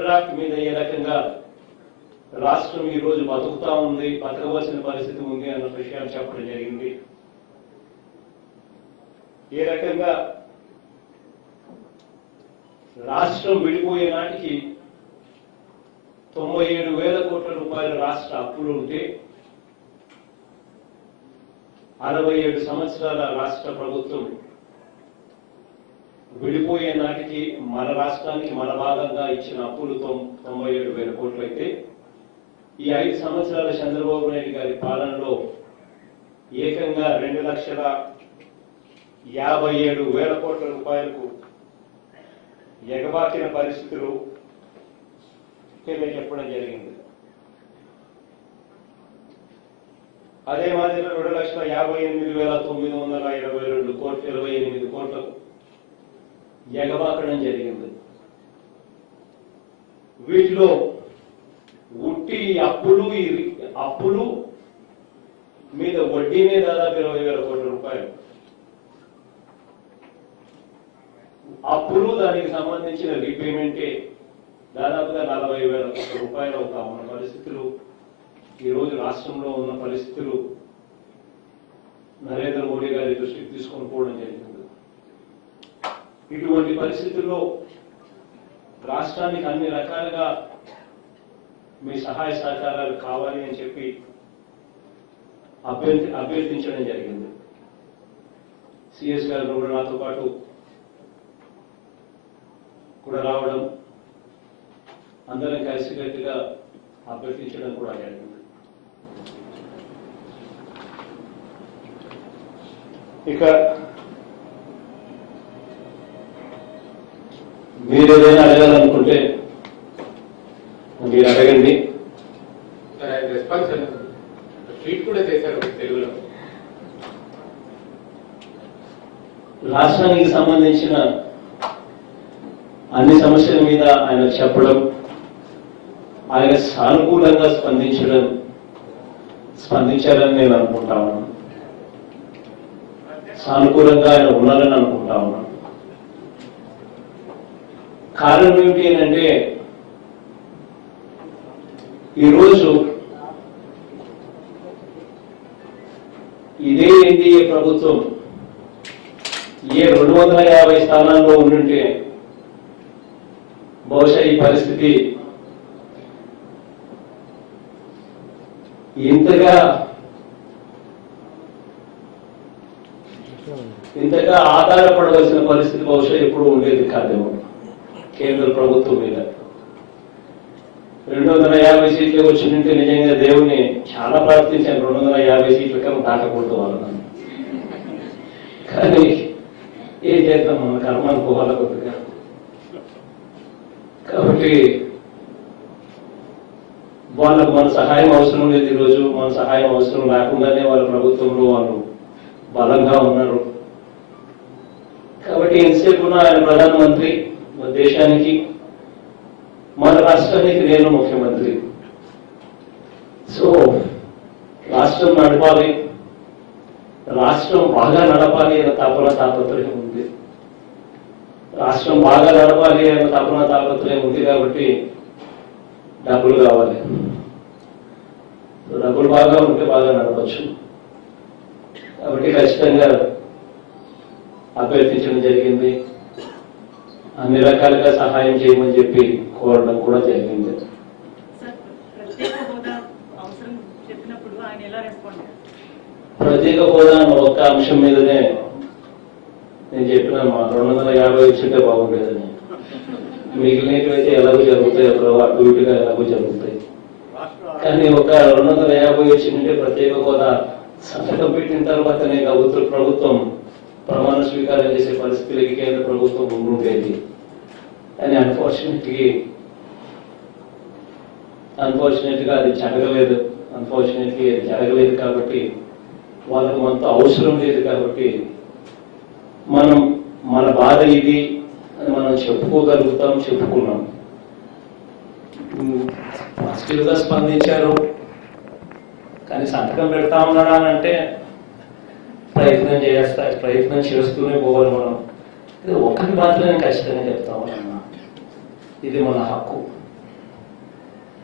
Draft మీద ఏ రకంగా రాష్ట్రం ఈ రోజు బతుకుతా ఉంది, బతకవలసిన పరిస్థితి ఉంది అన్న విషయాలు చెప్పడం జరిగింది. ఏ రకంగా రాష్ట్రం విడిపోయే నాటికి 97,000 కోట్ల రూపాయల రాష్ట్ర అప్పులు ఉంటే 67 సంవత్సరాల రాష్ట్ర ప్రభుత్వం విడిపోయే నాటికి మన రాష్ట్రానికి మన భాగంగా ఇచ్చిన అప్పులు 97,000 కోట్లు అయితే ఈ 5 సంవత్సరాల చంద్రబాబు నాయుడు గారి పాలనలో ఏకంగా 2,57,000 కోట్ల రూపాయలకు ఎగబాకిన పరిస్థితులు చెప్పడం జరిగింది. అదే మాదిరిగా 2,58,922 కోట్లు 28 కోట్లకు ఎగబాకడం జరిగింది. వీటిలో ఉట్టి అప్పులు మీద వడ్డీనే దాదాపు 20,000 కోట్ల రూపాయలు, అప్పులు దానికి సంబంధించిన రీపేమెంటే దాదాపుగా 40,000 కోట్ల రూపాయలు అవుతా ఉన్న పరిస్థితులు, ఈరోజు రాష్ట్రంలో ఉన్న పరిస్థితులు నరేంద్ర మోడీ గారి దృష్టికి తీసుకొని పోవడం జరిగింది. ఇటువంటి పరిస్థితుల్లో రాష్ట్రానికి అన్ని రకాలుగా మీ సహాయ సహకారాలు కావాలి అని చెప్పి అభ్యర్థించడం జరిగింది. సిఎస్ గారు కూడా నాతో పాటు కూడా రావడం, అందరం కలిసికట్టుగా అభ్యర్థించడం కూడా జరిగింది. ఇక మీరు ఏదైనా అడగాలనుకుంటే మీరు అడగండి. రెస్పాన్స్ ట్వీట్ కూడా చేశారు తెలుగులో. రాష్ట్రానికి సంబంధించిన అన్ని సమస్యల మీద ఆయన చెప్పడం, ఆయన సానుకూలంగా స్పందించారని నేను అనుకుంటా ఉన్నాను. సానుకూలంగా ఆయన ఉన్నారని అనుకుంటా ఉన్నాను. కారణం ఏమిటి అంటే ఈరోజు ఇదే ఎన్డీఏ ప్రభుత్వం ఏ 250 స్థానాల్లో ఉండుంటే బహుశా ఈ పరిస్థితి ఇంతగా ఆధారపడవలసిన పరిస్థితి బహుశా ఎప్పుడు ఉండేది కాదేమో. కేంద్ర ప్రభుత్వం మీద 250 సీట్లు వచ్చిందంటే నిజంగా దేవుణ్ణి చాలా ప్రార్థించాను, 250 సీట్ల కన్నా దాటకూడదు వాళ్ళని. కానీ ఏం చేద్దాం, మన కర్మ అనుకోవాలి కొద్దిగా. కాబట్టి వాళ్ళకు మన సహాయం అవసరం లేదు. ఈరోజు మన సహాయం అవసరం లేకుండానే వాళ్ళ ప్రభుత్వంలో వాళ్ళు బలంగా ఉన్నారు. కాబట్టి ఎంతసేపు ఆయన ప్రధానమంత్రి, మన దేశానికి మన రాష్ట్రానికి నేను ముఖ్యమంత్రి. సో రాష్ట్రం నడపాలి, రాష్ట్రం బాగా నడపాలి అన్న తాపత్రయం ఉంది. రాష్ట్రం బాగా నడపాలి అన్న తాపత్రయం ఉంది కాబట్టి డబ్బులు కావాలి. డబ్బులు బాగా ఉంటే బాగా నడవచ్చు. కాబట్టి ఖచ్చితంగా అభ్యర్థించడం జరిగింది. అన్ని రకాలుగా సహాయం చేయమని చెప్పి కోరడం కూడా జరిగింది. ప్రత్యేక హోదా ఒక్క అంశం మీదనే నేను చెప్పిన మా 250 వచ్చింటే బాగుండేదని. మిగిలినవైతే ఎలాగో జరుగుతాయి, అటు ఇటుగా ఎలాగో జరుగుతాయి. కానీ ఒక 250 వచ్చిందంటే ప్రత్యేక హోదా సంతకం పెట్టిన తర్వాతనే ప్రభుత్వం ప్రమాణ స్వీకారం చేసే పరిస్థితులకి కేంద్ర ప్రభుత్వం ముందుండేది. కానీ అన్ఫార్చునేట్ గా అది జరగలేదు. కాబట్టి వాళ్ళకు మనతో అవసరం లేదు. కాబట్టి మనం మన బాధ ఇది అని మనం చెప్పుకున్నాం. పాజిటివ్ గా స్పందించారు. కానీ సంతకం పెడతా ఉన్నాడా అని అంటే ప్రయత్నం చేస్తూనే పోవాలి. మనం ఇది ఒకటి మాత్రమే ఖచ్చితంగా చెప్తా ఉన్నా, ఇది మన హక్కు.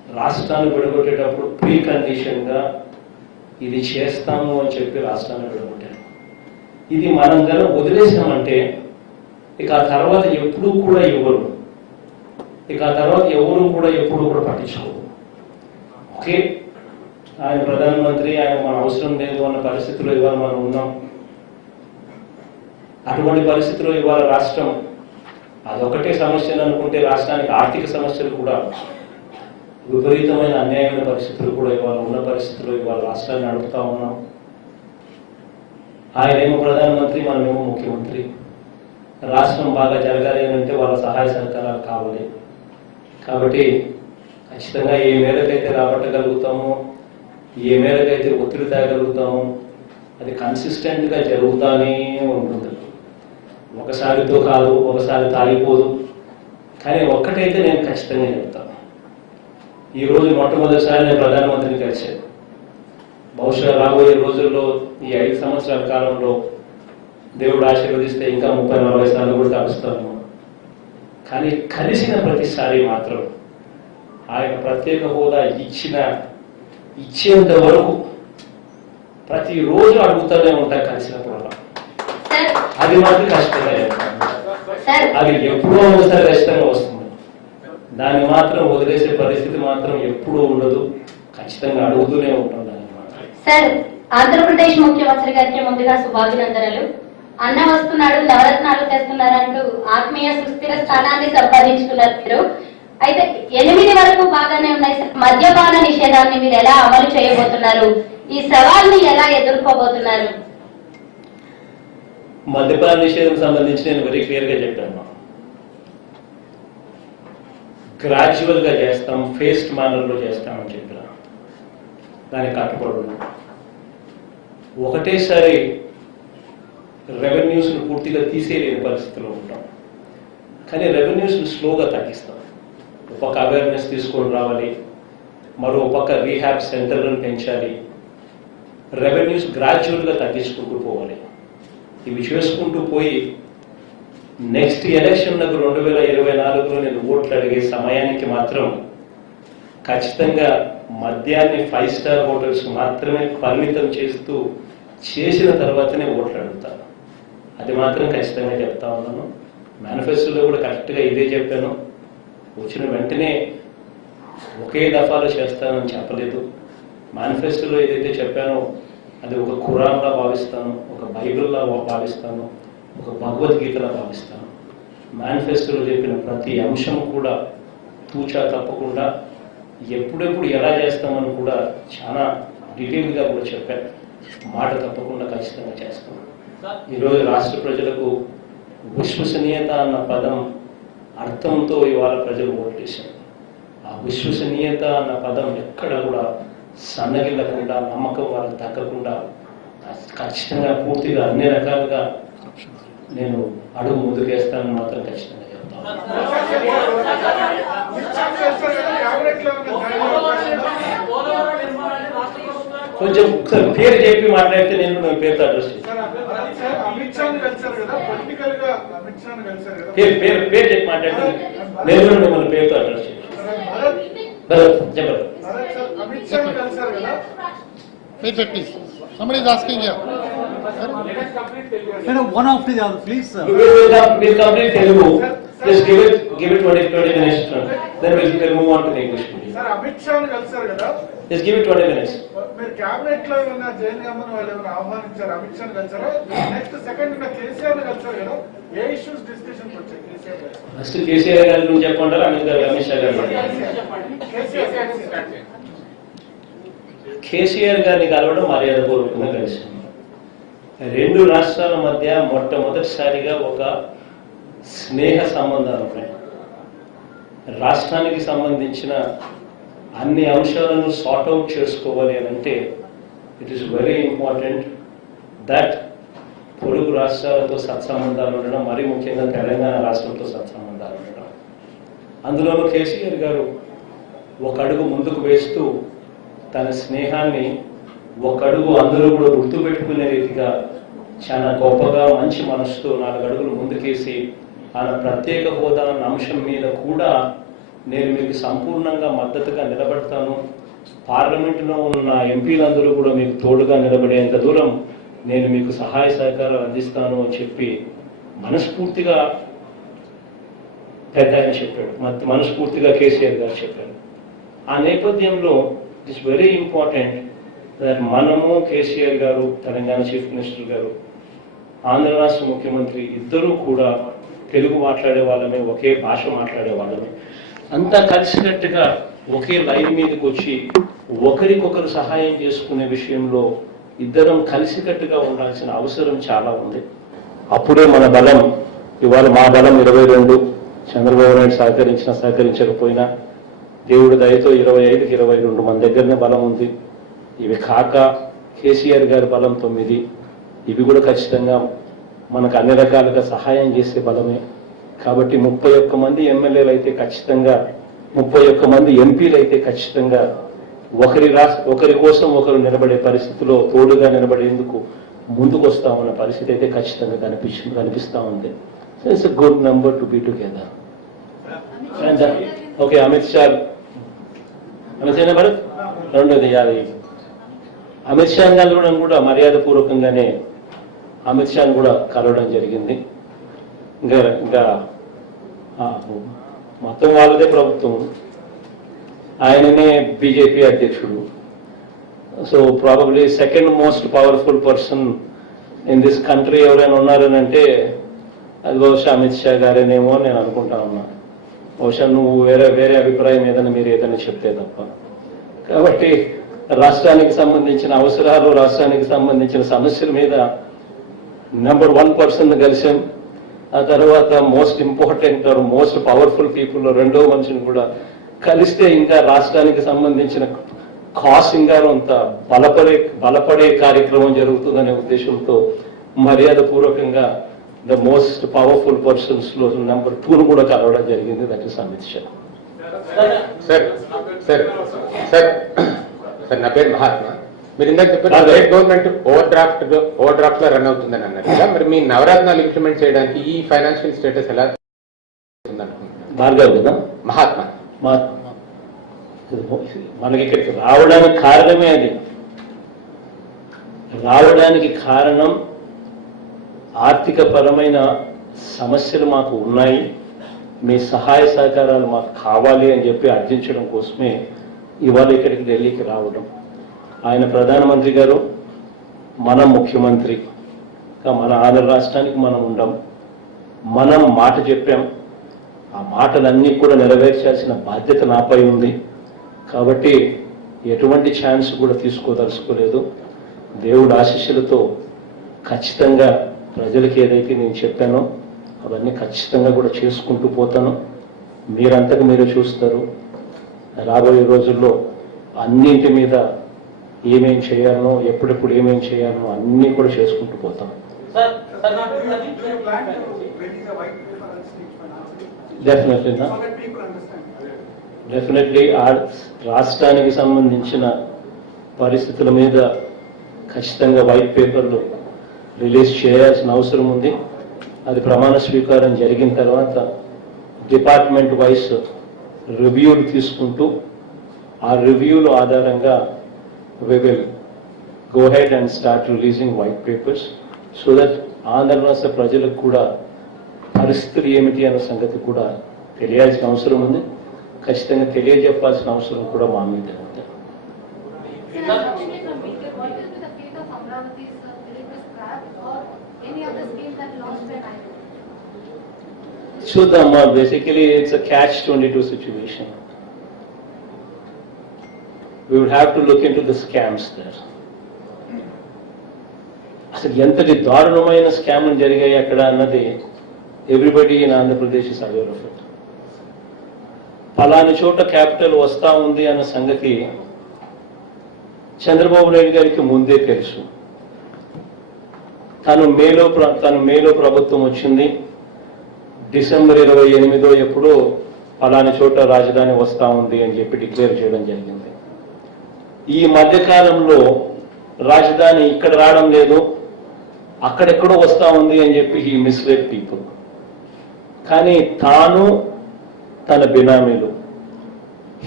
రాష్ట్రాన్ని విడగొట్టేటప్పుడు ప్రీ కండిషన్గా ఇది చేస్తాము అని చెప్పి రాష్ట్రాన్ని విడగొట్టారు. ఇది మనం కనుక వదిలేసామంటే ఇక ఆ తర్వాత ఎప్పుడూ కూడా ఇవ్వరు, ఇక ఆ తర్వాత ఎవరు కూడా ఎప్పుడూ కూడా పట్టించుకోరు. ఓకే, ఆయన ప్రధానమంత్రి, ఆయన మన అవసరం లేదు అన్న పరిస్థితిలో ఇవాళ మనం ఉన్నాం. అటువంటి పరిస్థితిలో ఇవాళ రాష్ట్రం అదొకటే సమస్యలు అనుకుంటే రాష్ట్రానికి ఆర్థిక సమస్యలు కూడా, విపరీతమైన అన్యాయమైన పరిస్థితులు కూడా ఇవాళ ఉన్న పరిస్థితుల్లో ఇవాళ రాష్ట్రాన్ని నడుపుతా ఉన్నాం. ఆయనేమో ప్రధానమంత్రి, మనమేమో ముఖ్యమంత్రి. రాష్ట్రం బాగా జరగాలి అంటే వాళ్ళ సహాయ సహకారాలు కావాలి. కాబట్టి ఖచ్చితంగా ఏ మేరకైతే రాబట్టగలుగుతామో, ఏ మేరకైతే ఒత్తిడి తేగలుగుతామో అది కన్సిస్టెంట్గా జరుగుతూనే ఉంటుంది. ఒకసారితో కాదు, ఒకసారి తాగిపోదు. కానీ ఒక్కటైతే నేను ఖచ్చితంగా చెప్తాను, ఈరోజు మొట్టమొదటిసారి నేను ప్రధానమంత్రిని కలిశాను. బహుశా రాబోయే రోజుల్లో ఈ 5 సంవత్సరాల కాలంలో దేవుడు ఆశీర్వదిస్తే ఇంకా 30-40 సార్లు కూడా కలుస్తాను. కానీ కలిసిన ప్రతిసారి మాత్రం ఆయన ప్రత్యేక హోదా ఇచ్చేంత వరకు ప్రతిరోజు అడుగుతూనే ఉంటా కలిసినప్పుడు. అది మాత్రం ఖచ్చితంగా అది ఎప్పుడో ఒకసారి ఖచ్చితంగా వస్తుంది. దాన్ని మాత్రం వదిలేసే పరిస్థితి మాత్రం ఎప్పుడూ ఉండదు, ఖచ్చితంగా అడుగుతూనే ఉంటుంది. సార్, ఆంధ్రప్రదేశ్ ముఖ్యమంత్రి గారికి ముందుగా శుభాభినందనలు. అన్న వస్తున్నాడు, నవరత్నాలు తెస్తున్నారంటూ ఆత్మీయ సుస్థిర స్థానాన్ని సంపాదించుకున్నారు మీరు. అయితే 8 వరకు బాగానే ఉన్నాయి సార్. మద్యపాన నిషేధాన్ని మీరు ఎలా అమలు చేయబోతున్నారు? ఈ సవాల్ని ఎలా ఎదుర్కోబోతున్నారు? మద్యపాన నిషేధం సంబంధించి నేను వెరీ క్లియర్ గా చెప్పాను. గ్రాడ్యువల్ గా చేస్తాం, ఫేస్డ్ మేనర్ లో చేస్తామని చెప్పిన దానికి కట్టుబడి ఒకటేసారి రెవెన్యూస్ పూర్తిగా తీసేయలేని పరిస్థితిలో ఉంటాం. కానీ రెవెన్యూస్ స్లోగా తగ్గిస్తాం. ఒక పక్క అవేర్నెస్ తీసుకొని రావాలి, మరో పక్క రీహాబ్ సెంటర్లను పెంచాలి, రెవెన్యూస్ గ్రాడ్యువల్గా తగ్గించుకుంటూ పోవాలి. ఇవి చేసుకుంటూ పోయి నెక్స్ట్ ఎలక్షన్ నాకు 2024లో నేను ఓట్లు అడిగే సమయానికి మాత్రం ఖచ్చితంగా మద్యాన్ని 5 స్టార్ హోటల్స్ మాత్రమే పరిమితం చేసిన తర్వాతనే ఓట్లు అడుగుతాను. అది మాత్రం ఖచ్చితంగా చెప్తా ఉన్నాను. మేనిఫెస్టోలో కూడా కరెక్ట్గా ఇదే చెప్పాను. వచ్చిన వెంటనే ఒకే దఫాలో చేస్తానని చెప్పలేదు. మేనిఫెస్టోలో ఏదైతే చెప్పానో అది ఒక ఖురాన్లా భావిస్తాను, ఒక బైబిల్లా భావిస్తాను, ఒక భగవద్గీతలా భావిస్తాను. మేనిఫెస్టోలో చెప్పిన ప్రతి అంశం కూడా తూచా తప్పకుండా ఎప్పుడెప్పుడు ఎలా చేస్తామని కూడా చాలా డీటెయిల్గా కూడా చెప్పాను. మాట తప్పకుండా ఖచ్చితంగా చేస్తాను. ఈరోజు రాష్ట్ర ప్రజలకు విశ్వసనీయత అన్న పదం అర్థంతో ఇవాళ ప్రజలు ఓట్లేశారు. ఆ విశ్వసనీయత అన్న పదం ఎక్కడ కూడా సన్నగిల్లకుండా, నమ్మకం వాళ్ళకి తగ్గకుండా ఖచ్చితంగా పూర్తిగా అన్ని రకాలుగా నేను అడుగు ముందుకేస్తానని మాత్రం ఖచ్చితంగా చెప్తాను. కొంచెం పేరు చెప్పి మాట్లాడితే నేను పేరుతో అడ్రస్ చేస్తాను. పేరు చెప్పి మాట్లాడితే నేను మిమ్మల్ని పేరుతో అడ్రస్ చేస్తాను. చెప్పండి. Somebody is asking here. One after the other, please, sir. We'll complete Telugu. Just give it 20 minutes. Then we'll move on to the English. Sir, Amit Shah ni kalsaru kada. Just give it 20 minutes. Meer cabinet lo unna Jagan gammanu vallu evana ఆహ్వానించారు. Amit Shah ni kalsaru. Next second na KCR ni kalsaru kada. ఏ issues discussion వచ్చాయి KCR గారు? First KCR గారి గురించి చెప్పంటారా, అమిత్ షా గారు? కేసీఆర్ గారిని కలవడం మర్యాదపూర్వకంగా కలిసింది. 2 రాష్ట్రాల మధ్య మొట్టమొదటిసారిగా ఒక స్నేహ సంబంధాలు ఉన్నాయి. రాష్ట్రానికి సంబంధించిన అన్ని అంశాలను సార్ట్అవుట్ చేసుకోవాలి అని అంటే it is very important that పొరుగు రాష్ట్రాలతో సత్సంబంధాలు ఉండడం, మరీ ముఖ్యంగా తెలంగాణ రాష్ట్రంతో సత్సంబంధాలు ఉండడం. అందులోనూ కేసీఆర్ గారు ఒక అడుగు ముందుకు వేస్తూ తన స్నేహాన్ని ఒక అడుగు అందరూ కూడా గుర్తుపెట్టుకునే రీతిగా చాలా గొప్పగా మంచి మనసుతో 4 అడుగులు ముందుకేసి ఆయన ప్రత్యేక హోదా అన్న అంశం మీద కూడా నేను మీకు సంపూర్ణంగా మద్దతుగా నిలబడతాను, పార్లమెంటులో ఉన్న ఎంపీలందరూ కూడా మీకు తోడుగా నిలబడేంత దూరం నేను మీకు సహాయ సహకారాలు అందిస్తాను అని చెప్పి మనస్ఫూర్తిగా పెద్ద ఆయన చెప్పాడు, మనస్ఫూర్తిగా కేసీఆర్ గారు చెప్పారు. ఆ నేపథ్యంలో ఇట్స్ వెరీ ఇంపార్టెంట్ దట్ మనము, కేసీఆర్ గారు, తెలంగాణ చీఫ్ మినిస్టర్ గారు, ఆంధ్ర రాష్ట్ర ముఖ్యమంత్రి ఇద్దరూ కూడా తెలుగు మాట్లాడే వాళ్ళమే, ఒకే భాష మాట్లాడే వాళ్ళమే, అంతా కలిసికట్టుగా ఒకే లైన్ మీదకి వచ్చి ఒకరికొకరు సహాయం చేసుకునే విషయంలో ఇద్దరం కలిసికట్టుగా ఉండాల్సిన అవసరం చాలా ఉంది. అప్పుడే మన బలం, ఇవాళ మా బలం 22, చంద్రబాబు నాయుడు సహకరించకపోయినా దేవుడి దయతో 25కి 22 మన దగ్గరనే బలం ఉంది. ఇవి కాక కేసీఆర్ గారి బలం 9, ఇవి కూడా ఖచ్చితంగా మనకు అన్ని రకాలుగా సహాయం చేసే బలమే. కాబట్టి 31 మంది ఎమ్మెల్యేలు అయితే ఖచ్చితంగా, 31 మంది ఎంపీలు అయితే ఖచ్చితంగా ఒకరి కోసం ఒకరు నిలబడే పరిస్థితిలో తోడుగా నిలబడేందుకు ముందుకు వస్తామన్న పరిస్థితి అయితే ఖచ్చితంగా కనిపిస్తా ఉంది. So it's a good number to be together. And okay, Amit Shah Bharat రెండోది అమిత్ షా గారు కూడా మర్యాద పూర్వకంగానే అమిత్ షాను కూడా కలవడం జరిగింది. ఇంకా మొత్తం వాళ్ళదే ప్రభుత్వం, ఆయననే బీజేపీ అధ్యక్షుడు. So probably second most powerful person in this country ఎవరైనా ఉన్నారని అంటే అది బహుశా అమిత్ షా గారేనేమో నేను అనుకుంటా ఉన్నా. బహుశా నువ్వు వేరే అభిప్రాయం ఏదైనా మీరు ఏదైనా చెప్తే తప్ప. కాబట్టి రాష్ట్రానికి సంబంధించిన అవసరాలు, రాష్ట్రానికి సంబంధించిన సమస్యల మీద నెంబర్ 1 పర్సన్ కలిసాం. ఆ తర్వాత most important or most powerful people రెండో మనిషిని కూడా కలిస్తే ఇంకా రాష్ట్రానికి సంబంధించిన కాస్ ఇంకా అంత బలపడే కార్యక్రమం జరుగుతుందనే ఉద్దేశంతో మర్యాద పూర్వకంగా ద మోస్ట్ పవర్ఫుల్ పర్సన్స్ లో నెంబర్ 2 కూడా కలవడం జరిగింది. That is Amit Shah. Sir నా పేరు మహాత్మా. మీరు ఇందాక చెప్పారు స్టేట్ గవర్నమెంట్ ఓవర్ డ్రాఫ్ట్ లో రన్ అవుతుందని అన్నారు కదా, మరి మీ నవరత్నాలు ఇంప్లిమెంట్ చేయడానికి ఈ ఫైనాన్షియల్ స్టేటస్ ఎలా భార్గవ్ కదా మహాత్మా? మనకి ఇక్కడికి రావడానికి కారణమే అది. రావడానికి కారణం ఆర్థిక పరమైన సమస్యలు మాకు ఉన్నాయి, మీ సహాయ సహకారాలు మాకు కావాలి అని చెప్పి అర్థించడం కోసమే ఇవాళ ఇక్కడికి ఢిల్లీకి రావడం. ఆయన ప్రధానమంత్రి గారు, మనం ముఖ్యమంత్రి, మన ఆంధ్ర రాష్ట్రానికి మనం ఉండం, మనం మాట చెప్పాం, ఆ మాటలన్నీ కూడా నెరవేర్చాల్సిన బాధ్యత నాపై ఉంది. కాబట్టి ఎటువంటి ఛాన్స్ కూడా తీసుకోదలుచుకోలేదు. దేవుడి ఆశీస్సులతో ఖచ్చితంగా ప్రజలకి ఏదైతే నేను చెప్పానో అవన్నీ ఖచ్చితంగా కూడా చేసుకుంటూ పోతాను. మీరంతకు మీరే చూస్తారు. రాబోయే రోజుల్లో అన్నింటి మీద ఏమేం చేయాలనో, ఎప్పుడెప్పుడు ఏమేం చేయాలనో అన్నీ కూడా చేసుకుంటూ పోతాం. డెఫినెట్లీ రాష్ట్రానికి సంబంధించిన పరిస్థితుల మీద ఖచ్చితంగా వైట్ పేపర్లు రిలీజ్ చేయాల్సిన అవసరం ఉంది. అది ప్రమాణ స్వీకారం జరిగిన తర్వాత డిపార్ట్మెంట్ వైస్ రివ్యూలు తీసుకుంటూ ఆ రివ్యూల ఆధారంగా we will go ahead and start releasing white papers so that Andhra రాష్ట్ర ప్రజలకు కూడా పరిస్థితులు ఏమిటి అన్న సంగతి కూడా తెలియాల్సిన అవసరం ఉంది. ఖచ్చితంగా తెలియజెప్పాల్సిన అవసరం కూడా మా మీద ఉంది. చూద్దామా, basically it's a catch-22 situation. We would have to look into the scams there. అసలు ఎంతటి దారుణమైన స్కామ్లు జరిగాయి అక్కడ అన్నది everybody in Andhra Pradesh is aware of it. ఫలాని చోట క్యాపిటల్ వస్తా ఉంది అన్న సంగతి చంద్రబాబు నాయుడు గారికి ముందే తెలుసు. తను మేలో ప్రభుత్వం వచ్చింది, డిసెంబర్ 28 ఎప్పుడో ఫలాని చోట రాజధాని వస్తా ఉంది అని చెప్పి డిక్లేర్ చేయడం జరిగింది. ఈ మధ్యకాలంలో రాజధాని ఇక్కడ రావడం లేదు, అక్కడెక్కడో వస్తా ఉంది అని చెప్పి హీ మిస్లెడ్ పీపుల్. కానీ తాను, తన బినామీలు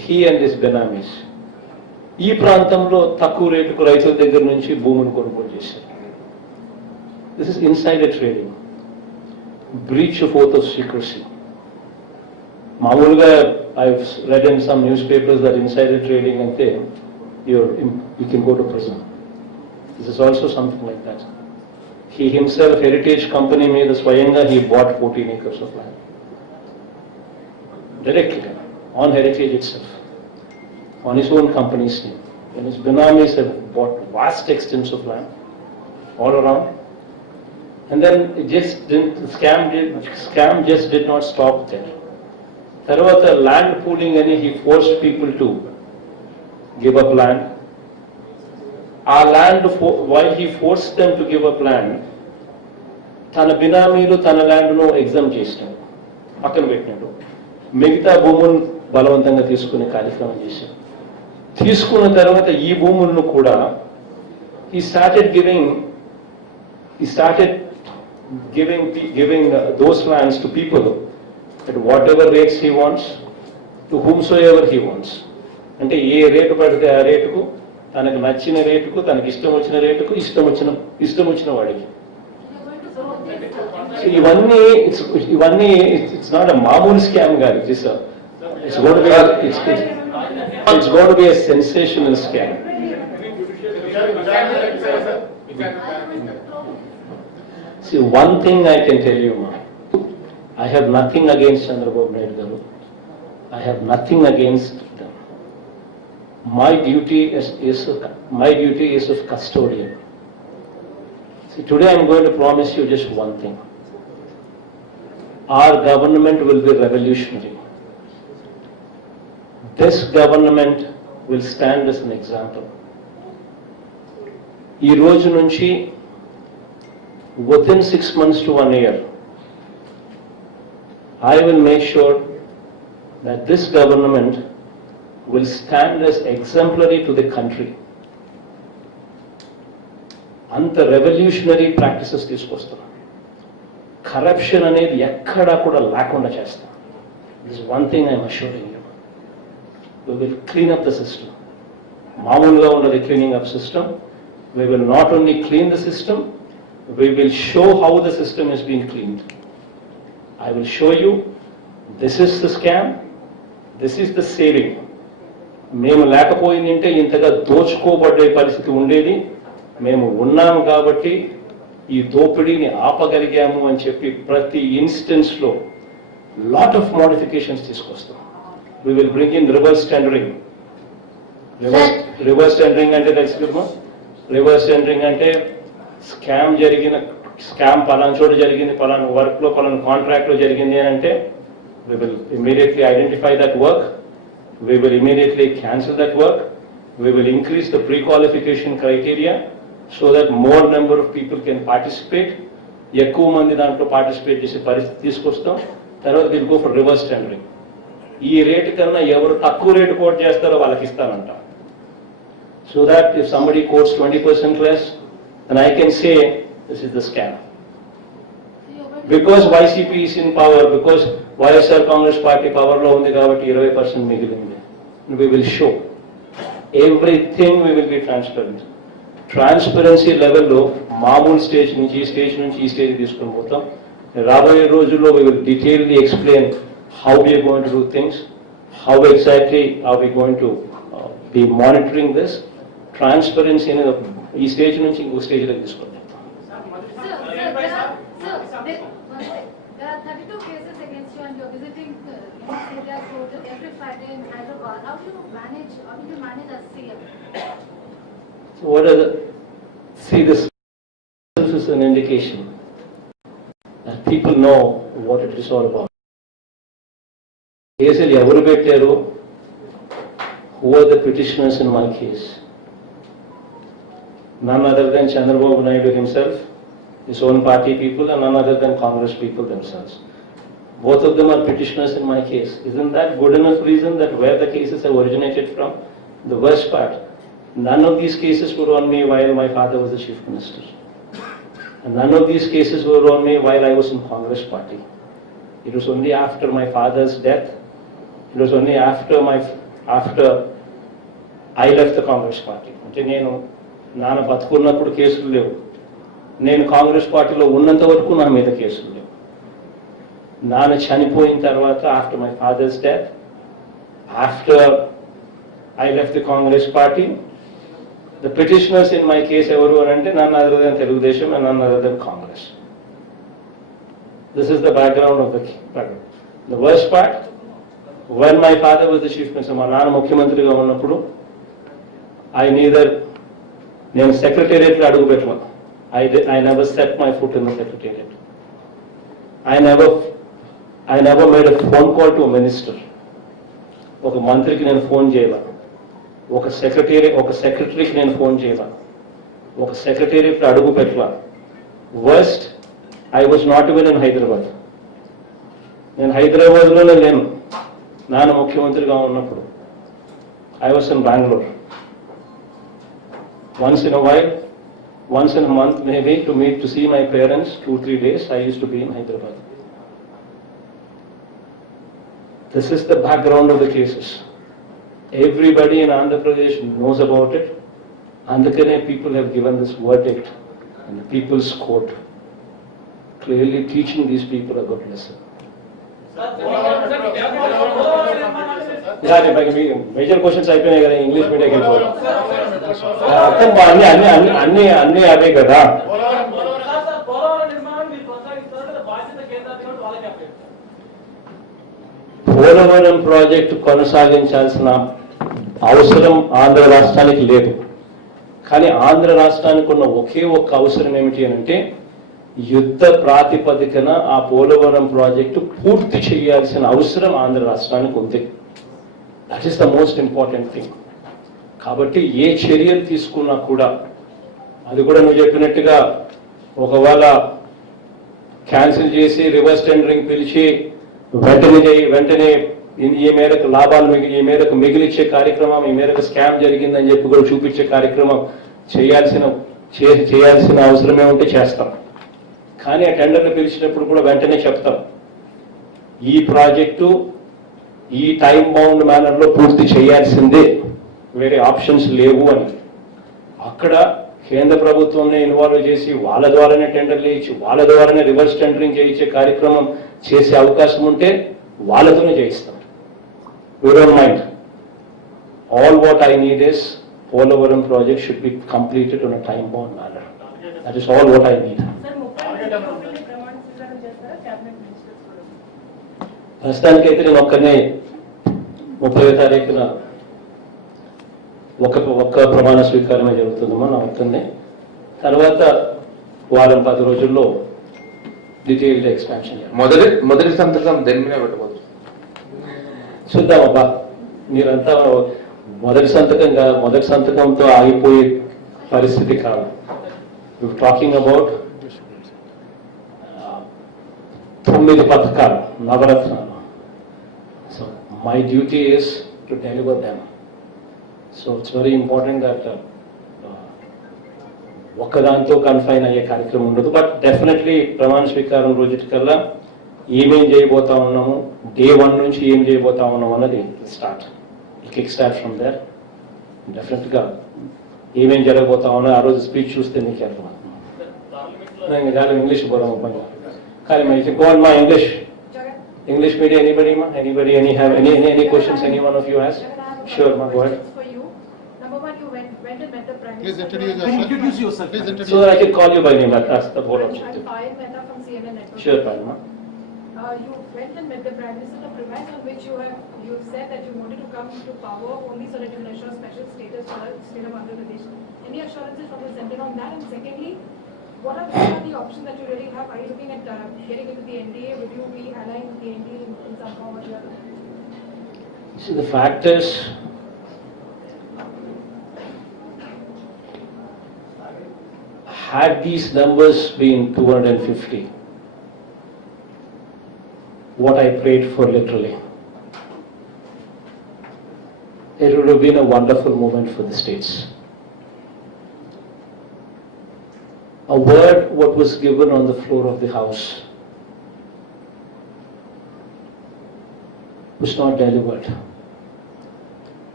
he and his benamis ఈ ప్రాంతంలో తక్కువ రేటుకు రైతుల దగ్గర నుంచి భూములు కొనుగోలు చేశారు. This is insider trading, breach of oath of secrecy. మామూలుగా I read in some news papers that insider trading అంటే you can go to prison. This is also something like that. He himself, heritage company మీద స్వయంగా he bought 14 acres of land directly on heritage itself, on his own company's name. And his benamis have bought vast extents of land all around. And then it just didn't, scam just did not stop there. తర్వాత land pooling అని he forced people to give up land. ఆ land while he forced them to give up land, తన బినామీలు తన ల్యాండ్ను exam చేసినాడు, పక్కన పెట్టినాడు. మిగతా భూములను బలవంతంగా తీసుకునే కార్యక్రమం చేశాడు. తీసుకున్న తర్వాత ఈ భూములను కూడా he started giving those lands to people at whatever rates he wants, to whomsoever he wants. అంటే ఏ రేటు పడితే ఆ రేటుకు, తనకు నచ్చిన రేటుకు, తనకి ఇష్టం వచ్చిన రేటుకు, ఇష్టం వచ్చిన వాడికి. ఇవన్నీ ఇట్స్ నాట్ అ మామూలు స్కామ్ కాదు. It's got to be a sensational scam. See, one thing I can tell you, ma, I have nothing against Chandrababu Naidu garu. I have nothing against them. My duty is of custodian. See, today I am going to promise you just one thing. Our government will be revolutionary. This government will stand as an example. ఈ రోజు నుంచి within 6 months to 1 year, I will make sure that this government will stand as exemplary to the country. అంత revolutionary practices తీసుకొస్తాం. Corruption అనేది ఎక్కడా కూడా లేకుండా చేస్తాం. This one thing I'm assuring you. We will clean up the system. మామూలుగా ఉన్నది cleaning up system. We will not only clean the system, we will show how the system is being cleaned. I will show you, this is the scam, this is the saving. మేము లేకపోయిందంటే ఇంతగా దోచుకోబడే పరిస్థితి ఉండేది. మేము ఉన్నాం కాబట్టి ఈ దోపిడీని ఆపగలిగాము అని చెప్పి ప్రతి ఇన్స్టెన్స్లో లాట్ ఆఫ్ మోడిఫికేషన్స్ తీసుకొస్తాం. We will bring in reverse tendering. Reverse tendering అంటే తెలుసుకున్నాం. రివర్స్ టెండరింగ్ అంటే స్కామ్ పలానా చోట జరిగింది, పలానా వర్క్లో, పలానా కాంట్రాక్ట్లో జరిగింది అని అంటే we will immediately identify that work, we will immediately cancel that work, we will increase the pre-qualification criteria so that more number of people can participate. ఎక్కువ మంది దాంట్లో పార్టిసిపేట్ చేసే పరిస్థితి తీసుకొస్తాం. తర్వాత we'll go for reverse tendering. ఈ rate కన్నా ఎవరు తక్కువ రేటు కోట్ చేస్తారో వాళ్ళకి ఇస్తానంట. So that if somebody quotes 20% less, then I can say this is the scam. Because YCP is in power, because YSR Congress Party power lo undi kabatti 20% migilindi. We will show everything, we will be transparent. Transparency level lo మామూలు stage నుంచి ఈ stage తీసుకొని పోతాం. రాబోయే రోజుల్లో we will detailedly explain how we are going to do things, how exactly are we going to be monitoring this. Transparency అనేది ఈ stage నుంచి ఇంకో స్టేజ్లోకి తీసుకుంటాం. There are 32 cases against you and you're visiting area court every Friday in Hyderabad. How do you manage as CM? So what are the, see, this is an indication that people know what it is all about. కేసులు ఎవరు పెట్టారు? Who are the petitioners in my case? None other than Chandrababu Naidu himself, his own party people, and none other than Congress people themselves. Both of them are petitioners in my case. Isn't that good enough reason that where the cases have originated from? The worst part, none of these cases were on me while my father was the chief minister. And none of these cases were on me while I was in Congress party. It was only after my father's death, it was only after after I left the Congress party. అంటే నేను నాన్న బతుకున్నప్పుడు కేసులు లేవు, నేను కాంగ్రెస్ పార్టీలో ఉన్నంత వరకు నా మీద కేసులు లేవు. నాన్న చనిపోయిన తర్వాత after my father's death, after I left the Congress party, the petitioners in my case ఎవరు అని అంటే నన్ను అదర్ దెన్ తెలుగుదేశం అండ్ నన్ను other then Congress. This is the background of the worst part. when my father was the chief minister, మా నాన్న ముఖ్యమంత్రిగా ఉన్నప్పుడు నేను సెక్రటేరియట్లో అడుగు పెట్టాను. I never set my foot in the secretariat. I never made a phone call to a minister. ఒక మంత్రికి నేను ఫోన్ చేయాల, ఒక సెక్రటరీకి నేను ఫోన్ చేయాల, ఒక సెక్రటేరియట్లో అడుగు పెట్టాల. Worst, I was not even in Hyderabad. నేను హైదరాబాద్లోనే లేను నాన్న ముఖ్యమంత్రిగా ఉన్నప్పుడు. I was in Bangalore. Once in a while, once in a month maybe, to see my parents, 2-3 days, I used to be in Hyderabad. This is the background of the cases. Everybody in Andhra Pradesh knows about it. Andhra people have given this verdict in the People's Court, clearly teaching these people a good lesson. Major questions అయిపోయినాయి కదా, English medium అన్ని అవే కదా. Polavaram project కొనసాగించాల్సిన అవసరం ఆంధ్ర రాష్ట్రానికి లేదు. కానీ ఆంధ్ర రాష్ట్రానికి ఉన్న ఒకే ఒక్క అవసరం ఏమిటి అంటే యుద్ధ ప్రాతిపదికన ఆ పోలవరం ప్రాజెక్టు పూర్తి చేయాల్సిన అవసరం ఆంధ్ర రాష్ట్రానికి ఉంది. That is the most important thing. కాబట్టి ఏ చర్యలు తీసుకున్నా కూడా, అది కూడా నువ్వు చెప్పినట్టుగా ఒకవేళ క్యాన్సిల్ చేసి రివర్స్ టెండరింగ్ పిలిచి వెంటనే ఈ మేరకు లాభాలు ఈ మేరకు మిగిలిచ్చే కార్యక్రమం, ఈ మేరకు స్కామ్ జరిగిందని చెప్పి కూడా చూపించే కార్యక్రమం చేయాల్సిన అవసరమే ఉంటే చేస్తాం. కానీ ఆ టెండర్లు పిలిచినప్పుడు కూడా వెంటనే చెప్తాం, ఈ ప్రాజెక్టు ఈ టైం బౌండ్ మేనర్లో పూర్తి చేయాల్సిందే, వేరే ఆప్షన్స్ లేవు అని. అక్కడ కేంద్ర ప్రభుత్వంని ఇన్వాల్వ్ చేసి వాళ్ళ ద్వారానే టెండర్లు ఇచ్చి వాళ్ళ ద్వారానే రివర్స్ టెండరింగ్ చేయించే కార్యక్రమం చేసే అవకాశం ఉంటే వాళ్ళతోనే చేయిస్తాం. We don't mind. All what I need is Polavaram project should be completed on a time bound manner. That is all what I need. ప్రస్తుతానికైతే నేను ఒక్కనే 30వ తారీఖున ఒక్క ప్రమాణ స్వీకారమే జరుగుతుందమ్మా నా ఒక్కనే. తర్వాత వారం 10 రోజుల్లో డీటెయిల్డ్ ఎక్స్పాన్షన్. మొదటి సంతకం దేని మీద పెట్టబోతుంది చూద్దామబ్బా. మీరంతా మొదటి సంతకంతో ఆగిపోయే పరిస్థితి కాదు. టాకింగ్ అబౌట్ 9 పథకాలు, నవరత్నాలు. So my duty is to deliver them. So it's very important that ఒక్కదాంతో confine అయ్యే కార్యక్రమం ఉండదు. బట్ డెఫినెట్లీ ప్రమాణ స్వీకారం రోజుకల్లా ఏమేం చేయబోతా ఉన్నాము, డే 1 నుంచి ఏం చేయబోతా ఉన్నాము అన్నది కిక్ స్టార్ట్ ఫ్రమ్ దేర్. డెఫినెట్గా ఏమేం జరగబోతా ఉన్నా ఆ రోజు స్పీచ్ చూస్తే నీకు అర్థమవుతుంది. చాలా ఇంగ్లీష్ పోదాం పని కానీ if you go on my English media, anybody have any questions any one of you has? Sure, ma, go ahead. For you, number one, you went and met the Prime Please Minister. introduce yourself. Please introduce. So that I can call you by name. That's the whole objective. I'm Payal Mehta from CNN Network. Sure, Palma. You went and met the Prime Minister, the premise on which you said that you wanted to come to power only so that you can assure special status for the state of Andhra Pradesh. Any assurances from the center on that? And secondly, what are the options that you really have? Are you looking at getting into the NDA? Would you be aligned with the NDA in some form or the other? See, the fact is, had these numbers been 250, what I prayed for literally, it would have been a wonderful moment for the states. A word what was given on the floor of the House was not delivered.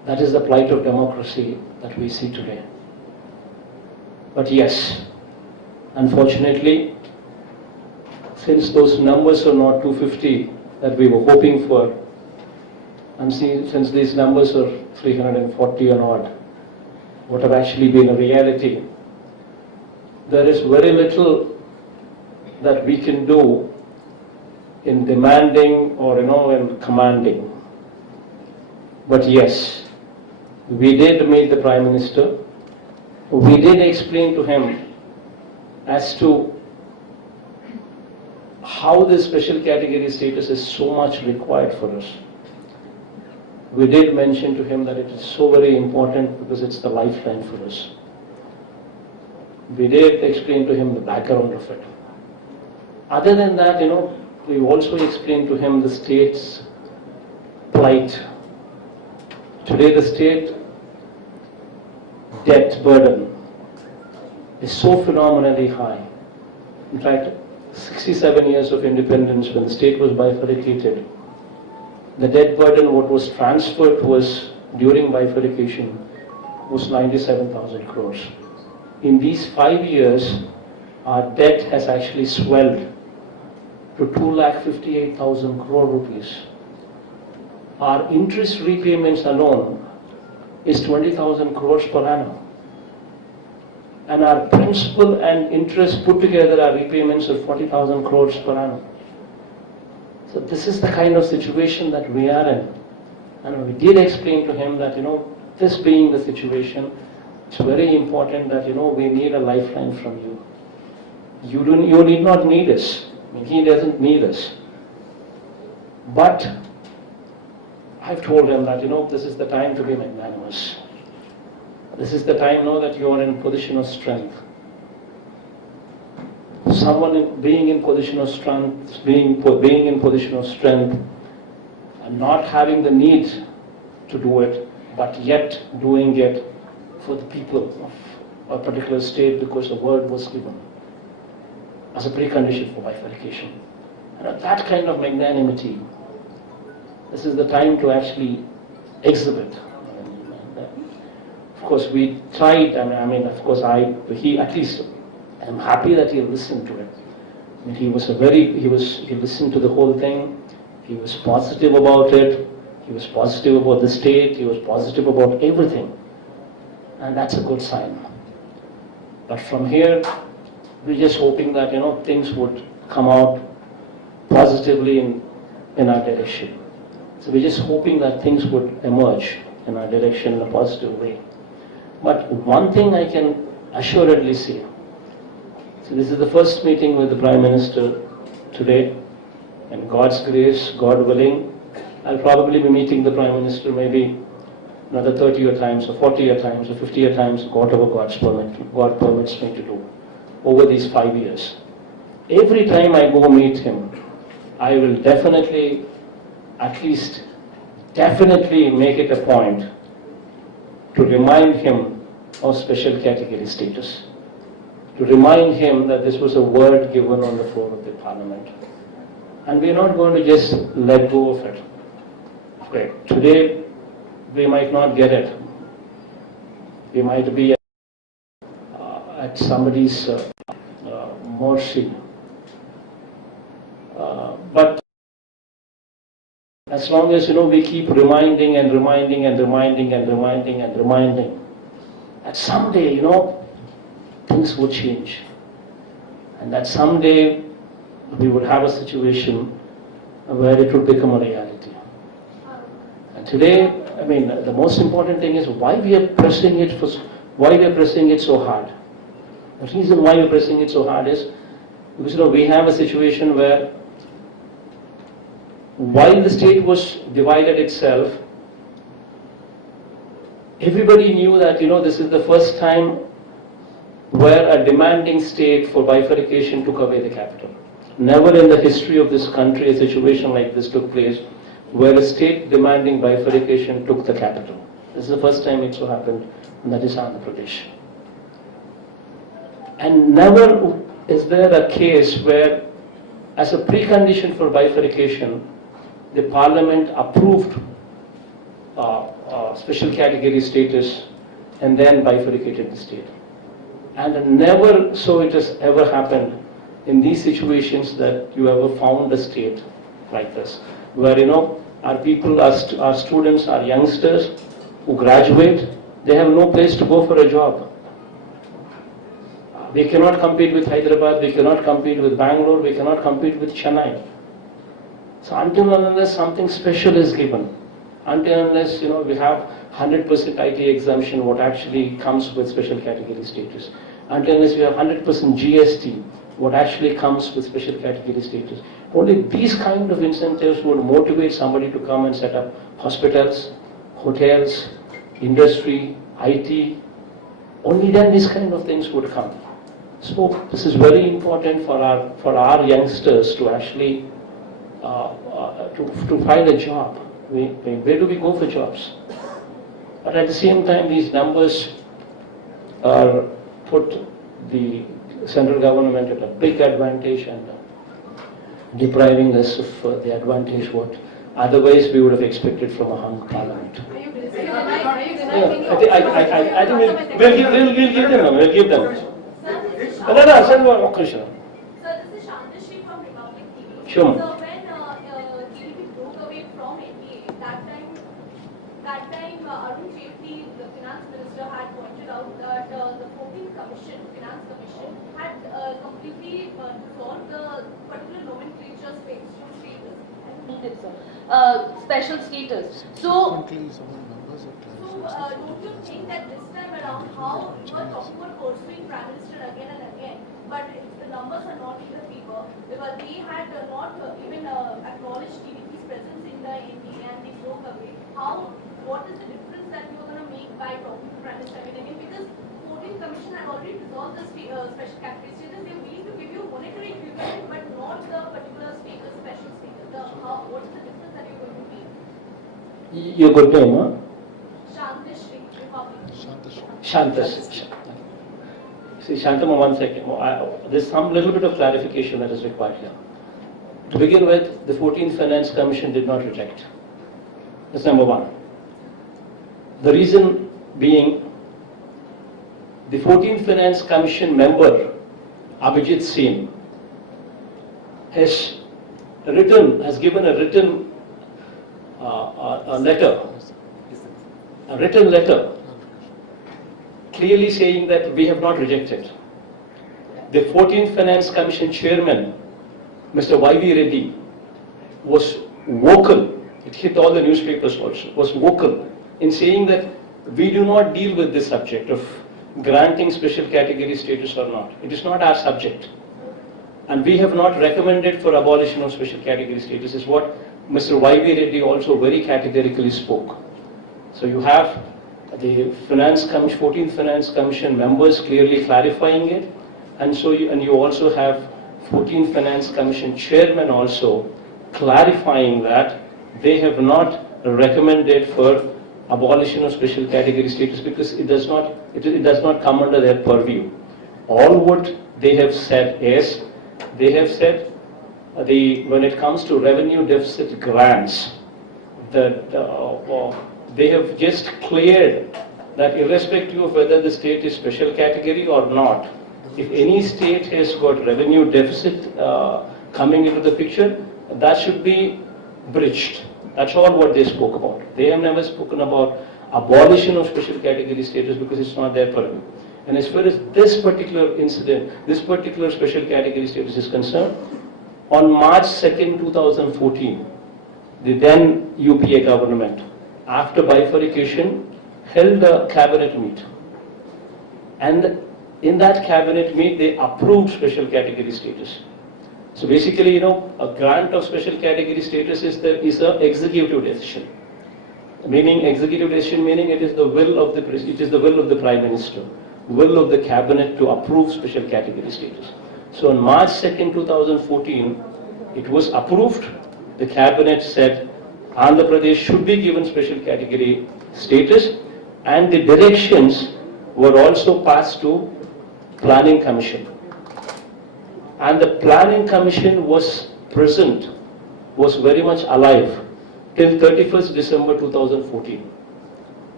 That is the plight of democracy that we see today. But yes, unfortunately, since those numbers are not 250 that we were hoping for, and since these numbers are 340 and odd, what have actually been a reality, there is very little that we can do in demanding or in commanding. But yes, we did meet the Prime Minister. We did explain to him as to how this special category status is so much required for us. We did mention to him that it is so very important because it's the lifeline for us. We did explain to him the background of it. Other than that, we also explained to him the state's plight. Today the state debt burden is so phenomenally high. In fact, 67 years of independence, when the state was bifurcated, the debt burden, what was transferred to us during bifurcation, was 97,000 crores. In these 5 years, our debt has actually swelled to 2,58,000 crore rupees. Our interest repayments alone is 20,000 crores per annum. And our principal and interest put together are repayments of 40,000 crores per annum. So this is the kind of situation that we are in. And we did explain to him that, this being the situation, it's very important that, we need a lifeline from you. You need not need us. I mean, he doesn't need us. But I've told him that, this is the time to be magnanimous. This is the time now that you are in a position of strength. Someone being in position of strength, being in position of strength, and not having the need to do it, but yet doing it for the people of a particular state because the word was given as a precondition for bifurcation. And that kind of magnanimity, this is the time to actually exhibit. Of course, we tried, of course, he at least, I'm happy that he listened to it. I mean, he listened to the whole thing. He was positive about it. He was positive about the state. He was positive about everything. And that's a good sign. But from here, we're just hoping that, things would come out positively in our direction. So we're just hoping that things would emerge in our direction in a positive way. But one thing I can assuredly say, so this is the first meeting with the Prime Minister today, and God's grace, God willing, I'll probably be meeting the Prime Minister maybe another 30 times, or 40 times, or 50 times, whatever God permits me to do over these 5 years. Every time I go meet him, I will definitely make it a point to remind him of special category status, to remind him that this was a word given on the floor of the Parliament. And we're not going to just let go of it. Okay. Today, we might not get it. We might be at somebody's mercy. But as long as, we keep reminding and reminding and reminding and reminding and reminding, that someday, things would change. And that someday we would have a situation where it would become a reality. And today, the most important thing is why we are pressing it so hard. The reason why we're pressing it so hard is because, we have a situation where while the state was divided itself, everybody knew that, this is the first time where a demanding state for bifurcation took away the capital. Never in the history of this country a situation like this took place where a state demanding bifurcation took the capital. This is the first time it so happened, and that is Andhra Pradesh. And never is there a case where, as a precondition for bifurcation, the Parliament approved special category status and then bifurcated the state. And never so it has ever happened in these situations that you ever found a state like this, where our people, our students, our youngsters who graduate, they have no place to go for a job. We cannot compete with Hyderabad, we cannot compete with Bangalore, we cannot compete with Chennai. So until and unless something special is given, until and unless we have 100% IT exemption, what actually comes with special category status, until unless we have 100% GST, what actually comes with special category status, only these kind of incentives would motivate somebody to come and set up hospitals, hotels, industry, IT. Only then these kind of things would come. So this is very important for our youngsters to actually to find a job. Where do we go for jobs? But at the same time, these numbers are put the central government at a big advantage and depriving us of the advantage what otherwise we would have expected from a hung parliament. Are you denying I think we'll give them. We'll give them. No, Krishna. Sir, this is Shantashri from Republic TV. Sure. So when TDP broke away from NDA, that time Arun Jaitley, the finance minister, had pointed out that the 14th commission, finance commission, had completely dissolved the particular nomenclature status. Special status. So, Don't you think that this time around, how you are talking about pursuing Prime Minister again and again, but the numbers are not in the favor, because they had not even acknowledged TDP's presence in the NDA and they broke away. What is the difference that you are going to make by talking to Prime Minister again and again? Because 14th Commission had already dissolved the special category status. They will need to give you monetary equivalent, but not the particular status, special status. What is the difference that you're going to make? Your good name, huh? Shantashri, Republic. Shantas. See, Shantama, one second. There's some little bit of clarification that is required here. To begin with, the 14th Finance Commission did not reject. That's number one. The reason being, the 14th Finance Commission member, Abhijit Singh, has given a written letter clearly saying that we have not rejected. The 14th Finance Commission chairman, Mr. Y.V. Reddy, was vocal, it hit all the newspapers also, was vocal in saying that we do not deal with this subject of granting special category status or not. It is not our subject. And we have not recommended for abolition of special category status, is what Mr. Y.V. Reddy also very categorically spoke. So you have the 14th Finance Commission members clearly clarifying it, and you also have 14th Finance Commission chairman also clarifying that they have not recommended for abolition of special category status because it does not come under their purview. All what they have said is, they have said when it comes to revenue deficit grants, that they have just cleared that irrespective of whether the state is special category or not, if any state has got revenue deficit coming into the picture, that should be bridged. That's all what they spoke about. They have never spoken about abolition of special category status because it's not their purview. And as far as this particular incident, this particular special category status is concerned, on March 2nd, 2014, the then UPA government, after bifurcation, held a cabinet meet. And in that cabinet meet, they approved special category status. So basically, a grant of special category status is an executive decision. Meaning, executive decision meaning it is the will of the Prime Minister, will of the cabinet to approve special category status. So on March 2nd, 2014, it was approved. The cabinet said Andhra Pradesh should be given special category status, and the directions were also passed to Planning Commission. And the Planning Commission was present, was very much alive till 31st December 2014.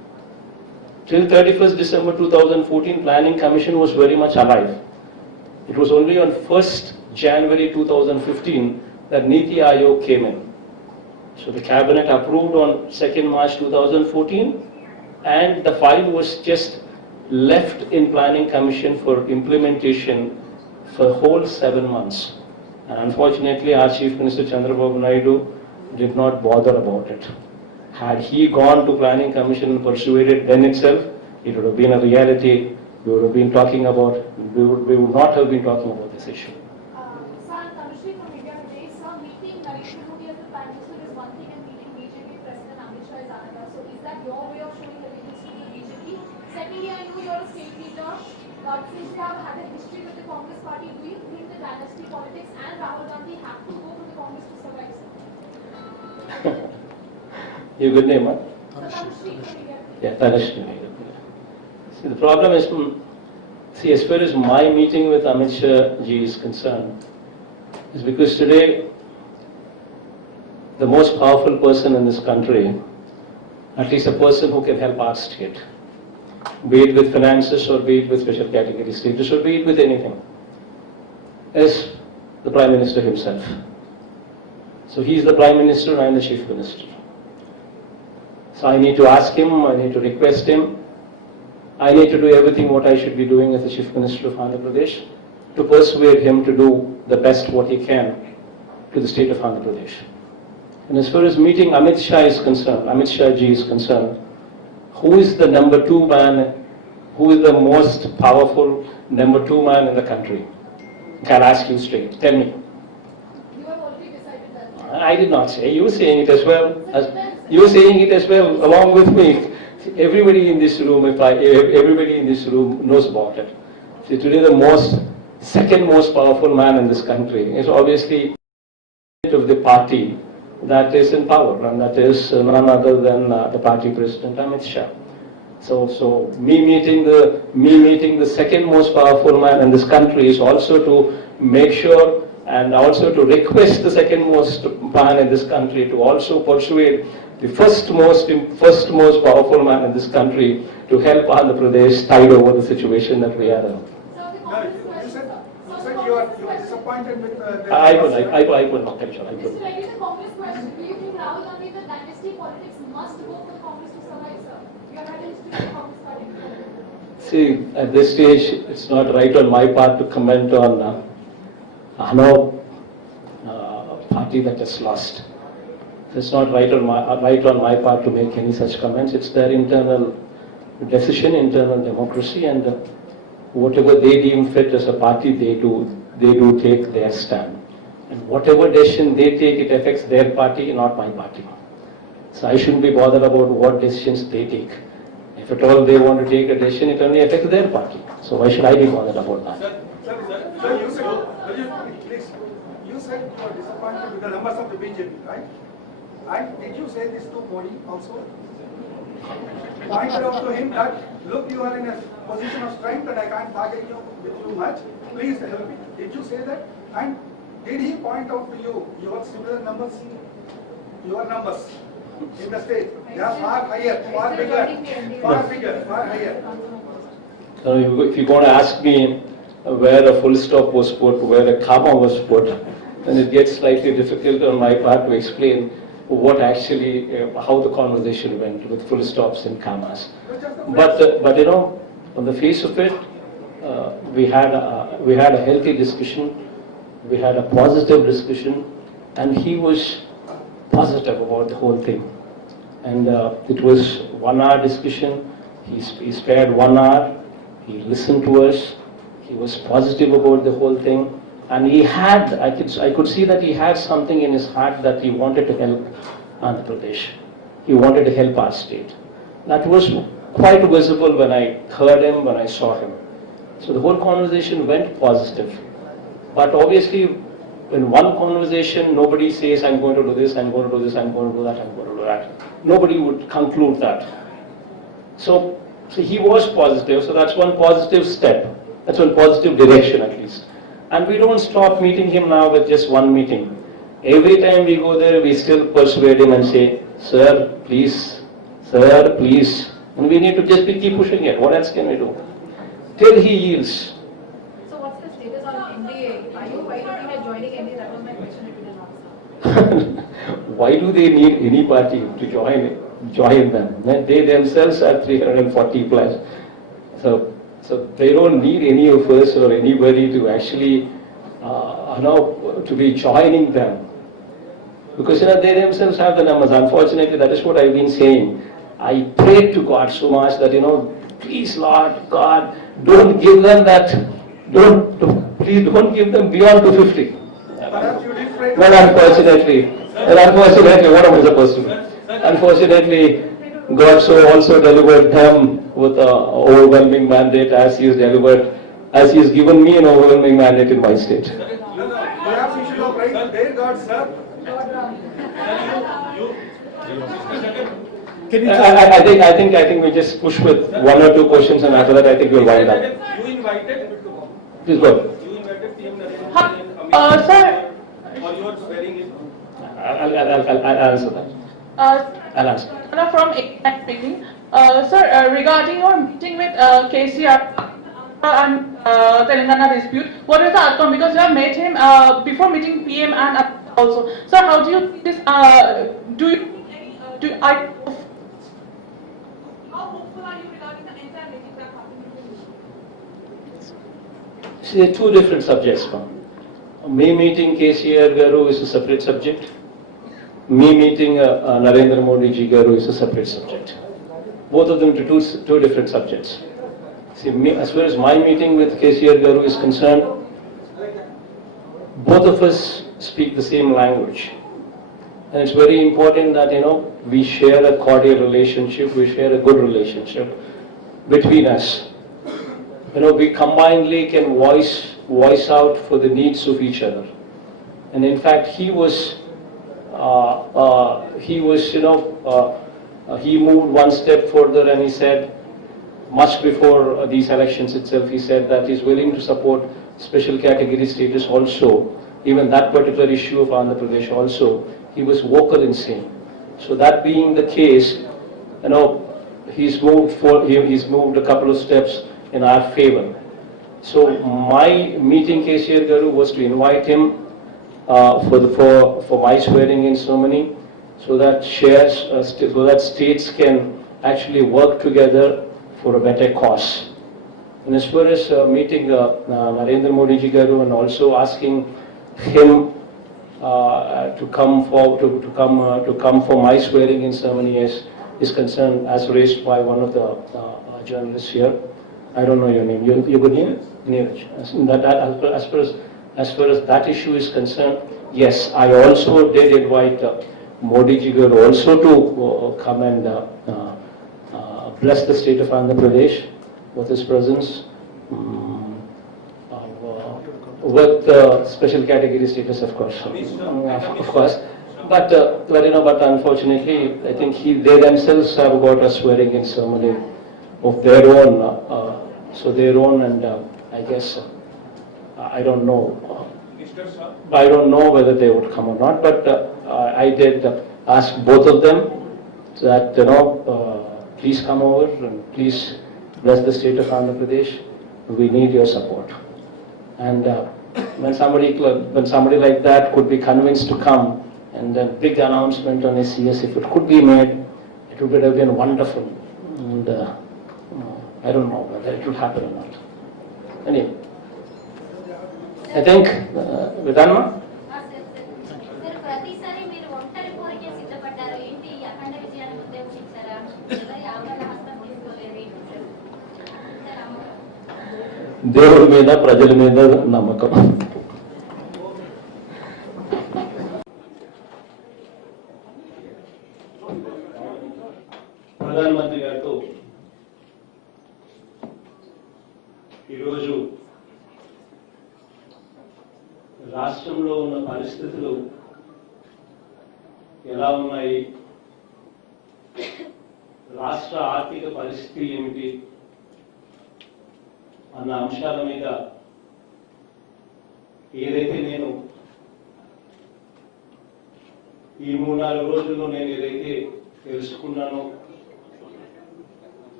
Till 31st December 2014, Planning Commission was very much alive. It was only on 1st January 2015 that Niti Aayog came in. So the cabinet approved on 2nd March 2014, and the file was just left in Planning Commission for implementation for whole 7 months. And unfortunately, our Chief Minister Chandrababu Naidu did not bother about it. Had he gone to Planning Commission and pursued it then itself, it would have been a reality. We would have been talking about, we would not have been talking about this issue. Sir, Tanushree from India today, sir, meeting Narendra Modi as the Prime Minister is one thing and meeting BJP President Amit Shah is another. So is that your way of showing allegiance to the BJP? Secondly, I know you're a state leader, but since you have had a history with the Congress party, do you think the dynasty politics and Rahul Gandhi have to go to the Congress to survive, sir? Your good name, huh? Tanushree from India. Yeah, Tanushree. See, the problem is, see, as far as my meeting with Amit Shah ji is concerned, is because today, the most powerful person in this country, at least a person who can help our state, be it with finances or be it with special category status or be it with anything, is the Prime Minister himself. So he is the Prime Minister and I am the Chief Minister. So I need to ask him, I need to request him, I need to do everything what I should be doing as the Chief Minister of Andhra Pradesh to persuade him to do the best what he can to the state of Andhra Pradesh. And as far as meeting Amit Shah is concerned, Amit Shah ji is concerned, who is the number 2 man, who is the most powerful number 2 man in the country? Can I ask you straight? Tell me. You have already decided that. I did not say. You saying it as well. You saying it as well along with me. Everybody in this room, everybody in this room knows about it. See, today the second most powerful man in this country is obviously of the party that is in power, and that is none other than the party president Amit Shah. So me meeting the second most powerful man in this country is also to make sure and also to request the second most man in this country to also persuade the first most powerful man in this country to help Andhra Pradesh tide over the situation that we are in. Sir, the No, Congress you question, said sir. you are disappointed with the... I will not tell you. Mr. Reddy, the Congress question, do you think Rahul Gandhi, the dynasty politics must go for Congress to survive, sir? You have had a history with the Congress party. See, at this stage, it's not right on my part to comment on party that has lost. It's not right on my part to make any such comments. It's their internal decision, internal democracy, and whatever they deem fit as a party, they do take their stand. And whatever decision they take, it affects their party, not my party. So I shouldn't be bothered about what decisions they take. If at all they want to take a decision, it only affects their party. So why should I be bothered about that? Sir, you said you are disappointed with the numbers of the BJP, right? And did you say this to Modi also? Pointed out to him that, look, you are in a position of strength and I can't target you with you much. Please help me. Did you say that? And did he point out to you your similar numbers? Your numbers in the state, they are far higher, far bigger, far higher. So if you're going to ask me where a full stop was put, where a comma was put, then it gets slightly difficult on my part to explain what actually, how the conversation went with full stops and commas. But you know, on the face of it, we had a healthy discussion, we had a positive discussion, and he was positive about the whole thing. And it was 1 hour discussion. He spared 1 hour. He listened to us. He was positive about the whole thing. And he had, I could see that he had something in his heart that he wanted to help Andhra Pradesh. He wanted to help our state. That was quite visible when I heard him, when I saw him. So the whole conversation went positive. But obviously, in one conversation, nobody says, I'm going to do this, I'm going to do this, I'm going to do that, I'm going to do that. Nobody would conclude that. So he was positive, so that's one positive step. That's one positive direction at least. And we don't stop meeting him now with just one meeting. Every time we go there, we still persuade him and say, sir, please, And we need to just keep pushing it. What else can we do? Till he yields. So what's the status on NDA? Are you looking at joining NDA? That was my question if you didn't answer. Why do they need any party to join them? They themselves are 340 plus. So they don't need any of us or anybody to actually to be joining them. Because they themselves have the numbers. Unfortunately, that is what I've been saying. I prayed to God so much that, please Lord, God, don't give them that, please don't give them beyond 250. Perhaps you did pray. Well, unfortunately, what am I supposed to do? Unfortunately, God so also delivered them with an overwhelming mandate as He has given me an overwhelming mandate in my state. Perhaps you should have prayed to their God, sir. Can you I think we just push with one or two questions, and after that I think we'll wind up. You invited, Please go. you invited PM Narendra Sir. or you are swearing in. I'll answer that. I'll answer. From ACT speaking. Sir, regarding your meeting with KCR and Telangana dispute, what is the outcome? Because you have met him before meeting PM and also. Sir, how do you see this? How hopeful are you regarding the entire meeting that happened between you? See, there are two different subjects. Me meeting KCR Garu is a separate subject. Me meeting Narendra Modi ji Garu is a separate subject. Both of them to two different subjects. See, as far as my meeting with KCR Garu is concerned, both of us speak the same language. And it's very important that, we share a cordial relationship, we share a good relationship between us. We combinedly can voice out for the needs of each other. And in fact, he moved one step further and he said, much before these elections itself, he said that he's willing to support special category status also. Even that particular issue of Andhra Pradesh also, he was vocal in saying. So that being the case, he's moved a couple of steps in our favor. So my meeting KCR Garu was to invite him for my swearing in ceremony, so that states can actually work together for a better cause. And as far as meeting Narendra Modi ji Garu and also asking him to come for my swearing in ceremony is concerned, as raised by one of the journalists here. I don't know your name. Your good name? Neeraj. As far as that issue is concerned, yes, I also did invite Modi ji Garu also to come and bless the state of Andhra Pradesh with his presence. With special category status, of course. But unfortunately, I think they themselves have got a swearing in ceremony of their own. And I guess I don't know. I don't know whether they would come or not. But I did ask both of them that please come over and please bless the state of Andhra Pradesh. We need your support. And when somebody like that could be convinced to come, and then big announcement on SCS, if it could be made, it would have been wonderful. And I don't know whether it would happen or not. Anyway, I think with Anma. దేవుడి మీద ప్రజల మీద నమ్మకం. ప్రధానమంత్రి గారితో ఈరోజు రాష్ట్రంలో ఉన్న పరిస్థితులు ఎలా ఉన్నాయి, రాష్ట్ర ఆర్థిక పరిస్థితి ఏమిటి అన్న అంశాల మీద ఏదైతే నేను ఈ 3-4 రోజుల్లో నేను ఏదైతే తెలుసుకున్నానో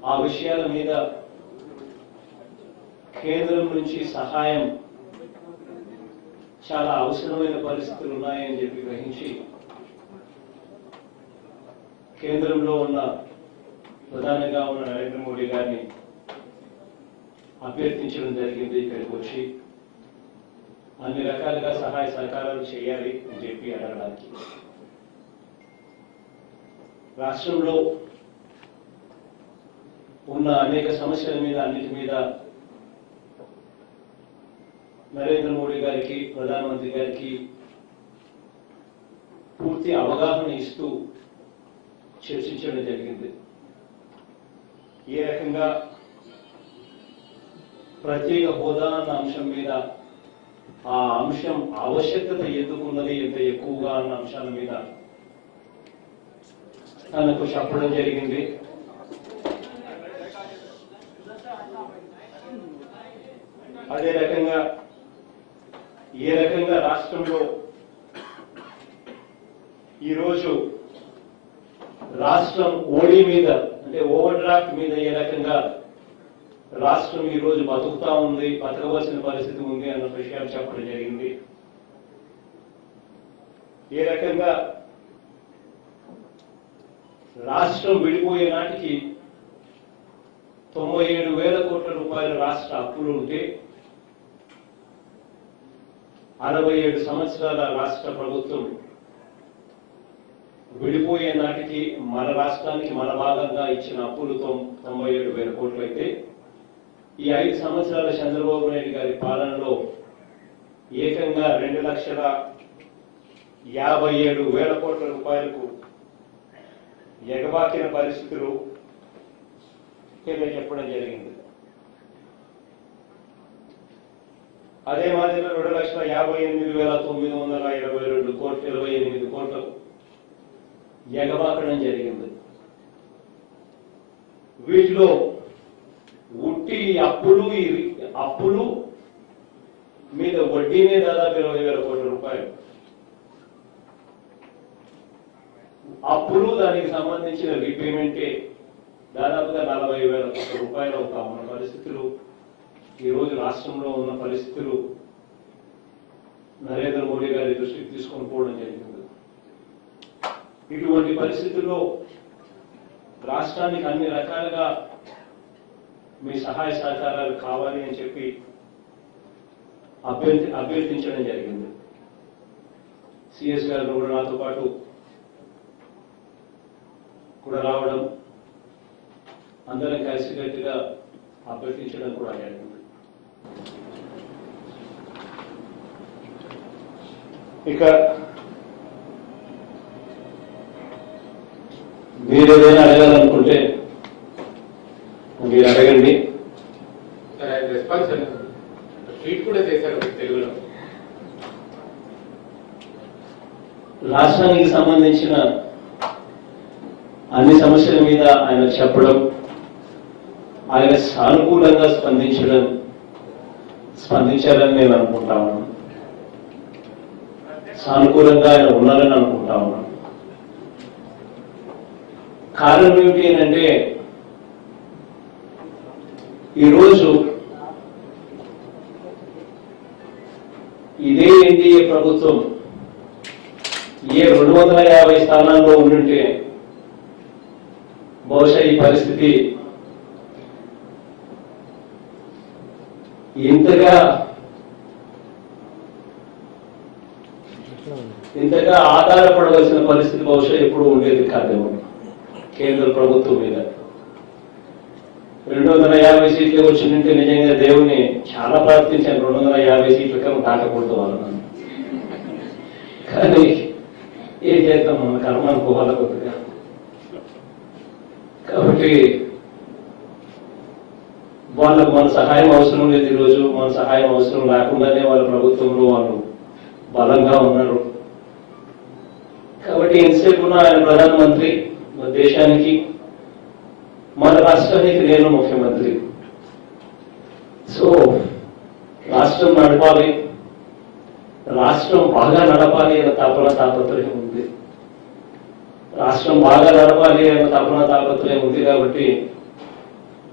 ఆ విషయాల మీద కేంద్రం నుంచి సహాయం చాలా అవసరమైన పరిస్థితులు ఉన్నాయని చెప్పి గ్రహించి కేంద్రంలో ఉన్న ప్రధానంగా ఉన్న నరేంద్ర మోడీ గారిని అభ్యర్థించడం జరిగింది. ఇక్కడికి వచ్చి అన్ని రకాలుగా సహాయ సహకారాలు చేయాలి అని చెప్పి అడగడానికి. రాష్ట్రంలో ఉన్న అనేక సమస్యల మీద అన్నిటి మీద నరేంద్ర మోడీ గారికి ప్రధానమంత్రి గారికి పూర్తి అవగాహన ఇస్తూ చర్చించడం జరిగింది. ఏ రకంగా ప్రత్యేక హోదా అన్న అంశం మీద ఆ అంశం ఆవశ్యకత ఎందుకున్నది, ఎంత ఎక్కువగా అన్న అంశాల మీద తనకు చెప్పడం జరిగింది. అదే రకంగా ఏ రకంగా రాష్ట్రంలో ఈరోజు రాష్ట్రం ఓడి మీద అంటే ఓవర్ డ్రాఫ్ట్ మీద ఏ రకంగా రాష్ట్రం ఈరోజు బతుకుతా ఉంది, బతకవలసిన పరిస్థితి ఉంది అన్న విషయాలు చెప్పడం జరిగింది. ఏ రకంగా రాష్ట్రం విడిపోయే నాటికి 97,000 కోట్ల రూపాయల రాష్ట్ర అప్పులు ఉంటే 67 సంవత్సరాల రాష్ట్ర ప్రభుత్వం విడిపోయే నాటికి మన రాష్ట్రానికి మన భాగంగా ఇచ్చిన అప్పులు 97,000 కోట్లు అయితే ఈ 5 సంవత్సరాల చంద్రబాబు నాయుడు గారి పాలనలో ఏకంగా 2,57,000 కోట్ల రూపాయలకు ఎగబాకిన పరిస్థితులు చెప్పడం జరిగింది. అదే మాదిరిగా 2,58,922 కోట్లు 28 కోట్లకు ఎగబాకడం జరిగింది. వీటిలో ఉట్టి అప్పులు మీద వడ్డీనే దాదాపు 20,000 కోట్ల రూపాయలు, అప్పులు దానికి సంబంధించిన రీపేమెంటే దాదాపుగా 40,000 కోట్ల రూపాయలు అవుతా ఉన్న పరిస్థితులు ఈరోజు రాష్ట్రంలో ఉన్న పరిస్థితులు నరేంద్ర మోడీ గారి దృష్టికి తీసుకొని పోవడం జరిగింది. ఇటువంటి పరిస్థితుల్లో రాష్ట్రానికి అన్ని రకాలుగా మీ సహాయ సహకారాలు కావాలి అని చెప్పి అభ్యర్థించడం జరిగింది. సిఎస్ గారు కూడా నాతో పాటు కూడా రావడం, అందరం కలిసికట్టుగా అభ్యర్థించడం కూడా జరిగింది. ఇక మీరు ఏదైనా అడగాలనుకుంటే మీరు అడగండి. రెస్పాన్స్ ట్వీట్ కూడా చేశారు తెలుగులో. రాష్ట్రానికి సంబంధించిన అన్ని సమస్యల మీద ఆయన చెప్పడం, ఆయన సానుకూలంగా స్పందించారని నేను అనుకుంటా ఉన్నాను. సానుకూలంగా ఆయన ఉన్నారని అనుకుంటా ఉన్నాను. కారణం ఏమిటి అంటే ఈరోజు ఇదే ఎన్డీఏ ప్రభుత్వం ఏ 250 స్థానాల్లో ఉండుంటే బహుశా ఈ పరిస్థితి ఇంతగా ఆధారపడవలసిన పరిస్థితి బహుశా ఎప్పుడు ఉండేది కాదేమో. కేంద్ర ప్రభుత్వం మీద 250 సీట్లు వచ్చిందంటే నిజంగా దేవుణ్ణి చాలా ప్రార్థించాను, 250 సీట్ల కన్నా దాటకూడదు వాళ్ళని. కానీ ఏం చేద్దాం, మన కర్మ అనుకోవాలి కొద్దిగా. కాబట్టి వాళ్ళకు మన సహాయం అవసరం లేదు. ఈరోజు మన సహాయం అవసరం లేకుండానే వాళ్ళ ప్రభుత్వంలో వాళ్ళు బలంగా ఉన్నారు. కాబట్టి ఎంతసేపు ఉన్న ఆయన ప్రధానమంత్రి, మన దేశానికి మన రాష్ట్రానికి నేను ముఖ్యమంత్రి. సో రాష్ట్రం నడపాలి, రాష్ట్రం బాగా నడపాలి అన్న తాపత్రయం ఉంది. రాష్ట్రం బాగా నడపాలి అన్న తాపత్రయం ఉంది కాబట్టి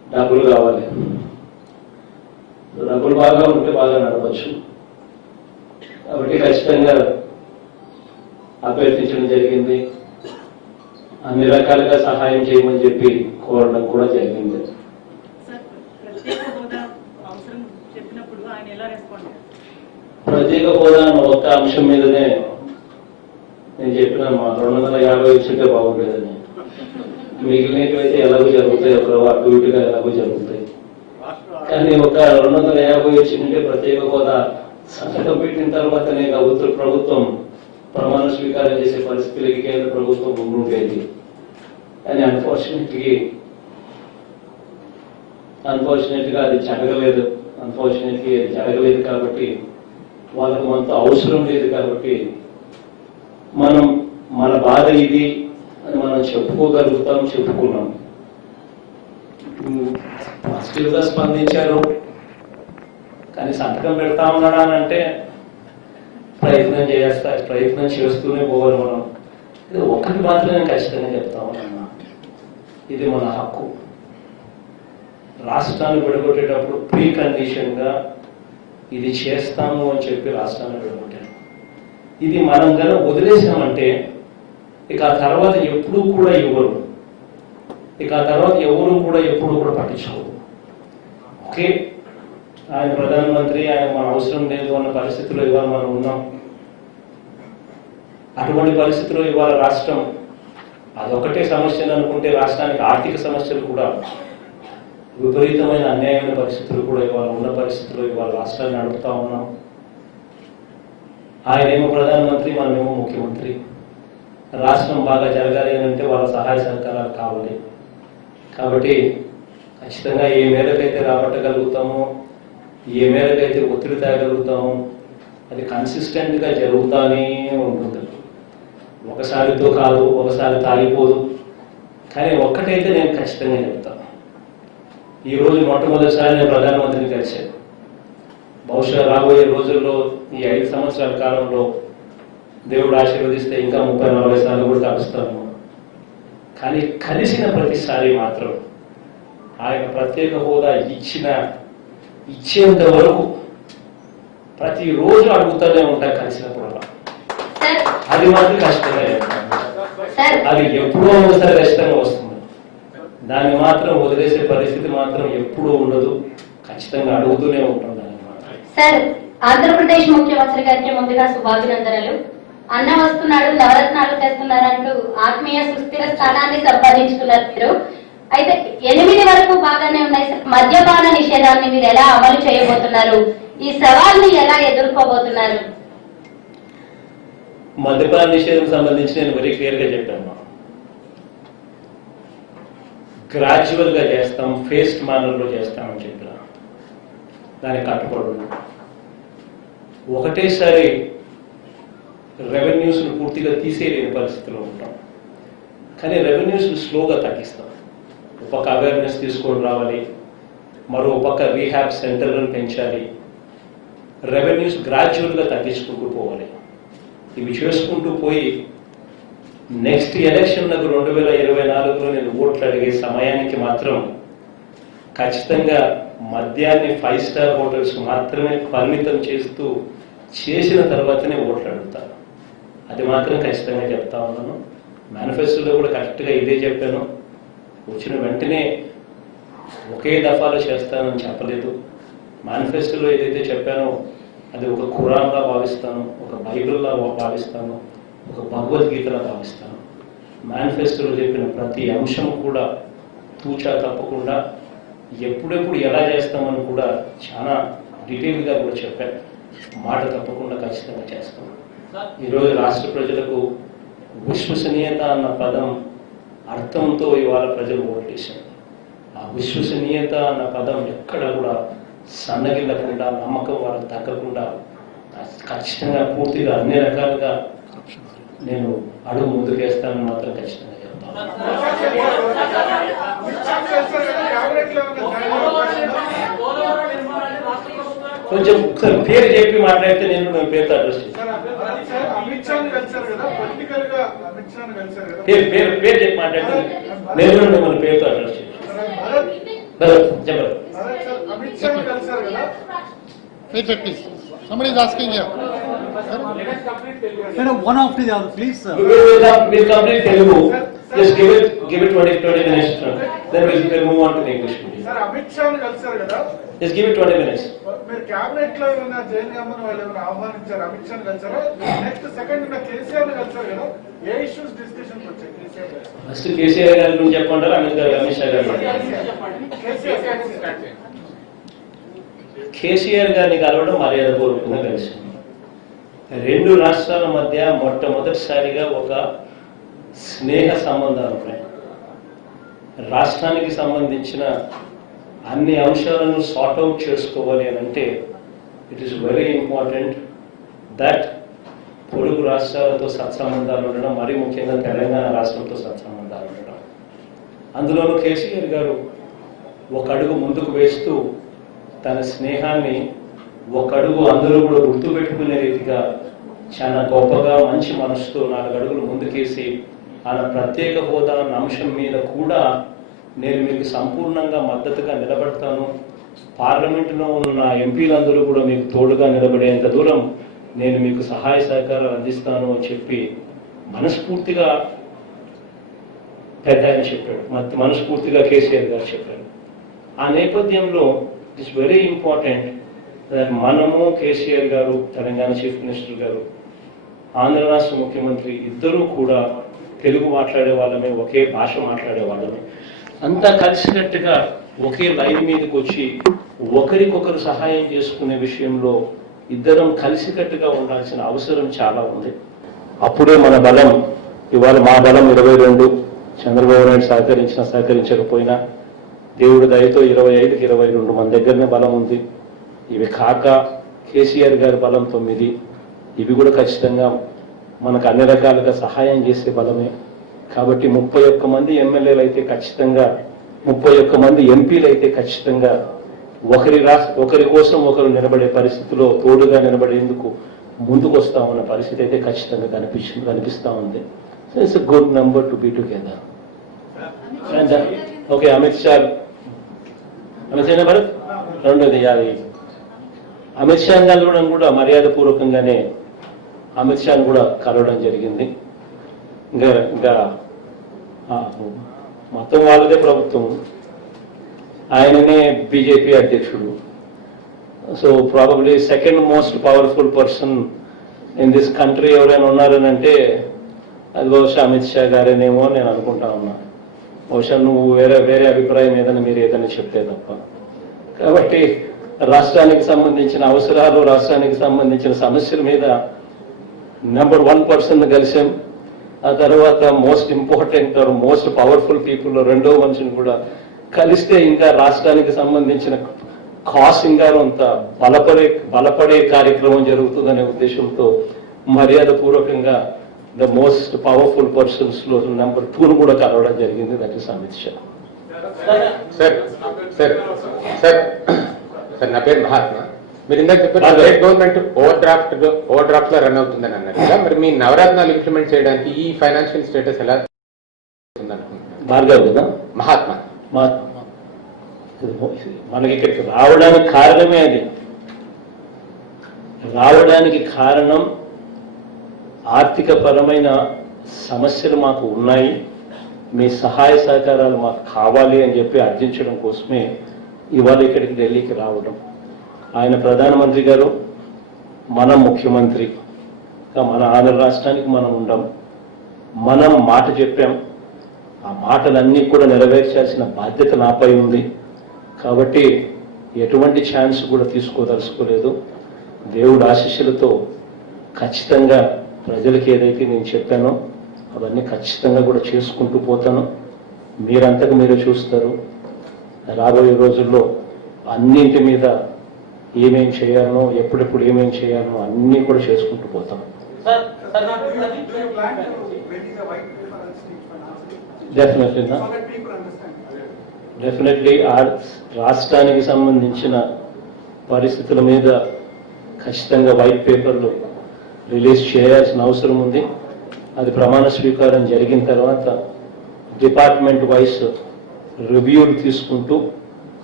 డబ్బులు కావాలి. డబ్బులు బాగా ఉంటే బాగా నడవచ్చు. కాబట్టి ఖచ్చితంగా అభ్యర్థించడం జరిగింది. అన్ని రకాలుగా సహాయం చేయమని చెప్పి కోరడం కూడా జరిగింది. ప్రత్యేక హోదా అన్న ఒక్క అంశం మీదనే నేను చెప్పిన మా 250 వచ్చింటే బాగుండేదని. మిగిలినవైతే ఎలాగో జరుగుతాయి, ఒక అటు ఇటుగా ఎలాగో జరుగుతాయి. కానీ ఒక 250 వచ్చిందంటే ప్రత్యేక హోదా సంతకం పెట్టిన తర్వాతనే ఉత్తర ప్రభుత్వం ప్రమాణ స్వీకారం చేసే పరిస్థితులకి కేంద్ర ప్రభుత్వం ముందుండేది. కానీ అన్ఫార్చునేట్గా అది జరగలేదు. అది జరగలేదు కాబట్టి వాళ్ళకు మనతో అవసరం లేదు. కాబట్టి మనం మన బాధ ఇది అని మనం చెప్పుకున్నాం. పాజిటివ్గా స్పందించారు. కానీ సంతకం పెడతా ఉన్నాడా అని అంటే ప్రయత్నం చేస్తూనే పోవాలి మనం. ఇది ఒక్కటి మాత్రం నేను ఖచ్చితంగా చెప్తా ఉన్నా, ఇది మన హక్కు. రాష్ట్రాన్ని విడగొట్టేటప్పుడు ప్రీ కండిషన్ గా ఇది చేస్తాము అని చెప్పి రాష్ట్రాన్ని విడగొట్టారు. ఇది మనం కనుక వదిలేసామంటే ఇక ఆ తర్వాత ఎప్పుడూ కూడా ఇవ్వరు. ఇక ఆ తర్వాత ఎవరు కూడా ఎప్పుడు కూడా పట్టించుకోరు. ఓకే, ఆయన ప్రధానమంత్రి, ఆయన మన అవసరం లేదు అన్న పరిస్థితిలో ఇవాళ మనం ఉన్నాం. అటువంటి పరిస్థితిలో ఇవాళ రాష్ట్రం అదొకటే సమస్యలు అనుకుంటే రాష్ట్రానికి ఆర్థిక సమస్యలు కూడా, విపరీతమైన అన్యాయమైన పరిస్థితులు కూడా ఇవాళ ఉన్న పరిస్థితుల్లో ఇవాళ రాష్ట్రాన్ని నడుపుతా ఉన్నాం. ఆయనేమో ప్రధానమంత్రి, మనమేమో ముఖ్యమంత్రి. రాష్ట్రం బాగా జరగాలి అంటే వాళ్ళ సహాయ సహకారాలు కావాలి. కాబట్టి ఖచ్చితంగా ఏ మేరకైతే రాబట్టగలుగుతామో, ఏ మేరకైతే ఒత్తిడి తేగలుగుతామో అది కన్సిస్టెంట్గా జరుగుతూనే ఉంటుంది. ఒకసారితో కాదు, ఒకసారి తాగిపోదు. కానీ ఒక్కటైతే నేను ఖచ్చితంగా చెప్తాను, ఈరోజు మొట్టమొదటిసారి నేను ప్రధానమంత్రిని కలిశాను. బహుశా రాబోయే రోజుల్లో ఈ 5 సంవత్సరాల కాలంలో దేవుడు ఆశీర్వదిస్తే ఇంకా 30-40 సార్లు కూడా కలుస్తాను. కానీ కలిసిన ప్రతిసారి మాత్రం ఆయన ప్రత్యేక హోదా ఇచ్చేంత వరకు ప్రతిరోజు అడుగుతూనే ఉంటా కలిసినప్పుడు. అది మాత్రం ఖచ్చితంగా అది ఎప్పుడో ఒకసారి ఖచ్చితంగా వస్తుంది. దాన్ని మాత్రం వదిలేసే పరిస్థితి మాత్రం ఎప్పుడూ ఉండదు. ఖచ్చితంగా అడుగుతూనే ఉంటాం దాన్ని. సార్, ఆంధ్రప్రదేశ్ ముఖ్యమంత్రి గారికి ముందుగా శుభాభినందనలు. అన్న వస్తున్నాడు, నవరత్నాలు తెస్తున్నారంటూ ఆత్మీయ సుస్థిర స్థానాన్ని సంపాదించుకున్నారు మీరు. అయితే 8 వరకు బాగానే ఉన్నాయి సార్. మద్యపాన నిషేధాన్ని మీరు ఎలా అమలు చేయబోతున్నారు? ఈ సవాల్ని ఎలా ఎదుర్కోబోతున్నారు? మద్యపాన నిషేధం సంబంధించి నేను వెరీ క్లియర్ గా చెప్పాను. గ్రాడ్యువల్ గా చేస్తాం, ఫేస్డ్ మేనర్ లో చేస్తామని చెప్పిన దానికి కట్టుబడి ఒకటేసారి రెవెన్యూస్ పూర్తిగా తీసేయలేని పరిస్థితిలో ఉంటాం. కానీ రెవెన్యూస్ స్లోగా తగ్గిస్తాం. ఒక పక్క అవేర్నెస్ తీసుకొని రావాలి, మరో పక్క రీహాబ్ సెంటర్లను పెంచాలి, రెవెన్యూస్ గ్రాడ్యువల్గా తగ్గించుకుంటూ పోవాలి. ఇవి చేసుకుంటూ పోయి నెక్స్ట్ ఎలక్షన్లకు 2024లో నేను ఓట్లు అడిగే సమయానికి మాత్రం ఖచ్చితంగా మద్యాన్ని 5 స్టార్ హోటల్స్ మాత్రమే పరిమితం చేసిన తర్వాతనే ఓట్లు అడుగుతాను. అది మాత్రం ఖచ్చితంగా చెప్తా ఉన్నాను. మేనిఫెస్టోలో కూడా కరెక్ట్గా ఇదే చెప్పాను. వచ్చిన వెంటనే ఒకే దఫాలో చేస్తానని చెప్పలేదు. మేనిఫెస్టోలో ఏదైతే చెప్పానో అది ఒక ఖురాన్లా భావిస్తాను, ఒక బైబిల్లా భావిస్తాను, ఒక భగవద్గీతలా భావిస్తాను. మేనిఫెస్టోలో చెప్పిన ప్రతి అంశం కూడా తూచా తప్పకుండా ఎప్పుడెప్పుడు ఎలా చేస్తామని కూడా చాలా డీటెయిల్గా కూడా చెప్పాను. మాట తప్పకుండా ఖచ్చితంగా చేస్తాం. ఈరోజు రాష్ట్ర ప్రజలకు విశ్వసనీయత అన్న పదం అర్థంతో ఇవాళ ప్రజలు ఓట్లేశారు. ఆ విశ్వసనీయత అన్న పదం ఎక్కడ కూడా సన్నగిల్లకుండా, నమ్మకం వాళ్ళకి తగ్గకుండా ఖచ్చితంగా పూర్తిగా అన్ని రకాలుగా నేను అడుగు ముందుకేస్తానని మాత్రం ఖచ్చితంగా చెప్తాను. కొంచెం పేరు చెప్పి మాట్లాడితే నేను పేరుతో అడ్రస్ చేస్తాను. పేరు చెప్పి మాట్లాడితే నేను మిమ్మల్ని పేరుతో అడ్రస్ చేస్తాను. చెప్పండి. అమిత్ షా కలిసారు కదా. Wait, please. Somebody is asking here. One after the other, please, sir. We'll complete Telugu. Just give it 20 minutes. Then we'll move on to the English meeting. Sir Amit Shah కలిసారు కదా. Just give it 20 minutes. మీరు cabinet లో ఏమైనా జైన్ గమ్మన్ వాళ్ళు ఏమైనా ఆహ్వానించారు? Amit Shah కలిసారా? Next second ఉన్న కేసీఆర్ కలిసారు కదా. ఏ ఇష్యూస్ డిస్కషన్ వచ్చాయి కేసీఆర్ గారు? ఫస్ట్ కేసీఆర్ గారి గురించి చెప్పంటారు, అమిత్ షా గారు. కేసీఆర్ గారిని కలవడం మర్యాదపూర్వకంగా కలిసింది. రెండు రాష్ట్రాల మధ్య మొట్టమొదటిసారిగా ఒక స్నేహ సంబంధాలు ఉన్నాయి. రాష్ట్రానికి సంబంధించిన అన్ని అంశాలను సార్ట్అవుట్ చేసుకోవాలి అని అంటే it is very important that పొరుగు రాష్ట్రాలతో సత్సంబంధాలు ఉండడం, మరీ ముఖ్యంగా తెలంగాణ రాష్ట్రంతో సత్సంబంధాలు ఉండడం. అందులోనూ కేసీఆర్ గారు ఒక అడుగు ముందుకు వేస్తూ తన స్నేహాన్ని ఒక అడుగు అందరూ కూడా గుర్తుపెట్టుకునే రీతిగా చాలా గొప్పగా మంచి మనసుతో 4 అడుగులు ముందుకేసి ఆయన ప్రత్యేక హోదా అన్న అంశం మీద కూడా నేను మీకు సంపూర్ణంగా మద్దతుగా నిలబడతాను, పార్లమెంటులో ఉన్న ఎంపీలందరూ కూడా మీకు తోడుగా నిలబడేంత దూరం నేను మీకు సహాయ సహకారాలు అందిస్తాను అని చెప్పి మనస్ఫూర్తిగా పెద్ద ఆయన చెప్పాడు, మనస్ఫూర్తిగా కేసీఆర్ గారు చెప్పారు. ఆ నేపథ్యంలో ఇట్స్ వెరీ ఇంపార్టెంట్ దట్ మనము, కేసీఆర్ గారు, తెలంగాణ చీఫ్ మినిస్టర్ గారు, ఆంధ్ర రాష్ట్ర ముఖ్యమంత్రి ఇద్దరూ కూడా తెలుగు మాట్లాడే వాళ్ళమే, ఒకే భాష మాట్లాడే వాళ్ళమే, అంతా కలిసికట్టుగా ఒకే లైన్ మీదకి వచ్చి ఒకరికొకరు సహాయం చేసుకునే విషయంలో ఇద్దరం కలిసికట్టుగా ఉండాల్సిన అవసరం చాలా ఉంది. అప్పుడే మన బలం, ఇవాళ మా బలం 22, చంద్రబాబు నాయుడు సహకరించకపోయినా దేవుడి దయతో 25కి 22 మన దగ్గరనే బలం ఉంది. ఇవి కాక కేసీఆర్ గారి బలం 9, ఇవి కూడా ఖచ్చితంగా మనకు అన్ని రకాలుగా సహాయం చేసే బలమే. కాబట్టి 31 మంది ఎమ్మెల్యేలు అయితే ఖచ్చితంగా, 31 మంది ఎంపీలు అయితే ఖచ్చితంగా ఒకరి కోసం ఒకరు నిలబడే పరిస్థితిలో తోడుగా నిలబడేందుకు ముందుకు వస్తామన్న పరిస్థితి అయితే ఖచ్చితంగా కనిపిస్తా ఉంది. So it's a good number to be together. And okay, Amit Shah number రెండోది అమిత్ షా కలవడం కూడా మర్యాదపూర్వకంగానే అమిత్ షాను కూడా కలవడం జరిగింది. ఇంకా మొత్తం వాళ్ళదే ప్రభుత్వం, ఆయననే బీజేపీ అధ్యక్షుడు. So probably second most powerful person in this country ఎవరైనా ఉన్నారని అంటే అది బహుశా అమిత్ షా గారేనేమో నేను అనుకుంటా ఉన్నా. బహుశా నువ్వు వేరే అభిప్రాయం ఏదైనా మీరు ఏదైనా చెప్తే తప్ప. కాబట్టి రాష్ట్రానికి సంబంధించిన అవసరాలు, రాష్ట్రానికి సంబంధించిన సమస్యల మీద నెంబర్ 1 పర్సన్ కలిసాం. ఆ తర్వాత most important or most powerful people రెండో మనిషిని కూడా కలిస్తే ఇంకా రాష్ట్రానికి సంబంధించిన కాస్ ఇంకా అంత బలపడే కార్యక్రమం జరుగుతుందనే ఉద్దేశంతో మర్యాదపూర్వకంగా ద మోస్ట్ పవర్ఫుల్ పర్సన్స్ లో నెంబర్ 2 కూడా కలవడం జరిగింది. That is Amit Shah. Sir నా పేరు మహాత్మా. మీరు ఇందాక చెప్పారు స్టేట్ గవర్నమెంట్ ఓవర్ డ్రాఫ్ట్ లో రన్ అవుతుందని అన్నారు కదా, మరి మీ నవరత్నాలు ఇంప్లిమెంట్ చేయడానికి ఈ ఫైనాన్షియల్ స్టేటస్ ఎలా భార్గవ్ కదా మహాత్మా? మనకి ఇక్కడికి రావడానికి కారణమే అది. రావడానికి కారణం ఆర్థిక పరమైన సమస్యలు మాకు ఉన్నాయి, మీ సహాయ సహకారాలు మాకు కావాలి అని చెప్పి అర్థించడం కోసమే ఇవాళ ఇక్కడికి ఢిల్లీకి రావడం. ఆయన ప్రధానమంత్రి గారు, మనం ముఖ్యమంత్రి, మన ఆంధ్ర రాష్ట్రానికి మనం ఉండం, మనం మాట చెప్పాం, ఆ మాటలన్నీ కూడా నెరవేర్చాల్సిన బాధ్యత నాపై ఉంది. కాబట్టి ఎటువంటి ఛాన్స్ కూడా తీసుకోదలుచుకోలేదు. దేవుడి ఆశీస్సులతో ఖచ్చితంగా ప్రజలకు ఏదైతే నేను చెప్పానో అవన్నీ ఖచ్చితంగా కూడా చేసుకుంటూ పోతాను. మీరంతకు మీరే చూస్తారు. రాబోయే రోజుల్లో అన్నింటి మీద ఏమేం చేయాలనో, ఎప్పుడెప్పుడు ఏమేం చేయాలనో అన్నీ కూడా చేసుకుంటూ పోతాం. డెఫినెట్లీ రాష్ట్రానికి సంబంధించిన పరిస్థితుల మీద ఖచ్చితంగా వైట్ పేపర్లు రిలీజ్ చేయాల్సిన అవసరం ఉంది. అది ప్రమాణ స్వీకారం జరిగిన తర్వాత డిపార్ట్మెంట్ వైస్ రివ్యూలు తీసుకుంటూ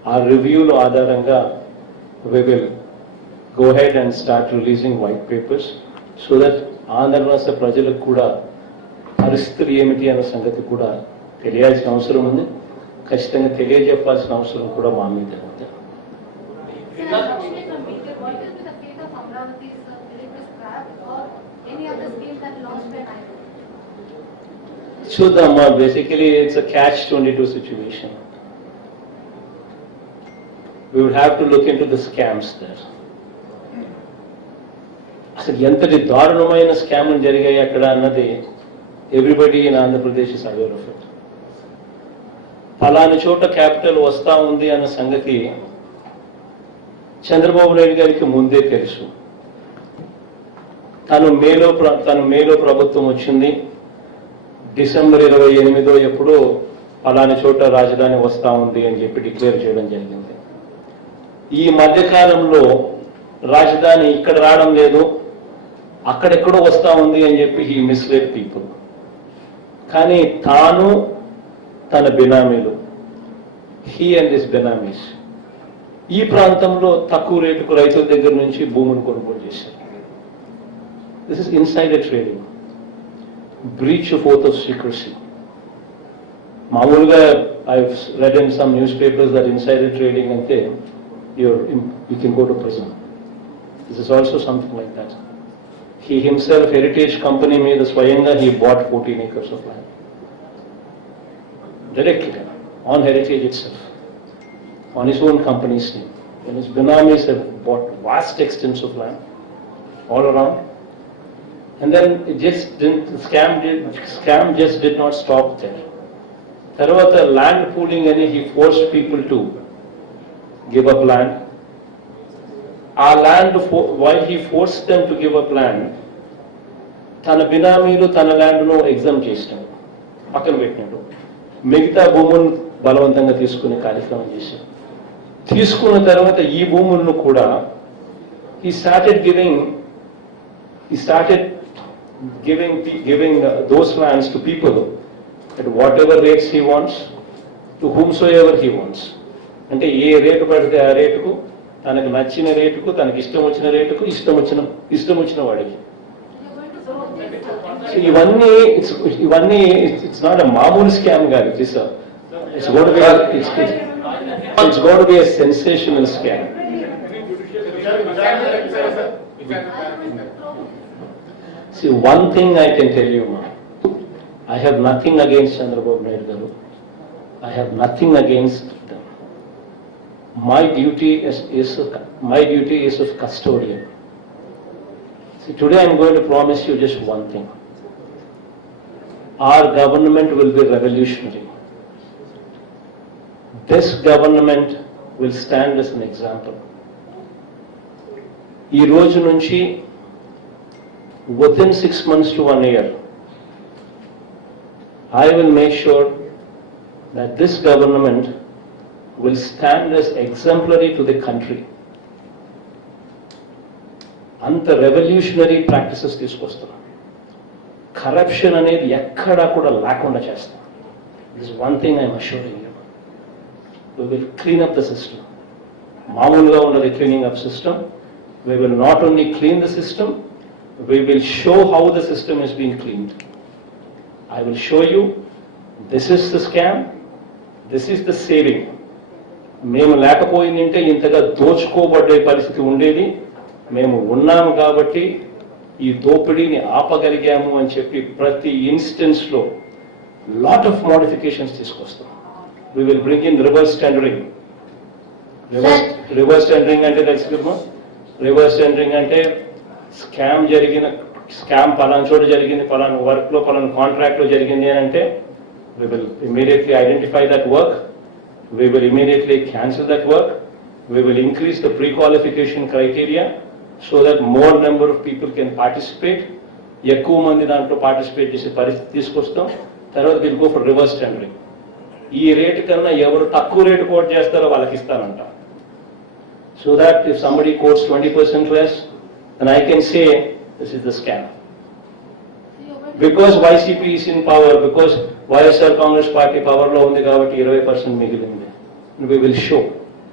ఆ రివ్యూల ఆధారంగా we will go ahead and start releasing white papers so that Andhra రాష్ట్ర ప్రజలకు కూడా పరిస్థితులు ఏమిటి అన్న సంగతి కూడా తెలియాల్సిన అవసరం ఉంది. ఖచ్చితంగా తెలియజెప్పాల్సిన అవసరం కూడా మా మీద ఉంది. చూద్దామా, basically it's a catch-22 situation. We would have to look into the scams there. అసలు ఎంతటి దారుణమైన స్కామ్లు జరిగాయి అక్కడ అన్నది everybody in Andhra Pradesh is aware of it. ఫలాని చోట క్యాపిటల్ వస్తా ఉంది అన్న సంగతి చంద్రబాబు నాయుడు గారికి ముందే తెలుసు. తను మేలో ప్రభుత్వం వచ్చింది, డిసెంబర్ 28 ఎప్పుడో ఫలాని చోట రాజధాని వస్తా ఉంది అని చెప్పి డిక్లేర్ చేయడం జరిగింది. ఈ మధ్యకాలంలో రాజధాని ఇక్కడ రావడం లేదు, అక్కడెక్కడో వస్తా ఉంది అని చెప్పి హీ మిస్లెడ్ పీపుల్. కానీ తాను తన బినామీలు, హీ అండ్ హిస్ బినామీస్ ఈ ప్రాంతంలో తక్కువ రేటుకు రైతుల దగ్గర నుంచి భూములు కొనుగోలు చేశారు. This is insider trading, breach of oath of secrecy. మామూలుగా I read in some news papers that insider trading అంటే you can go to prison. This is also something like that. He himself, Heritage Company made Swayanga, he bought 14 acres of land. Directly, on Heritage itself, on his own company's name. And his binamis have bought vast extents of land all around. And then it just didn't, scam just did not stop there. Tarvata land pooling and he forced people to give up land. Our land, while he forced them to give up land, తన బినామీలు తన ల్యాండ్ను exam చేసినాడు, పక్కన పెట్టినాడు. మిగతా భూములను బలవంతంగా తీసుకునే కార్యక్రమం చేశాడు. తీసుకున్న తర్వాత ఈ భూములను కూడా he started giving those lands to people at whatever rates he wants, to whomsoever he wants. అంటే ఏ రేటు పడితే ఆ రేటుకు, తనకు నచ్చిన రేటుకు, తనకి ఇష్టం వచ్చిన రేటుకు, ఇష్టం వచ్చిన వాడికి. ఇవన్నీ ఇట్స్ నాట్ ఎ మామూలు స్కామ్ కాదు. It's got to be a sensational scam. See, one thing I can tell you, ma, I have nothing against Chandrababu Naidu garu. I have nothing against them. My duty is of custodian. See, today I am going to promise you just one thing. Our government will be revolutionary. This government will stand as an example. ఈ రోజు నుంచి within 6 months to 1 year, I will make sure that this government will stand as exemplary to the country. అంత revolutionary practices తీసుకొస్తాం. Corruption అనేది ఎక్కడా కూడా లేకుండా చేస్తాం. This one thing I'm assuring you. We will clean up the system. మామూలుగా ఉన్నది cleaning up system. We will not only clean the system, we will show how the system is being cleaned. I will show you, this is the scam, this is the saving. మేము లేకపోయిందంటే ఇంతగా దోచుకోబడే పరిస్థితి ఉండేది. మేము ఉన్నాము కాబట్టి ఈ దోపిడీని ఆపగలిగాము అని చెప్పి ప్రతి ఇన్స్టెన్స్లో లాట్ ఆఫ్ మోడిఫికేషన్స్ తీసుకొస్తాం. We will bring in reverse tendering. Reverse tendering అంటే తెలుసుకున్నాం. రివర్స్ టెండరింగ్ అంటే స్కామ్ పలానా చోట జరిగింది, పలానా వర్క్లో, పలానా కాంట్రాక్ట్లో జరిగింది అని అంటే we will immediately identify that work, we will immediately cancel that work, we will increase the pre-qualification criteria so that more number of people can participate. ఎక్కువ మంది దాంట్లో పార్టిసిపేట్ చేసే పరిస్థితి తీసుకొస్తాం. తర్వాత we'll go for reverse tendering. ఈ rate కన్నా ఎవరు తక్కువ రేటు కోట్ చేస్తారో వాళ్ళకి ఇస్తానంట. So that if somebody quotes 20% less, then I can say this is the scam. Because YCP is in power, because YSR Congress Party power lo undi kabatti 20% migilindi. We will show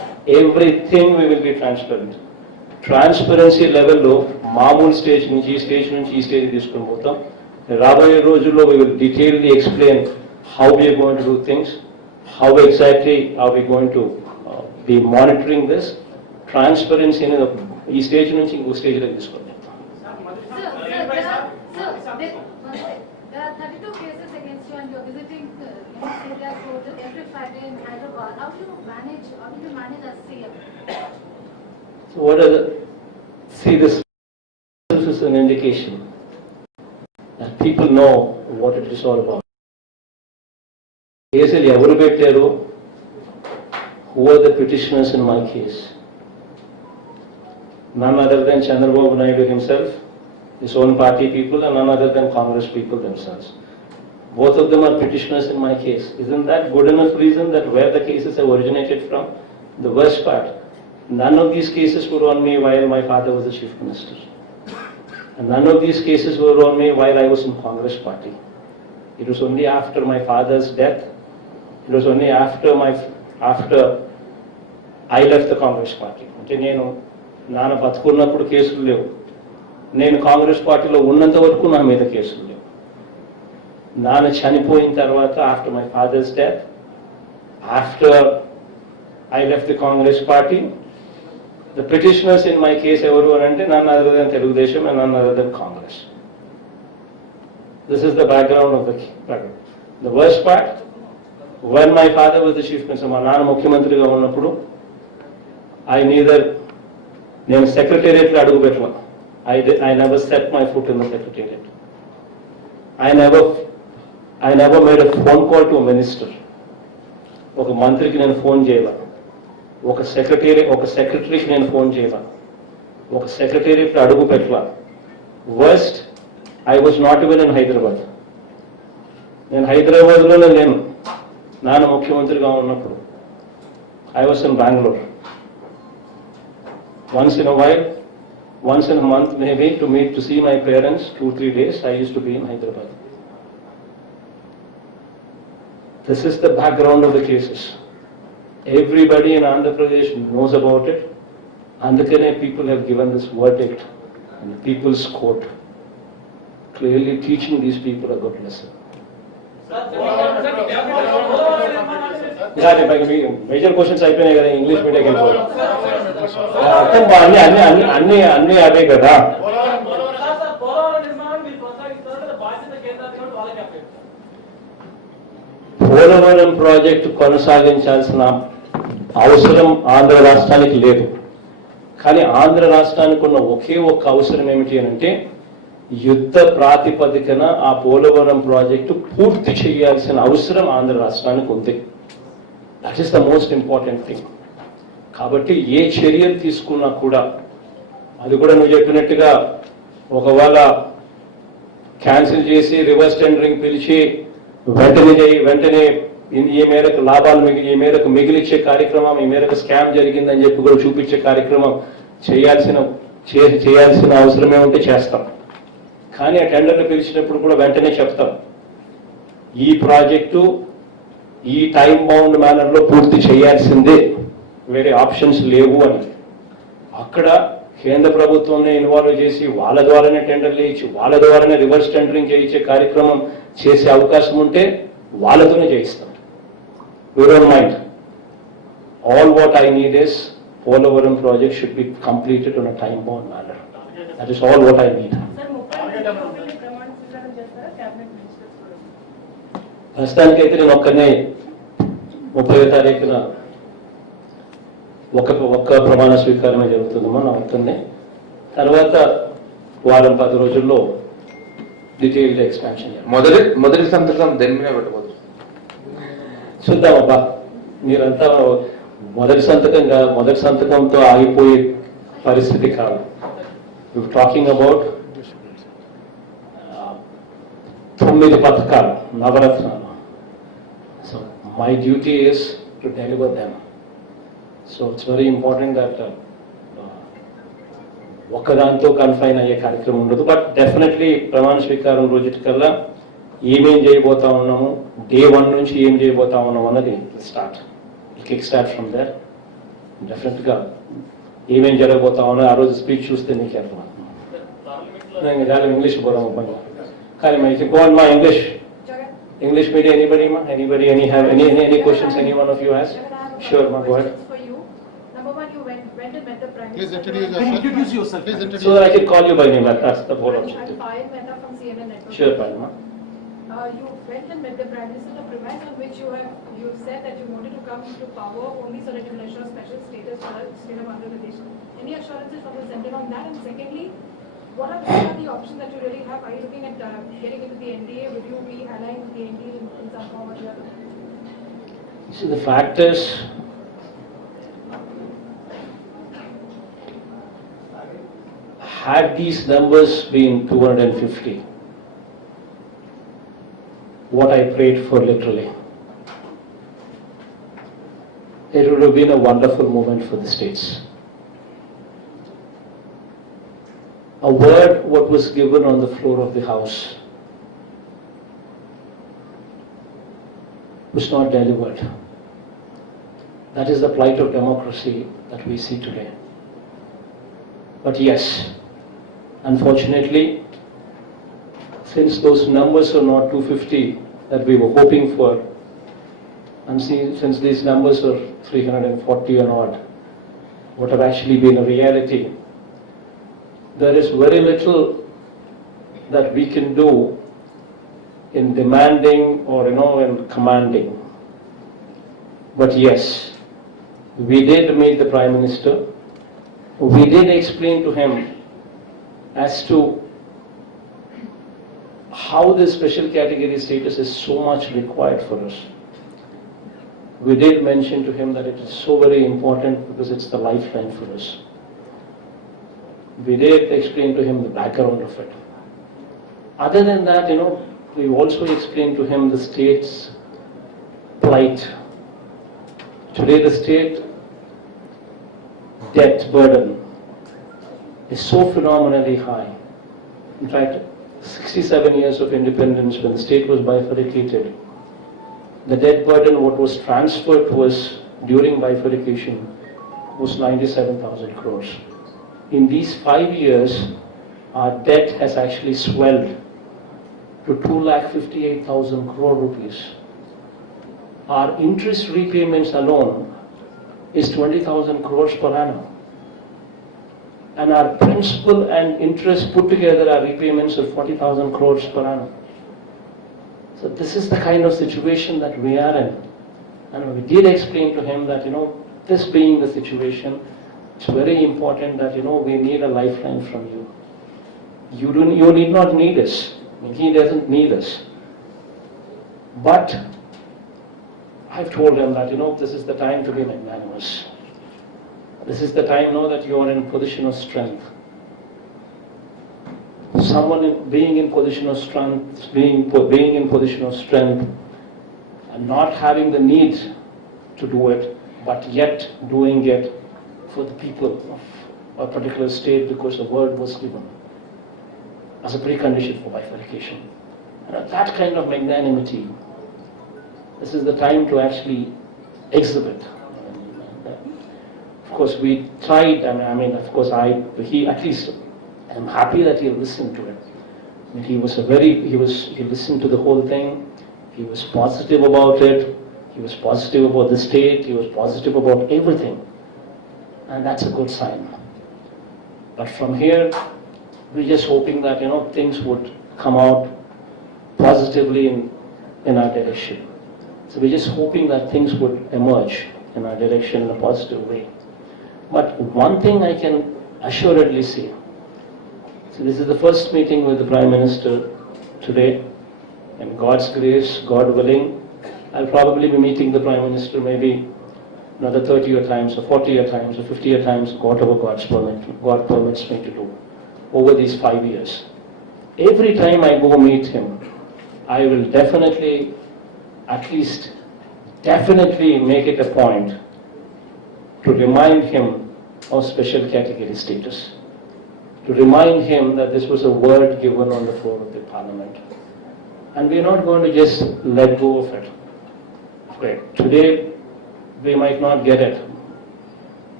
everything we will be transparent. Transparency లెవెల్లో మామూలు stage నుంచి ఈ stage నుంచి ఈ stage తీసుకొని పోతాం. రాబోయే రోజుల్లో we will detailly explain how we are going to do things, how exactly are we going to be monitoring this. Transparency అనేది ఈ స్టేజ్ నుంచి ఇంకో స్టేజ్లో తీసుకోండి. There are 32 cases against you and you're visiting area court every Friday in Hyderabad. How do you manage as CM? So what are the, see, this is an indication that people know what it is all about. కేసులు ఎవరు పెట్టారు? Who are the petitioners in my case? None other than Chandrababu Naidu himself, his own party people, and none other than Congress people themselves. Both of them are petitioners in my case. Isn't that good enough reason that where the cases have originated from? The worst part, none of these cases were on me while my father was the chief minister. And none of these cases were on me while I was in Congress party. It was only after my father's death. It was only after I left the Congress party. అంటే నేను నాన్న బతుకున్నప్పుడు కేసులు లేవు. నేను కాంగ్రెస్ పార్టీలో ఉన్నంత వరకు నా మీద కేసులు లేవు. నాన్న చనిపోయిన తర్వాత after my father's death, after I left the Congress party, the petitioners in my case evaru ante none other than Telugudesham and none other than Congress. This is the background of the background. The worst part, when my father was the chief minister, మా నాన్న ముఖ్యమంత్రిగా ఉన్నప్పుడు నేను సెక్రటేరియట్లో అడుగు పెట్టాను. I never set my foot in the secretariat. I never made a phone call to a minister. ఒక మంత్రికి నేను ఫోన్ చేయాల, ఒక సెక్రటరీకి నేను ఫోన్ చేయాల, ఒక సెక్రటేరియట్లో అడుగు పెట్టాల. Worst, I was not even in Hyderabad. నేను హైదరాబాద్లోనే లేను నాన్న ముఖ్యమంత్రిగా ఉన్నప్పుడు. I was in Bangalore. Once in a while, once in a month maybe, to see my parents 2-3 days, I used to be in Hyderabad. This is the background of the cases. Everybody in Andhra Pradesh knows about it. Andhra people have given this verdict in the People's Court, clearly teaching these people a good lesson. Major questions అయిపోయినాయి కదా, English medium వెళ్ళిపోయి అన్ని అవే కదా. Polavaram project కొనసాగించాల్సిన అవసరం ఆంధ్ర రాష్ట్రానికి లేదు. కానీ ఆంధ్ర రాష్ట్రానికి ఉన్న ఒకే ఒక్క అవసరం ఏమిటి అంటే యుద్ధ ప్రాతిపదికన ఆ పోలవరం ప్రాజెక్టు పూర్తి చేయాల్సిన అవసరం ఆంధ్ర రాష్ట్రానికి ఉంది. That is the most important thing. కాబట్టి ఏ చర్యలు తీసుకున్నా కూడా, అది కూడా నువ్వు చెప్పినట్టుగా ఒకవేళ క్యాన్సిల్ చేసి రివర్స్ టెండరింగ్ పిలిచి వెంటనే ఈ మేరకు లాభాలు ఈ మేరకు మిగిలిచ్చే కార్యక్రమం, ఈ మేరకు స్కామ్ జరిగిందని చెప్పి కూడా చూపించే కార్యక్రమం చేయాల్సిన అవసరమే ఉంటే చేస్తాం. కానీ ఆ టెండర్లు పిలిచినప్పుడు కూడా వెంటనే చెప్తాం, ఈ ప్రాజెక్టు ఈ టైం బౌండ్ మేనర్లో పూర్తి చేయాల్సిందే, వేరే ఆప్షన్స్ లేవు అని. అక్కడ కేంద్ర ప్రభుత్వంని ఇన్వాల్వ్ చేసి వాళ్ళ ద్వారానే టెండర్లు ఇచ్చి వాళ్ళ ద్వారానే రివర్స్ టెండరింగ్ చేయించే కార్యక్రమం చేసే అవకాశం ఉంటే వాళ్ళతోనే చేయిస్తాం. We don't mind. All what I need is Polavaram project should be completed on a time bound manner. That is all what I need. ప్రస్తుతానికైతే నేను ఒక్కనే 30వ తారీఖున ఒక్క ప్రమాణ స్వీకారమే జరుగుతుందమ్మా నా ఒక్కనే. తర్వాత వారం 10 రోజుల్లో డీటెయిల్డ్ ఎక్స్పాన్షన్. మొదటి సంతకం దేని మీద పెట్టబోదు చూద్దామబ్బా. మీరంతా మొదటి సంతకంతో ఆగిపోయే పరిస్థితి కాదు. టాకింగ్ అబౌట్ 9 పథకాలు, నవరత్నాలు. So my duty is to deliver them. So it's very important that ఒక్కదాంతో confine అయ్యే కార్యక్రమం ఉండదు. బట్ డెఫినెట్లీ ప్రమాణ స్వీకారం రోజుకల్లా ఏమేం చేయబోతా ఉన్నాము, Day 1 నుంచి ఏం చేయబోతా ఉన్నాము అన్నది కిక్ స్టార్ట్ ఫ్రమ్ దేర్. డెఫినెట్గా ఏమేం జరగబోతా ఉన్నా ఆ రోజు స్పీచ్ చూస్తే నీకు అర్థం. నేను చాలా ఇంగ్లీష్ పోదాం పని కానీ my go on my English Jagan, English media, anybody, ma? Anybody, have any questions any one of you has? Jagan, I have Sure, ma, go ahead. questions for you. Number one, you went and met the Prime Please Minister. introduce yourself. Please introduce. So that I can call you by name, that's the whole I'm objective. Payal Mehta from CNN Network. Sure, fine, ma. You went and met the Prime Minister, the premise on which you said that you wanted to come to power only so that you can assure special status for the state of Andhra Pradesh. Any assurances from the center on that? And secondly, what are the options that you really have? Are you looking at getting into the NDA? Would you be allying with the NDA in some form or the other? See, the fact is, had these numbers been 250, what I prayed for literally, it would have been a wonderful moment for the states. A word what was given on the floor of the house was not delivered. That is the plight of democracy that we see today. But yes, unfortunately, since those numbers are not 250 that we were hoping for, and since these numbers are 340 and odd, what have actually been a reality, there is very little that we can do in demanding or in commanding. But yes, we did meet the Prime Minister. We did explain to him as to how this special category status is so much required for us. We did mention to him that it is so very important because it's the lifeline for us. We did explain to him the background of it. Other than that, we also explained to him the state's plight. Today the state debt burden is so phenomenally high. In fact, 67 years of independence when the state was bifurcated, the debt burden what was transferred to us during bifurcation was 97,000 crores. In these 5 years, our debt has actually swelled to 2,58,000 crore rupees. Our interest repayments alone is 20,000 crores per annum. And our principal and interest put together are repayments of 40,000 crores per annum. So this is the kind of situation that we are in. And we did explain to him that, this being the situation, it's very important that, we need a lifeline from you. You need not need us. He doesn't need us. But I've told him that, this is the time to be magnanimous. This is the time now that you are in position of strength. Someone being in position of strength, being in position of strength, and not having the need to do it, but yet doing it for the people of a particular state because a word was given as a precondition for bifurcation. And that kind of magnanimity, this is the time to actually exhibit. Of course, we tried, of course, he at least, I'm happy that he listened to it. He listened to the whole thing. He was positive about it. He was positive about the state. He was positive about everything. And that's a good sign. But from here, we're just hoping that, things would come out positively in our direction. So we're just hoping that things would emerge in our direction in a positive way. But one thing I can assuredly say, so this is the first meeting with the Prime Minister today. In God's grace, God willing, I'll probably be meeting the Prime Minister maybe another 30 times or 40 times or 50 times, whatever God permits me to do over these 5 years. Every time I go meet him, I will definitely make it a point to remind him of special category status, to remind him that this was a word given on the floor of the Parliament. And we're not going to just let go of it. Okay. Today, we might not get it.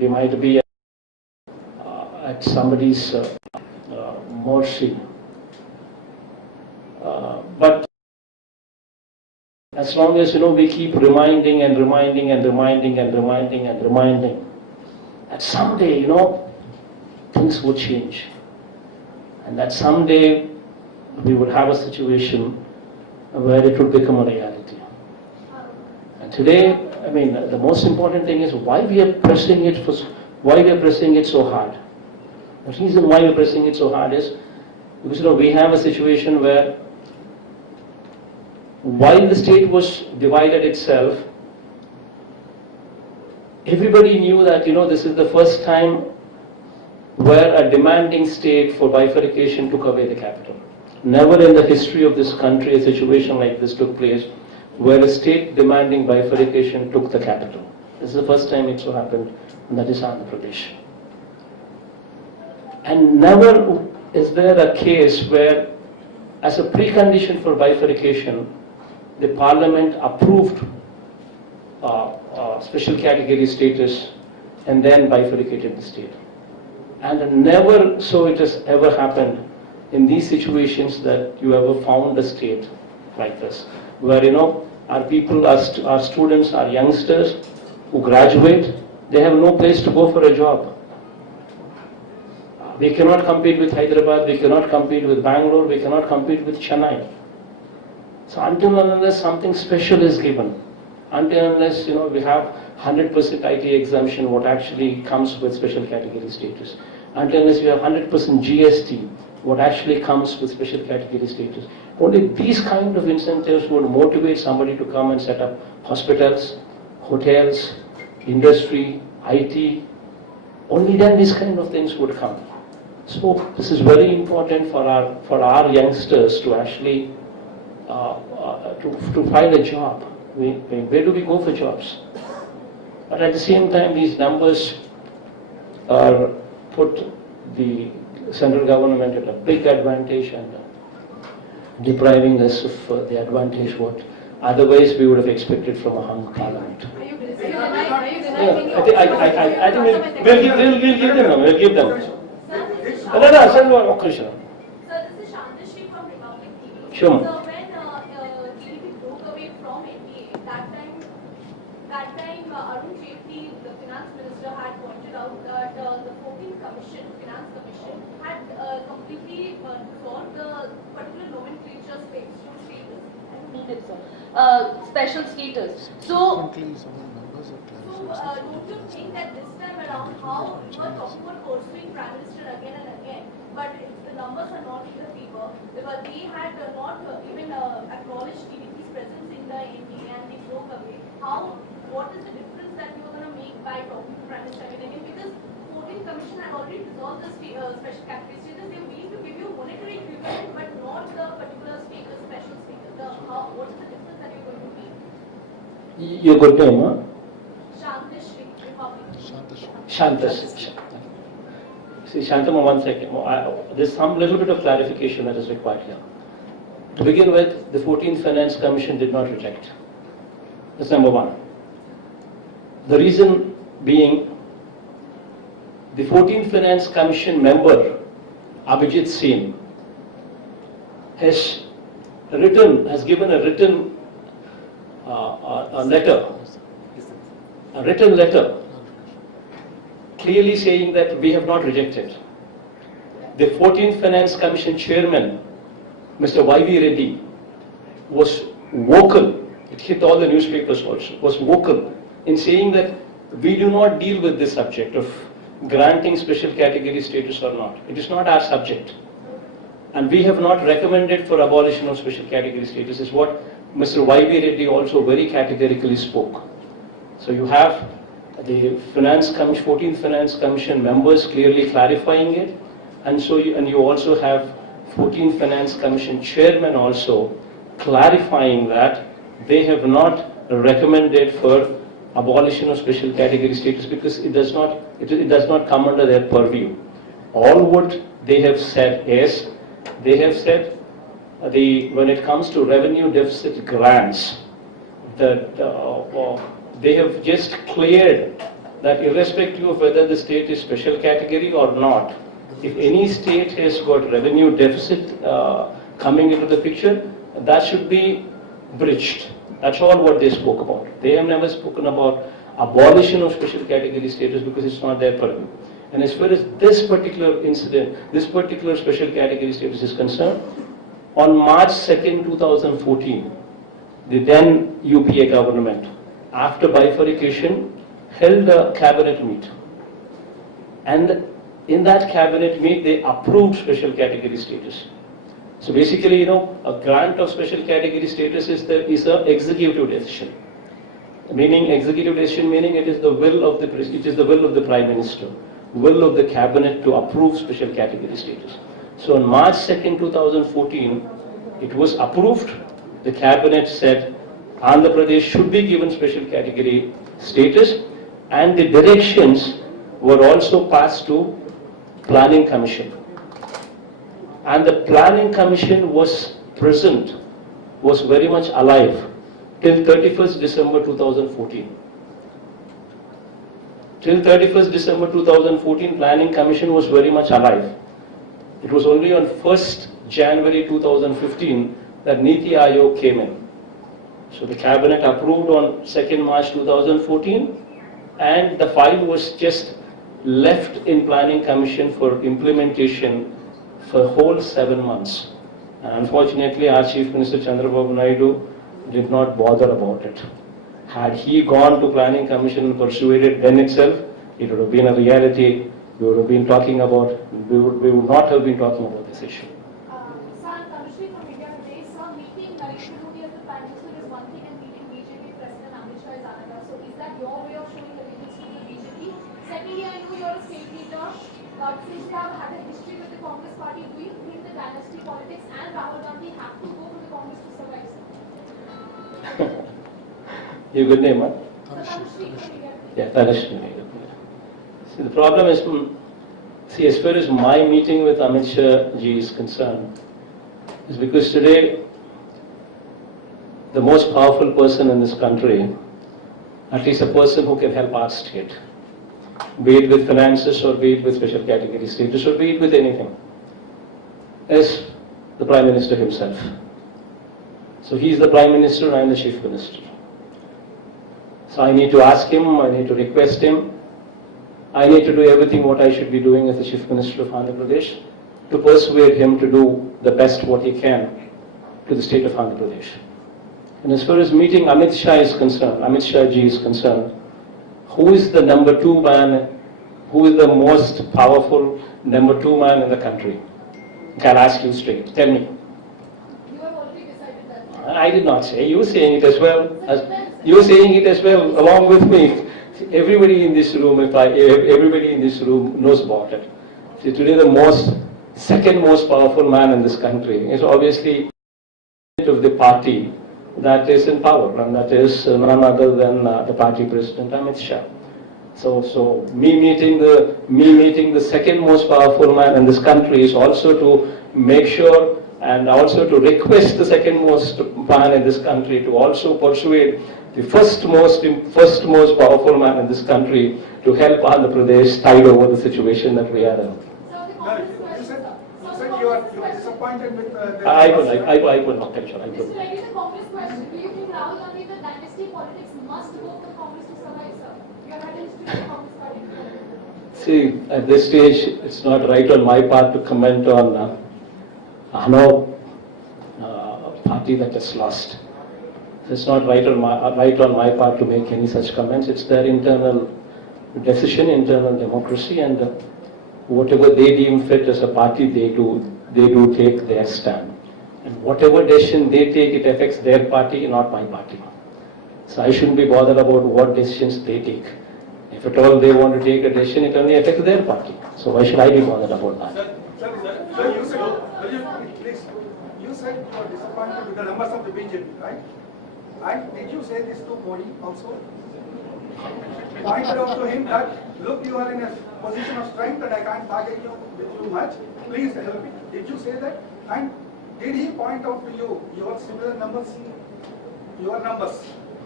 we might be at somebody's mercy. But as long as, we keep reminding and reminding and reminding and reminding and reminding, that someday, things would change. And that someday we would have a situation where it would become a reality. And today, the most important thing is why we are pressing it so hard. The reason why we're pressing it so hard is because, we have a situation where while the state was divided itself, everybody knew that, this is the first time where a demanding state for bifurcation took away the capital. Never in the history of this country a situation like this took place where a state demanding bifurcation took the capital. This is the first time it so happened, and that is Andhra Pradesh. And never is there a case where, as a precondition for bifurcation, the parliament approved special category status and then bifurcated the state. And never so it has ever happened in these situations that you ever found a state like this, where, our people, our students, our youngsters who graduate, they have no place to go for a job. We cannot compete with Hyderabad, we cannot compete with Bangalore, we cannot compete with Chennai. So until and unless something special is given, until and unless, we have 100% IT exemption, what actually comes with special category status, until unless we have 100% GST, what actually comes with special category status, only these kind of incentives would motivate somebody to come and set up hospitals, hotels, industry, IT. Only then these kind of things would come. So this is very important for our youngsters to actually to find a job. Where do we go for jobs? But at the same time, these numbers are put the central government at a big advantage and depriving us of the advantage what otherwise we would have expected from a hung parliament. Are you denying I think we'll give them. No, Krishna. Sir, this is Shantashri from Republic TV. Sure. So when TDP broke away from NDA, that time Arun Jaitley, the finance minister, had pointed out that the 14th commission, finance commission, had completely dissolved the particular nomenclature space, special status. So don't you think that this time around, how you are talking about pursuing Prime Minister again and again, but the numbers are not in the favor, because they had not even acknowledged TDP's presence in the NDA and they broke away. What is the difference that you are going to make by talking to Prime Minister again and again? Because 14th Commission had already dissolved the special category status. They were willing to give you monetary equivalent, but not the particular status, special status. What is the difference that you're going to make? Your good name, huh? Shantashri, Republic. Shantashri. See, Shantama, one second. There's some little bit of clarification that is required here. To begin with, the 14th Finance Commission did not reject. That's number one. The reason being, the 14th Finance Commission member, Abhijit Singh, has given a written letter clearly saying that we have not rejected. The 14th Finance Commission chairman, Mr. Y.V. Reddy, was vocal, it hit all the newspapers also, was vocal in saying that we do not deal with this subject of granting special category status or not. It is not our subject. And we have not recommended for abolition of special category status, is what Mr. Y.V. Reddy also very categorically spoke. So you have the 14th Finance Commission members clearly clarifying it, and you also have 14th Finance Commission chairman also clarifying that they have not recommended for abolition of special category status because it does not come under their purview. All what they have said is, they have said when it comes to revenue deficit grants, that they have just cleared that irrespective of whether the state is special category or not, if any state has got revenue deficit coming into the picture, that should be bridged. That's all what they spoke about. They have never spoken about abolition of special category status because it's not their purview. And as far as this particular incident, this particular special category status is concerned, on March 2nd, 2014, the then UPA government, after bifurcation, held a cabinet meet. And in that cabinet meet, they approved special category status. So basically, a grant of special category status is an executive decision. Meaning executive decision, meaning it is the will of the Prime Minister, will of the cabinet to approve special category status. So on March 2nd, 2014, it was approved. The cabinet said Andhra Pradesh should be given special category status, and the directions were also passed to Planning Commission. And the Planning Commission was present, was very much alive till 31st December 2014. Till 31st December 2014, Planning Commission was very much alive. It was only on 1st January 2015 that Niti Aayog came in. So the cabinet approved on 2nd March 2014, and the file was just left in Planning Commission for implementation for whole 7 months. And unfortunately, our Chief Minister Chandrababu Naidu did not bother about it. Had he gone to Planning Commission and pursued it then itself, it would have been a reality. We would have we would not have been talking about this issue. Sir, I'm Tanushree from India Today. Sir, meeting Narendra Modi as the Prime Minister is one thing and meeting BJP President Amit Shah is another. So is that your way of showing allegiance to the BJP? Secondly, I know you're a state leader, but since you have had a history with the Congress party, do you think the dynasty politics and Rahul Gandhi have to go for the Congress to survive, sir? Your good name, huh? Tanushree from India Today. Yeah, Tanushree. See, the problem is, as far as my meeting with Amit Shah ji is concerned, is because today, the most powerful person in this country, at least a person who can help our state, be it with finances or be it with special category status or be it with anything, is the Prime Minister himself. So he is the Prime Minister, I am the Chief Minister. So I need to ask him, I need to request him, I need to do everything what I should be doing as the Chief Minister of Andhra Pradesh to persuade him to do the best what he can to the state of Andhra Pradesh. And as far as meeting Amit Shah is concerned, Amit Shah ji is concerned, who is the number 2 man, who is the most powerful number 2 man in the country? Can I ask you straight? Tell me. You have already decided that. I did not say. You saying it as well. You saying it as well along with me. Everybody in this room, everybody in this room knows about it. See, today the second most powerful man in this country is obviously of the party that is in power, and that is none other than the party president Amit Shah. So me meeting the second most powerful man in this country is also to make sure and also to request the second most man in this country to also persuade the first most powerful man in this country to help Andhra Pradesh tide over the situation that we are in. You said you are disappointed with the... I will not tell you. I will. Mr. Reddy, the Congress question. Do you think Rahul Gandhi, the dynasty politics must go for Congress to survive, sir? You have had a history with Congress party. See, at this stage, it's not right on my part to comment on party that has lost. It's not right on my part to make any such comments. It's their internal decision, internal democracy, and whatever they deem fit as a party, they do take their stand. And whatever decision they take, it affects their party, not my party. So I shouldn't be bothered about what decisions they take. If at all they want to take a decision, it only affects their party. So why should I be bothered about that? Sir, you said you were disappointed with the numbers of the BJP, right? And did you say this to Modi also? Pointed out to him that, look, you are in a position of strength and I can't target you with too much. Please help me. Did you say that? And did he point out to you your similar numbers? Your numbers?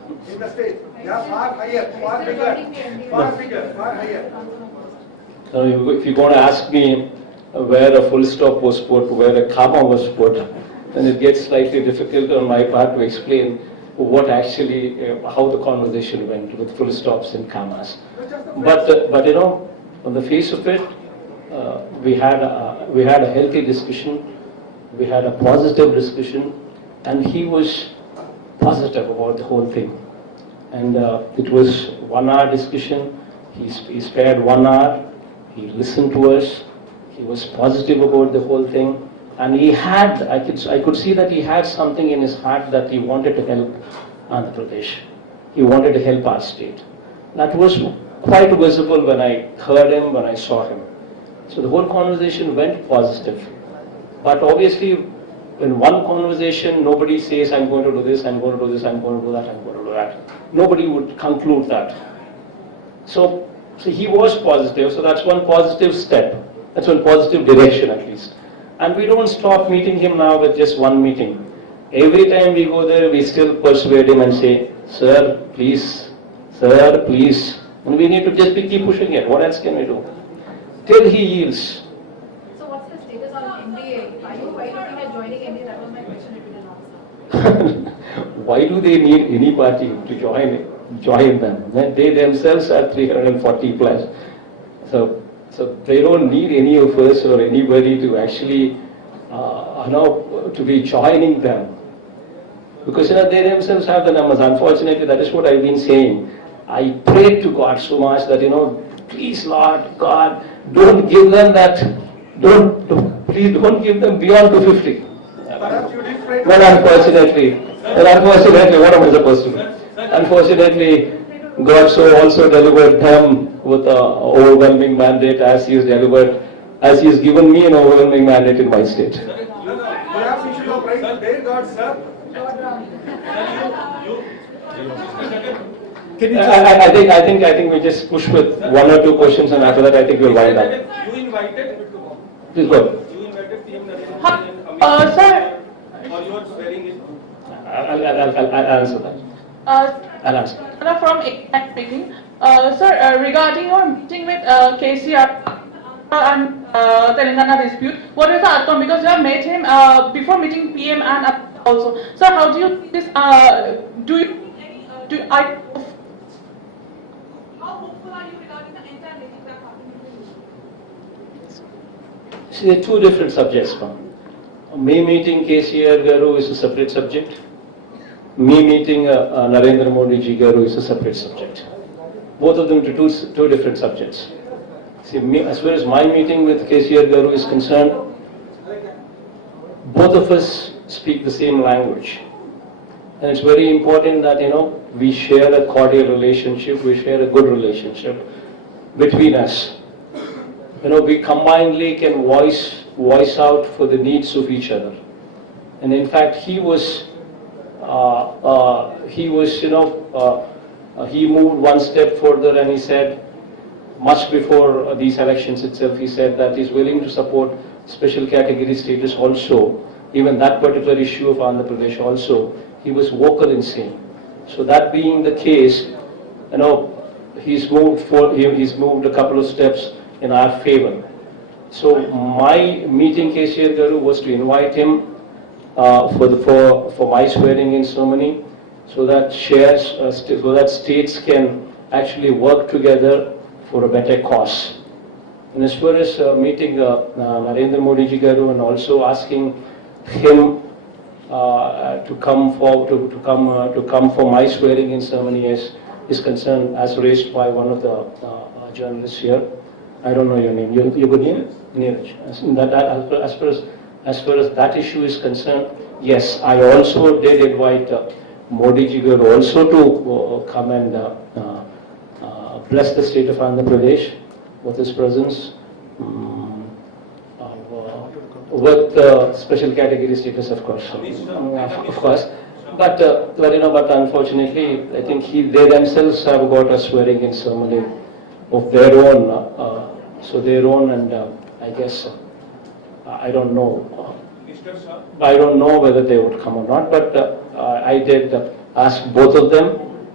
in the state. They are far higher, far bigger, far higher. So if you're going to ask me where a full stop was put, where a comma was put, then it gets slightly difficult on my part to explain what actually, how the conversation went with full stops and commas. But on the face of it, we had a healthy discussion, we had a positive discussion, and he was positive about the whole thing. And it was 1 hour discussion. He spared 1 hour. He listened to us. He was positive about the whole thing. And he had, I could see that he had something in his heart that he wanted to help Andhra Pradesh. He wanted to help our state. That was quite visible when I heard him, when I saw him. So the whole conversation went positive. But obviously, in one conversation, nobody says, I'm going to do this, I'm going to do this, I'm going to do that, I'm going to do that. Nobody would conclude that. So he was positive, so that's one positive step. That's one positive direction at least. And we don't stop meeting him now with just one meeting. Every time we go there, we still persuade him and say, sir, please, and we need to just keep pushing it. What else can we do? Till he yields. So what's the status on NDA? Are you looking at joining NDA? That was my question if you didn't answer. Why do they need any party to join them? They themselves are 340 plus. So they don't need any of us or anybody to actually, to be joining them. Because they themselves have the numbers. Unfortunately, that is what I've been saying. I prayed to God so much that, please Lord, God, don't give them that, please don't give them beyond 250. Perhaps you did pray to Well, unfortunately, what am I supposed to do? Unfortunately, God so also delivered them with an overwhelming mandate as He has given me an overwhelming mandate in my state. Perhaps you should have prayed to their God, sir. Can you I think we just push with 1 or 2 questions, and after that I think we'll wind up. You invited, Please go. you invited PM Narendra Modi and Amit Sir, for your swearing in. I'll answer that. I'll answer. From ACT speaking. Sir, regarding your meeting with KCR and Telangana dispute, what is the outcome? Because you have met him before meeting PM and also. Sir, how do you this? How hopeful are you regarding the entire meeting that happened between you? See, there are 2 different subjects. Me meeting KCR Garu is a separate subject. Me meeting Narendra Modi ji Garu is a separate subject. Both of them to two different subjects. See, as far as my meeting with KCR Garu is concerned, both of us speak the same language. And it's very important that, we share a cordial relationship, we share a good relationship between us. We combinedly can voice out for the needs of each other. And in fact, he moved one step further and he said, much before these elections itself, he said that he's willing to support special category status also, even that particular issue of Andhra Pradesh also, he was vocal in saying. So that being the case, he's moved a couple of steps in our favor. So my meeting KCR Garu was to invite him for my swearing in ceremony, so that states can actually work together for a better cause. And as far as meeting Narendra Modi ji Garu and also asking him to come for my swearing in ceremony is concerned, as raised by one of the journalists here. I don't know your name. Your good name? Neeraj. As far as that issue is concerned, yes, I also did invite Modi ji Garu also to come and bless the state of Andhra Pradesh with his presence, with special category status, of course. But unfortunately, I think they themselves have got a swearing in ceremony of their own, and I guess I don't know. I don't know whether they would come or not, but I did ask both of them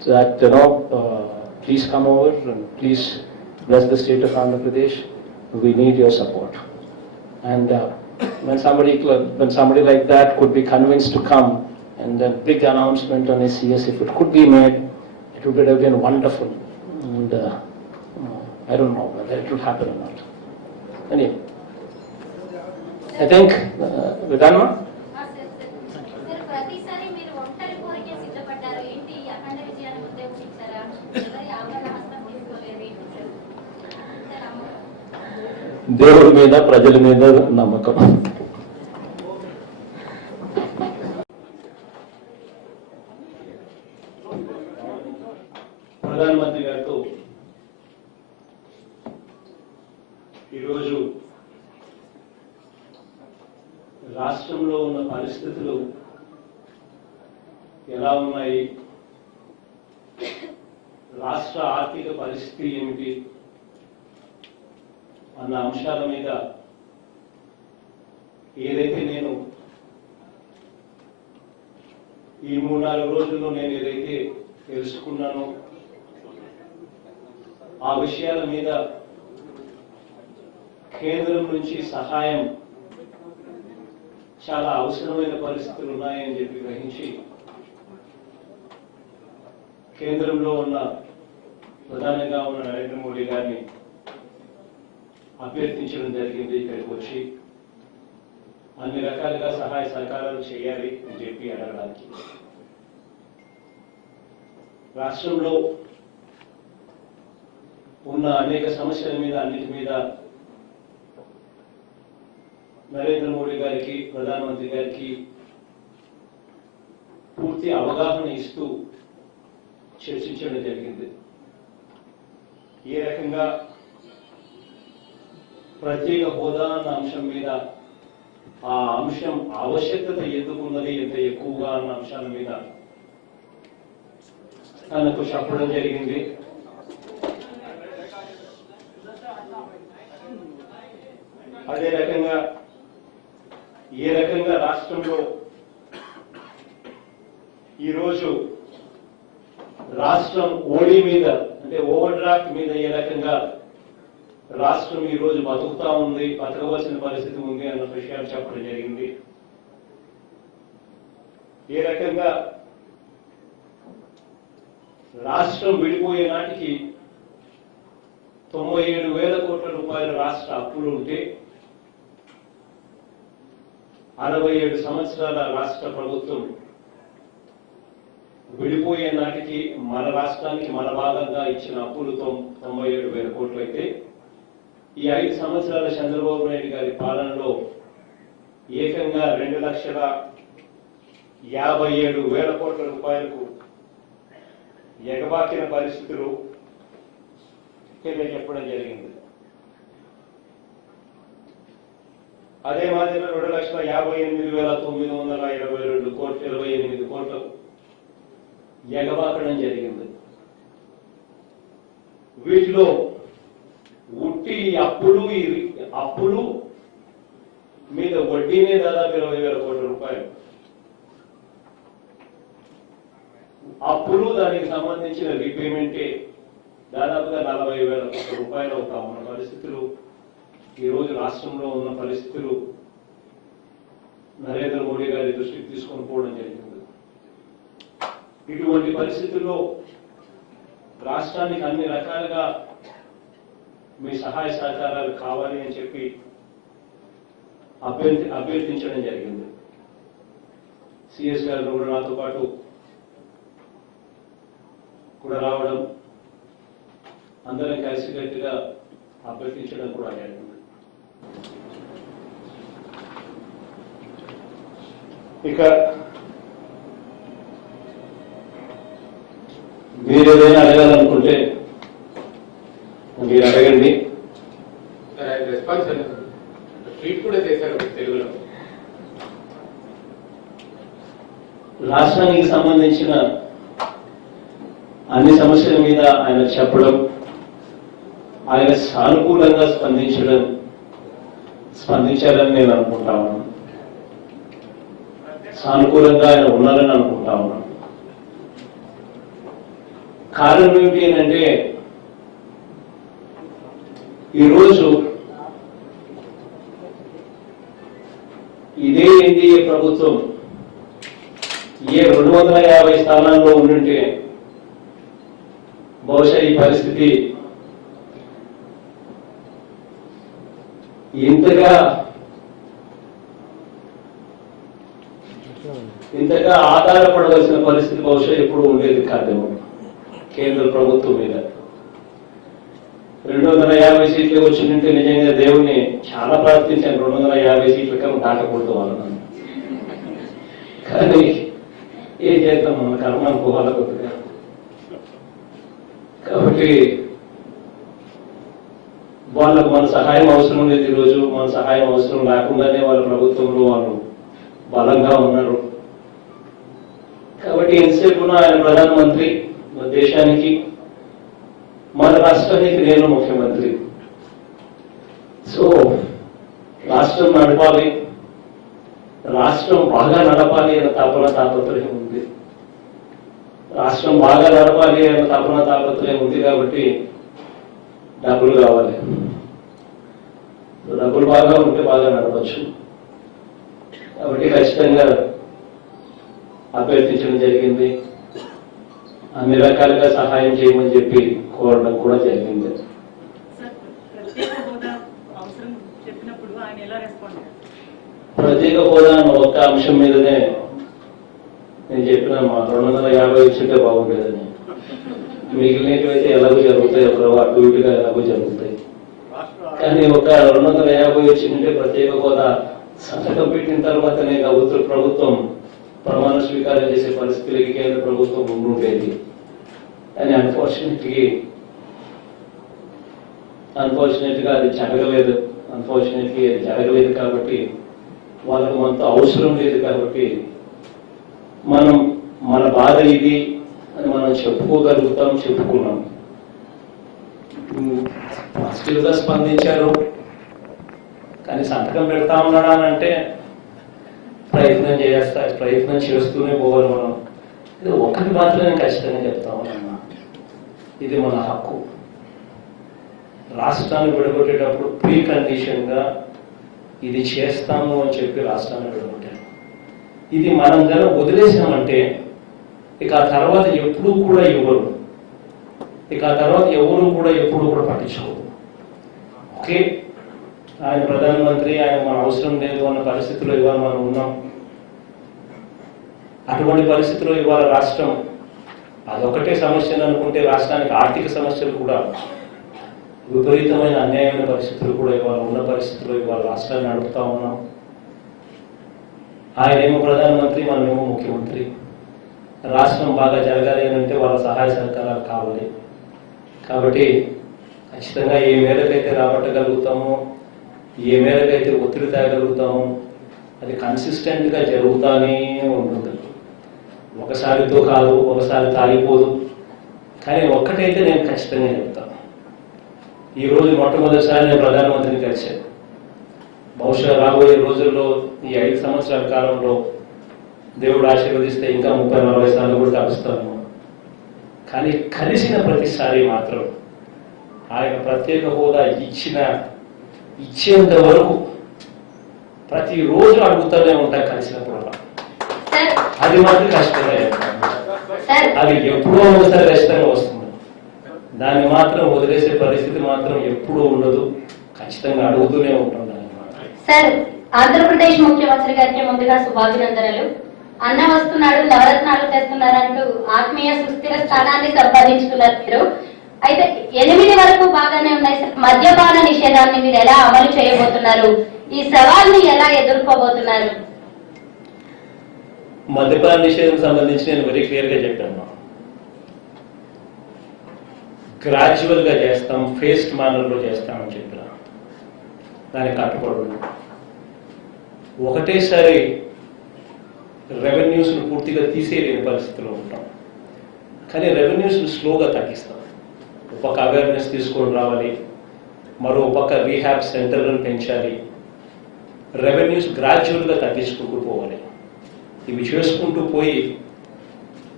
that please come over and please bless the state of Andhra Pradesh. We need your support. And when somebody like that could be convinced to come, and then big announcement on SCS, if it could be made, it would have been wonderful. And I don't know whether it will happen or not. Anyway, I think we're done now. Sir ప్రతిసారి మీరు ఒంటరి కోరికే సిద్ధపడ్డారు ఏంటి అఖండ విజయాన్ని ఉద్దేశించారా ఎవరి ఆభరణ హస్తం తీసుకోలేదు దేవుడి మీద ప్రజల మీద నమ్మకం. ప్రధానమంత్రి గారితో ఈరోజు రాష్ట్రంలో ఉన్న పరిస్థితులు ఎలా ఉన్నాయి, రాష్ట్ర ఆర్థిక పరిస్థితి ఏమిటి అన్న అంశాల మీద ఏదైతే నేను ఈ 3-4 రోజుల్లో నేను ఏదైతే తెలుసుకున్నానో ఆ విషయాల మీద కేంద్రం నుంచి సహాయం చాలా అవసరమైన పరిస్థితులు ఉన్నాయని చెప్పి గ్రహించి కేంద్రంలో ఉన్న ప్రధానంగా ఉన్న నరేంద్ర మోడీ గారిని అభ్యర్థించడం జరిగింది. ఇక్కడికి వచ్చి అన్ని రకాలుగా సహాయ సహకారాలు చేయాలి అని చెప్పి అడగడానికి. రాష్ట్రంలో ఉన్న అనేక సమస్యల మీద అన్నిటి మీద నరేంద్ర మోడీ గారికి ప్రధానమంత్రి గారికి పూర్తి అవగాహన ఇస్తూ చర్చించడం జరిగింది. ఏ రకంగా ప్రత్యేక హోదా అన్న అంశం మీద ఆ అంశం ఆవశ్యకత ఎందుకున్నది, ఎంత ఎక్కువగా అన్న అంశాల మీద తనకు చెప్పడం జరిగింది. అదే రకంగా ఏ రకంగా రాష్ట్రంలో ఈరోజు రాష్ట్రం ఓడి మీద అంటే ఓవర్ డ్రాఫ్ట్ మీద ఏ రకంగా రాష్ట్రం ఈ రోజు బతుకుతా ఉంది, బతకవలసిన పరిస్థితి ఉంది అన్న విషయాలు చెప్పడం జరిగింది. ఏ రకంగా రాష్ట్రం విడిపోయే నాటికి 97,000 కోట్ల రూపాయల రాష్ట్ర అప్పులు ఉంటే 67 సంవత్సరాల రాష్ట్ర ప్రభుత్వం విడిపోయే నాటికి మన రాష్ట్రానికి మన భాగంగా ఇచ్చిన అప్పులు 97,000 కోట్లు అయితే ఈ 5 సంవత్సరాల చంద్రబాబు నాయుడు గారి పాలనలో ఏకంగా 2,57,000 కోట్ల రూపాయలకు ఎగబాకిన పరిస్థితులు చెప్పడం జరిగింది. అదే మాదిరిగా 2,58,922 కోట్లు 28 కోట్లకు ఎగబాకడం జరిగింది. వీటిలో ఉట్టి అప్పులు మీద వడ్డీనే దాదాపు 20,000 కోట్ల రూపాయలు, అప్పులు దానికి సంబంధించిన రీపేమెంటే దాదాపుగా 40,000 కోట్ల రూపాయలు అవుతా ఉన్న పరిస్థితులు ఈ రోజు రాష్ట్రంలో ఉన్న పరిస్థితులు నరేంద్ర మోడీ గారి దృష్టికి తీసుకొని పోవడం జరిగింది. ఇటువంటి పరిస్థితుల్లో రాష్ట్రానికి అన్ని రకాలుగా మీ సహాయ సహకారాలు కావాలి అని చెప్పి అభ్యర్థించడం జరిగింది. సిఎస్ గారు కూడా నాతో పాటు కూడా రావడం, అందరం కలిసికట్టుగా అభ్యర్థించడం కూడా జరిగింది. ఇక మీరు ఏదైనా అడగాలనుకుంటే మీరు అడగండి. రెస్పాన్స్ ట్వీట్ కూడా చేశారు తెలుగులో. రాష్ట్రానికి సంబంధించిన అన్ని సమస్యల మీద ఆయన చెప్పడం, ఆయన సానుకూలంగా స్పందించారని నేను అనుకుంటా ఉన్నాను. సానుకూలంగా ఆయన ఉన్నారని అనుకుంటా ఉన్నాను. కారణం ఏమిటి అంటే ఈరోజు ఇదే ఎన్డీఏ ప్రభుత్వం ఏ 250 స్థానాల్లో ఉండుంటే బహుశా ఈ పరిస్థితి ఇంతగా ఆధారపడవలసిన పరిస్థితి బహుశా ఎప్పుడు ఉండేది కాదేమో కేంద్ర ప్రభుత్వం మీద. 250 సీట్లు వచ్చిందంటే నిజంగా దేవుణ్ణి చాలా ప్రార్థించాను, 250 సీట్ల కన్నా దాటకూడదు వాళ్ళని. కానీ ఏం చేద్దాం, మన కర్మ అనుకోవాలి కొద్దిగా. కాబట్టి వాళ్ళకు మన సహాయం అవసరం లేదు. ఈరోజు మన సహాయం అవసరం లేకుండానే వాళ్ళ ప్రభుత్వంలో వాళ్ళు బలంగా ఉన్నారు. కాబట్టి ఎంతసేపు ఆయన ప్రధానమంత్రి, మన దేశానికి, మన రాష్ట్రానికి నేను ముఖ్యమంత్రి. సో రాష్ట్రం నడపాలి, రాష్ట్రం బాగా నడపాలి అన్న తాపత్రయం ఉంది. రాష్ట్రం బాగా నడపాలి అన్న తాపత్రయం ఉంది కాబట్టి డబ్బులు కావాలి. డబ్బులు బాగా ఉంటే బాగా నడవచ్చు. కాబట్టి ఖచ్చితంగా అభ్యర్థించడం జరిగింది. అన్ని రకాలుగా సహాయం చేయమని చెప్పి కోరడం కూడా జరిగింది. ప్రత్యేక హోదా అన్న ఒక్క అంశం మీదనే నేను చెప్పిన మా 250 ఇచ్చుంటే బాగుండేదని. మిగిలినవైతే ఎలాగో జరుగుతాయి, అటు ఇటుగా ఎలాగో జరుగుతాయి. కానీ ఒక 250 వచ్చిందంటే ప్రత్యేక హోదా సంతకం పెట్టిన తర్వాతనే ప్రభుత్వం ప్రమాణ స్వీకారం చేసే పరిస్థితులకి కేంద్ర ప్రభుత్వం ఉండుండేది. కానీ అన్ఫార్చునేట్గా అది జరగలేదు. అది జరగలేదు కాబట్టి వాళ్ళకు మనతో అవసరం లేదు. కాబట్టి మనం మన బాధ ఇది అని మనం చెప్పుకున్నాం. పాజిటివ్ గా స్పందించారు. కానీ సంతకం పెడతా ఉన్నాడా అంటే ప్రయత్నం చేస్తూనే పోవాలి మనం. ఇది ఒక్కటి మాత్రమే ఖచ్చితంగా చెప్తా ఉన్నా, ఇది మన హక్కు. రాష్ట్రాన్ని విడగొట్టేటప్పుడు ప్రీ కండిషన్ గా ఇది చేస్తాము అని చెప్పి రాష్ట్రాన్ని విడగొట్టారు. ఇది మనం కనుక వదిలేసామంటే ఇక ఆ తర్వాత ఎప్పుడూ కూడా ఇవ్వరు. ఇక ఆ తర్వాత ఎవరు కూడా ఎప్పుడు కూడా పట్టించుకోరు. ఓకే, ఆయన ప్రధానమంత్రి, ఆయన మన అవసరం లేదు అన్న పరిస్థితిలో ఇవాళ మనం ఉన్నాం. అటువంటి పరిస్థితిలో ఇవాళ రాష్ట్రం అదొకటే సమస్యలు అనుకుంటే రాష్ట్రానికి ఆర్థిక సమస్యలు కూడా, విపరీతమైన అన్యాయమైన పరిస్థితులు కూడా ఇవాళ ఉన్న పరిస్థితుల్లో ఇవాళ రాష్ట్రాన్ని నడుపుతా ఉన్నాం. ఆయనేమో ప్రధానమంత్రి, మనమేమో ముఖ్యమంత్రి. రాష్ట్రం బాగా జరగాలి అంటే వాళ్ళ సహాయ సహకారాలు కావాలి. కాబట్టి ఖచ్చితంగా ఏ మేరకైతే రాబట్టగలుగుతామో, ఏ మేరకైతే ఒత్తిడి తేగలుగుతామో అది కన్సిస్టెంట్ గా జరుగుతానే ఉంటుంది. ఒకసారితో కాదు, ఒకసారి తాగిపోదు. కానీ ఒక్కటైతే నేను ఖచ్చితంగా చెప్తాను, ఈ రోజు మొట్టమొదటిసారి నేను ప్రధానమంత్రిని కలిశాను. బహుశా రాబోయే రోజుల్లో ఈ 5 సంవత్సరాల కాలంలో దేవుడు ఆశీర్వదిస్తే ఇంకా 30-40 సార్లు కూడా కలుస్తాను. కానీ కలిసిన ప్రతిసారి మాత్రం ఆయన ప్రత్యేక హోదా ఇచ్చేంత వరకు ప్రతిరోజు అడుగుతూనే ఉంటా కలిసినప్పుడు. అది మాత్రం కష్టంగా అది ఎప్పుడో ఒకసారి కష్టంగా వస్తుంది. దాన్ని మాత్రం వదిలేసే పరిస్థితి మాత్రం ఎప్పుడూ ఉండదు. ఖచ్చితంగా అడుగుతూనే ఉంటుంది. సార్, ఆంధ్రప్రదేశ్ ముఖ్యమంత్రి గారికి ముందుగా శుభాభినందనలు. అన్న వస్తున్నాడు, నవరత్నాలు తెస్తున్నారంటూ ఆత్మీయ సుస్థిర స్థానాన్ని సంపాదించుకున్నారు మీరు. అయితే 8 వరకు బాగానే ఉన్నాయి సార్. మద్యపాన నిషేధాన్ని మీరు ఎలా అమలు చేయబోతున్నారు? ఈ సవాల్ని ఎలా ఎదుర్కోబోతున్నారు? మద్యపాన నిషేధం సంబంధించి నేను వెరీ క్లియర్ గా చెప్పాను. గ్రాడ్యువల్ గా చేస్తాం, ఫేస్డ్ మేనర్ లో చేస్తామని చెప్పిన దానికి కట్టుబడి ఒకటేసారి రెవెన్యూస్ పూర్తిగా తీసేయలేని పరిస్థితిలో ఉంటాం. కానీ రెవెన్యూస్ స్లోగా తగ్గిస్తాం. ఒక పక్క అవేర్నెస్ తీసుకొని రావాలి, మరో పక్క రీహాబ్ సెంటర్లను పెంచాలి. రెవెన్యూస్ గ్రాడ్యువల్ గా తగ్గించుకుంటూ పోవాలి. ఇవి చేసుకుంటూ పోయి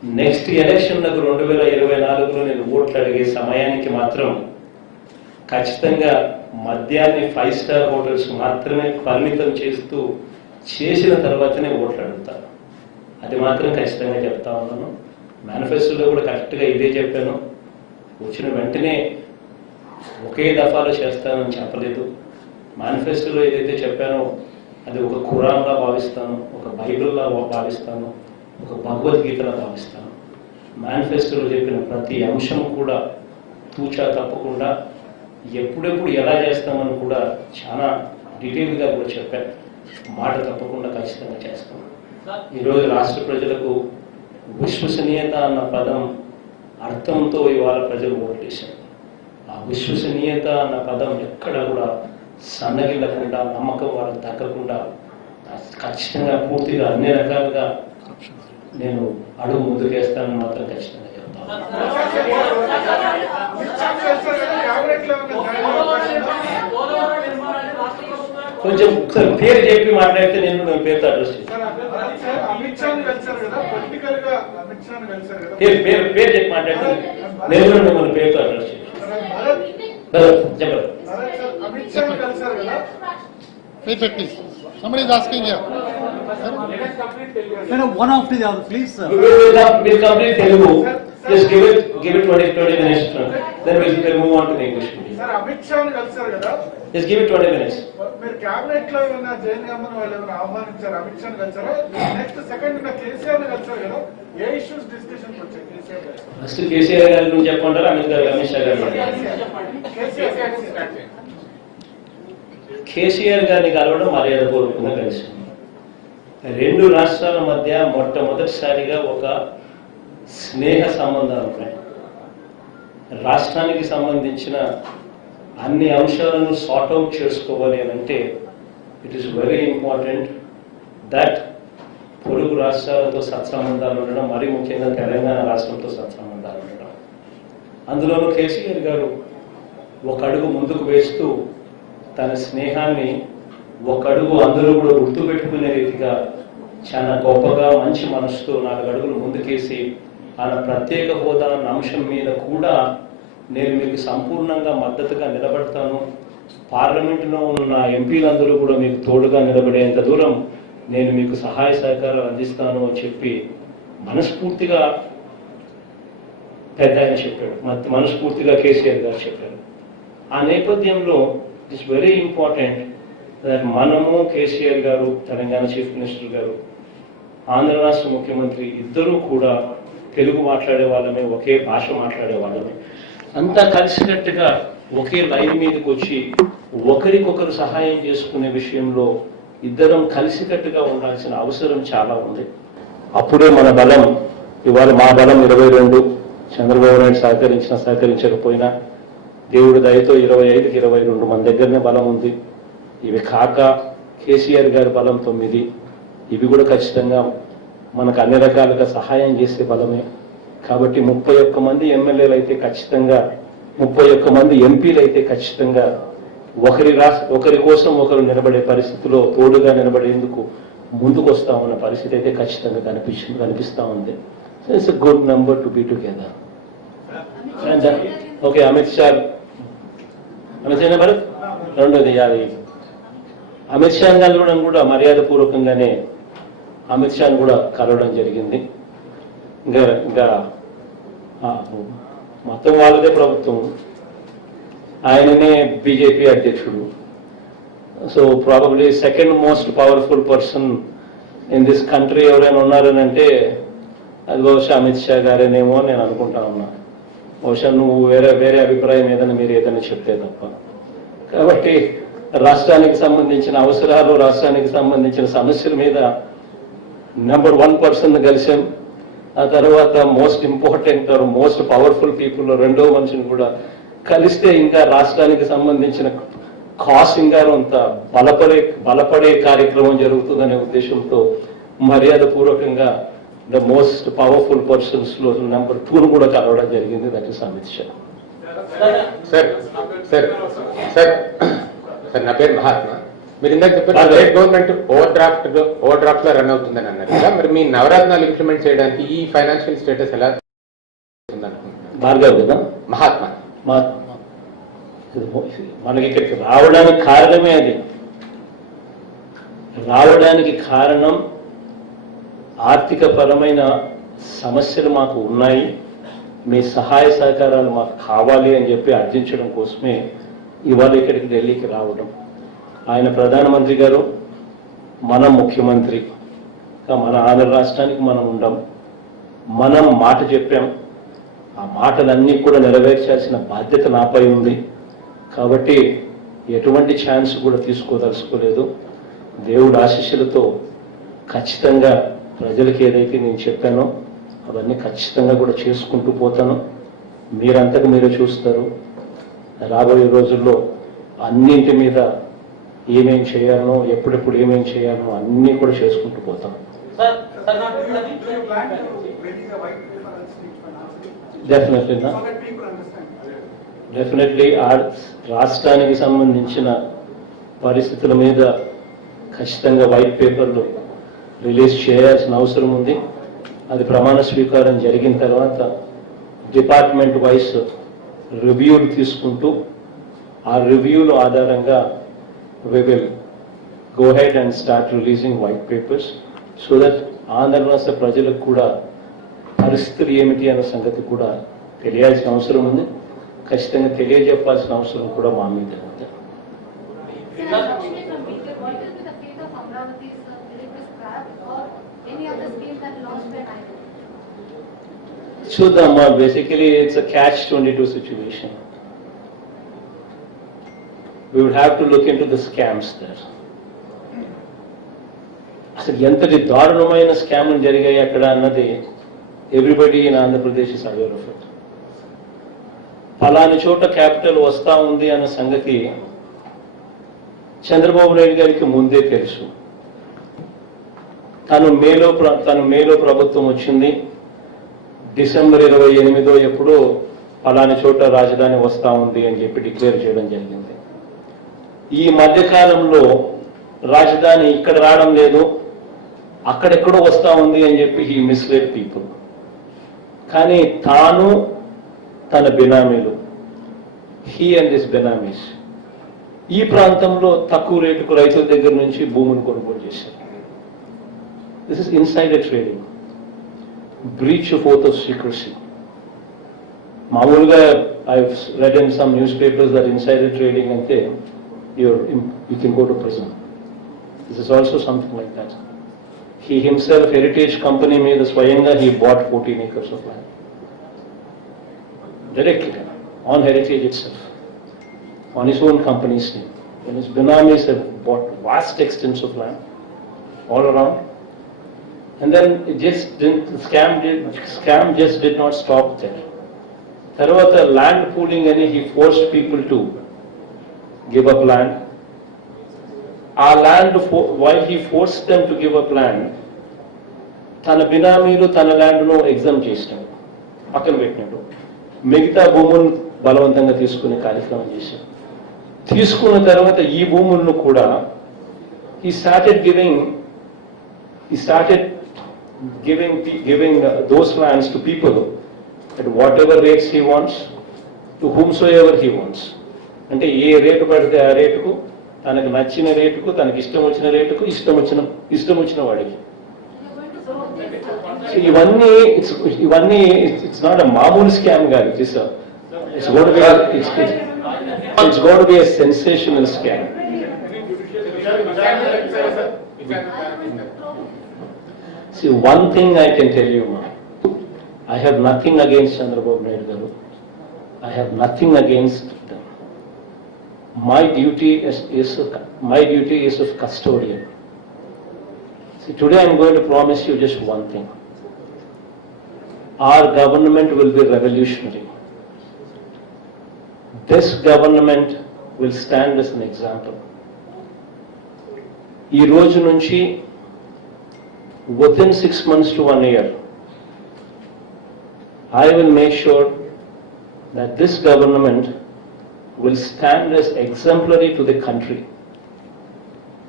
నెక్స్ట్ ఎలక్షన్లకు 2024లో నేను ఓట్లు అడిగే సమయానికి మాత్రం ఖచ్చితంగా మద్యాన్ని 5 స్టార్ హోటల్స్ మాత్రమే పరిమితం చేసిన తర్వాతనే ఓట్లు అడుగుతాను. అది మాత్రం ఖచ్చితంగా చెప్తా ఉన్నాను. మేనిఫెస్టోలో కూడా కరెక్ట్గా ఇదే చెప్పాను. వచ్చిన వెంటనే ఒకే దఫాలో చేస్తానని చెప్పలేదు. మేనిఫెస్టోలో ఏదైతే చెప్పానో అది ఒక ఖురాన్లా భావిస్తాను, ఒక బైబిల్లా భావిస్తాను, ఒక భగవద్గీతలా భావిస్తాను. మేనిఫెస్టోలో చెప్పిన ప్రతి అంశం కూడా తూచా తప్పకుండా ఎప్పుడెప్పుడు ఎలా చేస్తామని కూడా చాలా డీటెయిల్గా కూడా చెప్పాను. మాట తప్పకుండా ఖచ్చితంగా చేస్తాం. ఈరోజు రాష్ట్ర ప్రజలకు విశ్వసనీయత అన్న పదం అర్థంతో ఇవాళ ప్రజలు ఓట్లేశారు. ఆ విశ్వసనీయత అన్న పదం ఎక్కడ కూడా సన్నగిల్లకుండా, నమ్మకం వాళ్ళకి తగ్గకుండా ఖచ్చితంగా పూర్తిగా అన్ని రకాలుగా నేను అడుగు ముందుకేస్తానని మాత్రం ఖచ్చితంగా చెప్తాను. కొంచెం పేరు చెప్పి మాట్లాడితే నేను పేరుతో అడ్రస్ చేస్తాను. పేరు చెప్పి మాట్లాడితే నేను కూడా మిమ్మల్ని పేరుతో అడ్రస్ చేస్తాను. చెప్పండి. Wait, please. Somebody is asking here. One after the other, please, sir. We'll complete Telugu. Just give it 20 minutes. Then we'll move on to the English meeting. Sir, Amit Shah ni kalsar kada. Just give it 20 minutes. మీరు cabinet లో ఉన్న జైన్ గమ్మన్ వాళ్ళు ఏమైనా ఆహ్వానించారు? Amit Shah కలిసారా? Next second ఉన్న కేసీఆర్ ని కలిసారు కదా. ఏ ఇష్యూస్ డిస్కషన్ వచ్చాయి కేసీఆర్ గారు? ఫస్ట్ కేసీఆర్ గారి గురించి చెప్పమంటారా, అమిత్ షా గారు? కేసీఆర్ గారిని కలవడం మర్యాదపూర్వకంగా కలిసింది. 2 రాష్ట్రాల మధ్య మొట్టమొదటిసారిగా ఒక స్నేహ సంబంధాలు ఉన్నాయి. రాష్ట్రానికి సంబంధించిన అన్ని అంశాలను సార్ట్అవుట్ చేసుకోవాలి అని అంటే it is very important that పొరుగు రాష్ట్రాలతో సత్సంబంధాలు ఉండడం, మరీ ముఖ్యంగా తెలంగాణ రాష్ట్రంతో సత్సంబంధాలు ఉండడం. అందులోనూ కేసీఆర్ గారు ఒక అడుగు ముందుకు వేస్తూ తన స్నేహాన్ని ఒక అడుగు అందరూ కూడా గుర్తుపెట్టుకునే రీతిగా చాలా గొప్పగా మంచి మనసుతో 4 అడుగులు ముందుకేసి ఆయన ప్రత్యేక హోదా అన్న అంశం మీద కూడా నేను మీకు సంపూర్ణంగా మద్దతుగా నిలబడతాను, పార్లమెంటులో ఉన్న ఎంపీలందరూ కూడా మీకు తోడుగా నిలబడేంత దూరం నేను మీకు సహాయ సహకారాలు అందిస్తాను అని చెప్పి మనస్ఫూర్తిగా పెద్ద ఆయన చెప్పాడు, మనస్ఫూర్తిగా కేసీఆర్ గారు చెప్పారు. ఆ నేపథ్యంలో ఇట్స్ వెరీ ఇంపార్టెంట్ దట్ మనము, కేసీఆర్ గారు, తెలంగాణ చీఫ్ మినిస్టర్ గారు, ఆంధ్ర రాష్ట్ర ముఖ్యమంత్రి ఇద్దరూ కూడా తెలుగు మాట్లాడే వాళ్ళమే, ఒకే భాష మాట్లాడే వాళ్ళమే, అంతా కలిసికట్టుగా ఒకే లైన్ మీదకి వచ్చి ఒకరికొకరు సహాయం చేసుకునే విషయంలో ఇద్దరం కలిసికట్టుగా ఉండాల్సిన అవసరం చాలా ఉంది. అప్పుడే మన బలం, ఇవాళ మా బలం 22, చంద్రబాబు నాయుడు సహకరించకపోయినా దేవుడి దయతో 25కి 22 మన దగ్గరనే బలం ఉంది. ఇవి కాక కేసీఆర్ గారి బలం 9, ఇవి కూడా ఖచ్చితంగా మనకు అన్ని రకాలుగా సహాయం చేసే బలమే. కాబట్టి 31 మంది ఎమ్మెల్యేలు అయితే ఖచ్చితంగా, 31 మంది ఎంపీలు అయితే ఖచ్చితంగా ఒకరి కోసం ఒకరు నిలబడే పరిస్థితిలో తోడుగా నిలబడేందుకు ముందుకు వస్తామన్న పరిస్థితి అయితే ఖచ్చితంగా కనిపిస్తా ఉంది. So it's a good number to be together. And okay, Amit Shah Bharat రెండోది అమిత్ షా కలవడం కూడా మర్యాదపూర్వకంగానే అమిత్ షాను కూడా కలవడం జరిగింది. ఇంకా మొత్తం వాళ్ళదే ప్రభుత్వం, ఆయననే బీజేపీ అధ్యక్షుడు. So probably second most powerful person in this country ఎవరైనా ఉన్నారని అంటే అది బహుశా అమిత్ షా గారేనేమో నేను అనుకుంటా ఉన్నా. బహుశా నువ్వు వేరే అభిప్రాయం ఏదైనా మీరు ఏదైనా చెప్తే తప్ప. కాబట్టి రాష్ట్రానికి సంబంధించిన అవసరాలు, రాష్ట్రానికి సంబంధించిన సమస్యల మీద నెంబర్ 1 పర్సన్ కలిసాం. ఆ తర్వాత most important or most powerful people రెండో మనిషిని కూడా కలిస్తే ఇంకా రాష్ట్రానికి సంబంధించిన కాస్ ఇంకా అంత బలపడే కార్యక్రమం జరుగుతుందనే ఉద్దేశంతో మర్యాదపూర్వకంగా ద మోస్ట్ పవర్ఫుల్ పర్సన్స్ లో నెంబర్ 2 కూడా కలవడం జరిగింది. That is Amit Shah. Sir నా పేరు మహాత్మా. మీరు ఇందాక చెప్పారు స్టేట్ గవర్నమెంట్ ఓవర్ డ్రాఫ్ట్ లో రన్ అవుతుందని అన్నారు కదా, మరి మీ నవరత్నాలు ఇంప్లిమెంట్ చేయడానికి ఈ ఫైనాన్షియల్ స్టేటస్ ఎలా ఉందనుకుంటున్నారు? భార్గవ్ కదా, మహాత్మా మనకి ఇక్కడికి రావడానికి కారణమే అది. రావడానికి కారణం ఆర్థిక పరమైన సమస్యలు మాకు ఉన్నాయి, మీ సహాయ సహకారాలు మాకు కావాలి అని చెప్పి అర్థించడం కోసమే ఇవాళ ఇక్కడికి ఢిల్లీకి రావడం. ఆయన ప్రధానమంత్రి గారు, మనం ముఖ్యమంత్రి, మన ఆంధ్ర రాష్ట్రానికి మనం ఉండం, మనం మాట చెప్పాం, ఆ మాటలన్నీ కూడా నెరవేర్చాల్సిన బాధ్యత నాపై ఉంది. కాబట్టి ఎటువంటి ఛాన్స్ కూడా తీసుకోదలుచుకోలేదు. దేవుడి ఆశీస్సులతో ఖచ్చితంగా ప్రజలకు ఏదైతే నేను చెప్పానో అవన్నీ ఖచ్చితంగా కూడా చేసుకుంటూ పోతాను. మీరంతకు మీరు చూస్తారు. రాబోయే రోజుల్లో అన్నింటి మీద ఏమేం చేయాలనో, ఎప్పుడెప్పుడు ఏమేం చేయాలనో అన్నీ కూడా చేసుకుంటూ పోతాం. డెఫినెట్లీ డెఫినెట్లీ రాష్ట్రానికి సంబంధించిన పరిస్థితుల మీద ఖచ్చితంగా వైట్ పేపర్లు రిలీజ్ చేయాల్సిన అవసరం ఉంది. అది ప్రమాణ స్వీకారం జరిగిన తర్వాత డిపార్ట్మెంట్ వైస్ రివ్యూలు తీసుకుంటూ ఆ రివ్యూల ఆధారంగా we will go ahead and start releasing white papers so that Andhra రాష్ట్ర ప్రజలకు కూడా పరిస్థితులు ఏమిటి అనే సంగతి కూడా తెలియాల్సిన అవసరం ఉంది. ఖచ్చితంగా తెలియజెప్పాల్సిన అవసరం కూడా మా మీద ఉంది. చూద్దామా, basically it's a catch-22 situation. We would have to look into the scams there. అసలు ఎంతటి దారుణమైన స్కామ్లు జరిగాయి అక్కడ అన్నది everybody in Andhra Pradesh is aware of it. ఫలాని చోట క్యాపిటల్ వస్తా ఉంది అన్న సంగతి చంద్రబాబు నాయుడు గారికి ముందే తెలుసు. తను మేలో ప్రభుత్వం వచ్చింది, డిసెంబర్ 28 ఎప్పుడో ఫలాని చోట రాజధాని వస్తా ఉంది అని చెప్పి డిక్లేర్ చేయడం జరిగింది. ఈ మధ్యకాలంలో రాజధాని ఇక్కడ రావడం లేదు, అక్కడెక్కడో వస్తా ఉంది అని చెప్పి హీ మిస్లెడ్ పీపుల్. కానీ తాను తన బినామీలు, హీ అండ్ దిస్ బినామీస్ ఈ ప్రాంతంలో తక్కువ రేటుకు రైతుల దగ్గర నుంచి భూములు కొనుగోలు చేశారు. This is insider trading, breach of oath of secrecy. మామూలుగా I read in some news papers that insider trading అంటే you can go to prison. This is also something like that. He himself, Heritage Company made the Swayanga, he bought 14 acres of land. Directly, on Heritage itself, on his own company's name. And his binamis have bought vast extents of land all around. And then it just didn't, the scam just did not stop there. Tarvata land pooling and he forced people to give up land. Our land, while he forced them to give up land, tana binamీలు తన land ను exam చేసినాడు, పక్కన పెట్టినాడు. మిగతా భూములను బలవంతంగా తీసుకునే కార్యక్రమం చేశాడు. తీసుకున్న తర్వాత ఈ భూములను కూడా he started giving those lands to people at whatever rates he wants, to whomsoever he wants. అంటే ఏ రేటు పడితే ఆ రేటుకు, తనకు నచ్చిన రేటుకు, తనకి ఇష్టం వచ్చిన రేటుకు, ఇష్టం వచ్చిన వాడికి. ఇవన్నీ ఇట్స్ నాట్ అ మామూలు స్కామ్ కాదు. It's got to be a sensational scam. See, one thing I can tell you, I have nothing against Chandrababu Naidu garu. I have nothing against them. My duty is of custodian. See, today I am going to promise you just one thing. Our government will be revolutionary. This government will stand as an example. ఈ రోజు నుంచి within 6 months to 1 year, I will make sure that this government will stand as exemplary to the country.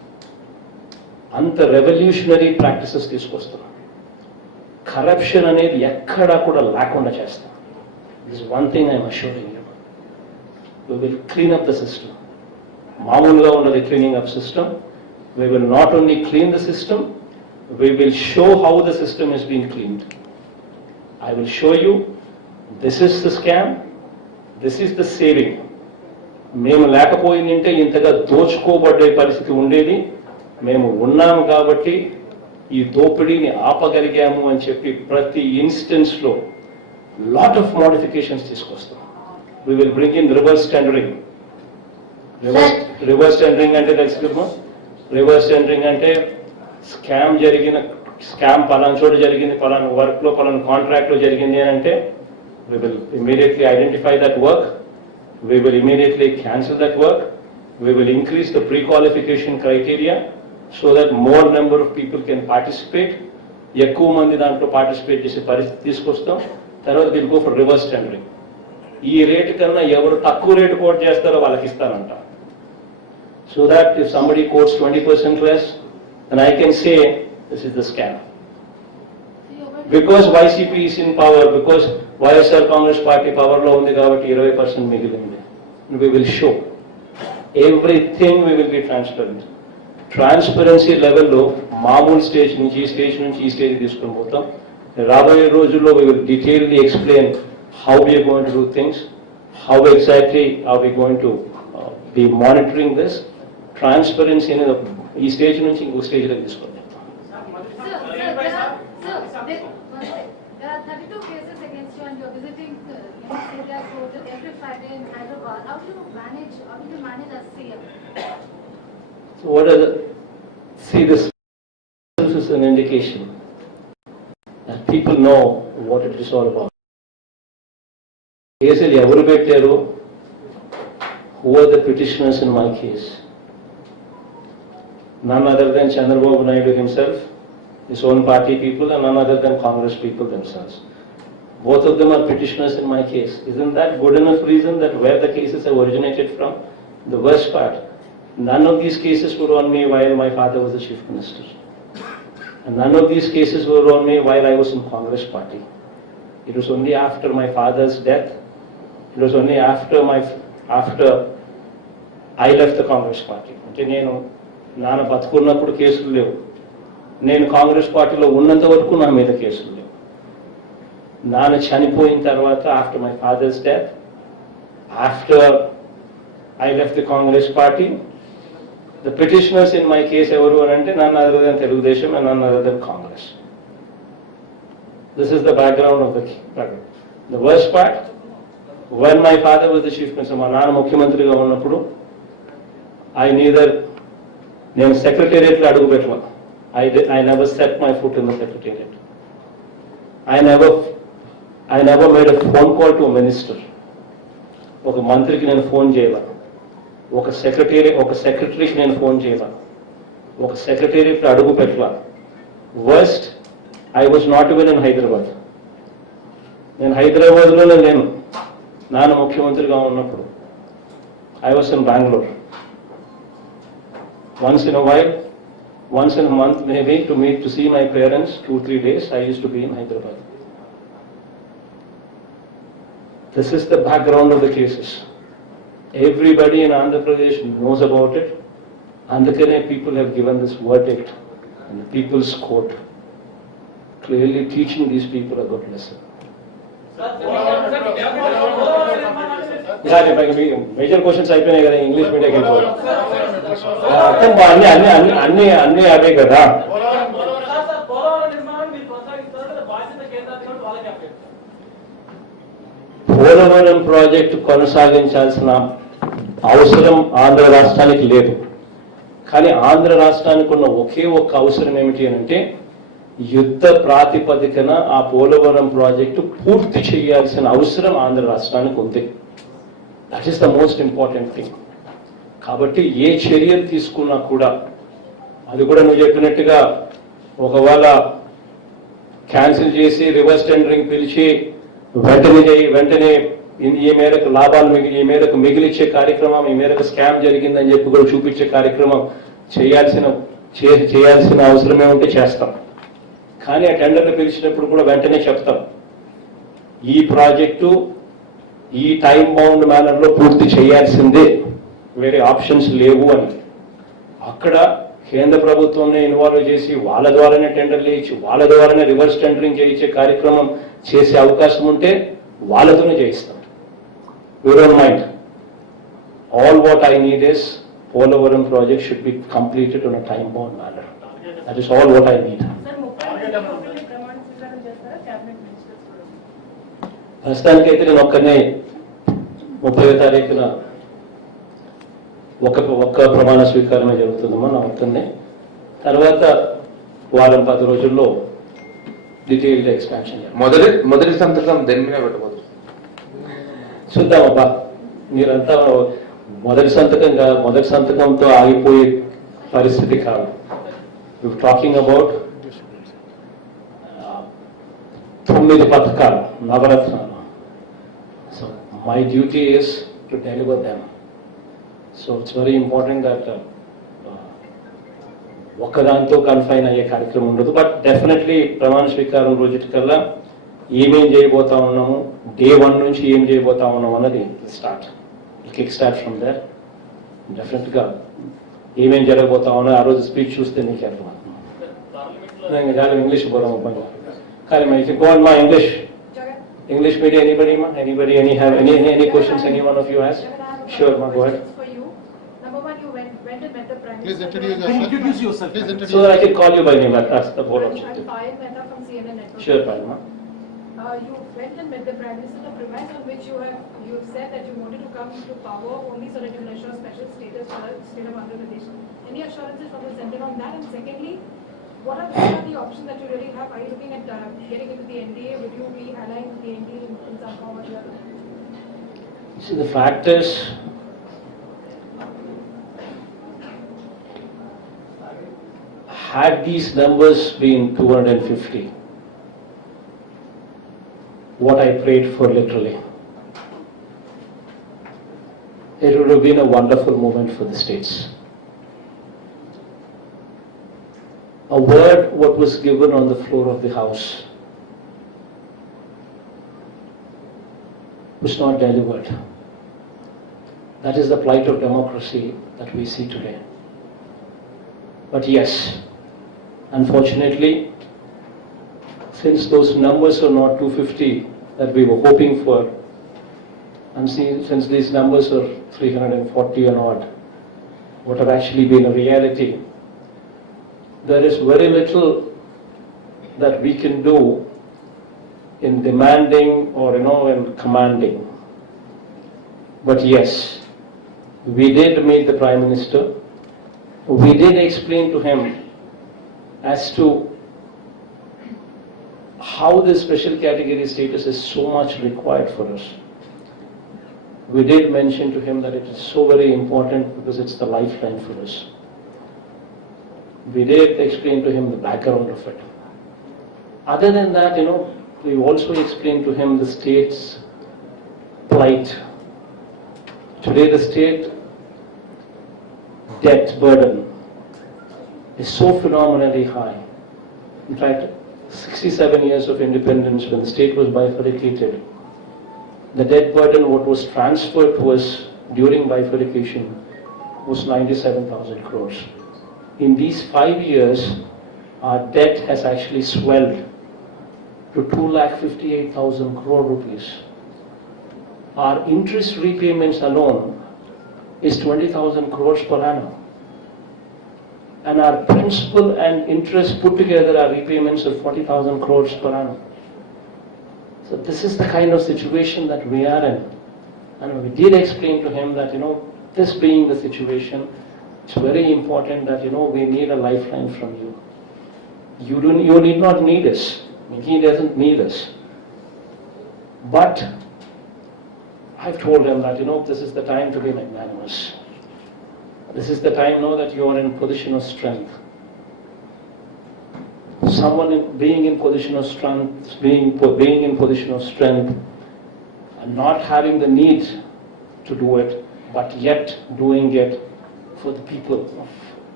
అంత revolutionary practices తీసుకొస్తాం. Corruption అనేది ఎక్కడా కూడా లేకుండా చేస్తాం. This one thing I'm assuring you. We will clean up the system. మామూలుగా ఉన్నది cleaning up system. We will not only clean the system, we will show how the system is being cleaned. I will show you, this is the scam, this is the saving. మేము లేకపోయిందంటే ఇంతగా దోచుకోబడే పరిస్థితి ఉండేది. మేము ఉన్నాము కాబట్టి ఈ దోపిడీని ఆపగలిగాము అని చెప్పి ప్రతి ఇన్స్టెన్స్లో లాట్ ఆఫ్ మోడిఫికేషన్స్ తీసుకొస్తాం. We will bring in reverse tendering. Reverse tendering అంటే తెలుసు కదా. రివర్స్ టెండరింగ్ అంటే స్కామ్ పలానా చోట జరిగింది, పలానా వర్క్ లో పలానా కాంట్రాక్ట్ లో జరిగింది అని అంటే we will immediately identify that work, we will immediately cancel that work, we will increase the pre-qualification criteria so that more number of people can participate. ఎక్కువ మంది దాంట్లో పార్టిసిపేట్ చేసే పరిస్థితి తీసుకొస్తాం. తర్వాత we'll go for reverse tendering. ఈ rate కన్నా ఎవరు తక్కువ రేటు కోట్ చేస్తారో వాళ్ళకి ఇస్తానంట. So that if somebody quotes 20% less, then I can say this is the scam. Because YCP is in power, because YSR Congress Party power lo undi kabatti 20% migilindi. We will show everything, we will be transparent. Transparency level lo maamul stage nunchi ee stage తీసుకొని పోతాం. రాబోయే రోజుల్లో we will detailedly explain how we are going to do things, how exactly are we going to be monitoring this. Transparency అనేది ఈ stage నుంచి ఇంకో stage లోకి తీసుకుంటాం. There are 32 cases against you and you're visiting area court every Friday in Hyderabad. How do you manage as CM? So what are the, see, this is an indication that people know what it is all about. కేసులు ఎవరు పెట్టారు? Who are the petitioners in my case? None other than Chandrababu Naidu himself, his own party people, and none other than Congress people themselves. Both of them are petitioners in my case. Isn't that good enough reason that where the cases have originated from? The worst part, none of these cases were on me while my father was the chief minister. And none of these cases were on me while I was in Congress party. It was only after my father's death, it was only after I left the Congress party. అంటే నేను నాన్న బతుకున్నప్పుడు కేసులు లేవు, నేను కాంగ్రెస్ పార్టీలో ఉన్నంత వరకు నా మీద కేసులు లేవు. నాన్న చనిపోయిన తర్వాత after my father's death, after I left the Congress party, the petitioners in my case ఎవరు అని అంటే నన్ను అదర్ దెన్ తెలుగుదేశం అండ్ నన్ను other then Congress. This is the background of the worst part. when my father was the chief minister, మా నాన్న ముఖ్యమంత్రిగా ఉన్నప్పుడు నేను సెక్రటేరియట్లో అడుగు పెట్టాను. I never set my foot in the secretariat. I never made a phone call to a minister. ఒక మంత్రికి నేను ఫోన్ చేయాల, ఒక సెక్రటరీకి నేను ఫోన్ చేయాల, ఒక సెక్రటేరియట్లో అడుగు పెట్టాల. Worst, I was not even in Hyderabad. నేను హైదరాబాద్లోనే లేను నాన్న ముఖ్యమంత్రిగా ఉన్నప్పుడు. I was in Bangalore. Once in a while, once in a month maybe, to see my parents, 2-3 days, I used to be in Hyderabad. This is the background of the cases. Everybody in Andhra Pradesh knows about it. Andhra people have given this verdict in the People's Court, clearly teaching these people a good lesson. Major questions అయిపోయినాయి కదా, English మీడియాకి వెళ్ళిపోవాలి. అన్ని అవే కదా. Polavaram project కొనసాగించాల్సిన అవసరం ఆంధ్ర రాష్ట్రానికి లేదు. కానీ ఆంధ్ర రాష్ట్రానికి ఉన్న ఒకే ఒక్క అవసరం ఏమిటి అంటే యుద్ధ ప్రాతిపదికన ఆ పోలవరం ప్రాజెక్టు పూర్తి చేయాల్సిన అవసరం ఆంధ్ర రాష్ట్రానికి ఉంది. That is the most important thing. కాబట్టి ఏ చర్యలు తీసుకున్నా కూడా, అది కూడా నువ్వు చెప్పినట్టుగా ఒకవేళ క్యాన్సిల్ చేసి రివర్స్ టెండరింగ్ పిలిచి వెంటనే ఈ మేరకు లాభాలు ఈ మేరకు మిగిలిచ్చే కార్యక్రమం, ఈ మేరకు స్కామ్ జరిగిందని చెప్పి కూడా చూపించే కార్యక్రమం చేయాల్సిన చేయాల్సిన అవసరమే ఉంటే చేస్తాం. కానీ ఆ టెండర్లు పిలిచినప్పుడు కూడా వెంటనే చెప్తాం, ఈ ప్రాజెక్టు ఈ టైం బౌండ్ మేనర్లో పూర్తి చేయాల్సిందే, వేరే ఆప్షన్స్ లేవు అని. అక్కడ కేంద్ర ప్రభుత్వంని ఇన్వాల్వ్ చేసి వాళ్ళ ద్వారానే టెండర్లు వేయించి వాళ్ళ ద్వారానే రివర్స్ టెండరింగ్ చేయించే కార్యక్రమం చేసే అవకాశం ఉంటే వాళ్ళతోనే చేయిస్తాం. We don't mind. All what I need is Polavaram project should be completed on a time bound manner. That is all what I need. ప్రస్తుతానికైతే నేను ఒక్కనే 30వ తారీఖున ఒక్క ప్రమాణ స్వీకారమే జరుగుతుందమ్మా నా ఒక్కనే. తర్వాత వారం 10 రోజుల్లో డీటెయిల్డ్ ఎక్స్పాన్షన్. మొదటి సంతకం దేని మీద పెట్టబోతుంది? చూద్దామబ్బా, మీరంతా మొదటి సంతకంతో ఆగిపోయే పరిస్థితి కాదు. We're talking about 9 పథకాలు, నవరత్నాలు. So my duty is to deliver them. So it's very important that ఒక్కదాంతో confine అయ్యే కార్యక్రమం ఉండదు. బట్ డెఫినెట్లీ ప్రమాణ స్వీకారం రోజుకల్లా ఏమేం చేయబోతా ఉన్నాము, డే 1 నుంచి ఏం చేయబోతా ఉన్నాము అన్నది కిక్ స్టార్ట్ ఫ్రమ్ దేర్. డెఫినెట్గా ఏమేం జరగబోతా ఉన్నా ఆ రోజు స్పీచ్ చూస్తే నీకు అర్థమవుతుంది. ఇంగ్లీష్ పోదాం కానీ my go on my English medium. Anybody any questions any one of you has? Sure, ma, go ahead. Number one, you went and met the Prime Please Minister. introduce yourself. Please introduce. So that I can call you by name. That's the whole objective. I'm Payal Mehta from CNN Network. Sure, Palma. You went and met the Prime Minister, the premise on which you have said that you wanted to come to power only so that you can assure special status for the state of Andhra Pradesh. Any assurances from the centre on that? And secondly, what are the options that you really have? Are you looking at getting into the NDA? Would you be allying with the NDA in some form or the other? See, the fact is, had these numbers been 250, what I prayed for literally, it would have been a wonderful moment for the states. A word what was given on the floor of the house was not delivered. That is the plight of democracy that we see today. But yes, unfortunately, since those numbers are not 250 that we were hoping for, and since these numbers are 340 and odd, what have actually been a reality, there is very little that we can do in demanding or in commanding. But yes, we did meet the Prime Minister. We did explain to him as to how this special category status is so much required for us. We did mention to him that it is so very important because it's the lifeline for us. We did explain to him the background of it. Other than that, we also explained to him the state's plight. Today the state debt burden is so phenomenally high. In fact, 67 years of independence, when the state was bifurcated, the debt burden what was transferred to us during bifurcation was 97,000 crores. In these 5 years, our debt has actually swelled to 2,58,000 crore rupees. Our interest repayments alone is 20,000 crores per annum. And our principal and interest put together are repayments of 40,000 crores per annum. So this is the kind of situation that we are in. And we did explain to him that, this being the situation, it's very important that, we need a lifeline from you. You need not need us. He doesn't need us. But I've told him that, this is the time to be magnanimous. This is the time now that you are in position of strength. Someone being in position of strength, being in position of strength, and not having the need to do it, but yet doing it for the people of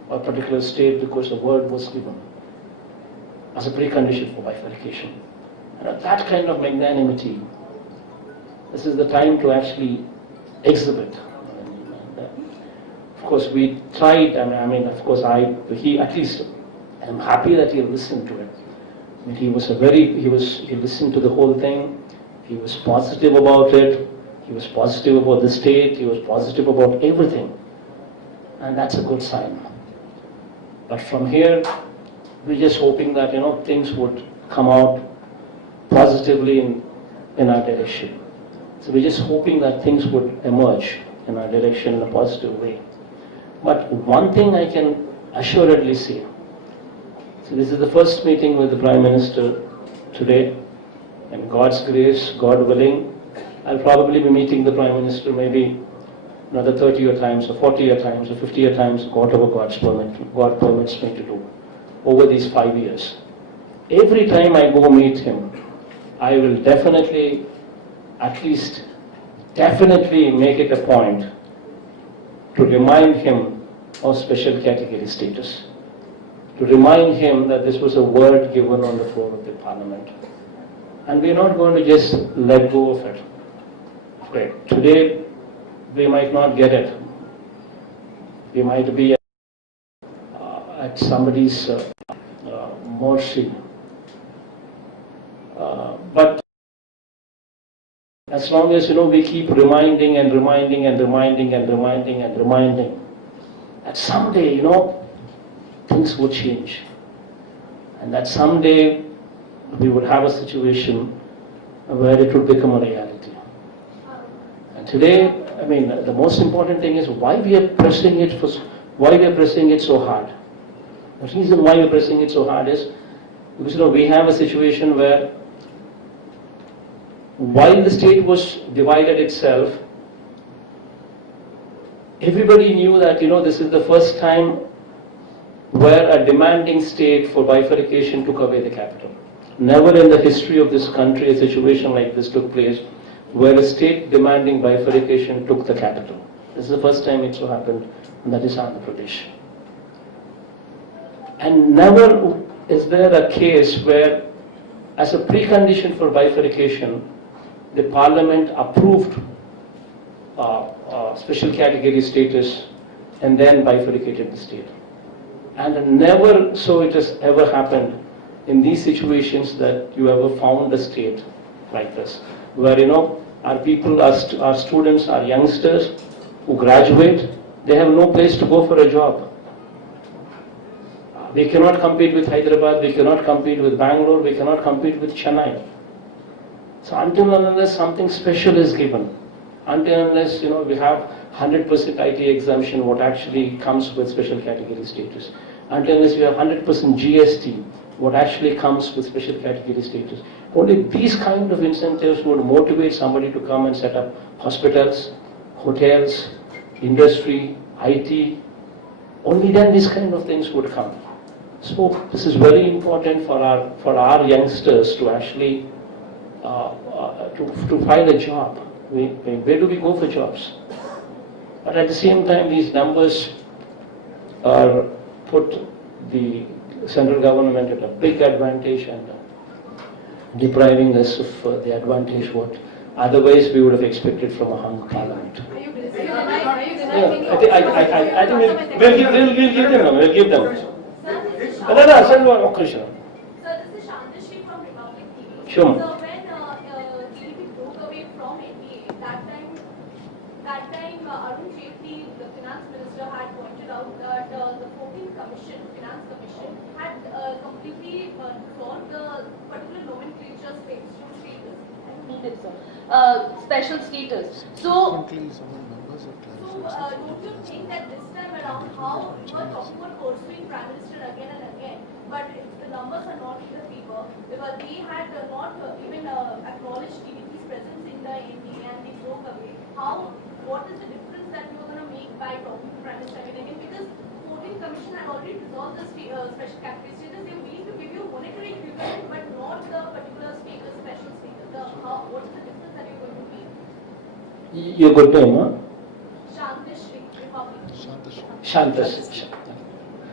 a particular state because a word was given as a precondition for bifurcation. That kind of magnanimity, this is the time to actually exhibit. Of course, we tried, of course, he at least, I'm happy that he listened to it. He listened to the whole thing. He was positive about it. He was positive about the state. He was positive about everything. And that's a good sign. But from here, we're just hoping that, things would come out positively in our direction. So we're just hoping that things would emerge in our direction in a positive way. But one thing I can assuredly say, so this is the first meeting with the Prime Minister today, and God's grace, God willing, I'll probably be meeting the Prime Minister maybe another 30 times or 40 times or 50 times, whatever God permits me to do over these 5 years. Every time I go meet him, I will definitely make it a point to remind him of special category status, to remind him that this was a word given on the floor of the Parliament. And we're not going to just let go of it. Okay. Today, we might not get it. We might be at somebody's mercy. But as long as, we keep reminding, that someday, things would change. And that someday we would have a situation where it would become a reality. And today, the most important thing is why we are pressing it so hard. The reason why we're pressing it so hard is because, we have a situation where while the state was divided itself, everybody knew that, this is the first time where a demanding state for bifurcation took away the capital. Never in the history of this country a situation like this took place where a state demanding bifurcation took the capital. This is the first time it so happened, and that is Andhra Pradesh. And never is there a case where, as a precondition for bifurcation, the Parliament approved special category status and then bifurcated the state. And never so it has ever happened in these situations that you ever found a state like this, where, our people, our students, our youngsters who graduate, they have no place to go for a job. We cannot compete with Hyderabad, we cannot compete with Bangalore, we cannot compete with Chennai. So until and unless something special is given, until and unless, we have 100% IT exemption, what actually comes with special category status, until unless we have 100% GST, what actually comes with special category status. Only these kind of incentives would motivate somebody to come and set up hospitals, hotels, industry, IT. Only then these kind of things would come. So this is very important for our youngsters to actually to find a job. Where do we go for jobs? But at the same time, these numbers are put the central government at a big advantage and depriving us of the advantage what otherwise we would have expected from a hung parliament. Are you denying? I think we'll give them. Sir, this is Shantashri from Republic TV. Sure. So when TDP broke away from NDA, that time Arun Jaitley, the finance minister, had pointed out that the 14th commission, finance commission, had completely drawn the particular nomenclature status. Special status. So, Don't you think that this time around, how you are talking about pursuing Prime Minister again and again, but the numbers are not in the favor, because they had not even acknowledged TDP's presence in the NDA and they broke away. What is the difference that you are going to make by talking to Prime Minister again and again? Because 14th Commission had already resolved the special category status. They are willing to give you monetary equivalent, but not the particular status, special status. What is the difference that you are going to make? Your good name, huh? Shantashri, Republic. Shantas.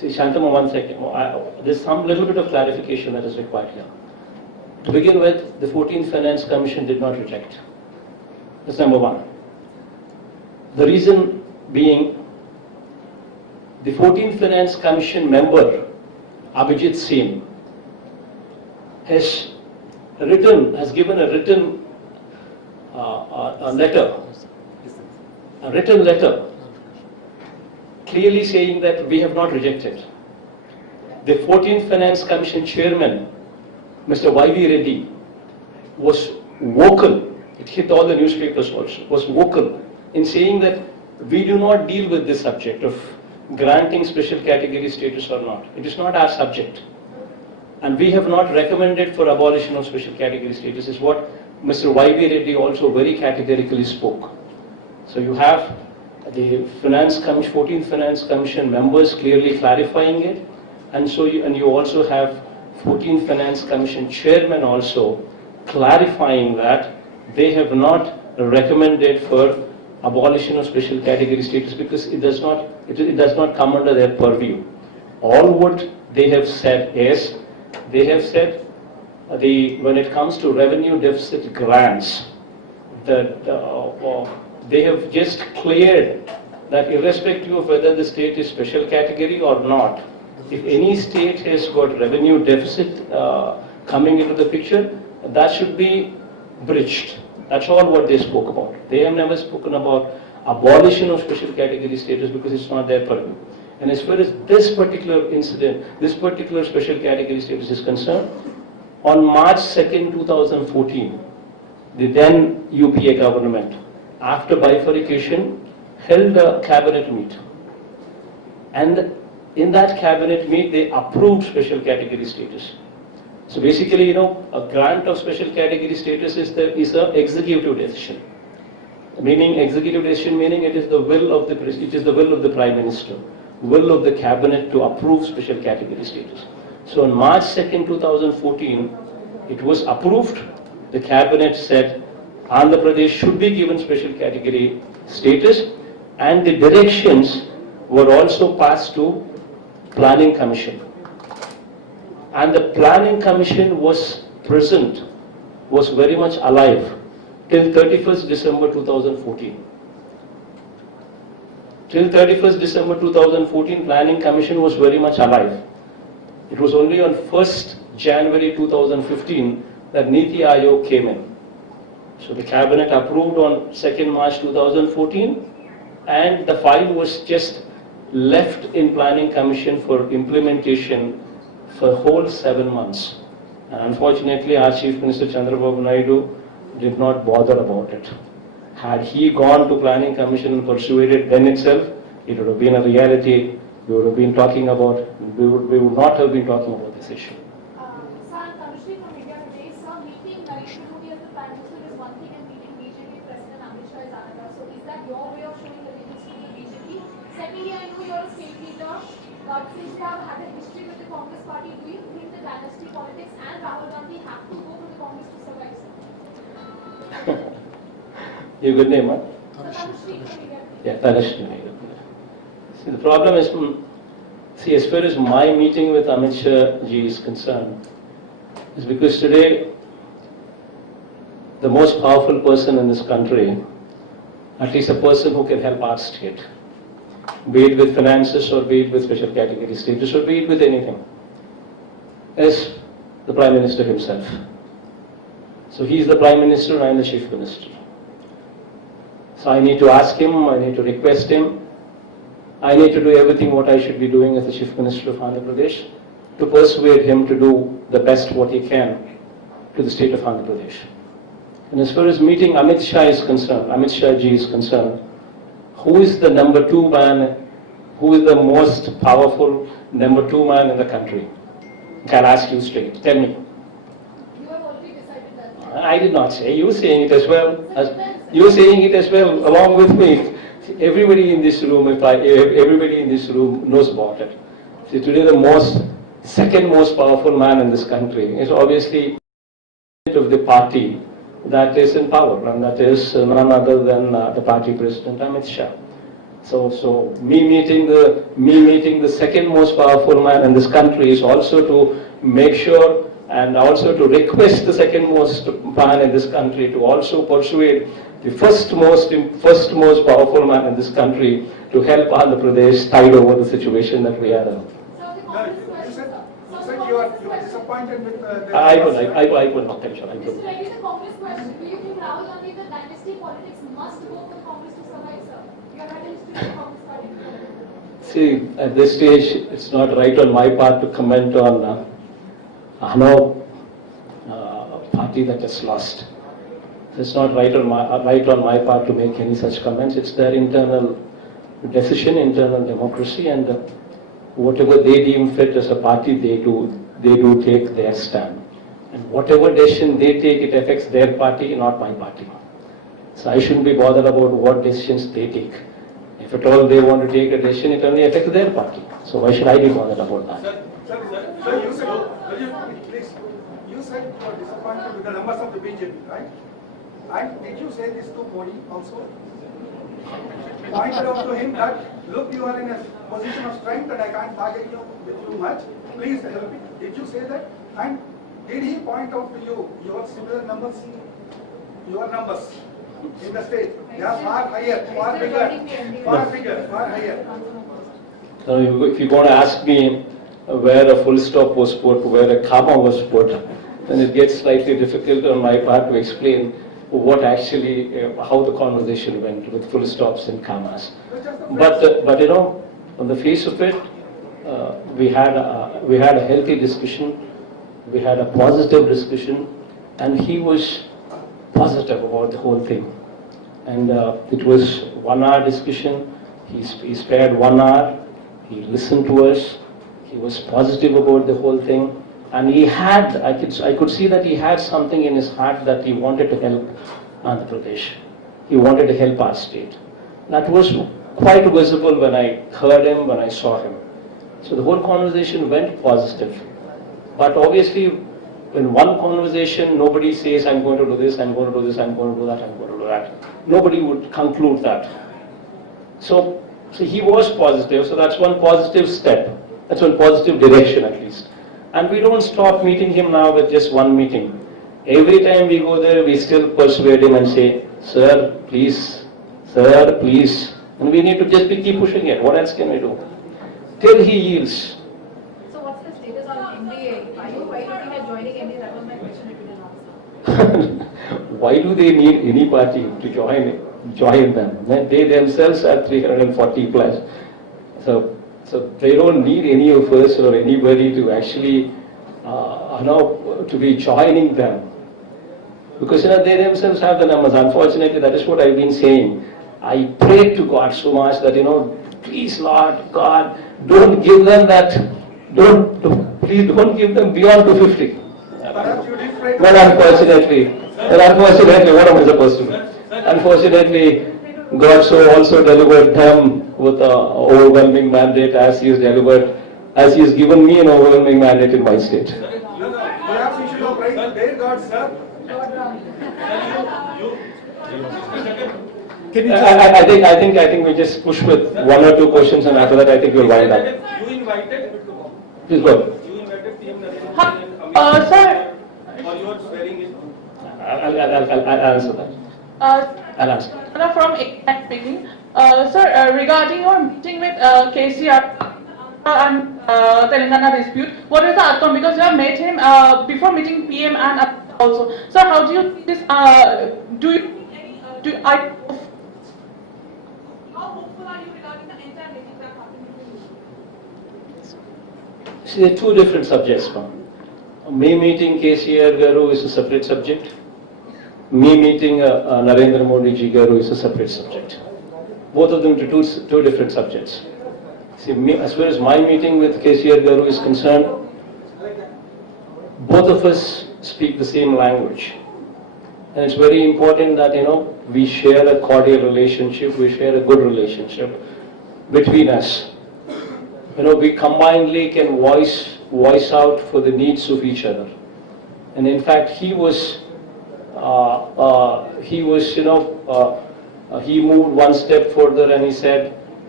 See, Shantama, one second. There's some little bit of clarification that is required here. To begin with, the 14th Finance Commission did not reject. That's number one. The reason being, the 14th Finance Commission member, Abhijit Singh, has given a written letter, clearly saying that we have not rejected. The 14th Finance Commission chairman, Mr. Y.V. Reddy, was vocal, it hit all the newspapers also, was vocal in saying that we do not deal with this subject of granting special category status or not. It is not our subject. And we have not recommended for abolition of special category status, is what Mr. Y.V. Reddy also very categorically spoke. So you have the 14th Finance Commission members clearly clarifying it, and you also have 14th Finance Commission chairman also clarifying that they have not recommended for abolition of special category status because it does not come under their purview. All what they have said is, they have said when it comes to revenue deficit grants, that they have just cleared that irrespective of whether the state is special category or not, if any state has got revenue deficit coming into the picture, that should be bridged. That's all what they spoke about. They have never spoken about abolition of special category status because it's not their purview. And as far as this particular incident, this particular special category status is concerned, on March 2nd, 2014, the then UPA government, after bifurcation, held a cabinet meet. And in that cabinet meet, they approved special category status. So basically, a grant of special category status is an executive decision. Meaning, executive decision meaning it is the will of the Prime Minister, will of the cabinet to approve special category status. So on March 2nd, 2014, it was approved. The cabinet said Andhra Pradesh should be given special category status, and the directions were also passed to Planning Commission. And the Planning Commission was present, was very much alive till 31st December 2014. Till 31st December 2014, Planning Commission was very much alive. It was only on 1st January 2015 that Niti Aayog came in. So the cabinet approved on 2nd March 2014, and the file was just left in Planning Commission for implementation for whole 7 months. And unfortunately, our Chief Minister Chandrababu Naidu did not bother about it. Had he gone to Planning Commission and pursued it then itself, it would have been a reality. We would not have been talking about this issue. Sir, Tanushree from India today, sir, meeting Narendra Modi as the Prime Minister is one thing and meeting BJP President Amit Shah is another. So is that your way of showing allegiance to the BJP? Secondly, I know you are a state leader, but since you have had a history with the Congress party, do you think the dynasty politics and Rahul Gandhi have to go to the Congress to survive, sir? Your good name, huh? Tanushree from India. Yeah, Tanushree. See, the problem is, as far as my meeting with Amit Shah ji is concerned, is because today, the most powerful person in this country, at least a person who can help our state, be it with finances or be it with special category status or be it with anything, is the Prime Minister himself. So he is the Prime Minister and I am the Chief Minister. So I need to ask him, I need to request him, I need to do everything what I should be doing as the Chief Minister of Andhra Pradesh to persuade him to do the best what he can to the state of Andhra Pradesh. And as far as meeting Amit Shah is concerned, Amit Shah ji is concerned, who is the number 2 man, who is the most powerful number 2 man in the country? I'll ask you straight, tell me. You have already decided that. I did not say, you saying it as well. You saying it as well along with me. Everybody in this room, everybody in this room knows about it. See, today the second most powerful man in this country is obviously of the party that is in power, and that is none other than the party president Amit Shah. So me meeting the second most powerful man in this country is also to make sure and also to request the second most man in this country to also persuade the first most powerful man in this country to help Andhra Pradesh tide over the situation that we are in. No, you said you are disappointed with the... I will not tell you. I Mr. will. Reddy, the Congress question. Do you think Rahul Gandhi, the dynasty politics must go for Congress to survive, sir? You are not in the Congress party. See, at this stage, it's not right on my part to comment on party that has lost. It's not right on my part to make any such comments. It's their internal decision, internal democracy, and whatever they deem fit as a party, they do take their stand. And whatever decision they take, it affects their party, not my party. So I shouldn't be bothered about what decisions they take. If at all they want to take a decision, it only affects their party. So why should I be bothered about that? Sir, you said, please, you said you were disappointed with the numbers of the BJP, right? And did you say this to Modi also? Pointed out to him that, look, you are in a position of strength and I can't target you with too much. Please help me. Did you say that? And did he point out to you your similar numbers? Your numbers in the state, they are far higher, far bigger, far higher. So if you're going to ask me where a full stop was put, where a comma was put, then it gets slightly difficult on my part to explain what actually, how the conversation went with full stops and commas. But you know, on the face of it, we had a healthy discussion, we had a positive discussion, and he was positive about the whole thing. And it was 1 hour discussion. He spared 1 hour. He listened to us. He was positive about the whole thing. And he had, I could see that he had something in his heart that he wanted to help Andhra Pradesh. He wanted to help our state. That was quite visible when I heard him, when I saw him. So the whole conversation went positive. But obviously, in one conversation, nobody says, I'm going to do this, I'm going to do this, I'm going to do that, I'm going to do that. Nobody would conclude that. So he was positive, so that's one positive step. That's one positive direction at least. And we don't stop meeting him now with just one meeting. Every time we go there, we still persuade him and say, sir, please, and we need to just keep pushing it. What else can we do? Till he yields. So what's the status on MBA? Are you looking at joining MBA? That was my question if you didn't answer. Why do they need any party to join them? They themselves are 340 plus. So they don't need any of us or anybody to actually, to be joining them. Because they themselves have the numbers. Unfortunately, that is what I've been saying. I pray to God so much that, please Lord, God, don't give them that, please don't give them beyond 250. But unfortunately, what am I supposed to do? Unfortunately, God so also delivered them with an overwhelming mandate as He has given me an overwhelming mandate in my state. Perhaps you should have prayed to their God, sir. I think we just push with 1 or 2 questions, and after that I think we'll wind up. You invited, Please go. you invited PM Narendra and Amit Sir, or you are swearing in. I'll answer that. I'll answer. From ACT speaking. Sir, regarding your meeting with KCR and Telangana dispute, what is the outcome? Because you have met him before meeting PM and also. Sir, how do you think this? How hopeful are you regarding the entire meeting that happened between you? See, there are 2 different subjects. Me meeting KCR Garu is a separate subject. Me meeting Narendra Modi ji Garu is a separate subject. Both of them to two different subjects. See, as far as my meeting with KCR Garu is concerned, both of us speak the same language. And it's very important that, we share a cordial relationship, we share a good relationship between us. We combinedly can voice out for the needs of each other. And in fact, he moved one step further and he said,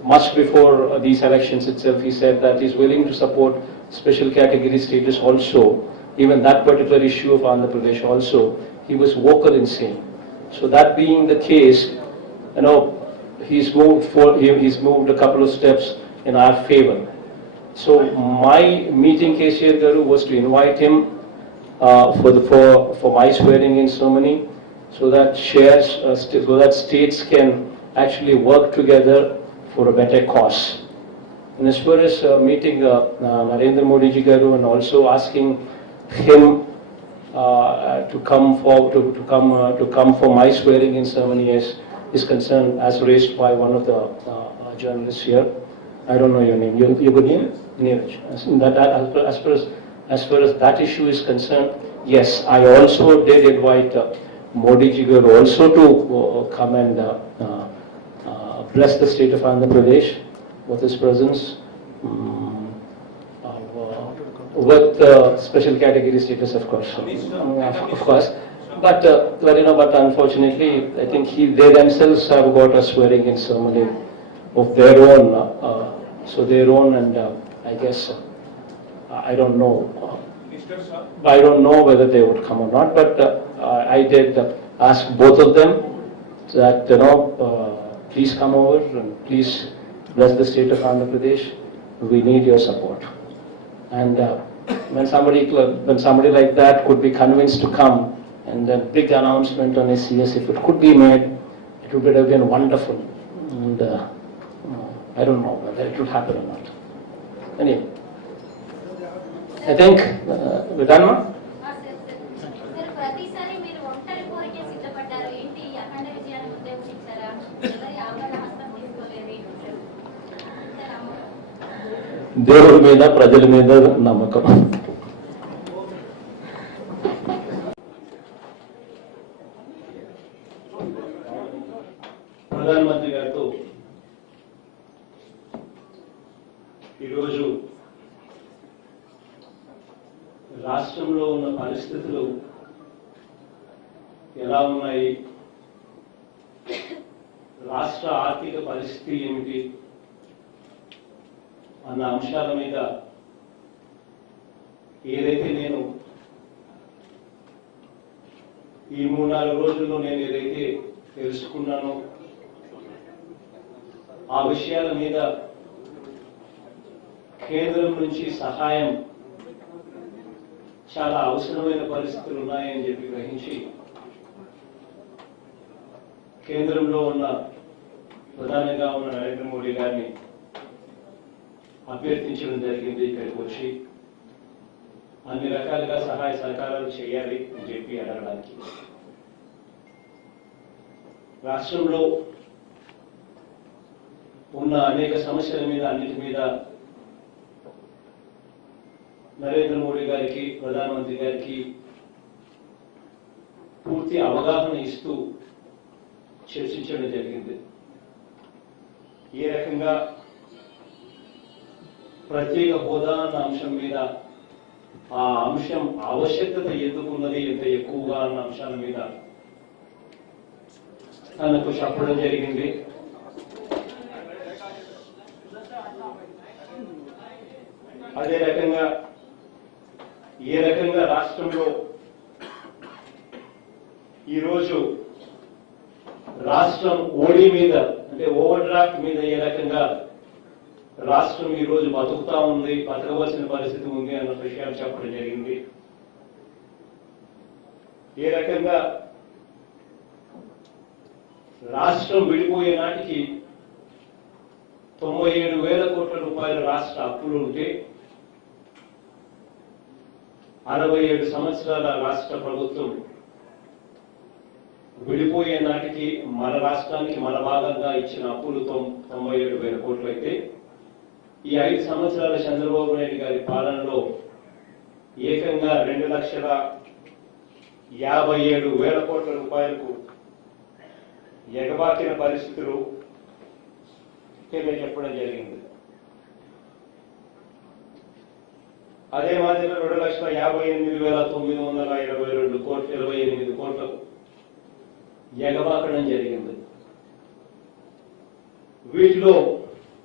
much before these elections itself, he said that he's willing to support special category status also. Even that particular issue of Andhra Pradesh also, he was vocal in saying. So that being the case, he's moved a couple of steps in our favor. So my meeting KCR Garu was to invite him for my swearing in ceremony, so that states can actually work together for a better cause. And as far as meeting Narendra Modi ji Garu and also asking him to come for my swearing in ceremony is concerned, as raised by one of the journalists here. I don't know your name. Your good name? Neeraj. As far as that issue is concerned, yes, I also did invite Modi ji Garu also to come and bless the state of Andhra Pradesh with his presence, with special category status, of course. Of course. But unfortunately, I think they themselves have got a swearing in ceremony of their own. And I guess I don't know. I don't know whether they would come or not. But I did ask both of them that please come over and please bless the state of Andhra Pradesh. We need your support. And when somebody like that could be convinced to come, and then big announcement on SCS, if it could be made, it would have been wonderful. And I don't know whether it would happen or not. Anyway, I think we're done now. ప్రతిసారి మీరు ఒంటరి కోరికే సిద్ధపడ్డారు ఏంటి అఖండ విజయాన్ని ఉద్దేశించారా ఎవరి ఆభరణ హస్తం తీసుకోలేదు దేవుడి మీద ప్రజల మీద నమ్మకం. ప్రధానమంత్రి గారితో ఈరోజు రాష్ట్రంలో ఉన్న పరిస్థితులు ఎలా ఉన్నాయి, రాష్ట్ర ఆర్థిక పరిస్థితి ఏమిటి అన్న అంశాల మీద ఏదైతే నేను ఈ 3-4 రోజుల్లో నేను ఏదైతే తెలుసుకున్నానో ఆ విషయాల మీద కేంద్రం నుంచి సహాయం చాలా అవసరమైన పరిస్థితులు ఉన్నాయని చెప్పి గ్రహించి కేంద్రంలో ఉన్న ప్రధానంగా ఉన్న నరేంద్ర మోడీ గారిని అభ్యర్థించడం జరిగింది. ఇక్కడికి వచ్చి అన్ని రకాలుగా సహాయ సహకారాలు చేయాలి అని చెప్పి అడగడానికి. రాష్ట్రంలో ఉన్న అనేక సమస్యల మీద అన్నిటి మీద నరేంద్ర మోడీ గారికి, ప్రధానమంత్రి గారికి పూర్తి అవగాహన ఇస్తూ చర్చించడం జరిగింది. ఏ రకంగా ప్రత్యేక హోదా అన్న అంశం మీద, ఆ అంశం ఆవశ్యకత ఎందుకున్నది, ఎంత ఎక్కువగా అన్న అంశాల మీద తనకు చెప్పడం జరిగింది. అదే రకంగా ఏ రకంగా రాష్ట్రంలో ఈరోజు రాష్ట్రం ఓడి మీద, అంటే ఓవర్ డ్రాఫ్ట్ మీద ఏ రకంగా రాష్ట్రం ఈరోజు బతుకుతా ఉంది, బతకవలసిన పరిస్థితి ఉంది అన్న విషయాలు చెప్పడం జరిగింది. ఏ రకంగా రాష్ట్రం విడిపోయే నాటికి 97,000 కోట్ల రూపాయల రాష్ట్ర అప్పులు ఉంటే 67 సంవత్సరాల రాష్ట్ర ప్రభుత్వం విడిపోయే నాటికి మన రాష్ట్రానికి మన భాగంగా ఇచ్చిన అప్పులు 97,000 కోట్లు అయితే, ఈ 5 సంవత్సరాల చంద్రబాబు నాయుడు గారి పాలనలో ఏకంగా 2,57,000 కోట్ల రూపాయలకు ఎగబాకిన పరిస్థితులు తెలియజెప్పడం జరిగింది. అదే మాదిరిగా 2,58,922 కోట్లు 28 కోట్లకు ఎగబాకడం జరిగింది. వీటిలో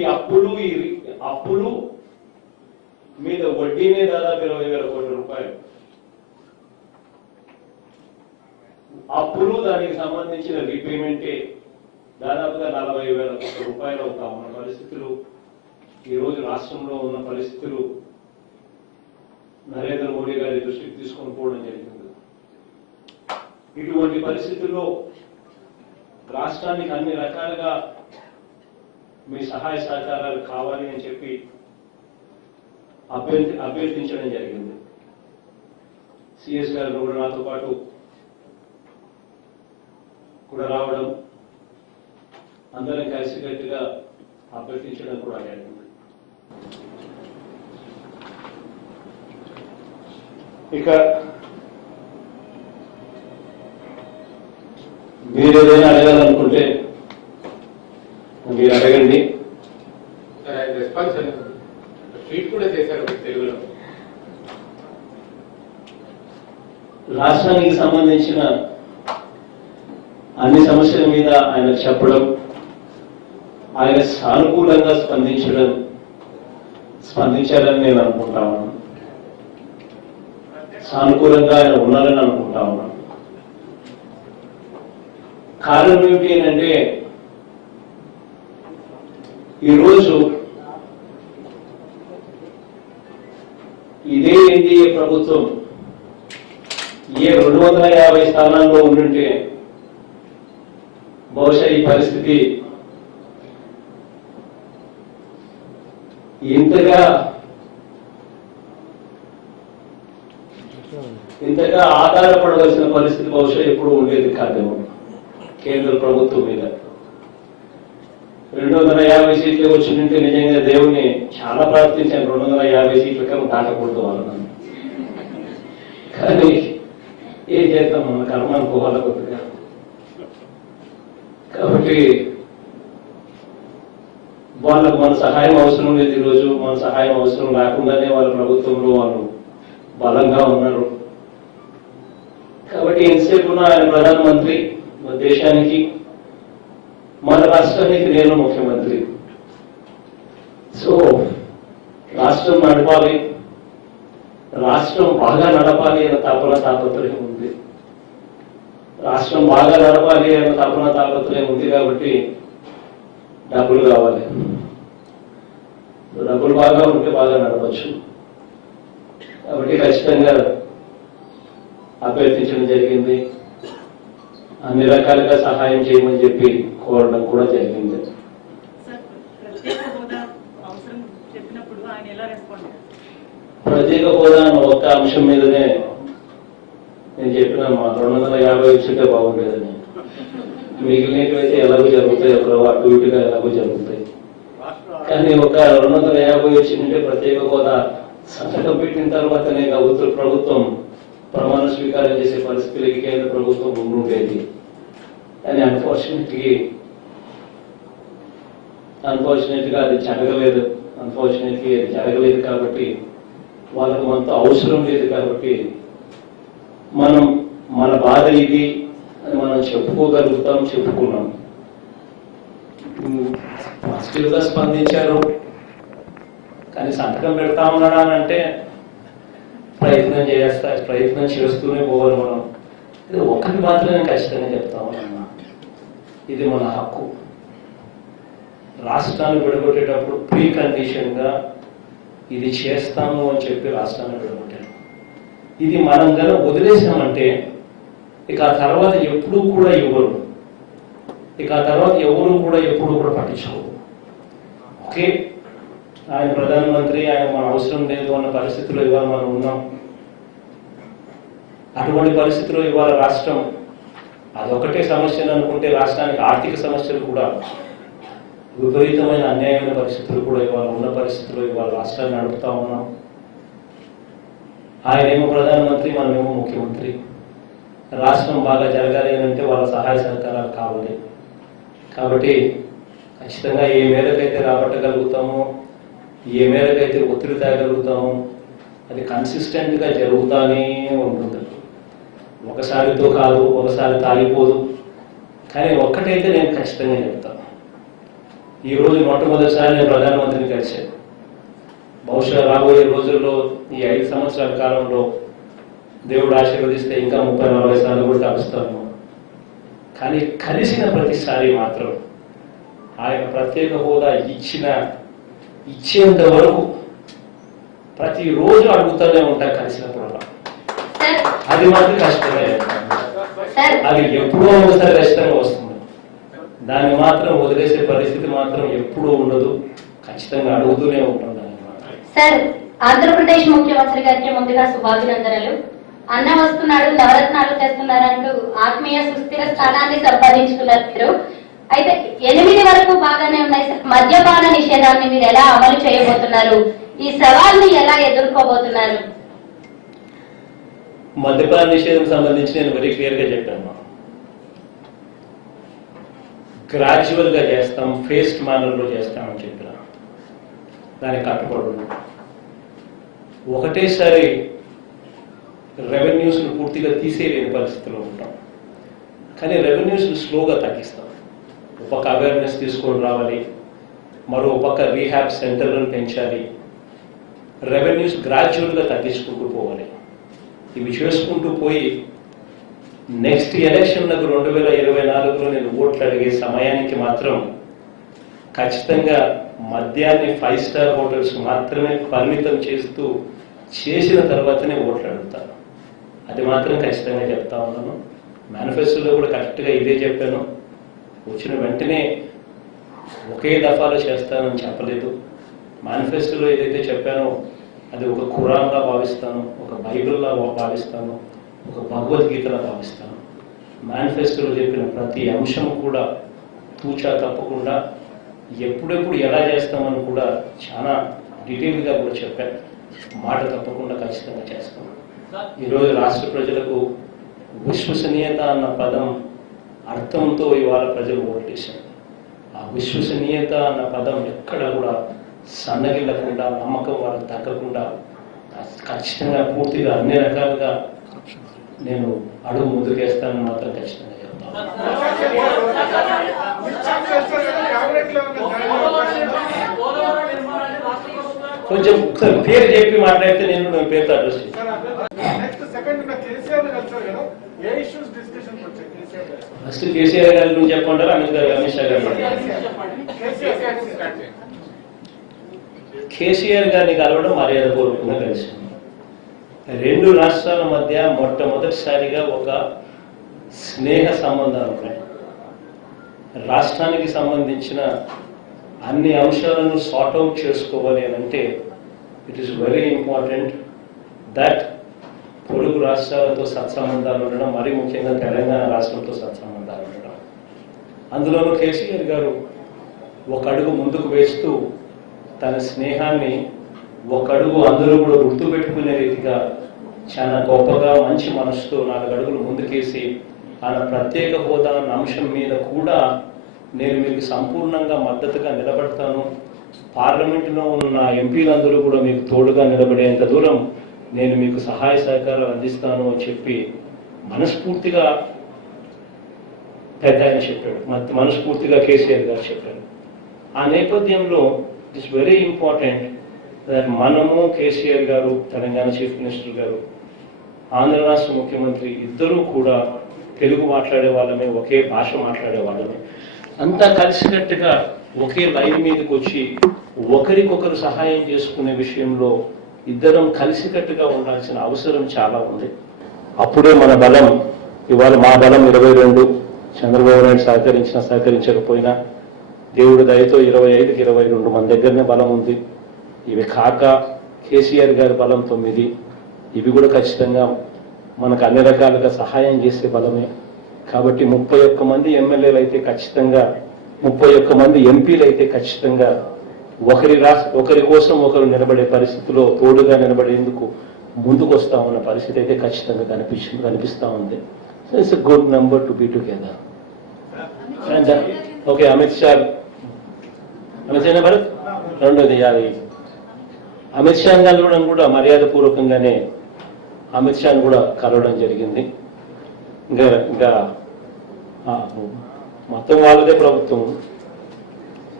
అప్పులు మీద వడ్డీనే దాదాపు 20,000 కోట్ల రూపాయలు. అప్పులు దానికి సంబంధించిన రీపేమెంటే దాదాపుగా 40,000 కోట్ల రూపాయలు అవుతా ఉన్న పరిస్థితులు, ఈ రోజు రాష్ట్రంలో ఉన్న పరిస్థితులు నరేంద్ర మోడీ గారి దృష్టికి తీసుకొని పోవడం జరిగింది. ఇటువంటి పరిస్థితుల్లో రాష్ట్రానికి అన్ని రకాలుగా మీ సహాయ సహకారాలు కావాలి అని చెప్పి అభ్యర్థించడం జరిగింది. సిఎస్ గారు కూడా నాతో పాటు కూడా రావడం, అందరం కలిసికట్టుగా అభ్యర్థించడం కూడా జరిగింది. ఇక మీరు ఏదైనా అడగాలనుకుంటే మీరు అడగండి. రెస్పాన్స్ ట్వీట్ కూడా చేశారు తెలుగులో. రాష్ట్రానికి సంబంధించిన అన్ని సమస్యల మీద ఆయన చెప్పడం, ఆయన సానుకూలంగా స్పందించారని నేను అనుకుంటా ఉన్నాను. సానుకూలంగా ఆయన ఉన్నారని అనుకుంటా ఉన్నాను. కారణం ఏమిటి అంటే ఈరోజు ఇదే ఎన్డీఏ ప్రభుత్వం ఏ 250 స్థానాల్లో ఉండుంటే బహుశా ఈ పరిస్థితి ఇంతగా ఆధారపడవలసిన పరిస్థితి బహుశా ఎప్పుడు ఉండేది కాదేమో కేంద్ర ప్రభుత్వం మీద. 250 సీట్లు వచ్చిందంటే నిజంగా దేవుణ్ణి చాలా ప్రార్థించాను, 250 సీట్ల కన్నా దాటకూడదు వాళ్ళని. కానీ ఏం చేద్దాం, మన కర్మ అనుకోవాలి కొద్దిగా. కాబట్టి వాళ్ళకు మన సహాయం అవసరం లేదు. ఈరోజు మన సహాయం అవసరం లేకుండానే వాళ్ళ ప్రభుత్వంలో వాళ్ళు బలంగా ఉన్నారు. కాబట్టి ఎంతసేపు ఆయన ప్రధానమంత్రి, మన దేశానికి, మన రాష్ట్రానికి నేను ముఖ్యమంత్రి. సో రాష్ట్రం నడపాలి, రాష్ట్రం బాగా నడపాలి అన్న తాపత్రయం ఉంది. రాష్ట్రం బాగా నడపాలి అన్న తాపత్రయం ఉంది. కాబట్టి డబ్బులు కావాలి. డబ్బులు బాగా ఉంటే బాగా నడపచ్చు. కాబట్టి ఖచ్చితంగా అభ్యర్థించడం జరిగింది. అన్ని రకాలుగా సహాయం చేయమని చెప్పి కోరడం కూడా జరిగింది. ప్రత్యేక హోదా అన్న ఒక్క అంశం మీదనే నేను చెప్పిన మా 250 వచ్చింటే బాగుండేదని. మిగిలినవైతే ఎలాగో జరుగుతాయి, ఒకరు అటు ఇటుగా ఎలాగో జరుగుతాయి. కానీ ఒక 250 వచ్చిందంటే ప్రత్యేక హోదా సంతకం పెట్టిన తర్వాతనే ప్రభుత్వం ప్రమాణ స్వీకారం చేసే పరిస్థితులకి కేంద్ర ప్రభుత్వం ముందుండేది. కానీ అన్ఫార్చునేట్గా అది జరగలేదు. అది జరగలేదు కాబట్టి వాళ్ళకు మనతో అవసరం లేదు. కాబట్టి మనం మన బాధ ఇది అని మనం చెప్పుకున్నాం. పాజిటివ్గా స్పందించారు. కానీ సంతకం పెడతా ఉన్నాడా అంటే ప్రయత్నం చేస్తూనే పోవాలి మనం. ఇది ఒక్కటి మాత్రమే ఖచ్చితంగా చెప్తా ఉన్నా, ఇది మన హక్కు. రాష్ట్రాన్ని విడగొట్టేటప్పుడు ప్రీ కండిషన్ గా ఇది చేస్తాము అని చెప్పి రాష్ట్రాన్ని విడగొట్టారు. ఇది మనం కనుక వదిలేసామంటే ఇక ఆ తర్వాత ఎప్పుడూ కూడా ఇవ్వరు. ఎవరు కూడా ఎప్పుడు కూడా పట్టించుకోరు. ఓకే, ఆయన ప్రధానమంత్రి, ఆయన మన అవసరం లేదు అన్న పరిస్థితిలో ఇవాళ మనం ఉన్నాం. అటువంటి పరిస్థితిలో ఇవాళ రాష్ట్రం అదొకటే సమస్యను అనుకుంటే రాష్ట్రానికి ఆర్థిక సమస్యలు కూడా, విపరీతమైన అన్యాయమైన పరిస్థితులు కూడా ఇవాళ ఉన్న పరిస్థితుల్లో ఇవాళ రాష్ట్రాన్ని నడుపుతా ఉన్నాం. ఆయనేమో ప్రధానమంత్రి, మనమేమో ముఖ్యమంత్రి. రాష్ట్రం బాగా జరగాలి అంటే వాళ్ళ సహాయ సహకారాలు కావాలి. కాబట్టి ఖచ్చితంగా ఏ మేరకైతే రాబట్టగలుగుతామో, ఏ మేరకైతే ఒత్తిడి తేగలుగుతామో అది కన్సిస్టెంట్గా జరుగుతానే ఉంటుంది. ఒకసారితో కాదు, ఒకసారి తాగిపోదు. కానీ ఒక్కటైతే నేను ఖచ్చితంగా చెప్తాను, ఈ రోజు మొట్టమొదటిసారి నేను ప్రధానమంత్రిని కలిశాను. బహుశా రాబోయే రోజుల్లో ఈ 5 సంవత్సరాల కాలంలో దేవుడు ఆశీర్వదిస్తే ఇంకా 30-40 సార్లు కూడా కలుస్తాను. కానీ కలిసిన ప్రతిసారి మాత్రం ఆయన ప్రత్యేక హోదా ఇచ్చేంత వరకు ప్రతిరోజు అడుగుతూనే ఉంటా కలిసినప్పుడు. అది మాత్రం కష్టమే, అది ఎప్పుడో ఒకసారి కష్టంగా వస్తుంది. దాన్ని మాత్రం వదిలేసే పరిస్థితి మాత్రం ఎప్పుడూ ఉండదు, ఖచ్చితంగా అడుగుతూనే ఉంటుంది. సార్, ఆంధ్రప్రదేశ్ ముఖ్యమంత్రి గారికి ముందుగా శుభాభినందనలు. అన్న వస్తున్నాడు, నవరత్నాలు తెస్తున్నారంటూ ఆత్మీయ సుస్థిర స్థానాన్ని సంపాదించుకున్నారు మీరు. అయితే 8 వరకు బాగానే ఉన్నాయి సార్. మద్యపాన నిషేధాన్ని మీరు ఎలా అమలు చేయబోతున్నారు? ఈ సవాల్ని ఎలా ఎదుర్కోబోతున్నారు? మద్యపాన నిషేధం సంబంధించి నేను వెరీ క్లియర్ గా చెప్పాను. గ్రాడ్యువల్ గా చేస్తాం, ఫేస్డ్ మేనర్ లో చేస్తామని చెప్పిన దానికి కట్టుబడి ఒకటేసారి రెవెన్యూస్ పూర్తిగా తీసేయలేని పరిస్థితిలో ఉంటాం. కానీ రెవెన్యూస్ స్లోగా తగ్గిస్తాం. ఒక పక్క అవేర్నెస్ తీసుకొని రావాలి, మరో పక్క రీహాబ్ సెంటర్లను పెంచాలి, రెవెన్యూస్ గ్రాడ్యువల్గా తగ్గించుకుంటూ పోవాలి. ఇవి చేసుకుంటూ పోయి నెక్స్ట్ ఎలక్షన్లకు 2024లో నేను ఓట్లు అడిగే సమయానికి మాత్రం ఖచ్చితంగా మద్యాన్ని 5 స్టార్ హోటల్స్ మాత్రమే పరిమితం చేసిన తర్వాతనే ఓట్లు అడుగుతాను. అది మాత్రం ఖచ్చితంగా చెప్తా ఉన్నాను. మేనిఫెస్టోలో కూడా కరెక్ట్గా ఇదే చెప్పాను. వచ్చిన వెంటనే ఒకే దఫాలో చేస్తానని చెప్పలేదు. మేనిఫెస్టోలో ఏదైతే చెప్పానో అది ఒక ఖురాన్లా భావిస్తాను, ఒక బైబిల్లా భావిస్తాను, ఒక భగవద్గీతలా భావిస్తాను. మేనిఫెస్టోలో చెప్పిన ప్రతి అంశం కూడా తూచా తప్పకుండా ఎప్పుడెప్పుడు ఎలా చేస్తామని కూడా చాలా డీటెయిల్గా కూడా చెప్పాను. మాట తప్పకుండా ఖచ్చితంగా చేస్తాను. ఈరోజు రాష్ట్ర ప్రజలకు విశ్వసనీయత అన్న పదం అర్థంతో ఇవాళ ప్రజలు ఓటేశారు. ఆ విశ్వసనీయత అన్న పదం ఎక్కడ కూడా సన్నగిల్లకుండా, నమ్మకం వాళ్ళకి తగ్గకుండా ఖచ్చితంగా పూర్తిగా అన్ని రకాలుగా నేను అడుగు ముందుకేస్తానని మాత్రం ఖచ్చితంగా చెప్తాను. కొంచెం పేరు చెప్పి మాట్లాడితే నేను పేరుతో అడ్రస్ చేస్తాను. ఫస్ట్ కేసీఆర్ గారి గురించి చెప్పంటారా, అమిత్ షా గారు? కేసీఆర్ గారిని కలవడం మర్యాదపూర్వకంగా కలిసింది. 2 రాష్ట్రాల మధ్య మొట్టమొదటిసారిగా ఒక స్నేహ సంబంధాలు ఉన్నాయి. రాష్ట్రానికి సంబంధించిన అన్ని అంశాలను సార్ట్అవుట్ చేసుకోవాలి అని అంటే it is very important that పొరుగు రాష్ట్రాలతో సత్సంబంధాలు ఉండడం, మరీ ముఖ్యంగా తెలంగాణ రాష్ట్రంతో సత్సంబంధాలు ఉండడం. అందులోనూ కేసీఆర్ గారు ఒక అడుగు ముందుకు వేస్తూ తన స్నేహాన్ని ఒక అడుగు అందరూ కూడా గుర్తుపెట్టుకునే రీతిగా చాలా గొప్పగా మంచి మనసుతో 4 అడుగులు ముందుకేసి ఆయన ప్రత్యేక హోదా అన్న అంశం మీద కూడా నేను మీకు సంపూర్ణంగా మద్దతుగా నిలబడతాను, పార్లమెంటులో ఉన్న ఎంపీలందరూ కూడా మీకు తోడుగా నిలబడేంత దూరం నేను మీకు సహాయ సహకారాలు అందిస్తాను అని చెప్పి మనస్ఫూర్తిగా పెద్ద ఆయన చెప్పాడు, మనస్ఫూర్తిగా కేసీఆర్ గారు చెప్పారు. ఆ నేపథ్యంలో ఇట్స్ వెరీ ఇంపార్టెంట్ దట్ మనము, కేసీఆర్ గారు, తెలంగాణ చీఫ్ మినిస్టర్ గారు, ఆంధ్ర రాష్ట్ర ముఖ్యమంత్రి ఇద్దరూ కూడా తెలుగు మాట్లాడే వాళ్ళమే, ఒకే భాష మాట్లాడే వాళ్ళమే, అంతా కలిసికట్టుగా ఒకే లైన్ మీదకి వచ్చి ఒకరికొకరు సహాయం చేసుకునే విషయంలో ఇద్దరం కలిసికట్టుగా ఉండాల్సిన అవసరం చాలా ఉంది. అప్పుడే మన బలం, ఇవాళ మా బలం 22, చంద్రబాబు నాయుడు సహకరించకపోయినా దేవుడి దయతో 25కి 22 మన దగ్గరనే బలం ఉంది. ఇవి కాక కేసీఆర్ గారి బలం 9, ఇవి కూడా ఖచ్చితంగా మనకు అన్ని రకాలుగా సహాయం చేసే బలమే. కాబట్టి 31 మంది ఎమ్మెల్యేలు అయితే ఖచ్చితంగా, 31 మంది ఎంపీలు అయితే ఖచ్చితంగా ఒకరి కోసం ఒకరు నిలబడే పరిస్థితిలో తోడుగా నిలబడేందుకు ముందుకు వస్తామన్న పరిస్థితి అయితే ఖచ్చితంగా కనిపిస్తా ఉంది. So it's a good number to be together. And okay, Amit Shah number 2ది Amit Shah కలవడం కూడా మర్యాదపూర్వకంగానే అమిత్ షాను కూడా కలవడం జరిగింది. ఇంకా మొత్తం వాళ్ళదే ప్రభుత్వం,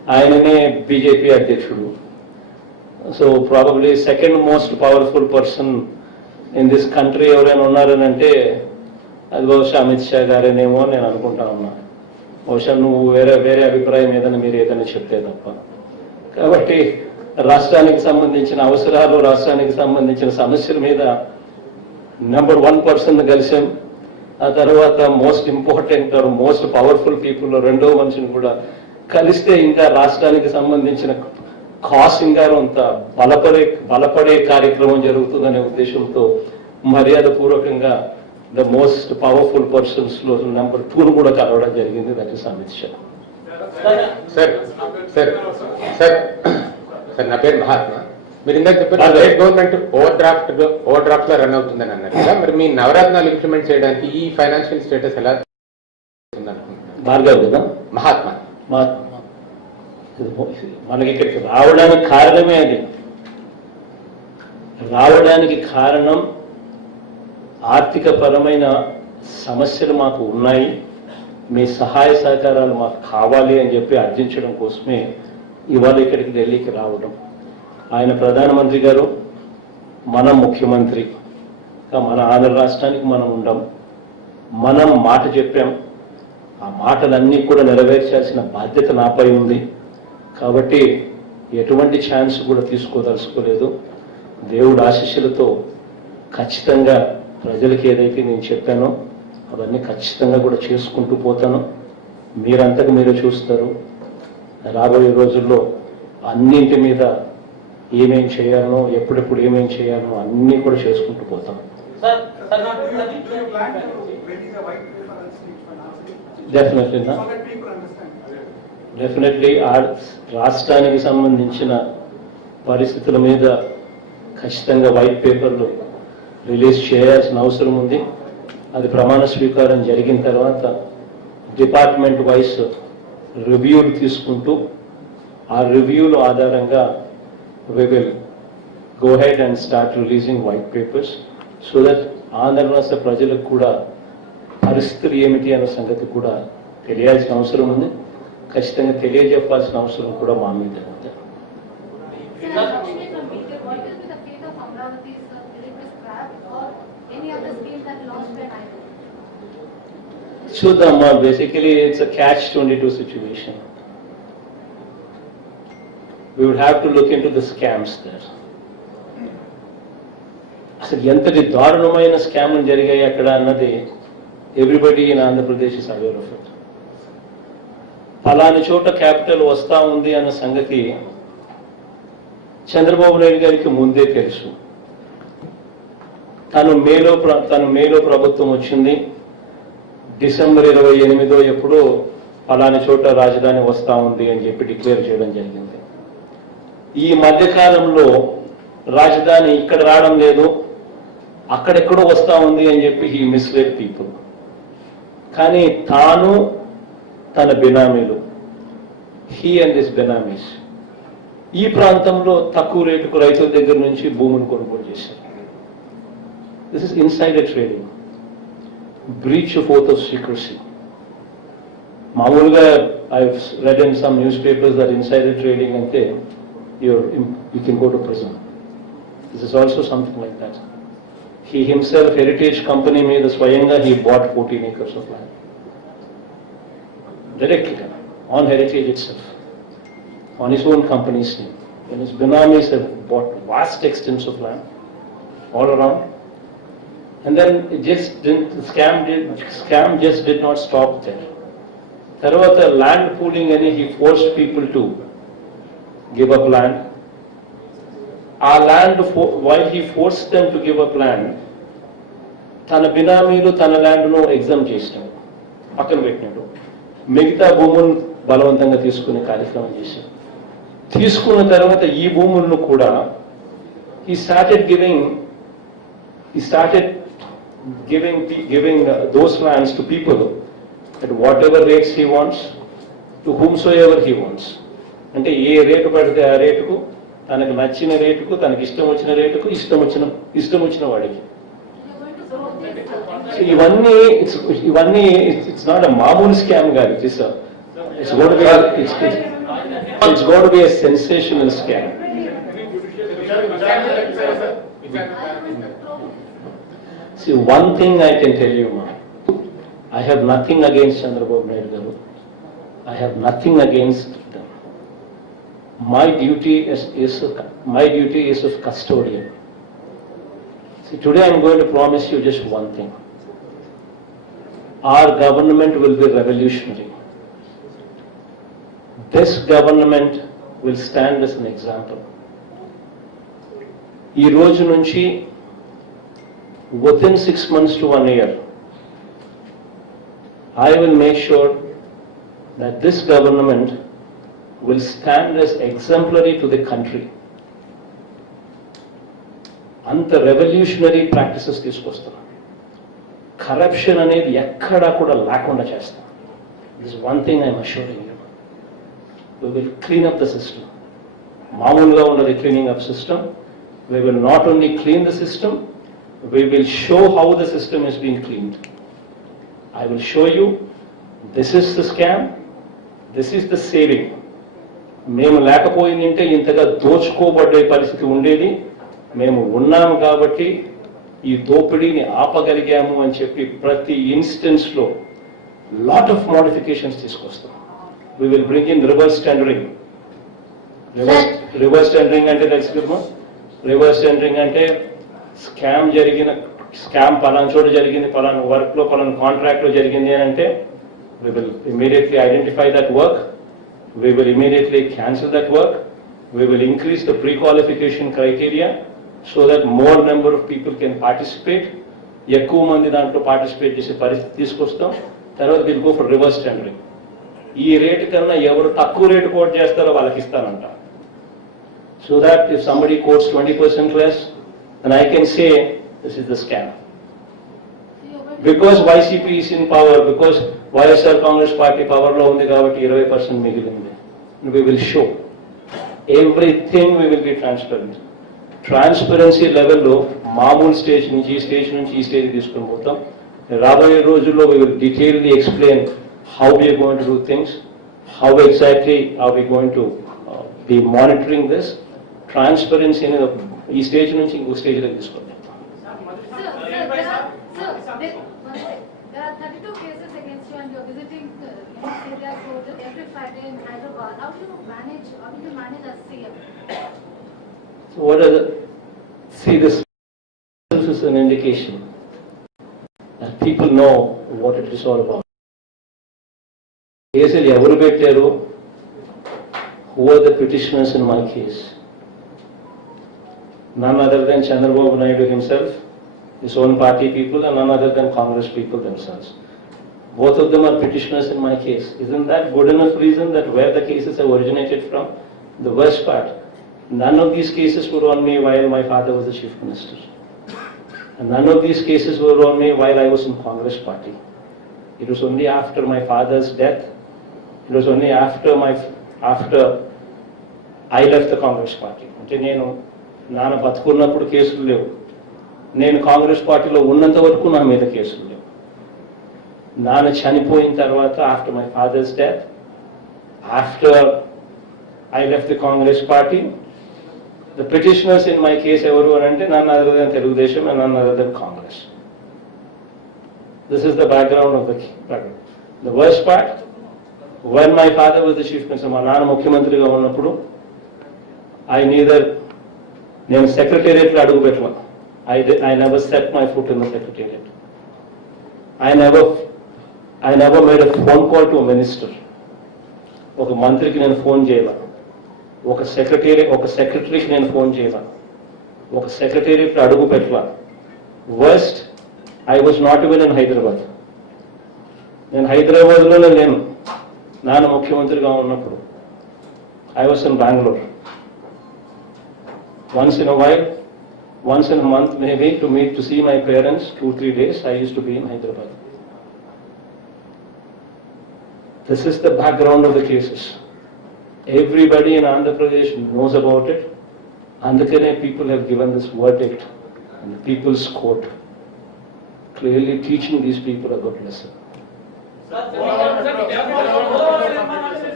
ఆయననే బీజేపీ అధ్యక్షుడు. So probably second most powerful person in this country ఎవరైనా ఉన్నారని అంటే అది బహుశా అమిత్ షా గారేనేమో నేను అనుకుంటా ఉన్నా. బహుశా నువ్వు వేరే అభిప్రాయం ఏదైనా మీరు ఏదైనా చెప్తే తప్ప. కాబట్టి రాష్ట్రానికి సంబంధించిన అవసరాలు, రాష్ట్రానికి సంబంధించిన సమస్యల మీద నెంబర్ 1 పర్సన్ కలిసాం. ఆ తర్వాత most important or most powerful people రెండో మనిషిని కూడా కలిస్తే ఇంకా రాష్ట్రానికి సంబంధించిన కాస్ ఇంకా అంత బలపడే కార్యక్రమం జరుగుతుందనే ఉద్దేశంతో మర్యాద పూర్వకంగా ద మోస్ట్ పవర్ఫుల్ పర్సన్స్ లో నెంబర్ 2 కూడా కలవడం జరిగింది. That is Amit Shah. Sir sir sir sir నా పేరు మహాత్మా. మీరు ఇందాక చెప్పారు స్టేట్ గవర్నమెంట్ ఓవర్ డ్రాఫ్ట్ లో రన్ అవుతుందని అన్నారు కదా, మరి మీ నవరత్నాలు ఇంప్లిమెంట్ చేయడానికి ఈ ఫైనాన్షియల్ స్టేటస్ ఎలా అనుకుంటున్నారు? భార్గవ్ కదా మహాత్మా మనకి ఇక్కడికి రావడానికి కారణమే అది. రావడానికి కారణం ఆర్థిక పరమైన సమస్యలు మాకు ఉన్నాయి, మీ సహాయ సహకారాలు మాకు కావాలి అని చెప్పి అర్థించడం కోసమే ఇవాళ ఇక్కడికి ఢిల్లీకి రావడం. ఆయన ప్రధానమంత్రి గారు, మనం ముఖ్యమంత్రి, మన ఆంధ్ర రాష్ట్రానికి మనం ఉండం. మనం మాట చెప్పాం, ఆ మాటలన్నీ కూడా నెరవేర్చాల్సిన బాధ్యత నాపై ఉంది. కాబట్టి ఎటువంటి ఛాన్స్ కూడా తీసుకోదలుచుకోలేదు. దేవుడు ఆశీస్సులతో ఖచ్చితంగా ప్రజలకి ఏదైతే నేను చెప్పానో అవన్నీ ఖచ్చితంగా కూడా చేసుకుంటూ పోతాను. మీరంతకు మీరే చూస్తారు. రాబోయే రోజుల్లో అన్నింటి మీద ఏమేం చేయాలనో, ఎప్పుడెప్పుడు ఏమేం చేయాలనో అన్నీ కూడా చేసుకుంటూ పోతాం. డెఫినెట్లీ రాష్ట్రానికి సంబంధించిన పరిస్థితుల మీద ఖచ్చితంగా వైట్ పేపర్లు రిలీజ్ చేయాల్సిన అవసరం ఉంది. అది ప్రమాణ స్వీకారం జరిగిన తర్వాత డిపార్ట్మెంట్ వైస్ రివ్యూలు తీసుకుంటూ ఆ రివ్యూల ఆధారంగా we will go ahead and start releasing white papers so that Andhra రాష్ట్ర ప్రజలకు కూడా పరిస్థితులు ఏమిటి అనే సంగతి కూడా తెలియాల్సిన అవసరం ఉంది. ఖచ్చితంగా తెలియజెప్పాల్సిన అవసరం కూడా మా మీద ఉంది. చూద్దామా, basically it's a catch-22 situation. We would have to look into the scams there. అసలు ఎంతటి దారుణమైన స్కామ్లు జరిగాయి అక్కడ అన్నది everybody in Andhra Pradesh is aware of it. ఫలాని చోట క్యాపిటల్ వస్తా ఉంది అన్న సంగతి చంద్రబాబు నాయుడు గారికి ముందే తెలుసు. తను మేలో ప్రభుత్వం వచ్చింది, డిసెంబర్ 28 ఎప్పుడో ఫలాని చోట రాజధాని వస్తా ఉంది అని చెప్పి డిక్లేర్ చేయడం జరిగింది. ఈ మధ్యకాలంలో రాజధాని ఇక్కడ రావడం లేదు, అక్కడెక్కడో వస్తా ఉంది అని చెప్పి హీ మిస్లెడ్ పీపుల్. కానీ తాను తన బినామీలు, హీ అండ్ దిస్ బినామీస్ ఈ ప్రాంతంలో తక్కువ రేటుకు రైతుల దగ్గర నుంచి భూములు కొనుగోలు చేశారు. This is insider trading, breach of oath of secrecy. మామూలుగా I read in some news papers that insider trading అంటే you can go to prison. This is also something like that. He himself, Heritage Company made the Swayanga, he bought 14 acres of land. Directly on Heritage itself, on his own company's name. And his binamis have bought vast extents of land all around. And then it just didn't, the scam just did not stop there. Tarvata land pooling and he forced people to give up land. Our land, while he forced them to give up land, తన బినామీలు తన ల్యాండ్ను exam చేసినాడు, పక్కన పెట్టినాడు. మిగతా భూములను బలవంతంగా తీసుకునే కార్యక్రమం చేశాడు. తీసుకున్న తర్వాత ఈ భూములను కూడా he started giving those lands to people at whatever rates he wants, to whomsoever he wants. అంటే ఏ రేటు పడితే ఆ రేటుకు, తనకు నచ్చిన రేటుకు, తనకి ఇష్టం వచ్చిన రేటుకు, ఇష్టం వచ్చిన వాడికి. ఇవన్నీ ఇట్స్ నాట్ అ మామూలు స్కామ్ కాదు. It's It's going to be a sensational scam. See, one thing I can tell you, ma, I have nothing against Chandrababu Naidu garu. I have nothing against them. My duty is of custodian. See, today I'm going to promise you just one thing. Our government will be revolutionary. This government will stand as an example. ఈ రోజు నుంచి within 6 months to 1 year, I will make sure that this government will stand as exemplary to the country. అంత revolutionary practices తీసుకొస్తాం. Corruption అనేది ఎక్కడా కూడా లేకుండా చేస్తాం. This one thing I'm assuring you. We will clean up the system. మామూలుగా ఉన్నది cleaning up system. We will not only clean the system, we will show how the system is being cleaned. I will show you, this is the scam, this is the saving. మేము లేకపోయిందంటే ఇంతగా దోచుకోబడే పరిస్థితి ఉండేది. మేము ఉన్నాము కాబట్టి ఈ దోపిడీని ఆపగలిగాము అని చెప్పి ప్రతి ఇన్స్టెన్స్లో లాట్ ఆఫ్ మోడిఫికేషన్స్ తీసుకొస్తాం. We will bring in reverse tendering. Reverse tendering అంటే తెలుసు కదా? రివర్స్ టెండరింగ్ అంటే స్కామ్ పలానా చోట జరిగింది, పలానా వర్క్లో పలానా కాంట్రాక్ట్లో జరిగింది అని అంటే we will immediately identify that work, we will immediately cancel that work, we will increase the pre-qualification criteria so that more number of people can participate. ఎక్కువ మంది దాంట్లో పార్టిసిపేట్ చేసే పరిస్థితి తీసుకొస్తాం. తర్వాత we'll go for reverse tendering. ఈ rate కన్నా ఎవరు తక్కువ రేటు కోట్ చేస్తారో వాళ్ళకి ఇస్తానంట. So that if somebody quotes 20% less, then I can say this is the scam. Because YCP is in power, because YSR Congress Party power lo undi kabatti 20% migilindi. We will show everything, we will be transparent. Transparency level lo మామూలు stage నుంచి ఈ stage నుంచి ఈ stage తీసుకొని పోతాం. రాబోయే రోజుల్లో we will detailedly explain how we are going to do things, how exactly are we going to be monitoring this. Transparency అనేది ఈ స్టేజ్ నుంచి ఇంకో స్టేజ్లోకి తీసుకుంటాం. There are 32 cases against you and you're visiting area court every Friday in Hyderabad. How do you manage as CM? So what are the, see, this is an indication that people know what it is all about. కేసులు ఎవరు పెట్టారు? Who are the petitioners in my case? None other than Chandrababu Naidu himself, his own party people, and none other than Congress people themselves. Both of them are petitioners in my case. Isn't that good enough reason that where the cases have originated from? The worst part, none of these cases were on me while my father was the chief minister. And none of these cases were on me while I was in Congress party. It was only after my father's death, it was only after I left the Congress party. అంటే నేను నాన్న బతుకున్నప్పుడు కేసులు లేవు, నేను కాంగ్రెస్ పార్టీలో ఉన్నంత వరకు నా మీద కేసులు లేవు. నాన్న చనిపోయిన తర్వాత after my father's death, after I left the Congress party, the petitioners in my case ఎవరు అని అంటే నన్ను అదర్ దెన్ తెలుగుదేశం అండ్ నన్ను other then Congress. This is the background of the worst part. When my father was the chief minister, మా నాన్న ముఖ్యమంత్రిగా ఉన్నప్పుడు నేను సెక్రటేరియట్లో అడుగు పెట్టాను. I never set my foot in the secretariat. I never made a phone call to a minister. ఒక మంత్రికి నేను ఫోన్ చేయాల, ఒక సెక్రటరీకి నేను ఫోన్ చేయాల, ఒక సెక్రటేరియట్లో అడుగు పెట్టాల. Worst, I was not even in Hyderabad. నేను హైదరాబాద్లోనే లేను నాన్న ముఖ్యమంత్రిగా ఉన్నప్పుడు. I was in Bangalore. Once in a while, once in a month maybe, to see my parents, 2-3 days, I used to be in Hyderabad. This is the background of the cases. Everybody in Andhra Pradesh knows about it. Andhra people have given this verdict in the People's Court, clearly teaching these people a good lesson.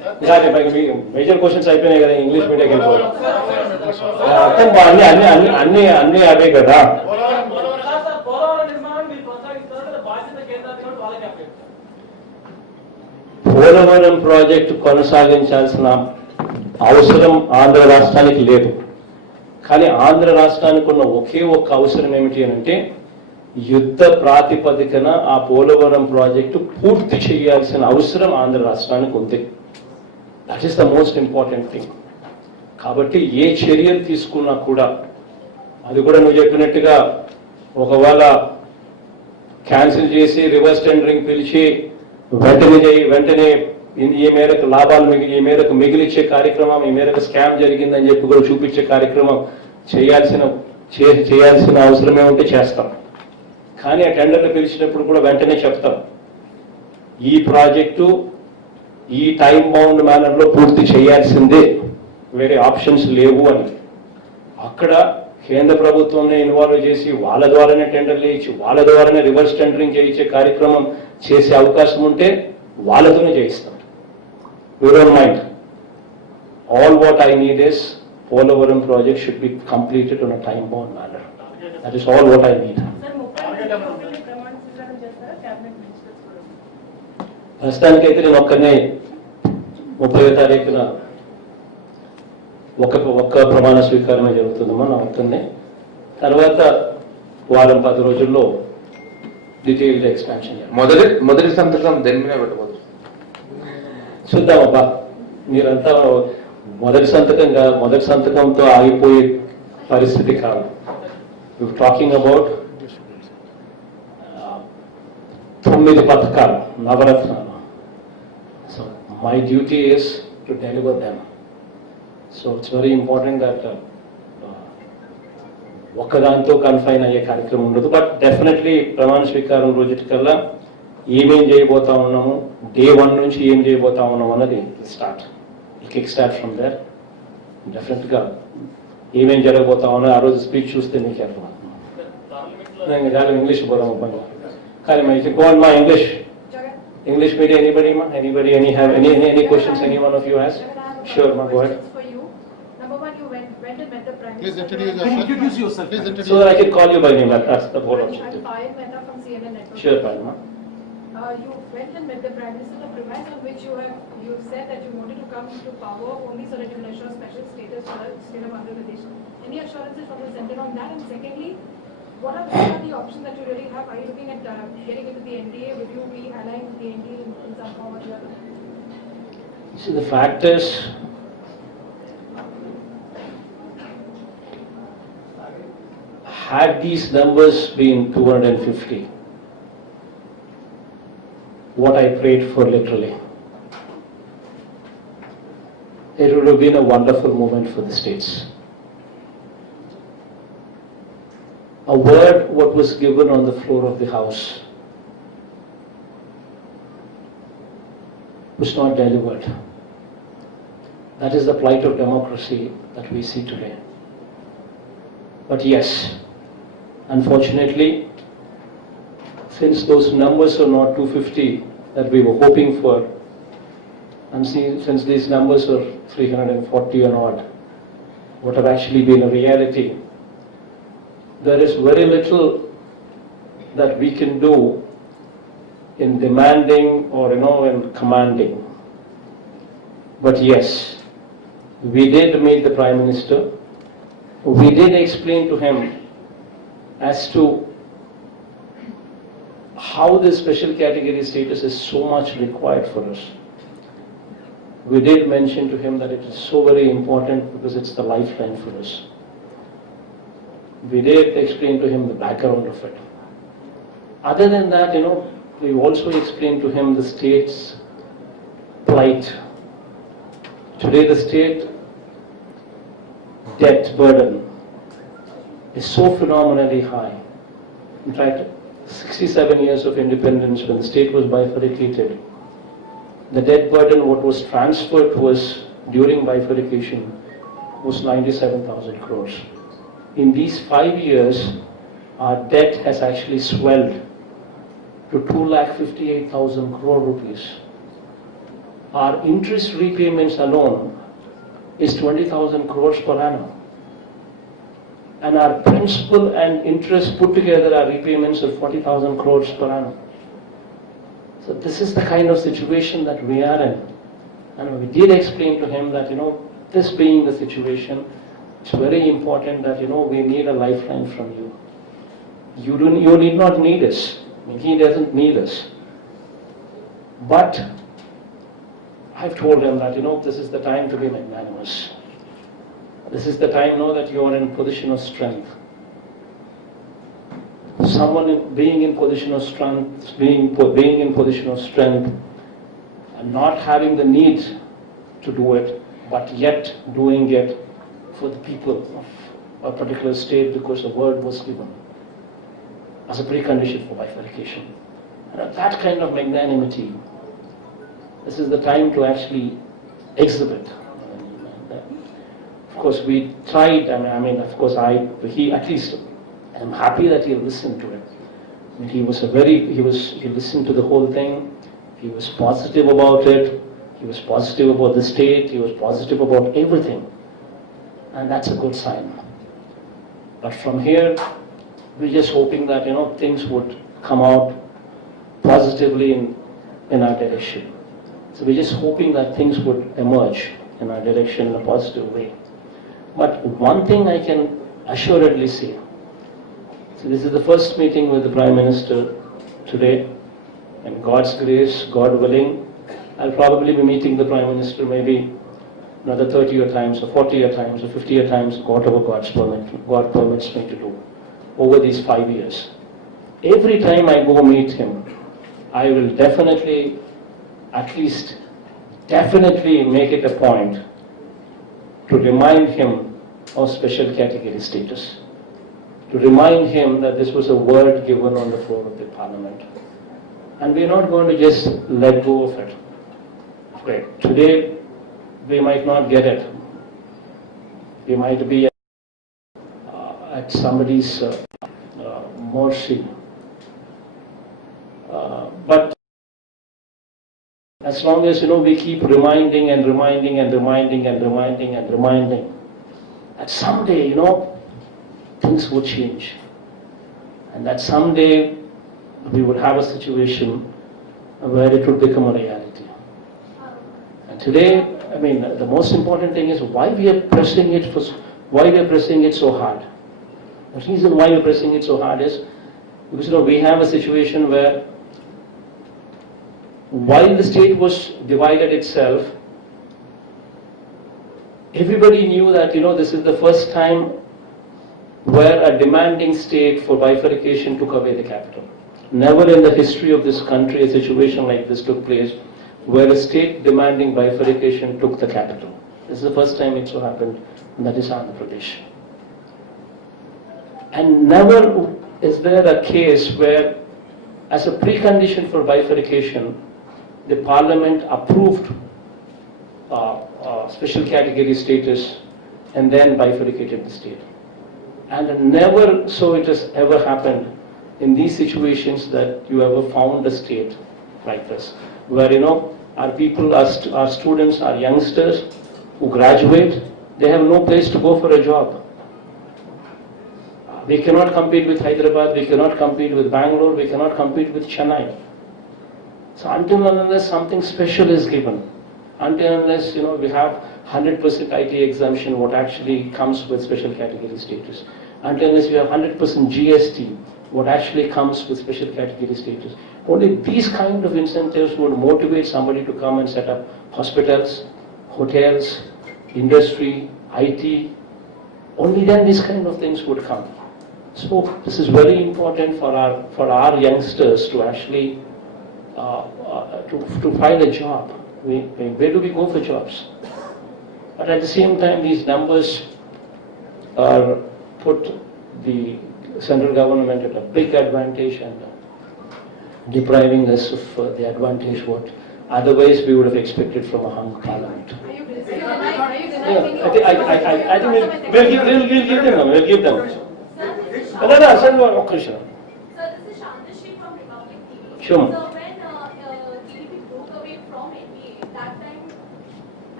Major questions అయిపోయినాయి కదా, English medium వెళ్ళిపోవాలి. అన్ని అవే కదా. Polavaram project కొనసాగించాల్సిన అవసరం ఆంధ్ర రాష్ట్రానికి లేదు. కానీ ఆంధ్ర రాష్ట్రానికి ఉన్న ఒకే ఒక్క అవసరం ఏమిటి అంటే యుద్ధ ప్రాతిపదికన ఆ పోలవరం ప్రాజెక్టు పూర్తి చేయాల్సిన అవసరం ఆంధ్ర రాష్ట్రానికి ఉంది. That is the most important thing. కాబట్టి ఏ చర్యలు తీసుకున్నా కూడా, అది కూడా నువ్వు చెప్పినట్టుగా ఒకవేళ క్యాన్సిల్ చేసి రివర్స్ టెండరింగ్ పిలిచి వెంటనే ఈ మేరకు లాభాలు ఈ మేరకు మిగిలిచ్చే కార్యక్రమం, ఈ మేరకు స్కామ్ జరిగిందని చెప్పి కూడా చూపించే కార్యక్రమం చేయాల్సిన అవసరమే ఉంటే చేస్తాం. కానీ ఆ టెండర్లు పిలిచినప్పుడు కూడా వెంటనే చెప్తాం, ఈ ప్రాజెక్టు ఈ టైం బౌండ్ మేనర్లో పూర్తి చేయాల్సిందే, వేరే ఆప్షన్స్ లేవు అని. అక్కడ కేంద్ర ప్రభుత్వంని ఇన్వాల్వ్ చేసి వాళ్ళ ద్వారానే టెండర్లు ఇచ్చి వాళ్ళ ద్వారానే రివర్స్ టెండరింగ్ చేయించే కార్యక్రమం చేసే అవకాశం ఉంటే వాళ్ళతోనే చేయిస్తాం. We don't mind. All what I need is Polavaram project should be completed on a time-bound manner. That is all what I need. ప్రస్తుతానికైతే నేను ఒక్కనే 30వ తారీఖున ఒక్క ప్రమాణ స్వీకారమే జరుగుతుందమ్మా, నా ఒక్కనే. తర్వాత వారం 10 రోజుల్లో డీటెయిల్డ్ ఎక్స్పాన్షన్. మొదటి సంతకం దేని మీద పెట్టబోతుంది చూద్దామబ్బా. మీరంతా మొదటి సంతకంతో ఆగిపోయే పరిస్థితి కాదు. టాకింగ్ అబౌట్ 9 పథకాలు, నవరత్నాలు. So my duty is to deliver them. So it's very important that ఒక్కదాంతో confine అయ్యే కార్యక్రమం ఉండదు. బట్ డెఫినెట్లీ ప్రమాణ స్వీకారం రోజుకల్లా ఏమేం చేయబోతా ఉన్నాము, డే 1 నుంచి ఏం చేయబోతా ఉన్నాము అన్నది కిక్ స్టార్ట్ ఫ్రమ్ దేర్. డెఫినెట్గా ఏమేం జరగబోతా ఉన్నా ఆ రోజు స్పీచ్ చూస్తే మీకు అర్థమవుతుంది. చాలా ఇంగ్లీష్ పోదాం అబ్బాయి. కానీ మా English medium anybody any questions any one of you has? Sure, ma, go ahead. Number one, you went and met the Prime Please Minister. introduce yourself. Please introduce. So that I can call you by name. That's the whole objective. I'm Payal Mehta from CNN Network. Sure, Palma. You went and met the Prime Minister, the premise on which you said that you wanted to come to power only so that you can assure special status for the state of Andhra Pradesh. Any assurances from the centre on that? And secondly, what are the options that you really have? Are you looking at getting into the NDA? Would you be allying with the NDA in some form or the other? See, the fact is, had these numbers been 250, what I prayed for literally, it would have been a wonderful moment for the states. A word what was given on the floor of the House was not delivered. That is the plight of democracy that we see today. But yes, unfortunately, since those numbers are not 250 that we were hoping for, and since these numbers are 340 and odd, what have actually been a reality, there is very little that we can do in demanding or in commanding. But yes, we did meet the Prime Minister. We did explain to him as to how this special category status is so much required for us. We did mention to him that it is so very important because it's the lifeline for us. We did explain to him the background of it. Other than that, we also explained to him the state's plight. Today the state debt burden is so phenomenally high. In fact, 67 years of independence, when the state was bifurcated, the debt burden what was transferred to us during bifurcation was 97,000 crores. In these 5 years, our debt has actually swelled to 2,58,000 crore rupees. our interest repayments alone is 20,000 crores per annum. And our principal and interest put together are repayments of 40,000 crores per annum. So this is the kind of situation that we are in. And we did explain to him that, this being the situation, it's very important that, we need a lifeline from you. You need not need us. I mean, he doesn't need us. But I've told him that, this is the time to be magnanimous. This is the time now that you are in position of strength. Someone being in position of strength, being in position of strength, and not having the need to do it, but yet doing it for the people of a particular state because a word was given as a precondition for bifurcation. And that kind of magnanimity, this is the time to actually exhibit. Of course, we tried, of course, I'm happy that he listened to it. I mean, he listened to the whole thing. He was positive about it. He was positive about the state. He was positive about everything. And that's a good sign. But from here, we're just hoping that, things would come out positively in our direction. So we're just hoping that things would emerge in our direction in a positive way. But one thing I can assuredly say, so this is the first meeting with the Prime Minister today, and God's grace, God willing, I'll probably be meeting the Prime Minister maybe another 30 times or 40 times or 50 times, whatever God permits me to do over these 5 years. Every time I go meet him, I will definitely make it a point to remind him of special category status, to remind him that this was a word given on the floor of the Parliament. And we're not going to just let go of it. Okay. Today, we might not get it. We might be at somebody's mercy. But as long as, we keep reminding and reminding and reminding and reminding and reminding, that someday, things would change. And that someday we would have a situation where it would become a reality. And today, the most important thing is why we are pressing it so hard. The reason why we're pressing it so hard is because, we have a situation where while the state was divided itself, everybody knew that, this is the first time where a demanding state for bifurcation took away the capital. Never in the history of this country a situation like this took place where a state demanding bifurcation took the capital. This is the first time it so happened, and that is Andhra Pradesh. And never is there a case where, as a precondition for bifurcation, the Parliament approved special category status and then bifurcated the state. And never so it has ever happened in these situations that you ever found a state like this, where, our people, our students, our youngsters who graduate, they have no place to go for a job. We cannot compete with Hyderabad, we cannot compete with Bangalore, we cannot compete with Chennai. So until and unless something special is given, until and unless, we have 100% IT exemption, what actually comes with special category status, until unless we have 100% GST, what actually comes with special category status, only these kind of incentives would motivate somebody to come and set up hospitals, hotels, industry, IT. Only then these kind of things would come. So this is very important for our youngsters to actually to find a job. Where do we go for jobs? But at the same time, these numbers are put the central government at a big advantage and depriving us of the advantage what otherwise we would have expected from a hung parliament. Are you denying? I think we'll give them. Sir, this is Shantashi from Republic TV. Sure. So when TDP broke away from NDA, that time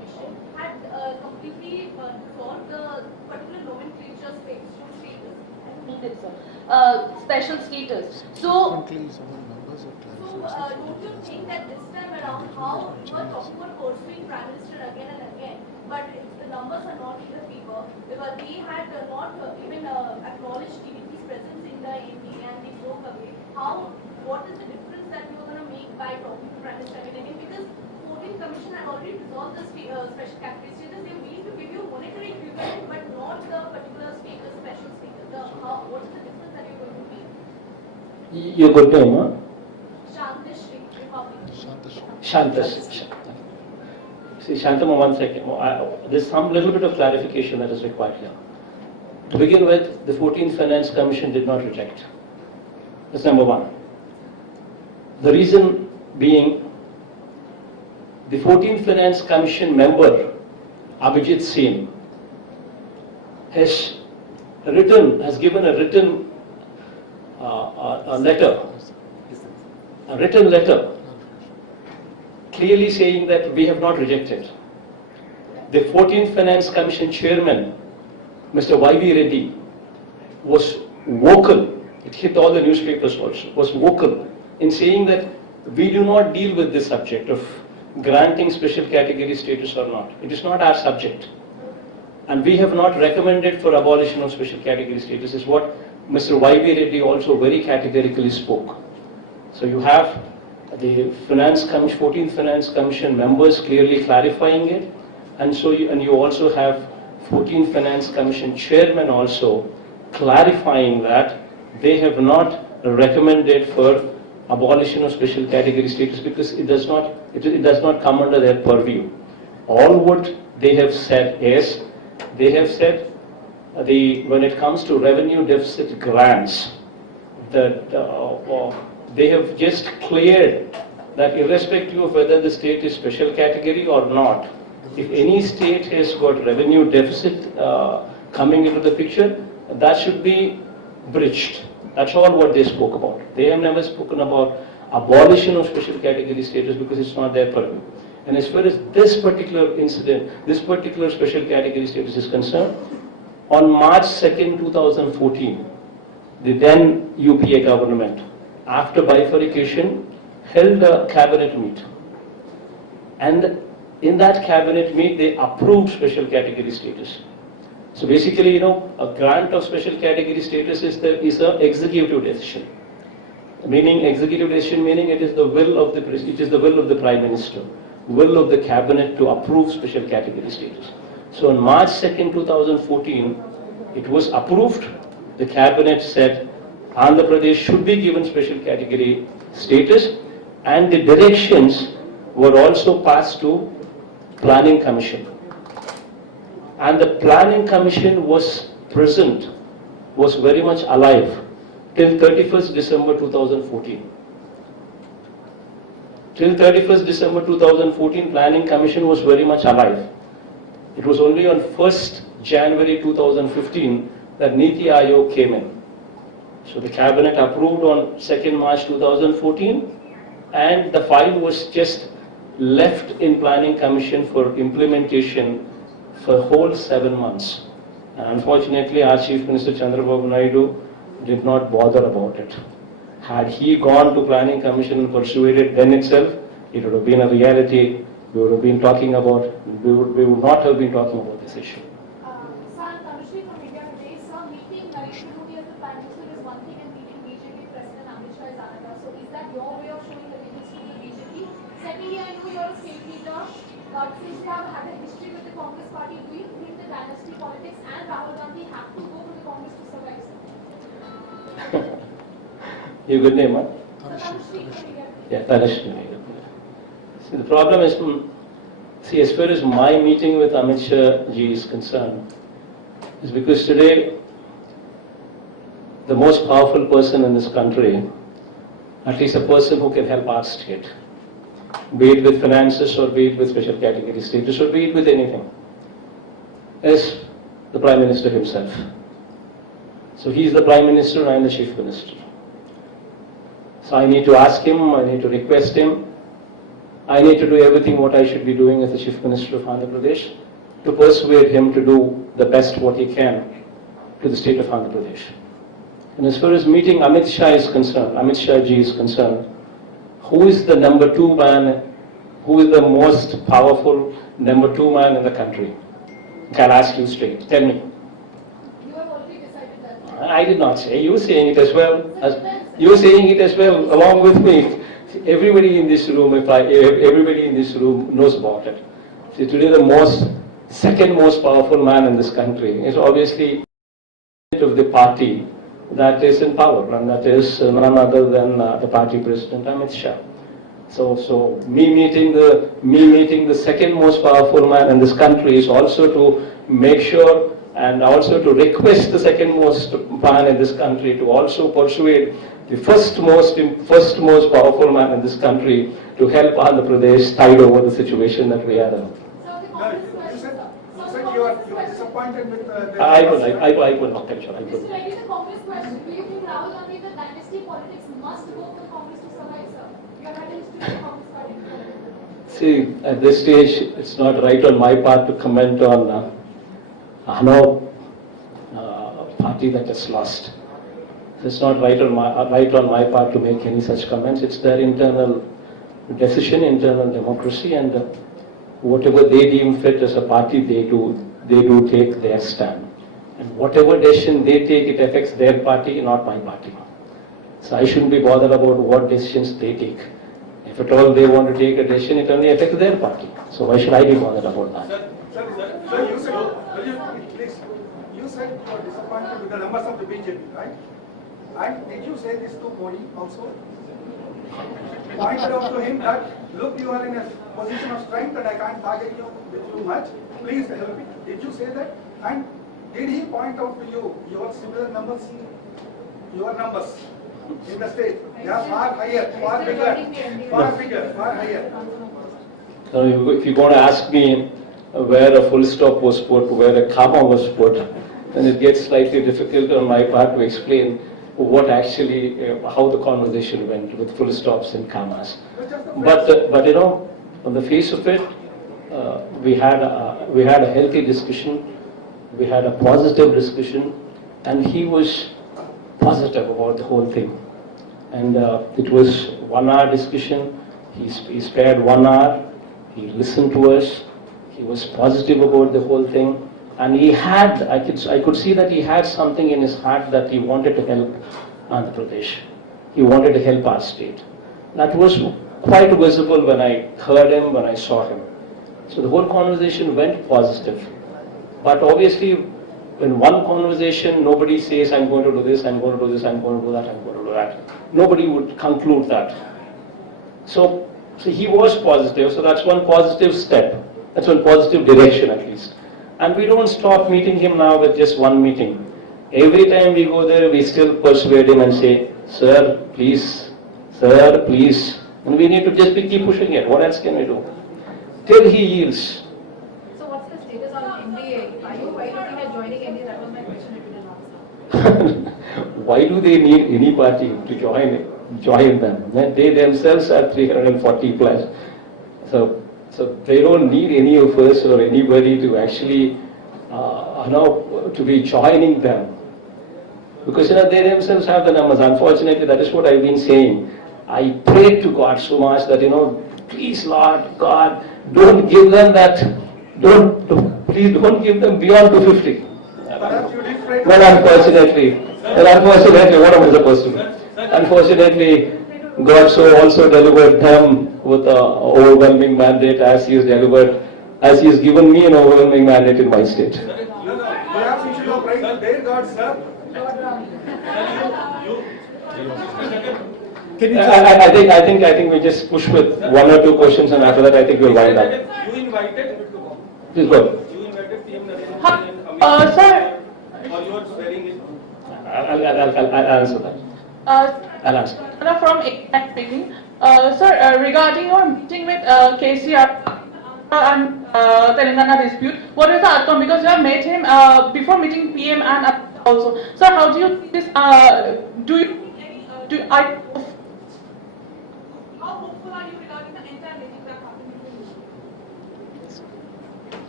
commission had completely resolved the particular nomenclature special status. Needed, sir. Special status. So, Don't you think that this time around, how you are talking about pursuing Prime Minister again and again, but the numbers are not in the favor, because they had not even acknowledged TDP's presence in the AP and they broke away. What is the difference that you are going to make by talking to Prime Minister again and again? Because 14th Commission had already resolved the special category status. They are willing to give you monetary equivalent, but not the particular status, special status. What is the difference that you are going to make? Your good name, huh? Shantashri, Republic. Shantash. See, Shantama, one second. There's some little bit of clarification that is required here. To begin with, the 14th Finance Commission did not reject. That's number one. The reason being, the 14th Finance Commission member, Abhijit Sen, has given a written letter clearly saying that we have not rejected. The 14th Finance Commission chairman, Mr. Y.V. Reddy, was vocal, it hit all the newspapers also, was vocal in saying that we do not deal with this subject of granting special category status or not. It is not our subject. And we have not recommended for abolition of special category status, is what Mr. Y.V. Reddy also very categorically spoke. So you have the 14th Finance Commission members clearly clarifying it, and you also have 14th Finance Commission chairman also clarifying that they have not recommended for abolition of special category status because it does not come under their purview. All what they have said is, they have said when it comes to revenue deficit grants, that they have just cleared that irrespective of whether the state is special category or not, if any state has got revenue deficit coming into the picture, that should be bridged. That's all what they spoke about. They have never spoken about abolition of special category status because it's not their purview. And as far as this particular incident, this particular special category status is concerned, on March 2nd, 2014, the then UPA government, after bifurcation, held a cabinet meet. And in that cabinet meet, they approved special category status. So basically, a grant of special category status is an executive decision. Meaning, executive decision meaning it is the will of the Prime Minister, will of the cabinet to approve special category status. So on March 2nd, 2014, it was approved. The cabinet said Andhra Pradesh should be given special category status, and the directions were also passed to Planning Commission. And the Planning Commission was present, was very much alive till 31st December 2014. Till 31st December 2014, Planning Commission was very much alive. It was only on 1st January 2015 that Niti Aayog came in. So the cabinet approved on 2nd March 2014, and the file was just left in Planning Commission for implementation for whole 7 months. And unfortunately, our Chief Minister Chandrababu Naidu did not bother about it. Had he gone to Planning Commission and pursued it then itself, it would have been a reality. We would not have been talking about this issue. Sir, Tanushree from India today, sir, meeting Narendra Modi as the Prime Minister is one thing and meeting BJP President Amit Shah is another. So is that your way of showing allegiance to the BJP? Secondly, I know you're a state leader, but since you have had a history with the Congress party, do you think the dynasty politics and Rahul Gandhi have to go to the Congress to survive, sir? Your good name, huh? Tanushree from India. Yeah, Tanushree. See, the problem is, as far as my meeting with Amit Shah ji is concerned, is because today, the most powerful person in this country, at least a person who can help our state, be it with finances or be it with special category status or be it with anything, is the Prime Minister himself. So he is the Prime Minister and I am the Chief Minister. So I need to ask him, I need to request him, I need to do everything what I should be doing as the Chief Minister of Andhra Pradesh to persuade him to do the best what he can to the state of Andhra Pradesh. And as far as meeting Amit Shah is concerned, Amit Shah ji is concerned, who is the number 2 man, who is the most powerful number 2 man in the country? I'll ask you straight. Tell me. You have already decided that. I did not say. You saying it as well. You saying it as well along with me. Everybody in this room, everybody in this room knows about it. See, today the second most powerful man in this country is obviously of the party that is in power, and that is none other than the party president Amit Shah. So me meeting the second most powerful man in this country is also to make sure and also to request the second most man in this country to also persuade the first most powerful man in this country to help Andhra Pradesh tide over the situation that we are in. You said you are disappointed with the... I will not tell you. I Mr. will. Reddy, the Congress question. Do you think Rahul Gandhi, the dynasty politics must go for Congress to survive, sir? You are not in the Congress party. See, at this stage, it's not right on my part to comment on party that has lost. It's not right on my part to make any such comments. It's their internal decision, internal democracy, and whatever they deem fit as a party, they do take their stand. And whatever decision they take, it affects their party, not my party. So I shouldn't be bothered about what decisions they take. If at all they want to take a decision, it only affects their party. So why should I be bothered about that? Sir, you said, please, you said you are disappointed with the numbers of the BJP, right? And did you say this to Modi also? Pointed out to him that, look, you are in a position of strength and I can't target you with too much. Please help me. Did you say that? And did he point out to you your similar numbers? Your numbers in the state, they are far higher, far bigger, far higher. So if you're going to ask me where a full stop was put, where a comma was put, then it gets slightly difficult on my part to explain what actually, how the conversation went with full stops and commas. But you know, on the face of it, we had a healthy discussion, we had a positive discussion, and he was positive about the whole thing. And it was 1 hour discussion. He spared 1 hour. He listened to us. He was positive about the whole thing. And he had, I could see that he had something in his heart that he wanted to help Andhra Pradesh. He wanted to help our state. That was quite visible when I heard him, when I saw him. So the whole conversation went positive. But obviously, in one conversation, nobody says, I'm going to do this, I'm going to do this, I'm going to do that, I'm going to do that. Nobody would conclude that. So he was positive, so that's one positive step. That's one positive direction at least. And we don't stop meeting him now with just one meeting. Every time we go there, we still persuade him and say, sir, please, and we need to just keep pushing it. What else can we do? Till he yields. So what's the status on MDA? Are you looking at joining any? That was my question if you didn't answer. Why do they need any party to join them? They themselves are 340 plus. So they don't need any of us or anybody to actually to be joining them. Because they themselves have the numbers. Unfortunately, that is what I've been saying. I prayed to God so much that, please Lord God, don't give them that, please don't give them beyond 250. Well, unfortunately, what am I supposed to do? Unfortunately, God so also delivered them with an overwhelming mandate as He has given me an overwhelming mandate in my state. Perhaps you should have prayed to their God, sir. I think we just push with 1 or 2 questions, and after that I think we'll wind up. You invited, Please go. you invited PM Narendra Modi and Amit Shah, Sir, or you are swearing in? I'll answer that. I'll answer. from speaking. Sir, regarding your meeting with KCR and Telangana dispute, what is the outcome? Because you have met him before meeting PM and also. Sir, how do you see this? How hopeful are you regarding the entire legislative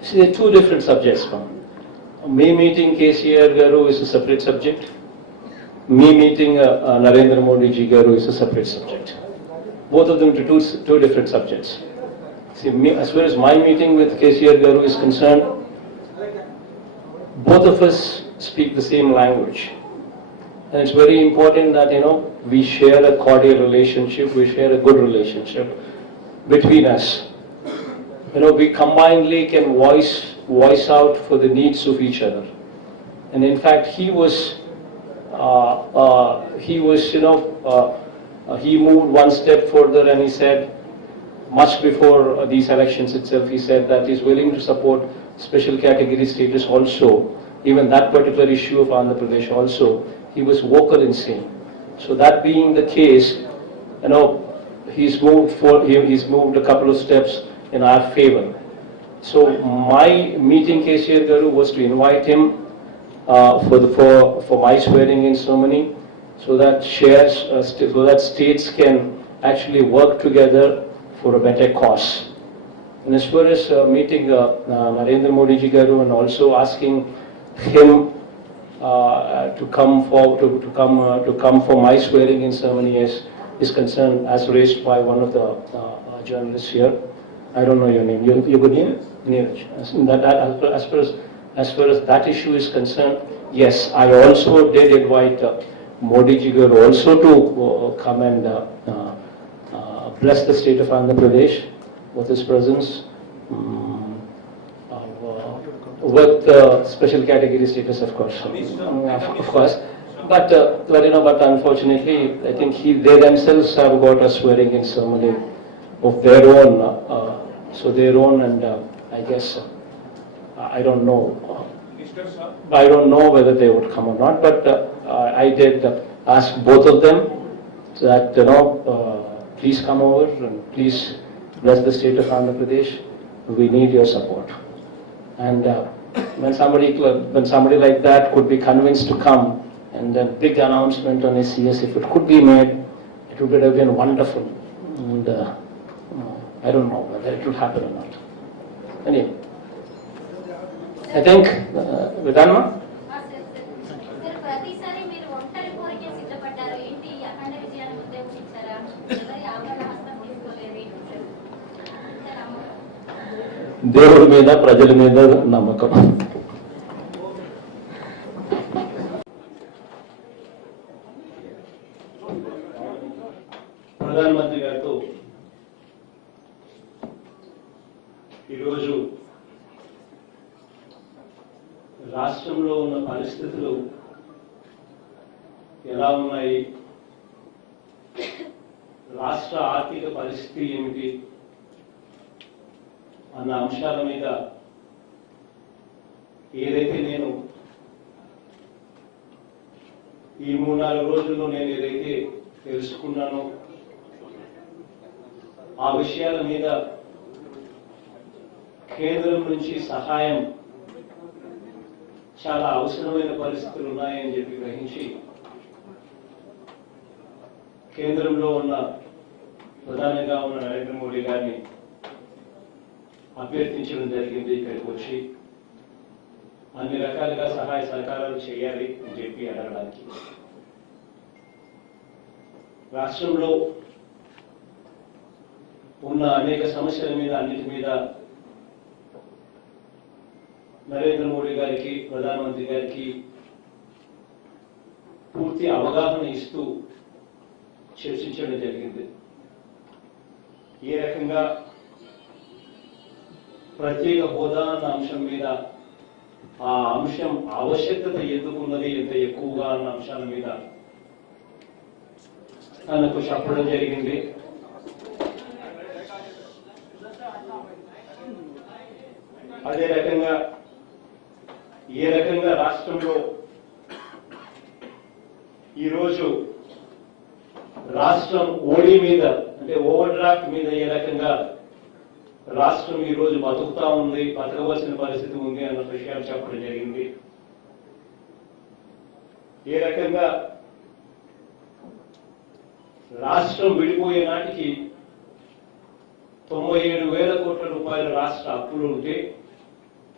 See, there are two different subjects. Me meeting KCR Garu is a separate subject. Me meeting Narendra Modi ji Garu is a separate subject. Both of them to two different subjects. See, as far as my meeting with KCR Garu is concerned, both of us speak the same language. And it's very important that, we share a cordial relationship, we share a good relationship between us. We combinedly can voice out for the needs of each other. And in fact, he moved one step further and he said, much before these elections itself, he said that he's willing to support special category status also, even that particular issue of Andhra Pradesh also, he was vocal in saying. So that being the case, he's moved a couple of steps in our favor. So my meeting KCR Garu was to invite him for my swearing-in ceremony, so that states can actually work together for a better cause. And as far as meeting Narendra Modi ji Garu and also asking him to come for my swearing-in ceremony is concerned, as raised by one of the journalists here. I don't know your name. Your good name? Neeraj. As far as that issue is concerned, yes, I also did invite Modi ji Garu also to come and bless the state of Andhra Pradesh with his presence, with special category status, of course. But unfortunately, I think they themselves have got a swearing-in ceremony of their own, and I guess I don't know. I don't know whether they would come or not, but I did ask both of them that please come over and please bless the state of Andhra Pradesh. We need your support. And when somebody like that could be convinced to come, and then big announcement on SCS, if it could be made, it would have been wonderful. And I don't know whether it will happen or not. Anyway, I think we're done now. దేవుడి మీద ప్రజల మీద నమ్మకం. ప్రధానమంత్రి గారితో ఈరోజు రాష్ట్రంలో ఉన్న పరిస్థితులు ఎలా ఉన్నాయి, రాష్ట్ర ఆర్థిక పరిస్థితి ఏమిటి అన్న అంశాల మీద ఏదైతే నేను ఈ 3-4 రోజుల్లో నేను ఏదైతే తెలుసుకున్నానో ఆ విషయాల మీద కేంద్రం నుంచి సహాయం చాలా అవసరమైన పరిస్థితులు ఉన్నాయని చెప్పి గ్రహించి కేంద్రంలో ఉన్న ప్రధానంగా ఉన్న నరేంద్ర మోడీ గారిని అభ్యర్థించడం జరిగింది. ఇక్కడికి వచ్చి అన్ని రకాలుగా సహాయ సహకారాలు చేయాలి అని చెప్పి అడగడానికి. రాష్ట్రంలో ఉన్న అనేక సమస్యల మీద అన్నిటి మీద నరేంద్ర మోడీ గారికి, ప్రధానమంత్రి గారికి పూర్తి అవగాహన ఇస్తూ చర్చించడం జరిగింది. ఏ రకంగా ప్రత్యేక హోదా అన్న అంశం మీద, ఆ అంశం ఆవశ్యకత ఎందుకున్నది, ఎంత ఎక్కువగా అన్న అంశాల మీద తనకు చెప్పడం జరిగింది. అదే రకంగా ఏ రకంగా రాష్ట్రంలో ఈరోజు రాష్ట్రం ఓడి మీద, అంటే ఓవర్ డ్రాఫ్ట్ మీద ఏ రకంగా రాష్ట్రం ఈరోజు బతుకుతా ఉంది, బతకవలసిన పరిస్థితి ఉంది అన్న విషయాలు చెప్పడం జరిగింది. ఏ రకంగా రాష్ట్రం విడిపోయే నాటికి 97,000 కోట్ల రూపాయల రాష్ట్ర అప్పులు ఉంటే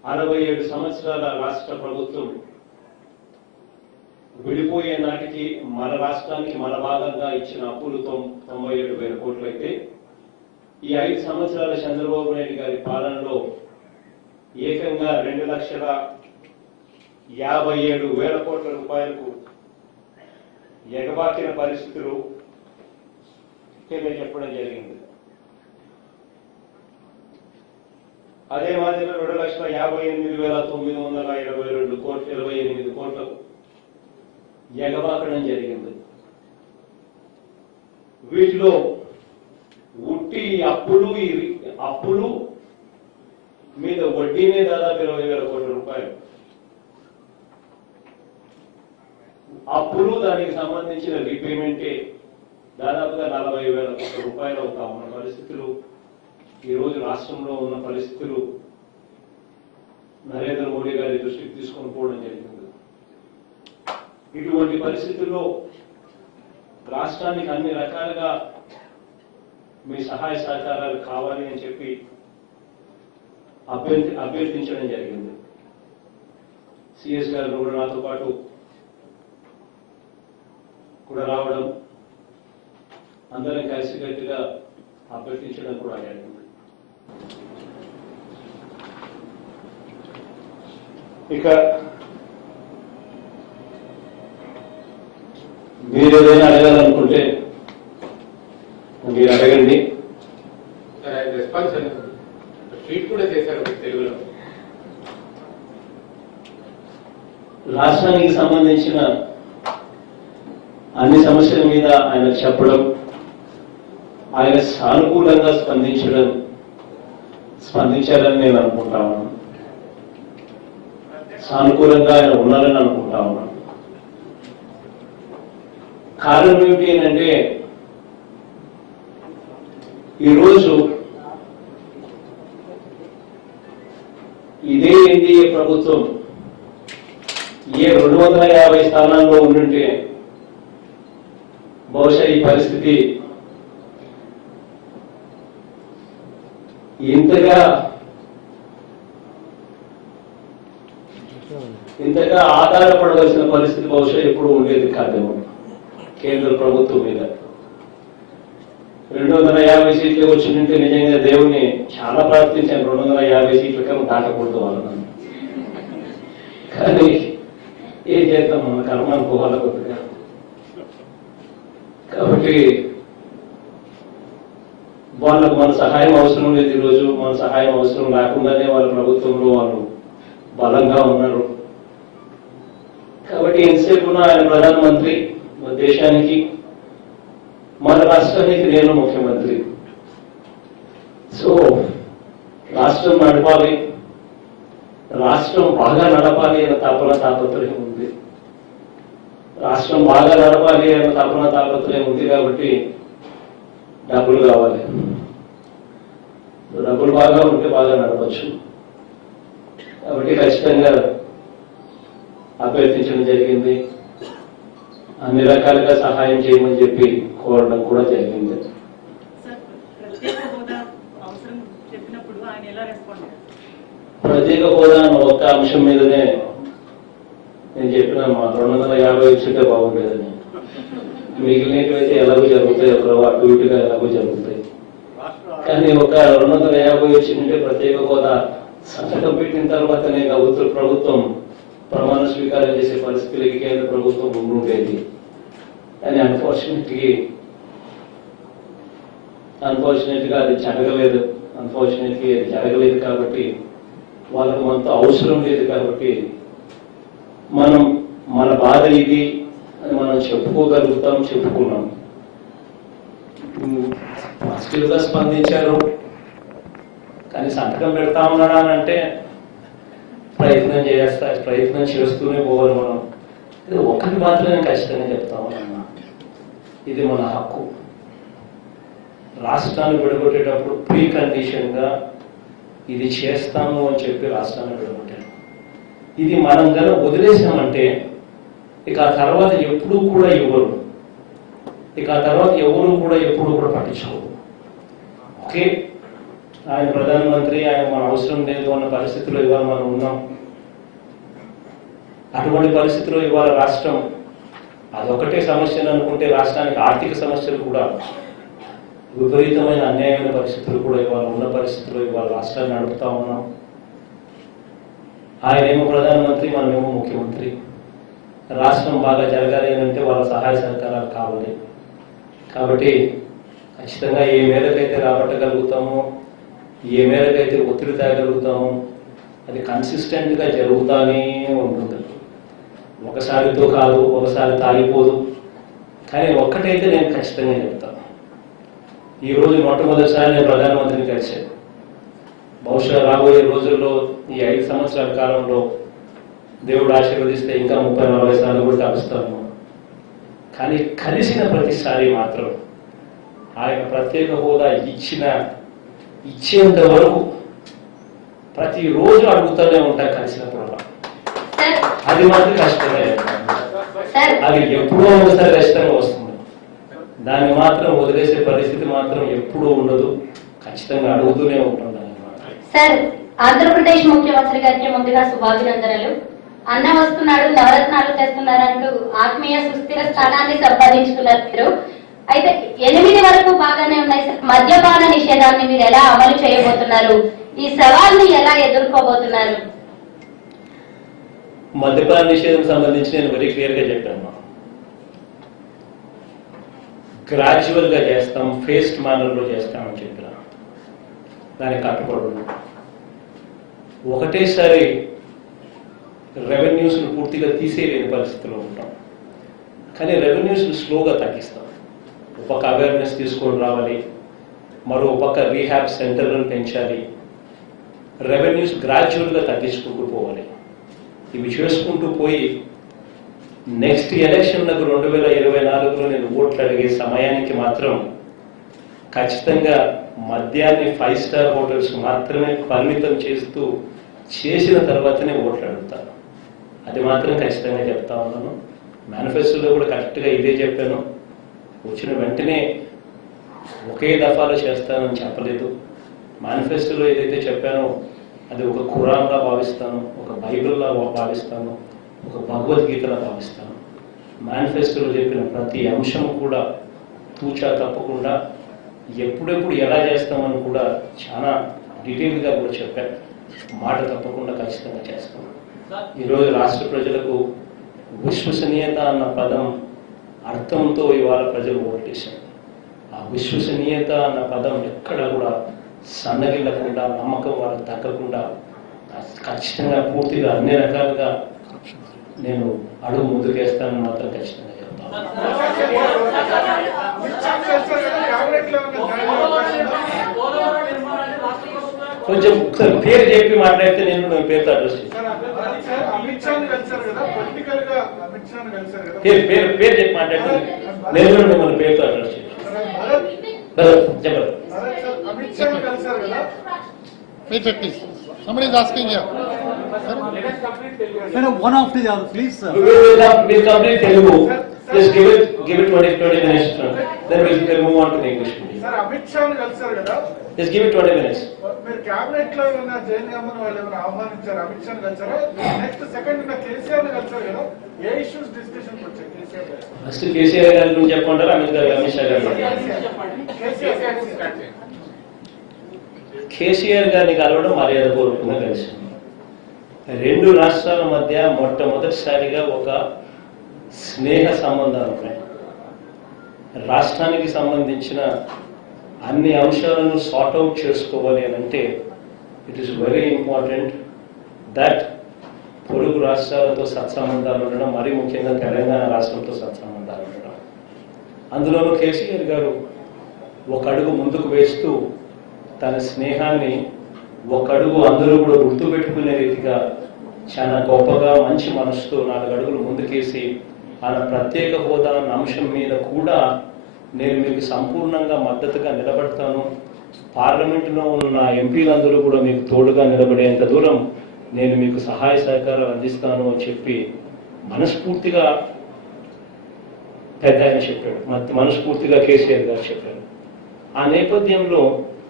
67 సంవత్సరాల రాష్ట్ర ప్రభుత్వం విడిపోయే నాటికి మన రాష్ట్రానికి మన భాగంగా ఇచ్చిన అప్పులు 97,000 కోట్లు అయితే ఈ 5 సంవత్సరాల చంద్రబాబు నాయుడు గారి పాలనలో ఏకంగా 2,57,000 కోట్ల రూపాయలకు ఎగబాకిన పరిస్థితులు చెప్పడం జరిగింది. అదే మాదిరిగా 2,58,922 కోట్లు 28 కోట్లకు ఎగబాకడం జరిగింది. వీటిలో ఉట్టి అప్పులు మీద వడ్డీనే దాదాపు 20,000 కోట్ల రూపాయలు, అప్పులు దానికి సంబంధించిన రీపేమెంటే దాదాపుగా 40,000 కోట్ల రూపాయలు అవుతా ఉన్న పరిస్థితులు ఈ రోజు రాష్ట్రంలో ఉన్న పరిస్థితులు నరేంద్ర మోడీ గారి దృష్టికి తీసుకొని పోవడం జరిగింది. ఇటువంటి పరిస్థితుల్లో రాష్ట్రానికి అన్ని రకాలుగా మీ సహాయ సహకారాలు కావాలి అని చెప్పి అభ్యర్థించడం జరిగింది. సిఎస్ గారు కూడా నాతో పాటు కూడా రావడం, అందరం కలిసికట్టుగా అభ్యర్థించడం కూడా జరిగింది. ఇక మీరు ఏదైనా అడగాలనుకుంటే మీరు అడగండి. రెస్పాన్స్ ట్వీట్ కూడా చేశారు తెలుగులో. రాష్ట్రానికి సంబంధించిన అన్ని సమస్యల మీద ఆయన చెప్పడం, ఆయన సానుకూలంగా స్పందించాలని నేను అనుకుంటా ఉన్నాను. సానుకూలంగా ఆయన ఉన్నారని అనుకుంటా ఉన్నాను. కారణం ఏమిటి అంటే ఈరోజు ఇదే ఎన్డీఏ ప్రభుత్వం ఏ 250 స్థానాల్లో ఉండుంటే బహుశా ఈ పరిస్థితి ఇంతగా ఆధారపడవలసిన పరిస్థితి బహుశా ఎప్పుడు ఉండేది కాదేమో కేంద్ర ప్రభుత్వం మీద. 250 సీట్లు వచ్చిందంటే నిజంగా దేవుణ్ణి చాలా ప్రార్థించాను, 250 సీట్ల కన్నా దాటకూడదు వాళ్ళని. కానీ ఏం చేద్దాం, మన కర్మ అనుకోవాలి కొద్దిగా. కాబట్టి వాళ్ళకు మన సహాయం అవసరం లేదు. ఈరోజు మన సహాయం అవసరం లేకుండానే వాళ్ళ ప్రభుత్వంలో వాళ్ళు బలంగా ఉన్నారు. కాబట్టి ఎంతసేపు ఆయన ప్రధానమంత్రి, మన దేశానికి మన రాష్ట్రానికి నేను ముఖ్యమంత్రి. సో రాష్ట్రం నడపాలి, రాష్ట్రం బాగా నడపాలి అన్న తాపత్రయం ఉంది. రాష్ట్రం బాగా నడపాలి అన్న తాపత్రయం ఉంది కాబట్టి డబ్బులు కావాలి. డబ్బులు బాగా ఉంటే బాగా నడపచ్చు. కాబట్టి ఖచ్చితంగా అభ్యర్థించడం జరిగింది. అన్ని రకాలుగా సహాయం చేయమని చెప్పి కోరడం కూడా జరిగింది. ప్రత్యేక హోదా అన్న ఒక్క అంశం మీదనే నేను చెప్పిన 250 వచ్చింటే బాగుండేదని. మిగిలినవైతే ఎలాగో జరుగుతాయి, అటు ఇటుగా ఎలాగో జరుగుతాయి. కానీ ఒక 250 వచ్చిందంటే ప్రత్యేక హోదా సంతకం పెట్టిన తర్వాతనే ప్రభుత్వం ప్రమాణ స్వీకారం చేసే పరిస్థితులకి కేంద్ర ప్రభుత్వం ముందుండేది. కానీ అన్ఫార్చునేట్గా అది జరగలేదు. కాబట్టి వాళ్ళకు మనతో అవసరం లేదు. కాబట్టి మనం మన బాధ ఇది అని మనం చెప్పుకున్నాం. పాజిటివ్ గా స్పందించారు. కానీ సంతకం పెడతా ఉన్నాడా అంటే ప్రయత్నం చేస్తూనే పోవాలి. మనం ఇది ఒకటి మాత్రమే ఖచ్చితంగా చెప్తా ఉన్నా, ఇది మన హక్కు. రాష్ట్రాన్ని విడగొట్టేటప్పుడు ప్రీ కండిషన్ గా ఇది చేస్తాము అని చెప్పి రాష్ట్రాన్ని విడగొట్టారు. ఇది మనం కనుక వదిలేసామంటే ఇక ఆ తర్వాత ఎప్పుడూ కూడా ఇవ్వరు. ఎవరు కూడా ఎప్పుడు కూడా పట్టించుకోరు. ఓకే, ఆయన ప్రధానమంత్రి, ఆయన మన అవసరం లేదు అన్న పరిస్థితిలో ఇవాళ మనం ఉన్నాం. అటువంటి పరిస్థితిలో ఇవాళ రాష్ట్రం అదొకటే సమస్యలు అనుకుంటే రాష్ట్రానికి ఆర్థిక సమస్యలు కూడా, విపరీతమైన అన్యాయమైన పరిస్థితులు కూడా ఇవాళ ఉన్న పరిస్థితుల్లో ఇవాళ రాష్ట్రాన్ని నడుపుతా ఉన్నాం. ఆయనేమో ప్రధానమంత్రి, మనమేమో ముఖ్యమంత్రి. రాష్ట్రం బాగా జరగాలి అంటే వాళ్ళ సహాయ సహకారాలు కావాలి. కాబట్టి ఖచ్చితంగా ఏ మేరకైతే రాబట్టగలుగుతామో, ఏ మేరకైతే ఒత్తిడి తేగలుగుతామో అది కన్సిస్టెంట్గా జరుగుతానే ఉంటుంది. ఒకసారితో కాదు, ఒకసారి తాగిపోదు. కానీ ఒక్కటైతే నేను ఖచ్చితంగా చెప్తాను, ఈరోజు మొట్టమొదటిసారి నేను ప్రధానమంత్రిని కలిశాను. బహుశా రాబోయే రోజుల్లో ఈ 5 సంవత్సరాల కాలంలో దేవుడు ఆశీర్వదిస్తే ఇంకా 30-40 సార్లు కూడా కలుస్తాను. కానీ కలిసిన ప్రతిసారి మాత్రం ఆయన ప్రత్యేక హోదా ఇచ్చేంత వరకు ప్రతిరోజు అడుగుతూనే ఉంటా కలిసినప్పుడు. అది మాత్రం కష్టమే, అది ఎప్పుడో ఒకసారి కష్టంగా వస్తుంది. దాన్ని మాత్రం వదిలేసే పరిస్థితి మాత్రం ఎప్పుడూ ఉండదు. ఖచ్చితంగా అడుగుతూనే ఉంటాం. సార్, ఆంధ్రప్రదేశ్ ముఖ్యమంత్రి గారికి ముందుగా శుభాభినందనలు. అన్న వస్తున్నాడు, నవరత్నాలు తెస్తున్నారంటూ ఆత్మీయ సుస్థిర స్థానాన్ని సంపాదించుకున్నారు మీరు. అయితే 8 వరకు బాగానే ఉన్నాయి సార్. మద్యపాన నిషేధాన్ని మీరు ఎలా అమలు చేయబోతున్నారు? ఈ సవాల్ని ఎలా ఎదుర్కోబోతున్నారు? మద్యపాన నిషేధం సంబంధించి నేను వెరీ క్లియర్ గా చెప్పాను. గ్రాడ్యువల్ గా చేస్తాం, ఫేస్డ్ మేనర్ లో చేస్తామని చెప్పిన దానికి కట్టుబడి ఒకటేసారి రెవెన్యూస్ పూర్తిగా తీసేయలేని పరిస్థితిలో ఉంటాం. కానీ రెవెన్యూస్ స్లోగా తగ్గిస్తాం. ఒక పక్క అవేర్నెస్ తీసుకొని రావాలి, మరో పక్క రీహాబ్ సెంటర్లను పెంచాలి, రెవెన్యూస్ గ్రాడ్యువల్గా తగ్గించుకుంటూ పోవాలి. ఇవి చేసుకుంటూ పోయి నెక్స్ట్ ఎలక్షన్లకు 2024లో నేను ఓట్లు అడిగే సమయానికి మాత్రం ఖచ్చితంగా మద్యాన్ని 5 స్టార్ హోటల్స్ మాత్రమే పరిమితం చేసిన తర్వాతనే ఓట్లు అడుగుతాను. అది మాత్రం ఖచ్చితంగా చెప్తా ఉన్నాను. మేనిఫెస్టోలో కూడా కరెక్ట్గా ఇదే చెప్పాను. వచ్చిన వెంటనే ఒకే దఫాలో చేస్తానని చెప్పలేదు. మేనిఫెస్టోలో ఏదైతే చెప్పానో అది ఒక ఖురాన్లా భావిస్తాను, ఒక బైబిల్లా భావిస్తాను, ఒక భగవద్గీతలా భావిస్తాను. మేనిఫెస్టోలో చెప్పిన ప్రతి అంశం కూడా తూచా తప్పకుండా ఎప్పుడెప్పుడు ఎలా చేస్తామని కూడా చాలా డీటెయిల్గా కూడా చెప్పాను. మాట తప్పకుండా ఖచ్చితంగా చేస్తాను. ఈరోజు రాష్ట్ర ప్రజలకు విశ్వసనీయత అన్న పదం అర్థంతో ఇవాళ ప్రజలు ఓటేశారు. ఆ విశ్వసనీయత అన్న పదం ఎక్కడ కూడా సన్నగిల్లకుండా, నమ్మకం వాళ్ళకి తగ్గకుండా ఖచ్చితంగా పూర్తిగా అన్ని రకాలుగా నేను అడుగు ముందుకేస్తానని మాత్రం ఖచ్చితంగా చెప్తాను. కొంచెం ఒకసారి పేరు చెప్పి మాట్లాడితే నేను పేరుతో అడ్రస్ చేస్తాను. పేరు చెప్పి మాట్లాడితే నేను కూడా మిమ్మల్ని పేరుతో అడ్రస్ చేస్తాను. చెప్పండి. Somebody is asking here. Sir, one after the other, please, sir. We'll complete Telugu. Just give it 20 minutes. Then we'll move on to the English. Sir, Amit Shah kalsar kada. Just give it 20 minutes. మీరు cabinet లో ఏమైనా జయనియామన్ వాళ్ళు ఏమైనా ఆహ్వానించారు? Amit Shah కలిసారా? Next second KCR కలిసారు కదా, ఏ issues discussion వచ్చాయి కేసీఆర్ గారు? ఫస్ట్ కేసీఆర్ గారి గురించి చెప్పంటారా, అమిత్ షా గారు? కేసీఆర్ గారిని కలవడం మర్యాదపూర్వకంగా కలిసింది. 2 రాష్ట్రాల మధ్య మొట్టమొదటిసారిగా ఒక స్నేహ సంబంధాలు ఉన్నాయి. రాష్ట్రానికి సంబంధించిన అన్ని అంశాలను సార్ట్అవుట్ చేసుకోవాలి అని అంటే it is very important that పొరుగు రాష్ట్రాలతో సత్సంబంధాలు ఉండడం, మరీ ముఖ్యంగా తెలంగాణ రాష్ట్రంతో సత్సంబంధాలు ఉండడం. అందులోనూ కేసీఆర్ గారు ఒక అడుగు ముందుకు వేస్తూ తన స్నేహాన్ని ఒక అడుగు అందరూ కూడా గుర్తుపెట్టుకునే రీతిగా చాలా గొప్పగా మంచి మనసుతో 4 అడుగులు ముందుకేసి ఆయన ప్రత్యేక హోదా అన్న అంశం మీద కూడా నేను మీకు సంపూర్ణంగా మద్దతుగా నిలబడతాను, పార్లమెంటులో ఉన్న ఎంపీలందరూ కూడా మీకు తోడుగా నిలబడేంత దూరం నేను మీకు సహాయ సహకారం అందిస్తాను అని చెప్పి మనస్ఫూర్తిగా పెద్ద ఆయన చెప్పాడు, మనస్ఫూర్తిగా కేసీఆర్ గారు చెప్పారు. ఆ నేపథ్యంలో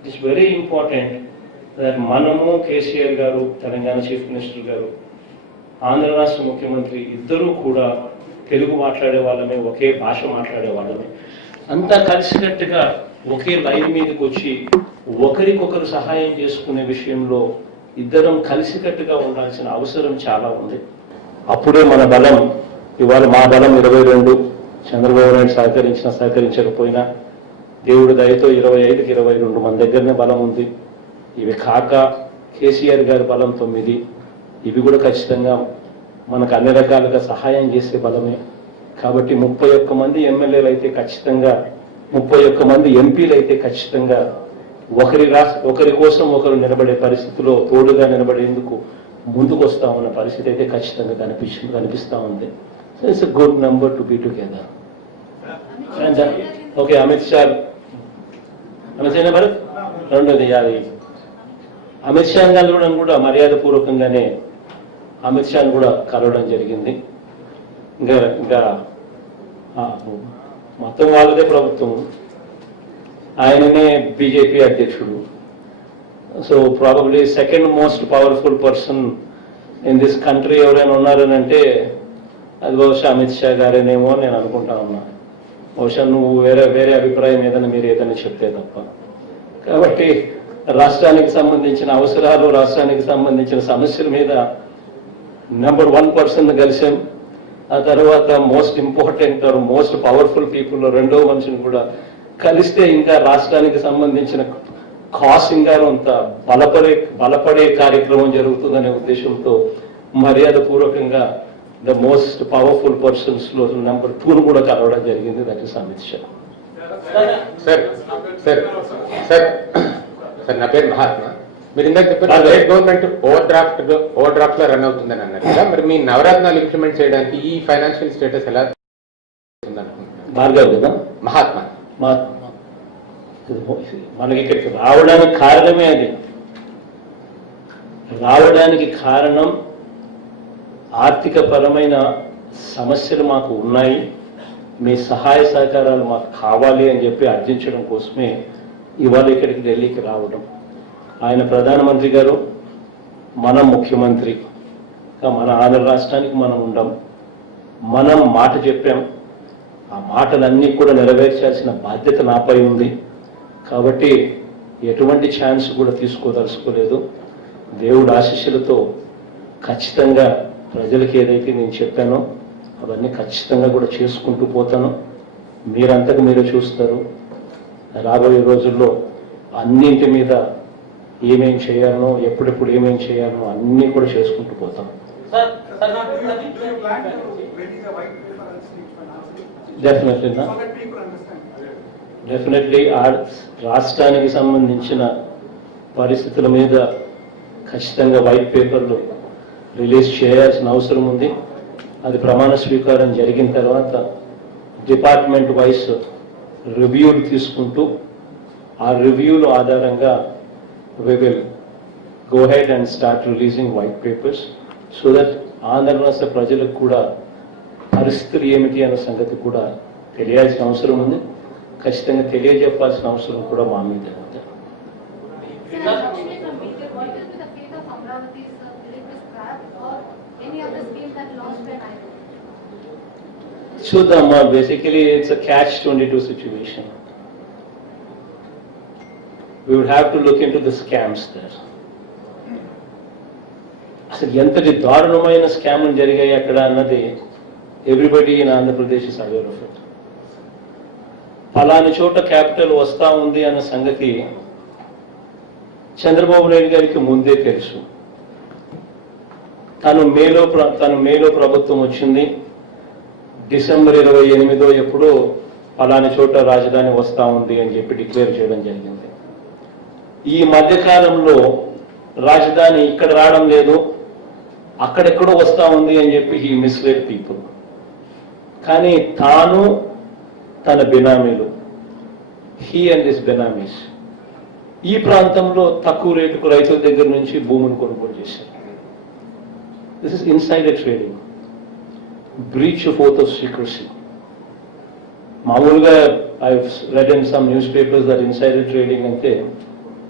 ఇట్స్ వెరీ ఇంపార్టెంట్ దట్ మనము కేసీఆర్ గారు, తెలంగాణ చీఫ్ మినిస్టర్ గారు, ఆంధ్ర రాష్ట్ర ముఖ్యమంత్రి ఇద్దరూ కూడా తెలుగు మాట్లాడే వాళ్ళమే, ఒకే భాష మాట్లాడే వాళ్ళమే. అంతా కలిసికట్టుగా ఒకే లైన్ మీదకి వచ్చి ఒకరికొకరు సహాయం చేసుకునే విషయంలో ఇద్దరం కలిసికట్టుగా ఉండాల్సిన అవసరం చాలా ఉంది. అప్పుడే మన బలం, ఇవాళ మా బలం 22, చంద్రబాబు నాయుడు సహకరించకపోయినా దేవుడి దయతో 25కి 22 మన దగ్గరనే బలం ఉంది. ఇవి కాక కేసీఆర్ గారి బలం 9, ఇవి కూడా ఖచ్చితంగా మనకు అన్ని రకాలుగా సహాయం చేసే బలమే. కాబట్టి 31 మంది ఎమ్మెల్యేలు అయితే ఖచ్చితంగా, 31 మంది ఎంపీలు అయితే ఖచ్చితంగా ఒకరి కోసం ఒకరు నిలబడే పరిస్థితిలో తోడుగా నిలబడేందుకు ముందుకు వస్తామన్న పరిస్థితి అయితే ఖచ్చితంగా కనిపిస్తా ఉంది. So it's a good number to be together. And okay, Amit Shah number రెండోది అది అమిత్ షా గారు కూడా మర్యాదపూర్వకంగానే అమిత్ షాను కూడా కలవడం జరిగింది. ఇంకా మొత్తం వాళ్ళదే ప్రభుత్వం, ఆయననే బీజేపీ అధ్యక్షుడు. So probably second most powerful person in this country ఎవరైనా ఉన్నారని అంటే అది బహుశా అమిత్ షా గారేనేమో నేను అనుకుంటా ఉన్నా. బహుశా నువ్వు వేరే అభిప్రాయం ఏదైనా మీరు ఏదైనా చెప్తే తప్ప. కాబట్టి రాష్ట్రానికి సంబంధించిన అవసరాలు, రాష్ట్రానికి సంబంధించిన సమస్యల మీద నెంబర్ 1 పర్సన్ కలిసాం. ఆ తర్వాత most important or most powerful people రెండో మనిషిని కూడా కలిస్తే ఇంకా రాష్ట్రానికి సంబంధించిన కాస్ ఇంకా అంత బలపడే కార్యక్రమం జరుగుతుందనే ఉద్దేశంతో మర్యాదపూర్వకంగా ద మోస్ట్ పవర్ఫుల్ పర్సన్స్ లో నెంబర్ 2 కూడా కలవడం జరిగింది. That is Amit Shah. Sir sir sir sir నా పేరు మహాత్మా. మీరు ఇందాక చెప్పారు స్టేట్ గవర్నమెంట్ ఓవర్ డ్రాఫ్ట్ లో రన్ అవుతుందని అన్నారు కదా, మరి మీ నవరత్నాలు ఇంప్లిమెంట్ చేయడానికి ఈ ఫైనాన్షియల్ స్టేటస్ ఎలా ఉందనుకుంటున్నారు? భార్గవ్ కదా, మహాత్మా మనకి ఇక్కడికి రావడానికి కారణమే అది. రావడానికి కారణం ఆర్థిక పరమైన సమస్యలు మాకు ఉన్నాయి, మీ సహాయ సహకారాలు మాకు కావాలి అని చెప్పి అర్థించడం కోసమే ఇవాళ ఇక్కడికి ఢిల్లీకి రావడం. ఆయన ప్రధానమంత్రి గారు, మనం ముఖ్యమంత్రి, మన ఆంధ్ర రాష్ట్రానికి మనం ఉండం, మనం మాట చెప్పాం, ఆ మాటలన్నీ కూడా నెరవేర్చాల్సిన బాధ్యత నాపై ఉంది. కాబట్టి ఎటువంటి ఛాన్స్ కూడా తీసుకోదలుచుకోలేదు. దేవుడు ఆశీస్సులతో ఖచ్చితంగా ప్రజలకు ఏదైతే నేను చెప్పానో అవన్నీ ఖచ్చితంగా కూడా చేసుకుంటూ పోతాను. మీరంతకు మీరు చూస్తారు. రాబోయే రోజుల్లో అన్నింటి మీద ఏమేం చేయాలనో, ఎప్పుడెప్పుడు ఏమేం చేయాలనో అన్నీ కూడా చేసుకుంటూ పోతాం. డెఫినెట్లీ రాష్ట్రానికి సంబంధించిన పరిస్థితుల మీద ఖచ్చితంగా వైట్ పేపర్లు రిలీజ్ చేయాల్సిన అవసరం ఉంది. అది ప్రమాణ స్వీకారం జరిగిన తర్వాత డిపార్ట్మెంట్ వైస్ రివ్యూలు తీసుకుంటూ ఆ రివ్యూల ఆధారంగా we will go ahead and start releasing white papers so that Andhra రాష్ట్ర ప్రజలకు కూడా పరిస్థితులు ఏమిటి అనే సంగతి కూడా తెలియాల్సిన అవసరం ఉంది. ఖచ్చితంగా తెలియజెప్పాల్సిన అవసరం కూడా మా మీద ఉంది. చూద్దామా, basically it's a catch-22 situation. We would have to look into the scams there. అసలు ఎంతటి దారుణమైన స్కామ్లు జరిగాయి అక్కడ అన్నది everybody in Andhra Pradesh is aware of it. ఫలాని చోట క్యాపిటల్ వస్తా ఉంది అన్న సంగతి చంద్రబాబు నాయుడు గారికి ముందే తెలుసు. తను మేలో ప్రభుత్వం వచ్చింది, డిసెంబర్ 28 ఎప్పుడో ఫలాని చోట రాజధాని వస్తా ఉంది అని చెప్పి డిక్లేర్ చేయడం జరిగింది. ఈ మధ్యకాలంలో రాజధాని ఇక్కడ రావడం లేదు, అక్కడెక్కడో వస్తా ఉంది అని చెప్పి హీ మిస్లెడ్ పీపుల్. కానీ తాను తన బినామీలు, హీ అండ్ హిస్ బినామీస్ ఈ ప్రాంతంలో తక్కువ రేటుకు రైతుల దగ్గర నుంచి భూమును కొనుగోలు చేశారు. This is insider trading, breach of oath of secrecy. మామూలుగా I read in some news papers that insider trading అంటే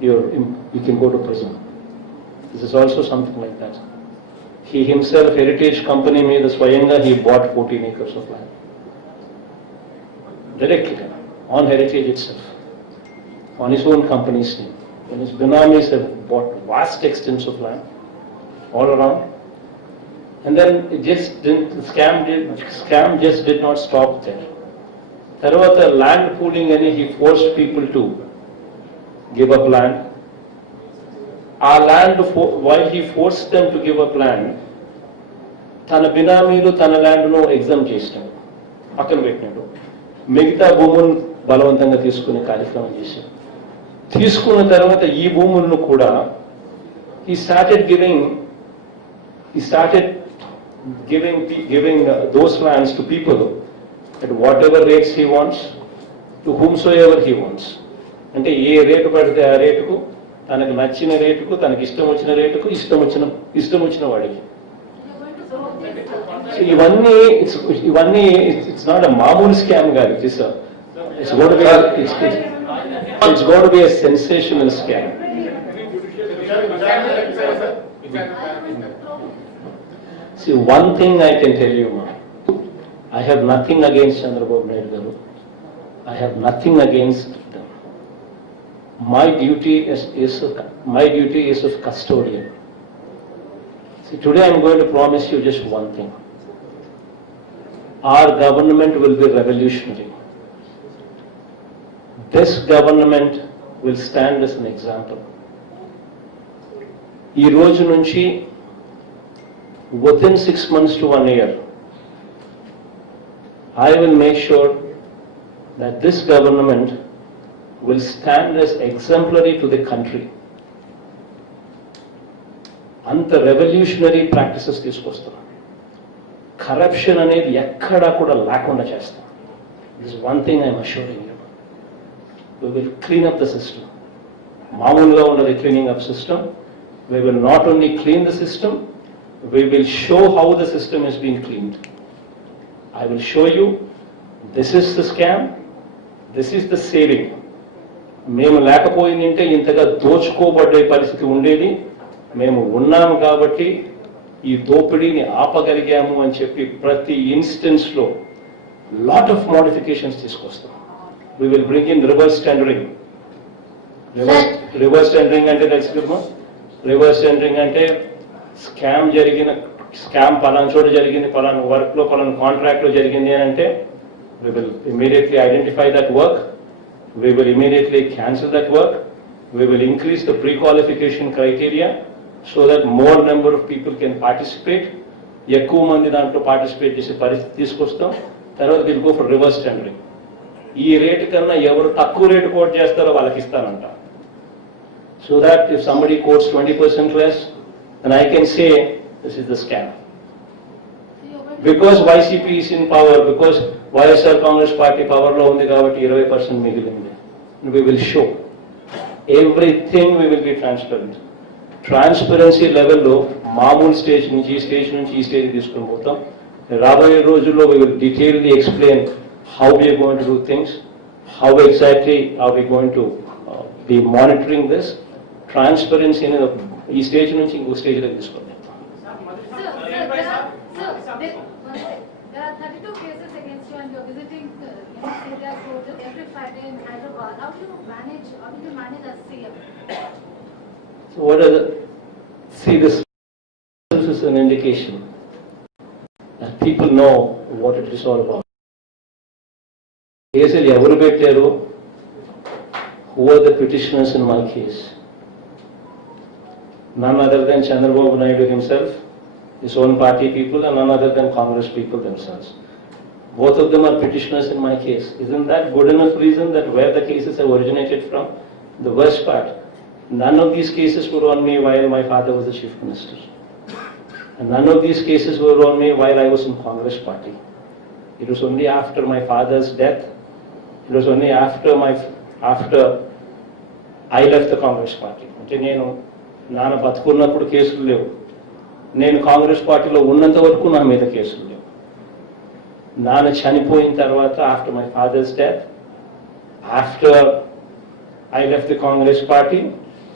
you can go to prison. This is also something like that. He himself, heritage company మీద స్వయంగా he bought 14 acres of land. Directly, on heritage itself, on his own company's name. And his benamis have bought vast extents of land all around. And then it just didn't, the scam just did not stop there. Tarvata land pooling and he forced people to give up land. Our land, while he forced them to give up land, తన బినామీలు తన ల్యాండ్ను exam చేసినాడు, పక్కన పెట్టినాడు. మిగతా భూములను బలవంతంగా తీసుకునే కార్యక్రమం చేశాడు. తీసుకున్న తర్వాత ఈ భూములను కూడా he started giving those lands to people at whatever rates he wants, to whomsoever he wants. అంటే ఏ రేటు పడితే ఆ రేటుకు, తనకు నచ్చిన రేటుకు, తనకి ఇష్టం వచ్చిన రేటుకు, ఇష్టం వచ్చిన వాడికి. ఇవన్నీ ఇట్స్ నాట్ అ మామూలు స్కామ్ కాదు. It's going to be a sensational scam. See, one thing I can tell you, ma, I have nothing against Chandrababu Naidu garu. I have nothing against them. My duty is of custodian. See, today I am going to promise you just one thing. Our government will be revolutionary. This government will stand as an example. ఈ రోజు నుంచి within 6 months to 1 year, I will make sure that this government will stand as exemplary to the country. అంత revolutionary practices తీసుకొస్తాం. Corruption అనేది ఎక్కడా కూడా లేకుండా చేస్తాం. This one thing I'm assuring you. We will clean up the system. మామూలుగా ఉన్నది cleaning up system. We will not only clean the system, we will show how the system is being cleaned. I will show you, this is the scam, this is the saving. మేము లేకపోయిందంటే ఇంతగా దోచుకోబడే పరిస్థితి ఉండేది. మేము ఉన్నాము కాబట్టి ఈ దోపిడీని ఆపగలిగాము అని చెప్పి ప్రతి ఇన్స్టెన్స్లో లాట్ ఆఫ్ మోడిఫికేషన్స్ తీసుకొస్తాం. We will bring in reverse tendering. Reverse tendering అంటే తెలుసుకుమా? రివర్స్ టెండరింగ్ అంటే స్కామ్ పలానా చోట జరిగింది, పలానా వర్క్లో, పలానా కాంట్రాక్ట్లో జరిగింది అని అంటే we will immediately identify that work, we will immediately cancel that work, we will increase the pre-qualification criteria so that more number of people can participate. ఎక్కువ మంది దాంట్లో పార్టిసిపేట్ చేసే పరిస్థితి తీసుకొస్తాం. తర్వాత we'll go for reverse tendering. ఈ rate కన్నా ఎవరు తక్కువ రేటు కోట్ చేస్తారో వాళ్ళకి ఇస్తానంట. So that if somebody quotes 20% less, then I can say this is the scam. Because YCP is in power, because YSR Congress Party power lo undi kabatti 20% migilindi. We will show everything, we will be transparent. Transparency level lo మామూలు stage నుంచి ఈ stage తీసుకొని పోతాం. రాబోయే రోజుల్లో we will detailedly explain how we are going to do things, how exactly are we going to be monitoring this. Transparency అనేది ఈ stage నుంచి ఇంకో స్టేజ్లోకి తీసుకుంటాం. There are 32 cases against you and you're visiting Syria court every Friday in Hyderabad. How do you manage as CM? So what are the, see, this is an indication that people know what it is all about. కేసులు ఎవరు పెట్టారు? Who are the petitioners in my case? None other than Chandrababu Naidu himself, his own party people, and none other than Congress people themselves. Both of them are petitioners in my case. Isn't that good enough reason that where the cases have originated from? The worst part, none of these cases were on me while my father was the chief minister. And none of these cases were on me while I was in Congress party. It was only after my father's death, it was only after I left the Congress party. అంటే నేను నాన్న బతుకున్నప్పుడు కేసులు లేవు, నేను కాంగ్రెస్ పార్టీలో ఉన్నంత వరకు నా మీద కేసులు లేవు. నాన్న చనిపోయిన తర్వాత, after my father's death, after I left the Congress party,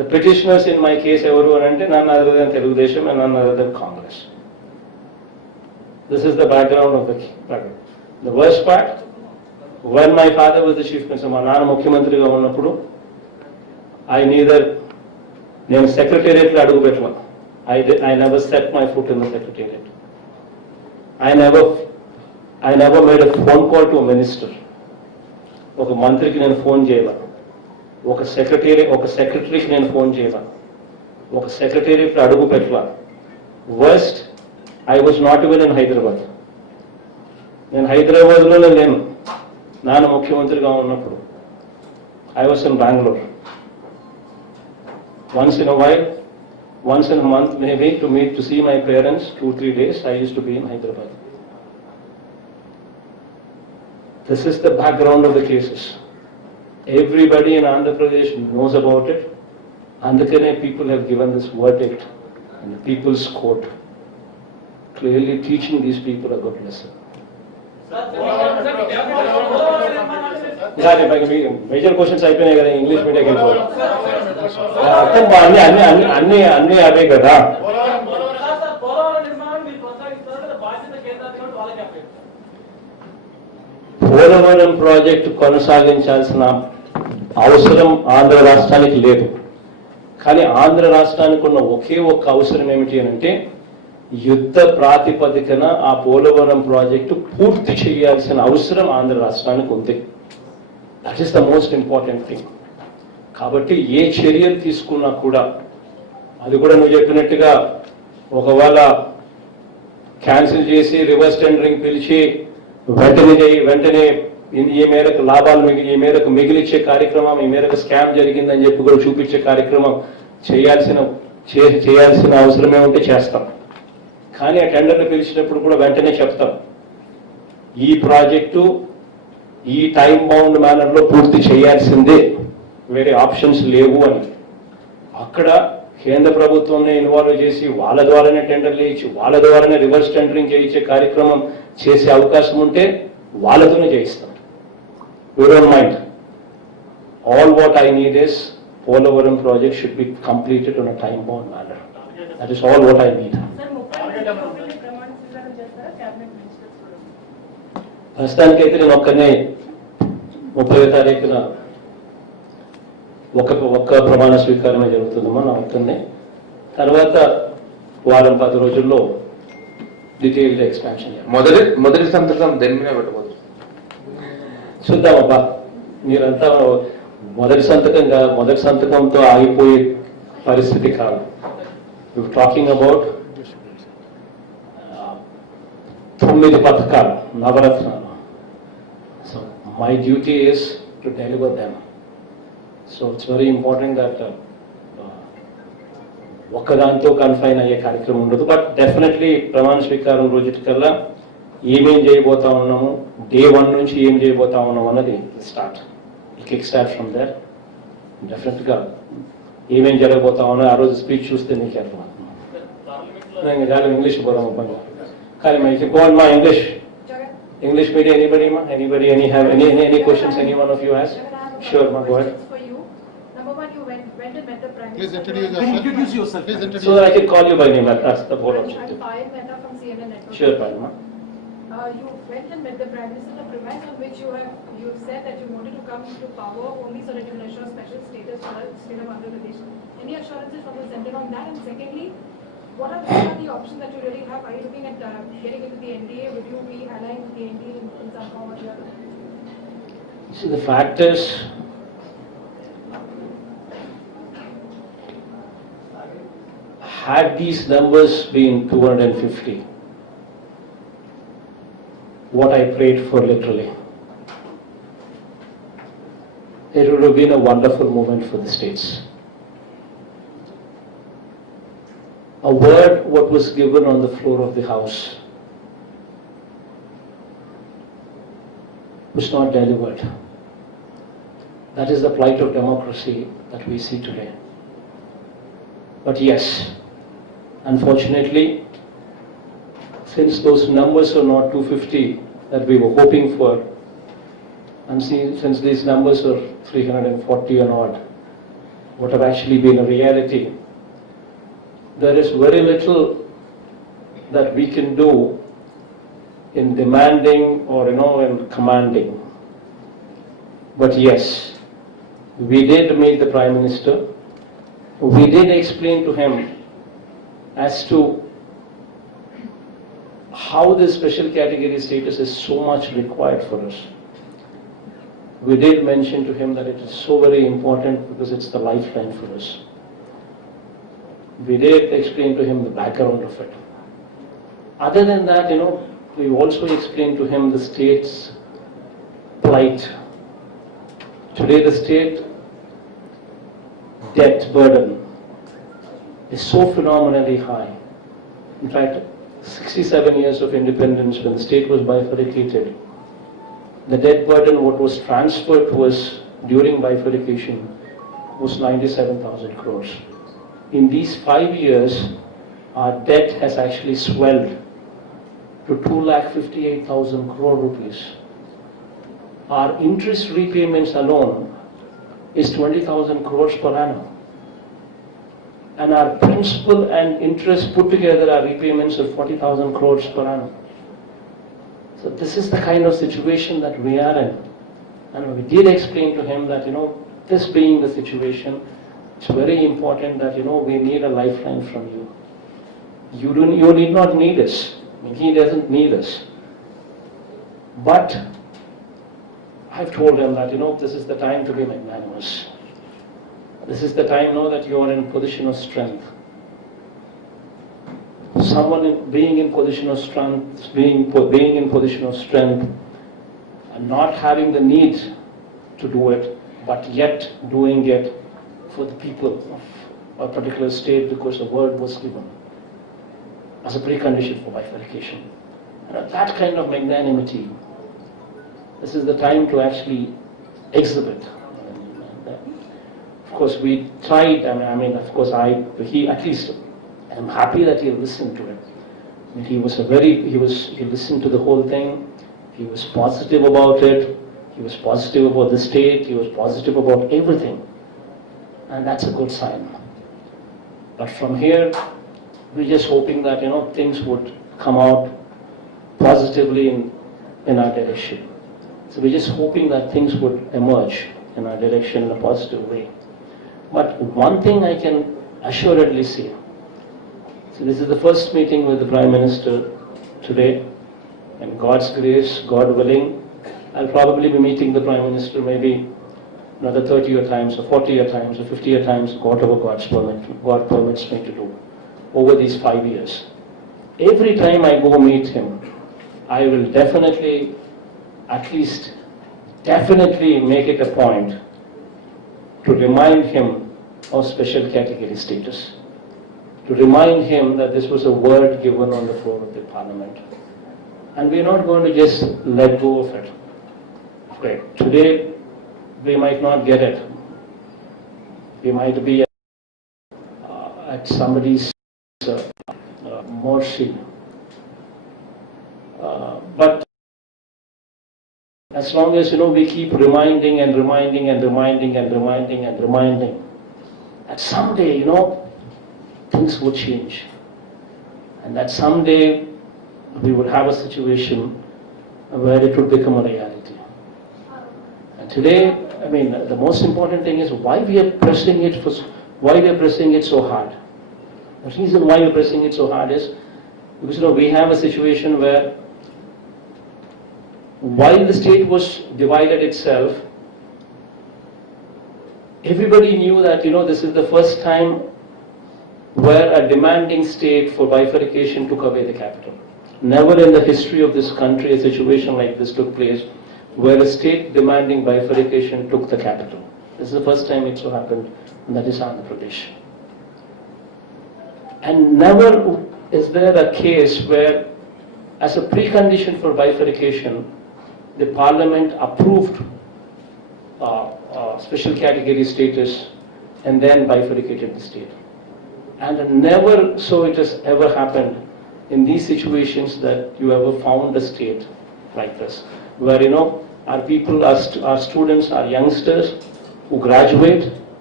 The petitioners in my case evaru ante none other than Telugudesham and none other than Congress. This is the background of the background. The worst part, when my father was the chief minister, మా నాన్న ముఖ్యమంత్రిగా ఉన్నప్పుడు I neither నేను సెక్రటేరియట్లో అడుగు పెట్టాను. I never set my foot in the secretariat. I never made a phone call to a minister. ఒక మంత్రికి నేను ఫోన్ చేయాల, ఒక సెక్రటరీకి నేను ఫోన్ చేయాల, ఒక సెక్రటేరియట్లో అడుగు పెట్టాల. Worst, I was not even in Hyderabad. నేను హైదరాబాద్లోనే లేను నాన్న ముఖ్యమంత్రిగా ఉన్నప్పుడు. I was in Bangalore. Once in a while, once in a month maybe, to see my parents, 2-3 days, I used to be in Hyderabad. This is the background of the cases. Everybody in Andhra Pradesh knows about it. Andhra people have given this verdict in the People's Court, clearly teaching these people a good lesson. Major questions అయిపోయినాయి కదా, English medium వెళ్ళిపోవాలి. అన్ని అవే కదా. Polavaram project కొనసాగించాల్సిన అవసరం ఆంధ్ర రాష్ట్రానికి లేదు. కానీ ఆంధ్ర రాష్ట్రానికి ఉన్న ఒకే ఒక్క అవసరం ఏమిటి అంటే యుద్ధ ప్రాతిపదికన ఆ పోలవరం ప్రాజెక్టు పూర్తి చేయాల్సిన అవసరం ఆంధ్ర రాష్ట్రానికి ఉంది. That is the most important thing. కాబట్టి ఏ చర్యలు తీసుకున్నా కూడా, అది కూడా నువ్వు చెప్పినట్టుగా ఒకవేళ క్యాన్సిల్ చేసి రివర్స్ టెండరింగ్ పిలిచి వెంటనే ఈ మేరకు లాభాలు ఈ మేరకు మిగిలిచ్చే కార్యక్రమం, ఈ మేరకు స్కామ్ జరిగిందని చెప్పి కూడా చూపించే కార్యక్రమం చేయాల్సిన అవసరమే ఉంటే చేస్తాం. కానీ ఆ టెండర్లు పిలిచినప్పుడు కూడా వెంటనే చెప్తాం, ఈ ప్రాజెక్టు ఈ టైం బౌండ్ మేనర్లో పూర్తి చేయాల్సిందే, వేరే ఆప్షన్స్ లేవు అని. అక్కడ కేంద్ర ప్రభుత్వంని ఇన్వాల్వ్ చేసి వాళ్ళ ద్వారానే టెండర్లు ఇచ్చి వాళ్ళ ద్వారానే రివర్స్ టెండరింగ్ చేయించే కార్యక్రమం చేసే అవకాశం ఉంటే వాళ్ళతోనే చేయిస్తాం. We don't mind. All what I need is Polavaram project should be completed on a time bound manner. That is all what I need. ప్రస్తుతానికైతే నేను ఒక్కనే 30వ తారీఖున ఒక్క ప్రమాణ స్వీకారమే జరుగుతుందమ్మా నా ఒక్కనే. తర్వాత వారం 10 రోజుల్లో డీటెయిల్డ్ ఎక్స్పాన్షన్. మొదటి సంతకం దేని మీద పెట్టబోతుంది చూద్దామబ్బా. మీరంతా మొదటి సంతకంతో ఆగిపోయే పరిస్థితి కాదు. యు టాకింగ్ అబౌట్ 9 పథకాలు, నవరత్నాలు. So my duty is to deliver them. So it's very important that ఒక్కదాంతో confine అయ్యే కార్యక్రమం ఉండదు. బట్ డెఫినెట్లీ ప్రమాణ స్వీకారం రోజుకల్లా ఏమేం చేయబోతా ఉన్నాము, డే 1 నుంచి ఏం చేయబోతా ఉన్నాము అన్నది కిక్ స్టార్ట్ ఫ్రమ్ దేర్. డెఫినెట్గా ఏమేం జరగబోతా ఉన్నా ఆ రోజు స్పీచ్ చూస్తే నీకు అర్థమవుతుంది. చాలా ఇంగ్లీష్ పోదాం పని కానీ మనకి గోన్ మా English medium anybody any questions any one of you has? Sure, ma, go ahead. Number one, you went and met the Prime Please Minister. introduce yourself. So that I can call you by name. That's the whole objective. I'm Payal Mehta from CNN Network. Sure, Payal, ma. You went and met the Prime Minister, the premise on which you said that you wanted to come to power only so that you can assure special status for the state of Andhra Pradesh. Any assurances from the centre on that? And secondly, what are the options that you really have? Are you looking at getting into the NDA? Would you be allying with the NDA in some form or the other? See, the fact is, had these numbers been 250, what I prayed for literally, it would have been a wonderful moment for the states. A word what was given on the floor of the House was not delivered. That is the plight of democracy that we see today. But yes, unfortunately, since those numbers are not 250 that we were hoping for, and since these numbers are 340 and odd, what have actually been a reality, there is very little that we can do in demanding or, in commanding. But yes, we did meet the Prime Minister. We did explain to him as to how this special category status is so much required for us. We did mention to him that it is so very important because it's the lifeline for us. We did explain to him the background of it. Other than that, we also explained to him the state's plight. Today the state debt burden is so phenomenally high. In fact, 67 years of independence, when the state was bifurcated, the debt burden what was transferred to us during bifurcation was 97,000 crores. In these 5 years, our debt has actually swelled to 2,58,000 crore rupees. Our interest repayments alone is 20,000 crores per annum. And our principal and interest put together are repayments of 40,000 crores per annum. So this is the kind of situation that we are in. And we did explain to him that, this being the situation, it's very important that, we need a lifeline from you. You need not need us. I mean, he doesn't need us. But I've told him that, this is the time to be magnanimous. This is the time now that you are in position of strength. Someone being in position of strength, being in position of strength, and not having the need to do it, but yet doing it for the people of a particular state because a word was given as a precondition for bifurcation. And that kind of magnanimity, this is the time to actually exhibit. Of course, we tried. I'm happy that he listened to it. I mean, he listened to the whole thing. He was positive about it. He was positive about the state. He was positive about everything. And that's a good sign. But from here, we're just hoping that, things would come out positively in our direction. So we're just hoping that things would emerge in our direction in a positive way. But one thing I can assuredly say, so this is the first meeting with the Prime Minister today, and God's grace, God willing, I'll probably be meeting the Prime Minister maybe another 30 times or 40 times or 50 times, whatever God permits me to do over these 5 years. Every time I go meet him, I will definitely make it a point to remind him of special category status, to remind him that this was a word given on the floor of the Parliament. And we're not going to just let go of it. Okay. Today, we might not get it. We might be at somebody's mercy. But as long as, we keep reminding and reminding and reminding and reminding and reminding, that someday, things would change. And that someday we would have a situation where it would become a reality. And today, the most important thing is why we are pressing it so hard. The reason why we're pressing it so hard is because, we have a situation where while the state was divided itself, everybody knew that, this is the first time where a demanding state for bifurcation took away the capital. Never in the history of this country a situation like this took place where a state demanding bifurcation took the capital. This is the first time it so happened, and that is Andhra Pradesh. And never is there a case where, as a precondition for bifurcation, the Parliament approved special category status and then bifurcated the state. And never so it has ever happened in these situations that you ever found a state like this, where, our people, our students, our youngsters who graduate,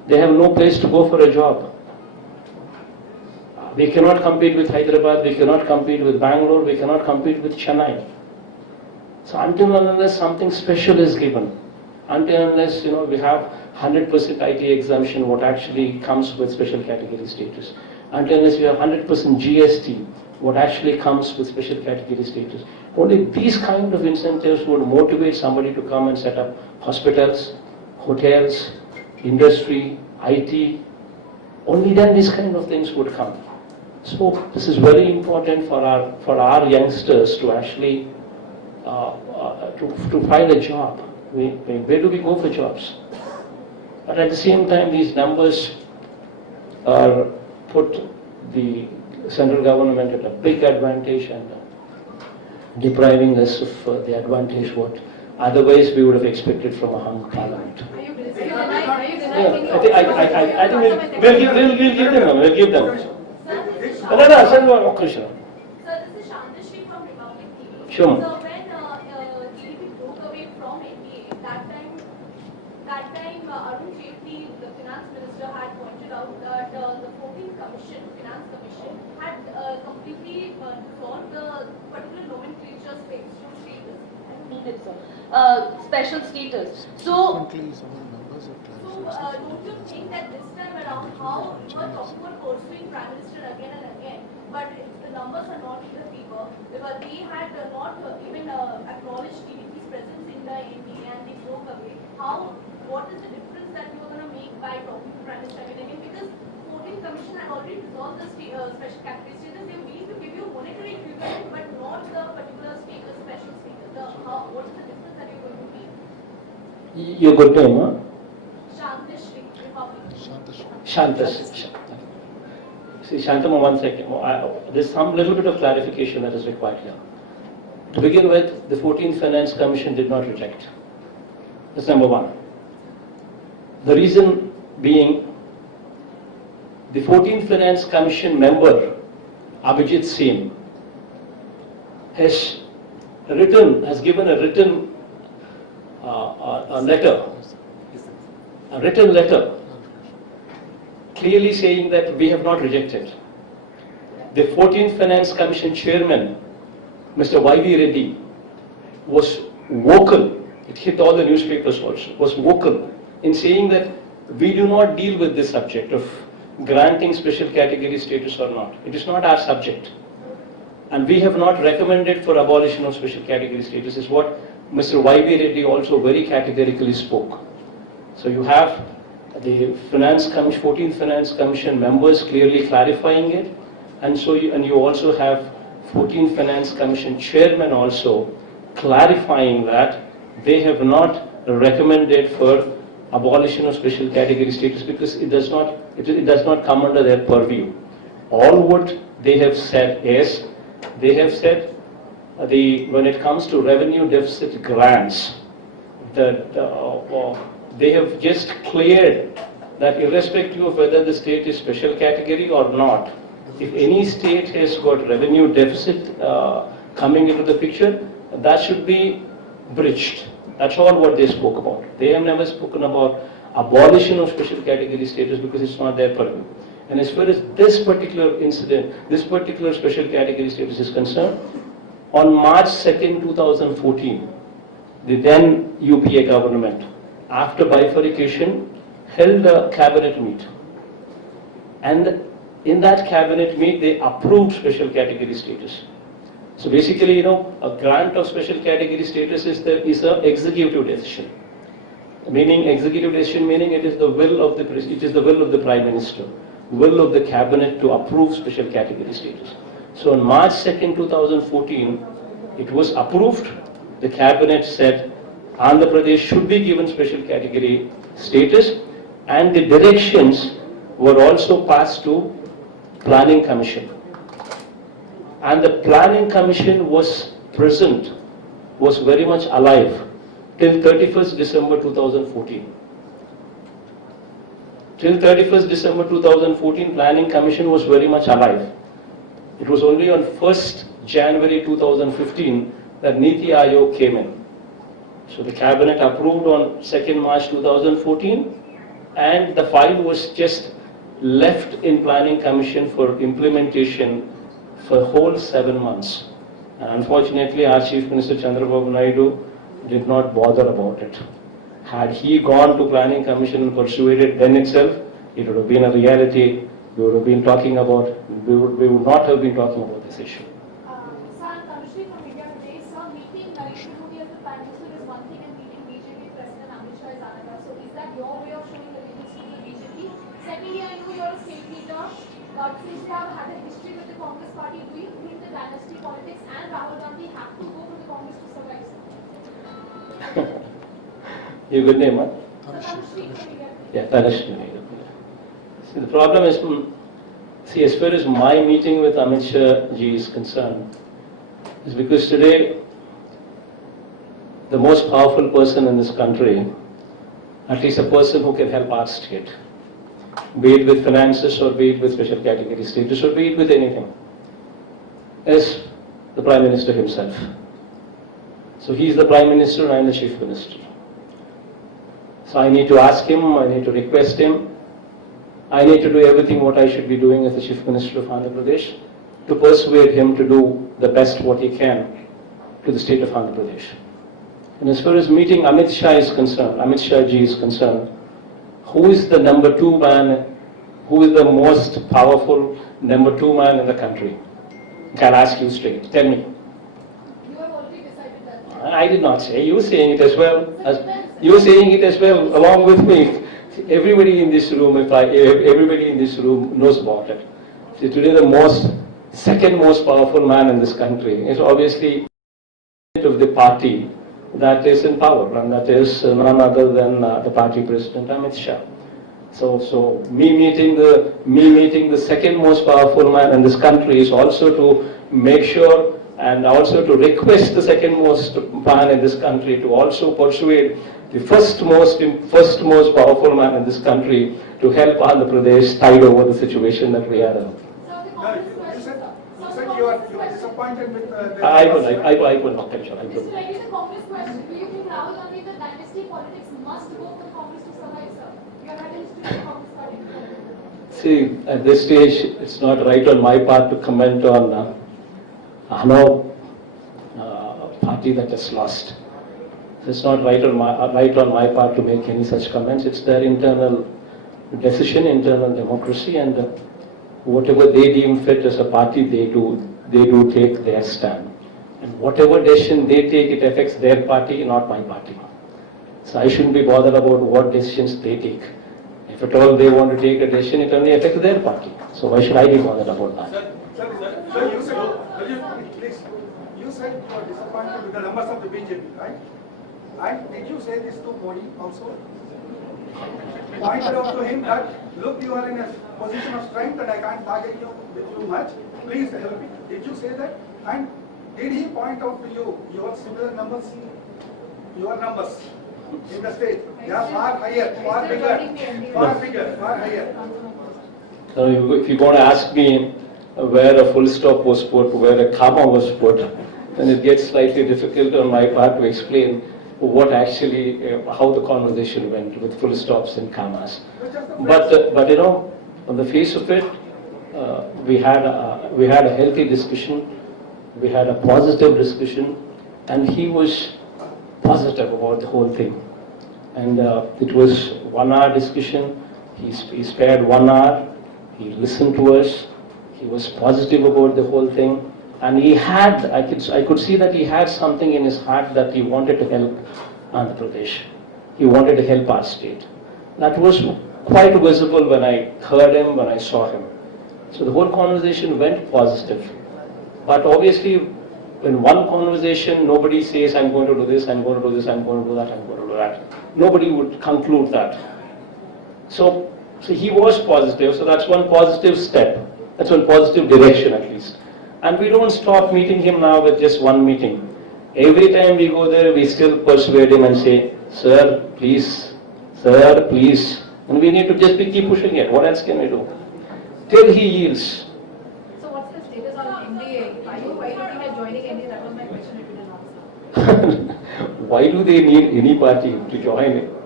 They have no place to go for a job. We cannot compete with Hyderabad, we cannot compete with Bangalore, we cannot compete with Chennai. So until and unless something special is given, until and unless we have 100% IT exemption, what actually comes with special category status, until unless we have 100% GST, what actually comes with special category status, only these kind of incentives would motivate somebody to come and set up hospitals, hotels, industry, IT. Only then these kind of things would come. So this is very important for our youngsters to actually to find a job. Where do we go for jobs? But at the same time, these numbers are put the central government at a big advantage and depriving us of the advantage what otherwise we would have expected from a hung parliament. Are you denying I think we'll give them. Sir, this is Shantashri from Republic TV. Sure. So when TDP broke away from NDA, that time Arun Jaitley, the finance minister, had pointed out that the 14th commission, finance commission, had completely dissolved the particular nomenclature space, status. Needed, sir. Special status. So, don't you think that this time around, how you are talking about pursuing Prime Minister again and again, but the numbers are not in the favor, because they had not even acknowledged TDP's presence in the NDA and they broke away. What is the difference that you are going to make by talking to Prime Minister again and again? Because 14th Commission had already resolved the special category status. They will to give you monetary equivalent, but not the particular status, special status. What is the difference that you're going to make? Your good name, huh? Shantashri, Republic. Shantas. See, Shantama, 1 second. There's some little bit of clarification that is required here. To begin with, the 14th Finance Commission did not reject. That's number one. The reason being, the 14th Finance Commission member, Abhijit Singh, has given a written letter clearly saying that we have not rejected. The 14th Finance Commission chairman, Mr. Y.V. Reddy, was vocal, it hit all the newspapers also, was vocal in saying that we do not deal with this subject of granting special category status or not. It is not our subject. And we have not recommended for abolition of special category status, is what Mr. Y.V. Reddy also very categorically spoke. So you have the 14th Finance Commission members clearly clarifying it, and you also have 14th Finance Commission chairman also clarifying that they have not recommended for abolition of special category status because it does not come under their purview. All what they have said is, they have said when it comes to revenue deficit grants, they have just cleared that irrespective of whether the state is special category or not, if any state has got revenue deficit coming into the picture, that should be bridged. That's all what they spoke about. They have never spoken about abolition of special category status because it's not their purview. And as far as this particular incident, this particular special category status is concerned, on March 2nd, 2014, the then UPA government, after bifurcation, held a cabinet meet. And in that cabinet meet, they approved special category status. So basically, a grant of special category status is an executive decision. Meaning, executive decision meaning it is the will of the Prime Minister, will of the cabinet to approve special category status. So on March 2nd, 2014, it was approved. The cabinet said Andhra Pradesh should be given special category status, and the directions were also passed to Planning Commission. And the Planning Commission was present, was very much alive till 31st December 2014. Till 31st December 2014, Planning Commission was very much alive. It was only on 1st January 2015 that Niti Aayog came in. So the cabinet approved on 2nd March 2014, and the file was just left in planning commission for implementation for whole 7 months. And unfortunately, our Chief Minister Chandrababu Naidu did not bother about it. Had he gone to planning commission and pursued it then itself, it would have been a reality. We would have been talking about, we would not have been talking about this issue. Sir, Tanushree from India today, sir, meeting Narendra Modi as the Prime Minister is one thing and meeting BJP President Amit Shah is another. So is that your way of showing allegiance to the BJP? Secondly, I know you are a state leader, but since you have had a history with the Congress party, do you think the dynasty politics and Rahul Gandhi have to go for the Congress to survive, sir? Your good name, huh? Tanushree from India. Yeah, Tanushree. See, the problem is, see, as far as my meeting with Amit Shah ji is concerned, is because today, the most powerful person in this country, at least a person who can help our state, be it with finances or be it with special category status or be it with anything, is the Prime Minister himself. So he is the Prime Minister and I am the Chief Minister. So I need to ask him, I need to request him, I need to do everything what I should be doing as the Chief Minister of Andhra Pradesh to persuade him to do the best what he can to the state of Andhra Pradesh. And as far as meeting Amit Shah is concerned, Amit Shah ji is concerned, who is the number 2 man, who is the most powerful number 2 man in the country? Can I ask you straight? Tell me. You have already decided that. I did not say. You saying it as well. You saying it as well along with me. Everybody in this room, everybody in this room knows about it. See, today the second most powerful man in this country is obviously of the party that is in power, and that is none other than the party president Amit Shah. So me meeting the second most powerful man in this country is also to make sure and also to request the second most man in this country to also persuade the first most powerful man in this country to help Andhra Pradesh tide over the situation that we are in. You said you are disappointed with the... I will not tell you. I will. Mr. Reddy, the Congress question. Do you think Rahul Gandhi, the dynasty politics must go for Congress to survive, sir? You are not in the Congress party. See, at this stage, it's not right on my part to comment on party that has lost. It's not right on my part to make any such comments. It's their internal decision, internal democracy, and whatever they deem fit as a party, they do take their stand. And whatever decision they take, it affects their party, not my party. So I shouldn't be bothered about what decisions they take. If at all they want to take a decision, it only affects their party. So why should I be bothered about that? Sir, you said you are disappointed with the numbers of the BJP, right? And did you say this to Modi also? Pointed out to him that, look, you are in a position of strength and I can't target you with too much. Please help me. Did you say that? And did he point out to you your similar numbers? Your numbers in the state, they are far higher, far bigger, far higher. So if you're going to ask me where a full stop was put, where a comma was put, then it gets slightly difficult on my part to explain what actually, how the conversation went with full stops and commas. But you know, on the face of it, we had a healthy discussion, we had a positive discussion, and he was positive about the whole thing. And it was 1 hour discussion. He spared 1 hour. He listened to us. He was positive about the whole thing. And he had, I could see that he had something in his heart that he wanted to help Andhra Pradesh. He wanted to help our state. That was quite visible when I heard him, when I saw him. So the whole conversation went positive. But obviously, in one conversation, nobody says, I'm going to do this, I'm going to do this, I'm going to do that, I'm going to do that. Nobody would conclude that. So he was positive, so that's one positive step. That's one positive direction at least. And we don't stop meeting him now with just one meeting. Every time we go there, we still persuade him and say, sir, please, and we need to just keep pushing it. What else can we do? Till he yields. So what's the status on NDA? Are you looking at joining NDA? That was my question if you didn't answer. Why do they need any party to join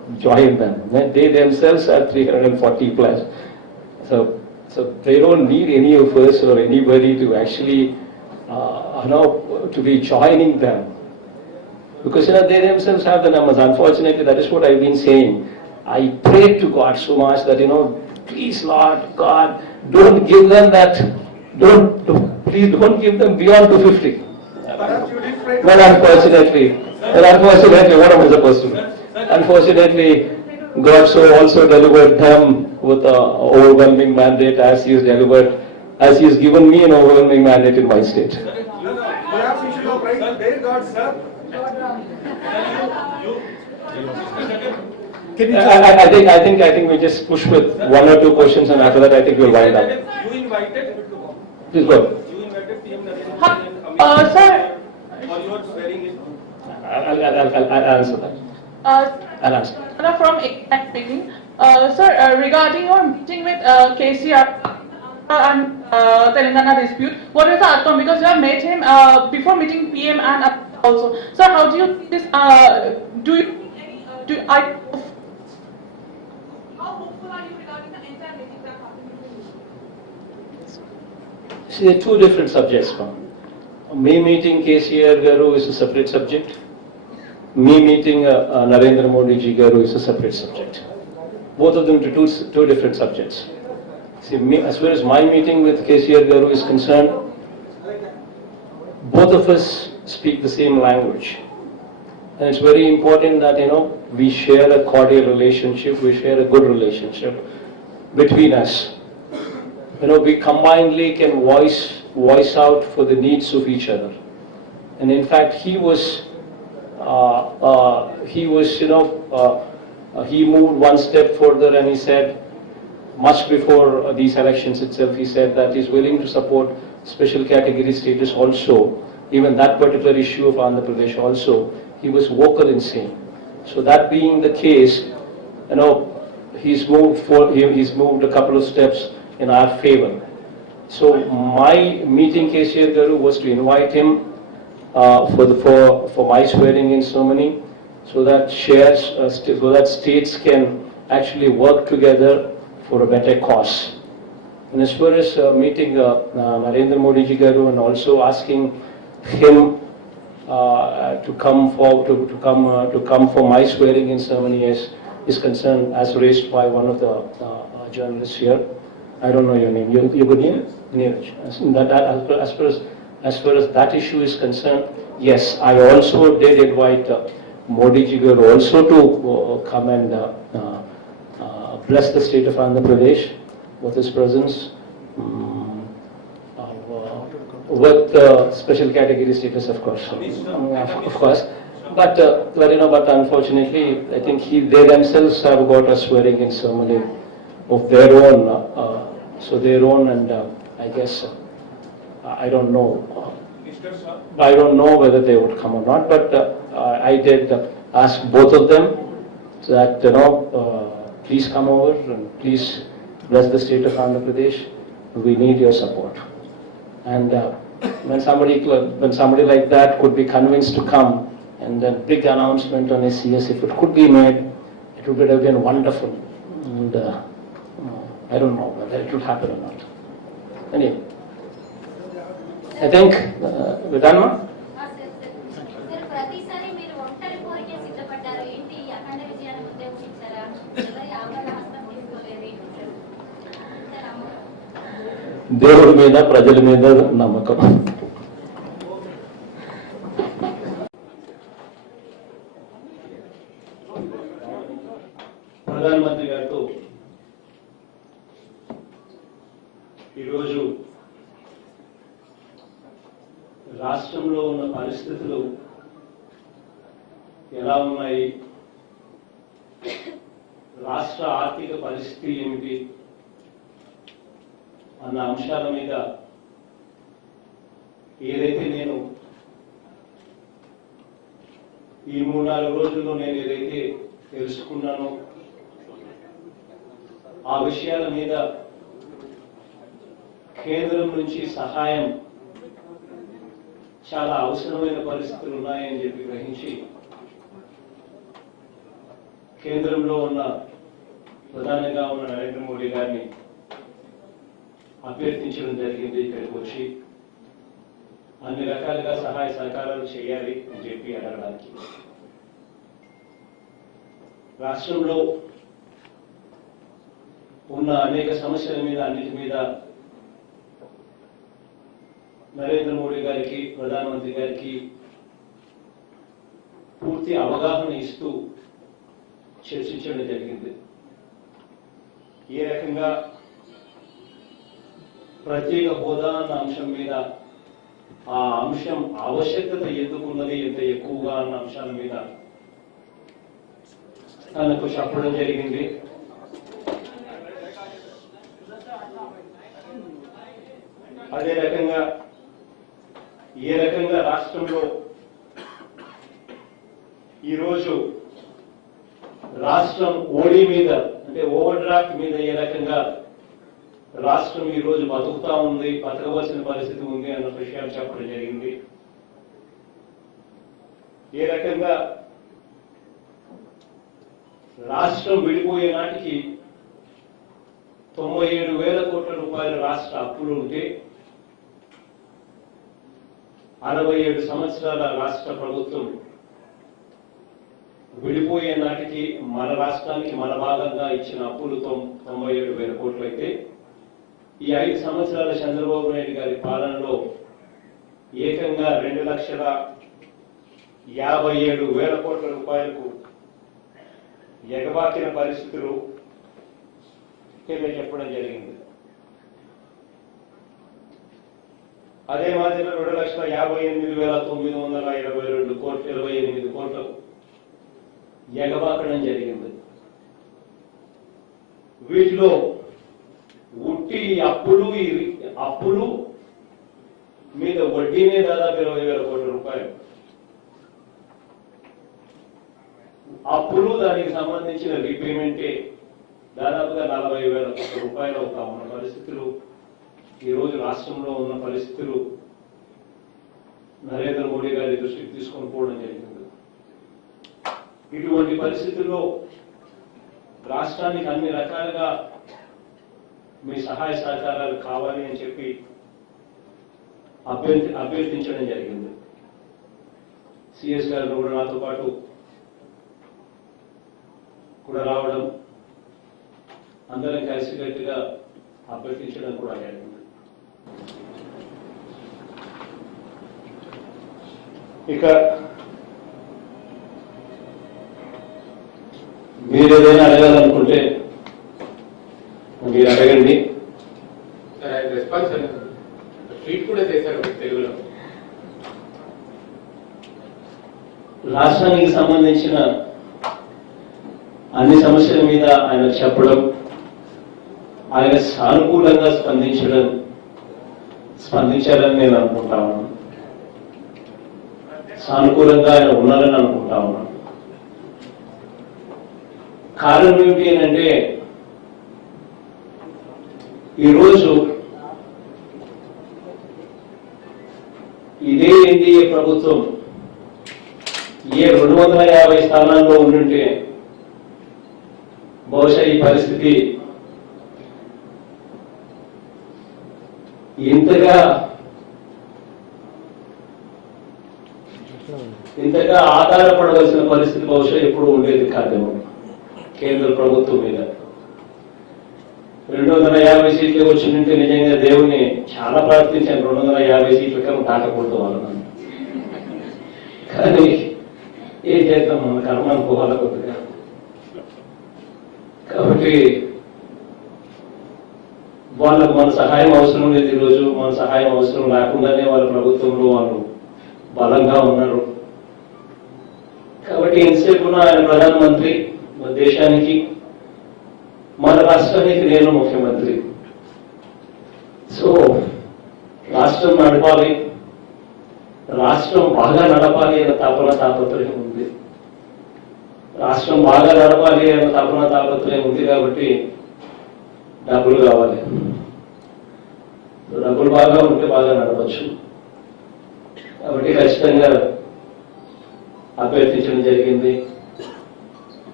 join them. They themselves are 340 plus. So they don't need any of us or anybody to actually, to be joining them. Because, they themselves have the numbers. Unfortunately, that is what I've been saying. I prayed to God so much that, please, Lord, God, don't give them that, please don't give them beyond 250. Perhaps you did pray to But unfortunately, what am I supposed to do? Unfortunately, God so also delivered them with an overwhelming mandate as He has given me an overwhelming mandate in my state. Perhaps you should have prayed to their God, sir. I think we just push with one or two questions, and after that I think we'll wind up. You invited, Please go. you invited PM Narendra Modi and Amit Shah, Sir, or you are swearing in. I'll answer that. I'll answer. From speaking. Sir, regarding your meeting with KCR and Telangana dispute, what is the outcome? Because you have met him before meeting PM and also. Sir, how do you see this? How hopeful are you regarding the entire meeting that happened between you? See, there are two different subjects. Me meeting KCR Garu is a separate subject. Me meeting Narendra Modi ji Garu is a separate subject. Both of them to two different subjects. See, as far as my meeting with KCR Garu is concerned, both of us speak the same language. And it's very important that, we share a cordial relationship, we share a good relationship between us. We combinedly can voice out for the needs of each other. And in fact, he moved one step further and he said, much before these elections itself, he said that he's willing to support special category status also, even that particular issue of Andhra Pradesh also, he was vocal in saying. So that being the case, he's moved a couple of steps in our favor. So my meeting KCR Garu was to invite him for my swearing-in ceremony, so that states can actually work together for a better cause. And as far as meeting Narendra Modi ji Garu and also asking him to come for my swearing-in ceremony is concerned, as raised by one of the journalists here. I don't know your name. Your good name? Neeraj. As far as that issue is concerned, yes, I also did invite Modi ji Garu also to come and bless the state of Andhra Pradesh with his presence, with special category status, of course. But unfortunately, I think they themselves have got a swearing-in ceremony of their own. And I guess I don't know. I don't know whether they would come or not. But I did ask both of them that please come over and please bless the state of Andhra Pradesh. We need your support. And when somebody like that could be convinced to come, and then big announcement on SCS, if it could be made, it would have been wonderful. And I don't know whether it would happen or not. Anyway, I think we're done, ma? ప్రతిసారి మీరు ఒంటరి పోరికే సిద్ధపడ్డారు ఏంటి అఖండ విజయాన్ని ఉద్దేశించారా హస్తం తీసుకోలేదు దేవుడి మీద ప్రజల మీద నమ్మకం. ప్రధానమంత్రి గారితో ఈరోజు రాష్ట్రంలో ఉన్న పరిస్థితులు ఎలా ఉన్నాయి, రాష్ట్ర ఆర్థిక పరిస్థితి ఏమిటి అన్న అంశాల మీద ఏదైతే నేను ఈ 3-4 రోజుల్లో నేను ఏదైతే తెలుసుకున్నానో ఆ విషయాల మీద కేంద్రం నుంచి సహాయం చాలా అవసరమైన పరిస్థితులు ఉన్నాయని చెప్పి గ్రహించి కేంద్రంలో ఉన్న ప్రధానంగా ఉన్న నరేంద్ర మోడీ గారిని అభ్యర్థించడం జరిగింది. ఇక్కడికి వచ్చి అన్ని రకాలుగా సహాయ సహకారాలు చేయాలి అని చెప్పి అడగడానికి. రాష్ట్రంలో ఉన్న అనేక సమస్యల మీద అన్నిటి మీద నరేంద్ర మోడీ గారికి, ప్రధానమంత్రి గారికి పూర్తి అవగాహన ఇస్తూ చర్చించడం జరిగింది. ఏ రకంగా ప్రత్యేక హోదా అన్న అంశం మీద, ఆ అంశం ఆవశ్యకత ఎందుకున్నది, ఎంత ఎక్కువగా అన్న అంశాల మీద తనకు చెప్పడం జరిగింది. అదే రకంగా ఏ రకంగా రాష్ట్రంలో ఈరోజు రాష్ట్రం ఓడి మీద, అంటే ఓవర్ డ్రాఫ్ట్ మీద ఏ రకంగా రాష్ట్రం ఈ రోజు బతుకుతా ఉంది, బతకవలసిన పరిస్థితి ఉంది అన్న విషయాలు చెప్పడం జరిగింది. ఏ రకంగా రాష్ట్రం విడిపోయే నాటికి 97,000 కోట్ల రూపాయల రాష్ట్ర అప్పులు ఉంటే 67 సంవత్సరాల రాష్ట్ర ప్రభుత్వం విడిపోయే నాటికి మన రాష్ట్రానికి మన భాగంగా ఇచ్చిన అప్పులు 97,000 కోట్లు అయితే, ఈ 5 సంవత్సరాల చంద్రబాబు నాయుడు గారి పాలనలో ఏకంగా 2,57,000 కోట్ల రూపాయలకు ఎగబాకిన పరిస్థితులు చెప్పడం జరిగింది. అదే మాదిరిగా 2,58,922 కోట్లు, 28 కోట్లకు ఎగబాకడం జరిగింది. వీటిలో ఉట్టి అప్పులు మీద వడ్డీనే దాదాపు 20,000 కోట్ల రూపాయలు, అప్పులు దానికి సంబంధించిన రీపేమెంటే దాదాపుగా 40,000 కోట్ల రూపాయలు అవుతా ఉన్న పరిస్థితులు, ఈరోజు రాష్ట్రంలో ఉన్న పరిస్థితులు నరేంద్ర మోడీ గారి దృష్టికి తీసుకొని పోవడం జరిగింది. ఇటువంటి పరిస్థితుల్లో రాష్ట్రానికి అన్ని రకాలుగా మీ సహాయ సహకారాలు కావాలి అని చెప్పి అభ్యర్థించడం జరిగింది. సిఎస్ గారు కూడా నాతో పాటు కూడా రావడం, అందరం కలిసికట్టుగా అభ్యర్థించడం కూడా జరిగింది. ఇక మీరు ఏదైనా అడగాలనుకుంటే మీరు అడగండి. రెస్పాన్స్ ట్వీట్ కూడా చేశారు తెలుగులో. రాష్ట్రానికి సంబంధించిన అన్ని సమస్యల మీద ఆయన చెప్పడం, ఆయన సానుకూలంగా స్పందించారని నేను అనుకుంటా ఉన్నాను. సానుకూలంగా ఆయన ఉన్నారని అనుకుంటా ఉన్నాను. కారణం ఏమిటి అంటే, ఈరోజు ఇదే ఎన్డీఏ ప్రభుత్వం ఏ 250 స్థానాల్లో ఉండుంటే బహుశా ఈ పరిస్థితి ఇంతగా ఆధారపడవలసిన పరిస్థితి బహుశా ఎప్పుడు ఉండేది కాదేమో కేంద్ర ప్రభుత్వం మీద. 250 సీట్లు వచ్చిందంటే నిజంగా దేవుణ్ణి చాలా ప్రార్థించాను, 250 సీట్ల కన్నా దాటకూడదు వాళ్ళని. కానీ ఏం చేద్దాం, మన కర్మ అనుకోవాలి కొద్దిగా. కాబట్టి వాళ్ళకు మన సహాయం అవసరం లేదు. ఈరోజు మన సహాయం అవసరం లేకుండానే వాళ్ళ ప్రభుత్వంలో వాళ్ళు బలంగా ఉన్నారు. కాబట్టి ఎంతసేపు ఆయన ప్రధానమంత్రి, మన దేశానికి, మన రాష్ట్రానికి నేను ముఖ్యమంత్రి. సో రాష్ట్రం నడపాలి, రాష్ట్రం బాగా నడపాలి అన్న తాపత్రయం ఉంది. రాష్ట్రం బాగా నడపాలి అన్న తాపత్రయం ఉంది కాబట్టి డబ్బులు కావాలి. డబ్బులు బాగా ఉంటే బాగా నడవచ్చు. కాబట్టి ఖచ్చితంగా అభ్యర్థించడం జరిగింది.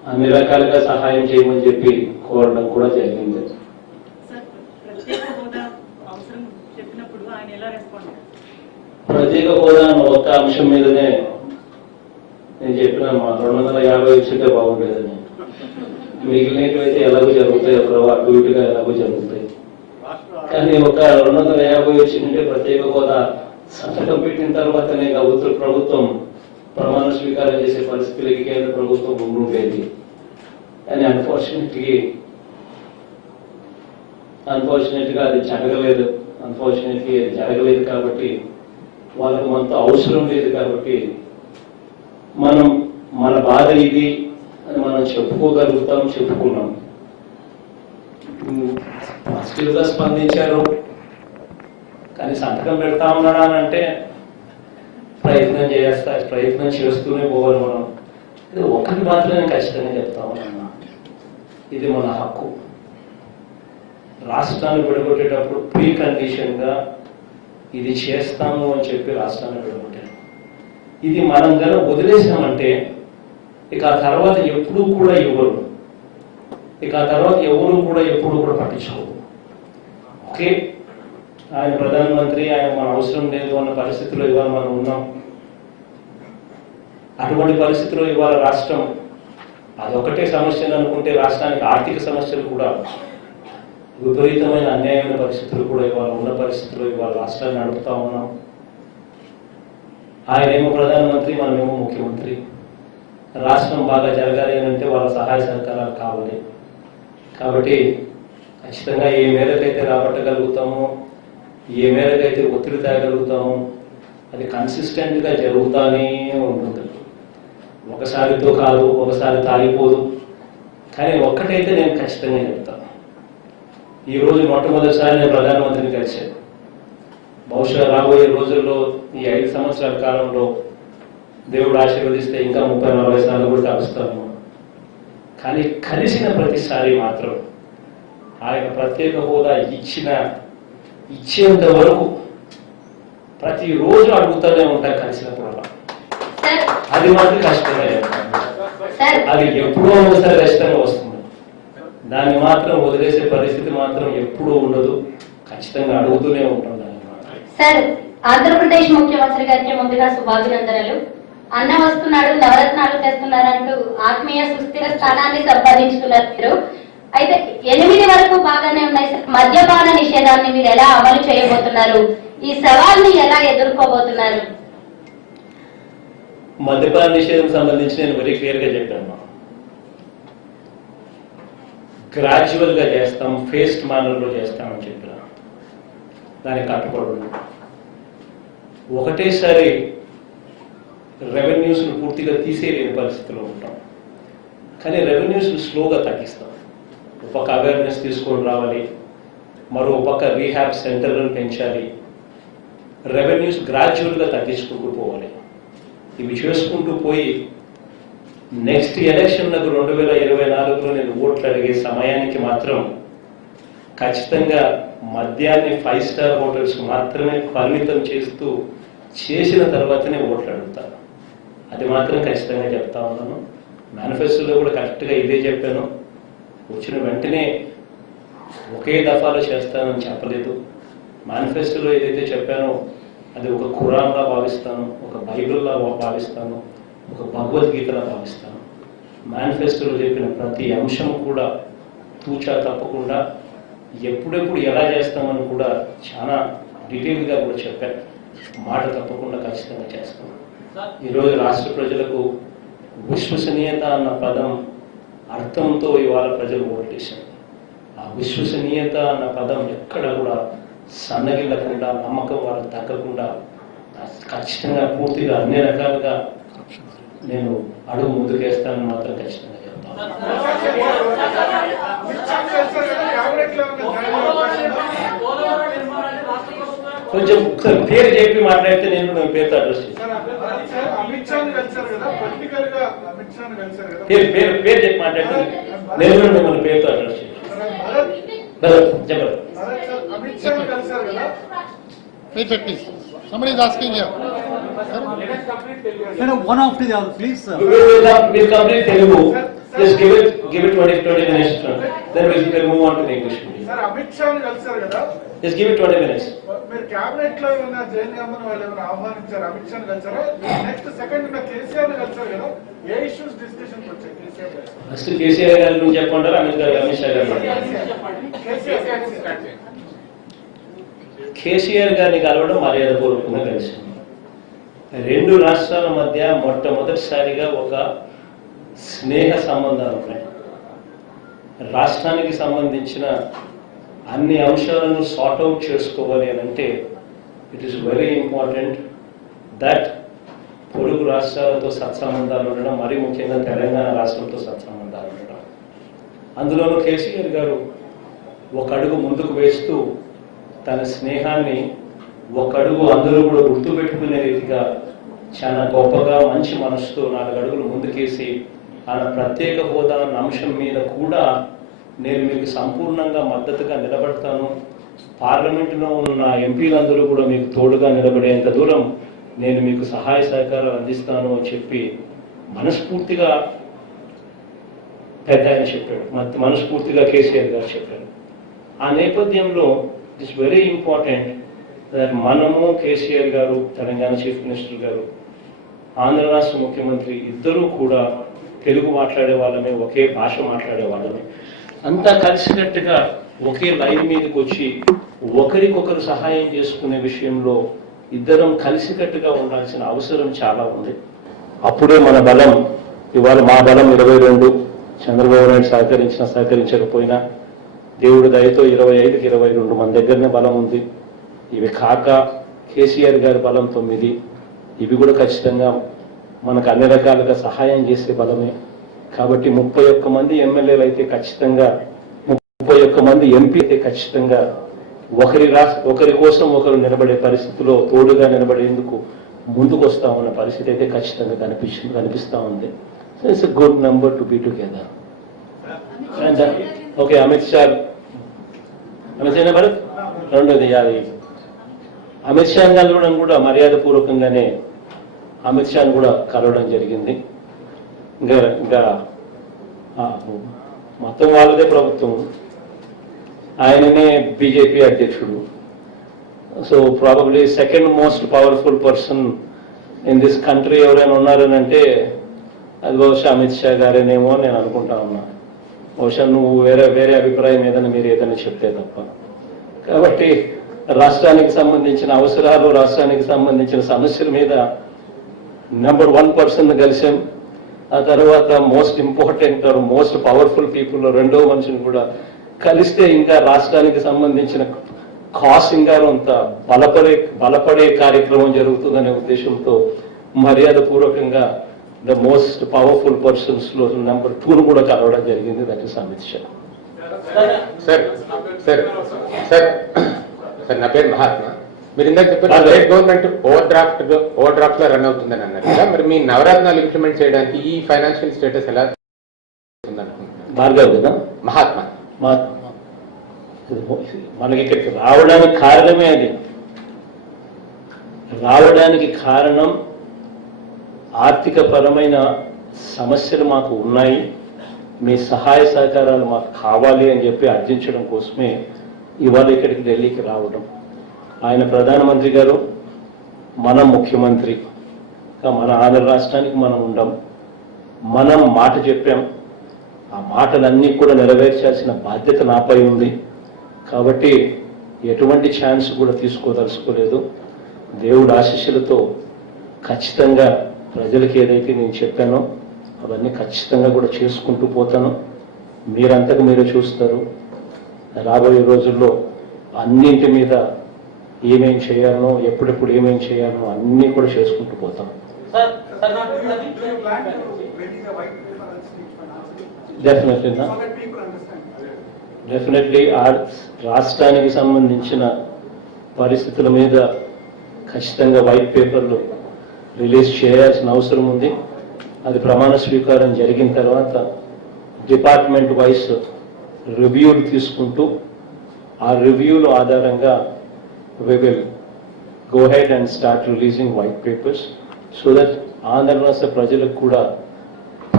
అన్ని రకాలుగా సహాయం చేయమని చెప్పి కోరడం కూడా జరిగింది. సార్, ప్రత్యేక హోదా అవసరం చెప్పినప్పుడు ఆయన ఎలా రెస్పాండ్ అయ్యారు? ప్రత్యేక హోదా అన్న ఒక్క అంశం మీదనే నేను చెప్పిన మా 250 ఇచ్చింటే బాగుండేదని. మిగిలినవైతే ఎలాగో జరుగుతాయి, అటు ఇటుగా ఎలాగో జరుగుతాయి. కానీ ఒక 250 వచ్చిందంటే ప్రత్యేక హోదా సంతకం పెట్టిన తర్వాతనే ప్రభుత్వం ప్రమాణ స్వీకారం చేసే పరిస్థితులకి కేంద్ర ప్రభుత్వం ఉండేది. కానీ అన్ఫార్చునేట్గా అది జరగలేదు. అది జరగలేదు కాబట్టి వాళ్ళకు మనతో అవసరం లేదు కాబట్టి మనం మన బాధ ఇది అని మనం చెప్పుకున్నాం. పాజిటివ్గా స్పందించారు. కానీ సంతకం పెడతా ఉన్నాడా అని అంటే ప్రయత్నం చేస్తూనే పోవాలి మనం. ఇది ఒక్కటి మాత్రమే ఖచ్చితంగా చెప్తా ఉన్నా, ఇది మన హక్కు. రాష్ట్రాన్ని విడగొట్టేటప్పుడు ప్రీ కండిషన్ గా ఇది చేస్తాము అని చెప్పి రాష్ట్రాన్ని విడగొట్టారు. ఇది మనం గన వదిలేసామంటే ఇక ఆ తర్వాత ఎప్పుడూ కూడా ఇవ్వరు, ఇక ఆ తర్వాత ఎవరు కూడా ఎప్పుడు కూడా పట్టించుకోరు. ఓకే, ఆయన ప్రధానమంత్రి, ఆయన మన అవసరం లేదు అన్న పరిస్థితిలో ఇవాళ మనం ఉన్నాం. అటువంటి పరిస్థితిలో ఇవాళ రాష్ట్రం అదొకటే సమస్యలు అనుకుంటే రాష్ట్రానికి ఆర్థిక సమస్యలు కూడా, విపరీతమైన అన్యాయమైన పరిస్థితులు కూడా ఇవాళ ఉన్న పరిస్థితుల్లో ఇవాళ రాష్ట్రాన్ని నడుపుతా ఉన్నాం. ఆయనేమో ప్రధానమంత్రి, మనమేమో ముఖ్యమంత్రి. రాష్ట్రం బాగా జరగాలి అని అంటే వాళ్ళ సహాయ సహకారాలు కావాలి. కాబట్టి ఖచ్చితంగా ఏ మేరకైతే రాబట్టగలుగుతామో, ఏ మేరకైతే ఒత్తిడి తేగలుగుతామో అది కన్సిస్టెంట్గా జరుగుతూనే ఉంటుంది. ఒకసారితో కాదు, ఒకసారి తాగిపోదు. కానీ ఒక్కటైతే నేను ఖచ్చితంగా చెప్తాను, ఈరోజు మొట్టమొదటిసారి నేను ప్రధానమంత్రిని కలిశాను. బహుశా రాబోయే రోజుల్లో ఈ 5 సంవత్సరాల కాలంలో దేవుడు ఆశీర్వదిస్తే ఇంకా 30-40 సార్లు కూడా కలుస్తాను. కానీ కలిసిన ప్రతిసారి మాత్రం ఆయన ప్రత్యేక హోదా ఇచ్చేంత వరకు ప్రతిరోజు అడుగుతూనే ఉంటాను కలిసినప్పుడు. అది మాత్రం కష్టంగా చెప్తాను. అది ఎప్పుడో ఒకసారి కష్టంగా వస్తుంది. దాన్ని మాత్రం వదిలేసే పరిస్థితి మాత్రం ఎప్పుడూ ఉండదు. ఖచ్చితంగా అడుగుతూనే ఉంటుంది. సార్, ఆంధ్రప్రదేశ్ ముఖ్యమంత్రి గారికి ముందుగా శుభాభినందనలు. అన్న వస్తున్నాడు, నవరత్నాలు తెస్తున్నారంటూ ఆత్మీయ సుస్థిర స్థానాన్ని సంపాదించుకున్నారు మీరు. అయితే 8 వరకు బాగానే ఉన్నాయి. మద్యపాన నిషేధాన్ని మీరు ఎలా అమలు చేయబోతున్నారు? ఈ సవాల్ని ఎలా ఎదుర్కోబోతున్నారు? మద్యపాన నిషేధం సంబంధించి నేను వెరీ క్లియర్ గా చెప్పాను. గ్రాడ్యువల్ గా చేస్తాం, ఫేస్డ్ మేనర్ లో చేస్తామని చెప్పిన దానికి కట్టుబడి ఒకటేసారి రెవెన్యూస్ పూర్తిగా తీసేయలేని పరిస్థితిలో ఉంటాం. కానీ రెవెన్యూస్ స్లోగా తగ్గిస్తాం. ఒక పక్క అవేర్నెస్ తీసుకొని రావాలి, మరో పక్క రీహాబ్ సెంటర్లను పెంచాలి, రెవెన్యూస్ గ్రాడ్యువల్గా తగ్గించుకుంటూ పోవాలి. ఇవి చేసుకుంటూ పోయి నెక్స్ట్ ఎలక్షన్లకు 2024లో నేను ఓట్లు అడిగే సమయానికి మాత్రం ఖచ్చితంగా మద్యాన్ని 5 స్టార్ హోటల్స్ మాత్రమే పరిమితం చేసిన తర్వాతనే ఓట్లు అడుగుతాను. అది మాత్రం ఖచ్చితంగా చెప్తా ఉన్నాను. మేనిఫెస్టోలో కూడా కరెక్ట్గా ఇదే చెప్పాను. వచ్చిన వెంటనే ఒకే దఫాలో చేస్తానని చెప్పలేదు. మేనిఫెస్టోలో ఏదైతే చెప్పానో అది ఒక ఖురాన్లా భావిస్తాను, ఒక బైబిల్లా భావిస్తాను, ఒక భగవద్గీతలా భావిస్తాను. మేనిఫెస్టోలో చెప్పిన ప్రతి అంశం కూడా తూచా తప్పకుండా ఎప్పుడెప్పుడు ఎలా చేస్తామని కూడా చాలా డీటెయిల్గా కూడా చెప్పాను. మాట తప్పకుండా ఖచ్చితంగా చేస్తాం. ఈరోజు రాష్ట్ర ప్రజలకు విశ్వసనీయత అన్న పదం అర్థంతో ఇవాళ ప్రజలు ఓట్లేశారు. ఆ విశ్వసనీయత అన్న పదం ఎక్కడ కూడా సన్నగిల్లకుండా, నమ్మకం వాళ్ళకి తగ్గకుండా ఖచ్చితంగా పూర్తిగా అన్ని రకాలుగా నేను అడుగు ముందుకేస్తానని మాత్రం ఖచ్చితంగా చెప్తాను. కొంచెం పేరు చెప్పి మాట్లాడితే నేను పేరుతో అడ్రస్ చేస్తాను. పేరు చెప్పి మాట్లాడితే నేను కూడా మిమ్మల్ని పేరుతో అడ్రస్ చేస్తాను. చెప్పండి. Somebody is asking here. Sir, one after the other, please, sir. We'll complete Telugu. Just give it 20 minutes. Then we'll move on to the English medium. Sir Amit Shah కలిసారు కదా, Just give it 20 minutes. మీరు cabinet లో ఉన్న జైన్ అమ్మను వాళ్ళు ఏమైనా ఆహ్వానించారు? Amit Shah కలిసారా? Next second ఉన్న కేసీఆర్ కలిసారు కదా, ఏ ఇష్యూస్ డిస్కషన్ వచ్చాయి కేసీఆర్ గారు? ఫస్ట్ కేసీఆర్ గారి గురించి చెప్పమంటారు, అమిత్ షా గారు? కేసీఆర్ గారిని కలవడం మర్యాదపూర్వకంగా కలిసింది. రెండు రాష్ట్రాల మధ్య మొట్టమొదటిసారిగా ఒక స్నేహ సంబంధాలు ఉన్నాయి. రాష్ట్రానికి సంబంధించిన అన్ని అంశాలను సార్ట్అవుట్ చేసుకోవాలి అని అంటే it is very important that పొరుగు రాష్ట్రాలతో సత్సంబంధాలు ఉండడం, మరీ ముఖ్యంగా తెలంగాణ రాష్ట్రంతో సత్సంబంధాలు ఉండడం. అందులోనూ కేసీఆర్ గారు ఒక అడుగు ముందుకు వేస్తూ తన స్నేహాన్ని ఒక అడుగు అందరూ కూడా గుర్తుపెట్టుకునే రీతిగా చాలా గొప్పగా మంచి మనసుతో 4 అడుగులు ముందుకేసి ఆయన ప్రత్యేక హోదా అన్న అంశం మీద కూడా నేను మీకు సంపూర్ణంగా మద్దతుగా నిలబడతాను, పార్లమెంటులో ఉన్న ఎంపీలందరూ కూడా మీకు తోడుగా నిలబడేంత దూరం నేను మీకు సహాయ సహకారాలు అందిస్తాను అని చెప్పి మనస్ఫూర్తిగా పెద్ద ఆయన చెప్పాడు, మనస్ఫూర్తిగా కేసీఆర్ గారు చెప్పారు. ఆ నేపథ్యంలో ఇట్స్ వెరీ ఇంపార్టెంట్ దట్ మనము, కేసీఆర్ గారు, తెలంగాణ చీఫ్ మినిస్టర్ గారు, ఆంధ్ర రాష్ట్ర ముఖ్యమంత్రి ఇద్దరూ కూడా తెలుగు మాట్లాడే వాళ్ళమే, ఒకే భాష మాట్లాడే వాళ్ళమే, అంతా కలిసికట్టుగా ఒకే లైన్ మీదకి వచ్చి ఒకరికొకరు సహాయం చేసుకునే విషయంలో ఇద్దరం కలిసికట్టుగా ఉండాల్సిన అవసరం చాలా ఉంది. అప్పుడే మన బలం, ఇవాళ మా బలం 22, చంద్రబాబు నాయుడు సహకరించకపోయినా దేవుడి దయతో 25కి 22 మన దగ్గరనే బలం ఉంది. ఇవి కాక కేసీఆర్ గారి బలం 9, ఇవి కూడా ఖచ్చితంగా మనకు అన్ని రకాలుగా సహాయం చేసే బలమే. కాబట్టి 31 మంది ఎమ్మెల్యేలు అయితే ఖచ్చితంగా, 31 మంది ఎంపీ అయితే ఖచ్చితంగా ఒకరి కోసం ఒకరు నిలబడే పరిస్థితిలో తోడుగా నిలబడేందుకు ముందుకు వస్తామన్న పరిస్థితి అయితే ఖచ్చితంగా కనిపిస్తా ఉంది. So it's a good number to be together. And okay, Amit Shah Bharat రెండోది అది అమిత్ షా కలవడం కూడా మర్యాదపూర్వకంగానే అమిత్ షాను కూడా కలవడం జరిగింది. ఇంకా మొత్తం వాళ్ళదే ప్రభుత్వం, ఆయననే బీజేపీ అధ్యక్షుడు. So probably second most powerful person in this country ఎవరైనా ఉన్నారని అంటే అది బహుశా అమిత్ షా గారేనేమో నేను అనుకుంటా ఉన్నా. బహుశా నువ్వు వేరే అభిప్రాయం ఏదైనా మీరు ఏదైనా చెప్తే తప్ప. కాబట్టి రాష్ట్రానికి సంబంధించిన అవసరాలు, రాష్ట్రానికి సంబంధించిన సమస్యల మీద నెంబర్ 1 పర్సన్ కలిసాం. ఆ తర్వాత most important or most powerful people రెండో మనిషిని కూడా కలిస్తే ఇంకా రాష్ట్రానికి సంబంధించిన కాస్ ఇంకా అంత బలపడే కార్యక్రమం జరుగుతుందనే ఉద్దేశంతో మర్యాదపూర్వకంగా ద మోస్ట్ పవర్ఫుల్ పర్సన్స్ లో నెంబర్ 2 కూడా కలవడం జరిగింది. That is Amit Shah. Sir నా పేరు మహాత్మా. మీరు ఇందాక చెప్పారు స్టేట్ గవర్నమెంట్ ఓవర్ డ్రాఫ్ట్ లో రన్ అవుతుందని అన్నారు కదా, మరి మీ నవరత్నాలు ఇంప్లిమెంట్ చేయడానికి ఈ ఫైనాన్షియల్ స్టేటస్ ఎలా ఉందనుకుంటున్నారు? భార్గవ్ కదా, మహాత్మా మనకి ఇక్కడికి రావడానికి కారణమే అది. రావడానికి కారణం ఆర్థిక పరమైన సమస్యలు మాకు ఉన్నాయి, మీ సహాయ సహకారాలు మాకు కావాలి అని చెప్పి అర్థించడం కోసమే ఇవాళ ఇక్కడికి ఢిల్లీకి రావడం. ఆయన ప్రధానమంత్రి గారు, మనం ముఖ్యమంత్రి, మన ఆంధ్ర రాష్ట్రానికి మనం ఉండం, మనం మాట చెప్పాం, ఆ మాటలన్నీ కూడా నెరవేర్చాల్సిన బాధ్యత నాపై ఉంది. కాబట్టి ఎటువంటి ఛాన్స్ కూడా తీసుకోదలుచుకోలేదు. దేవుడి ఆశీస్సులతో ఖచ్చితంగా ప్రజలకు ఏదైతే నేను చెప్పానో అవన్నీ ఖచ్చితంగా కూడా చేసుకుంటూ పోతాను. మీరంతకు మీరే చూస్తారు. రాబోయే రోజుల్లో అన్నింటి మీద ఏమేం చేయాలనో, ఎప్పుడెప్పుడు ఏమేం చేయాలనో అన్నీ కూడా చేసుకుంటూ పోతాం. డెఫినెట్లీ రాష్ట్రానికి సంబంధించిన పరిస్థితుల మీద ఖచ్చితంగా వైట్ పేపర్లు రిలీజ్ చేయాల్సిన అవసరం ఉంది. అది ప్రమాణ స్వీకారం జరిగిన తర్వాత డిపార్ట్మెంట్ వైస్ రివ్యూలు తీసుకుంటూ ఆ రివ్యూల ఆధారంగా we will go ahead and start releasing white papers so that Andhra రాష్ట్ర ప్రజలకు కూడా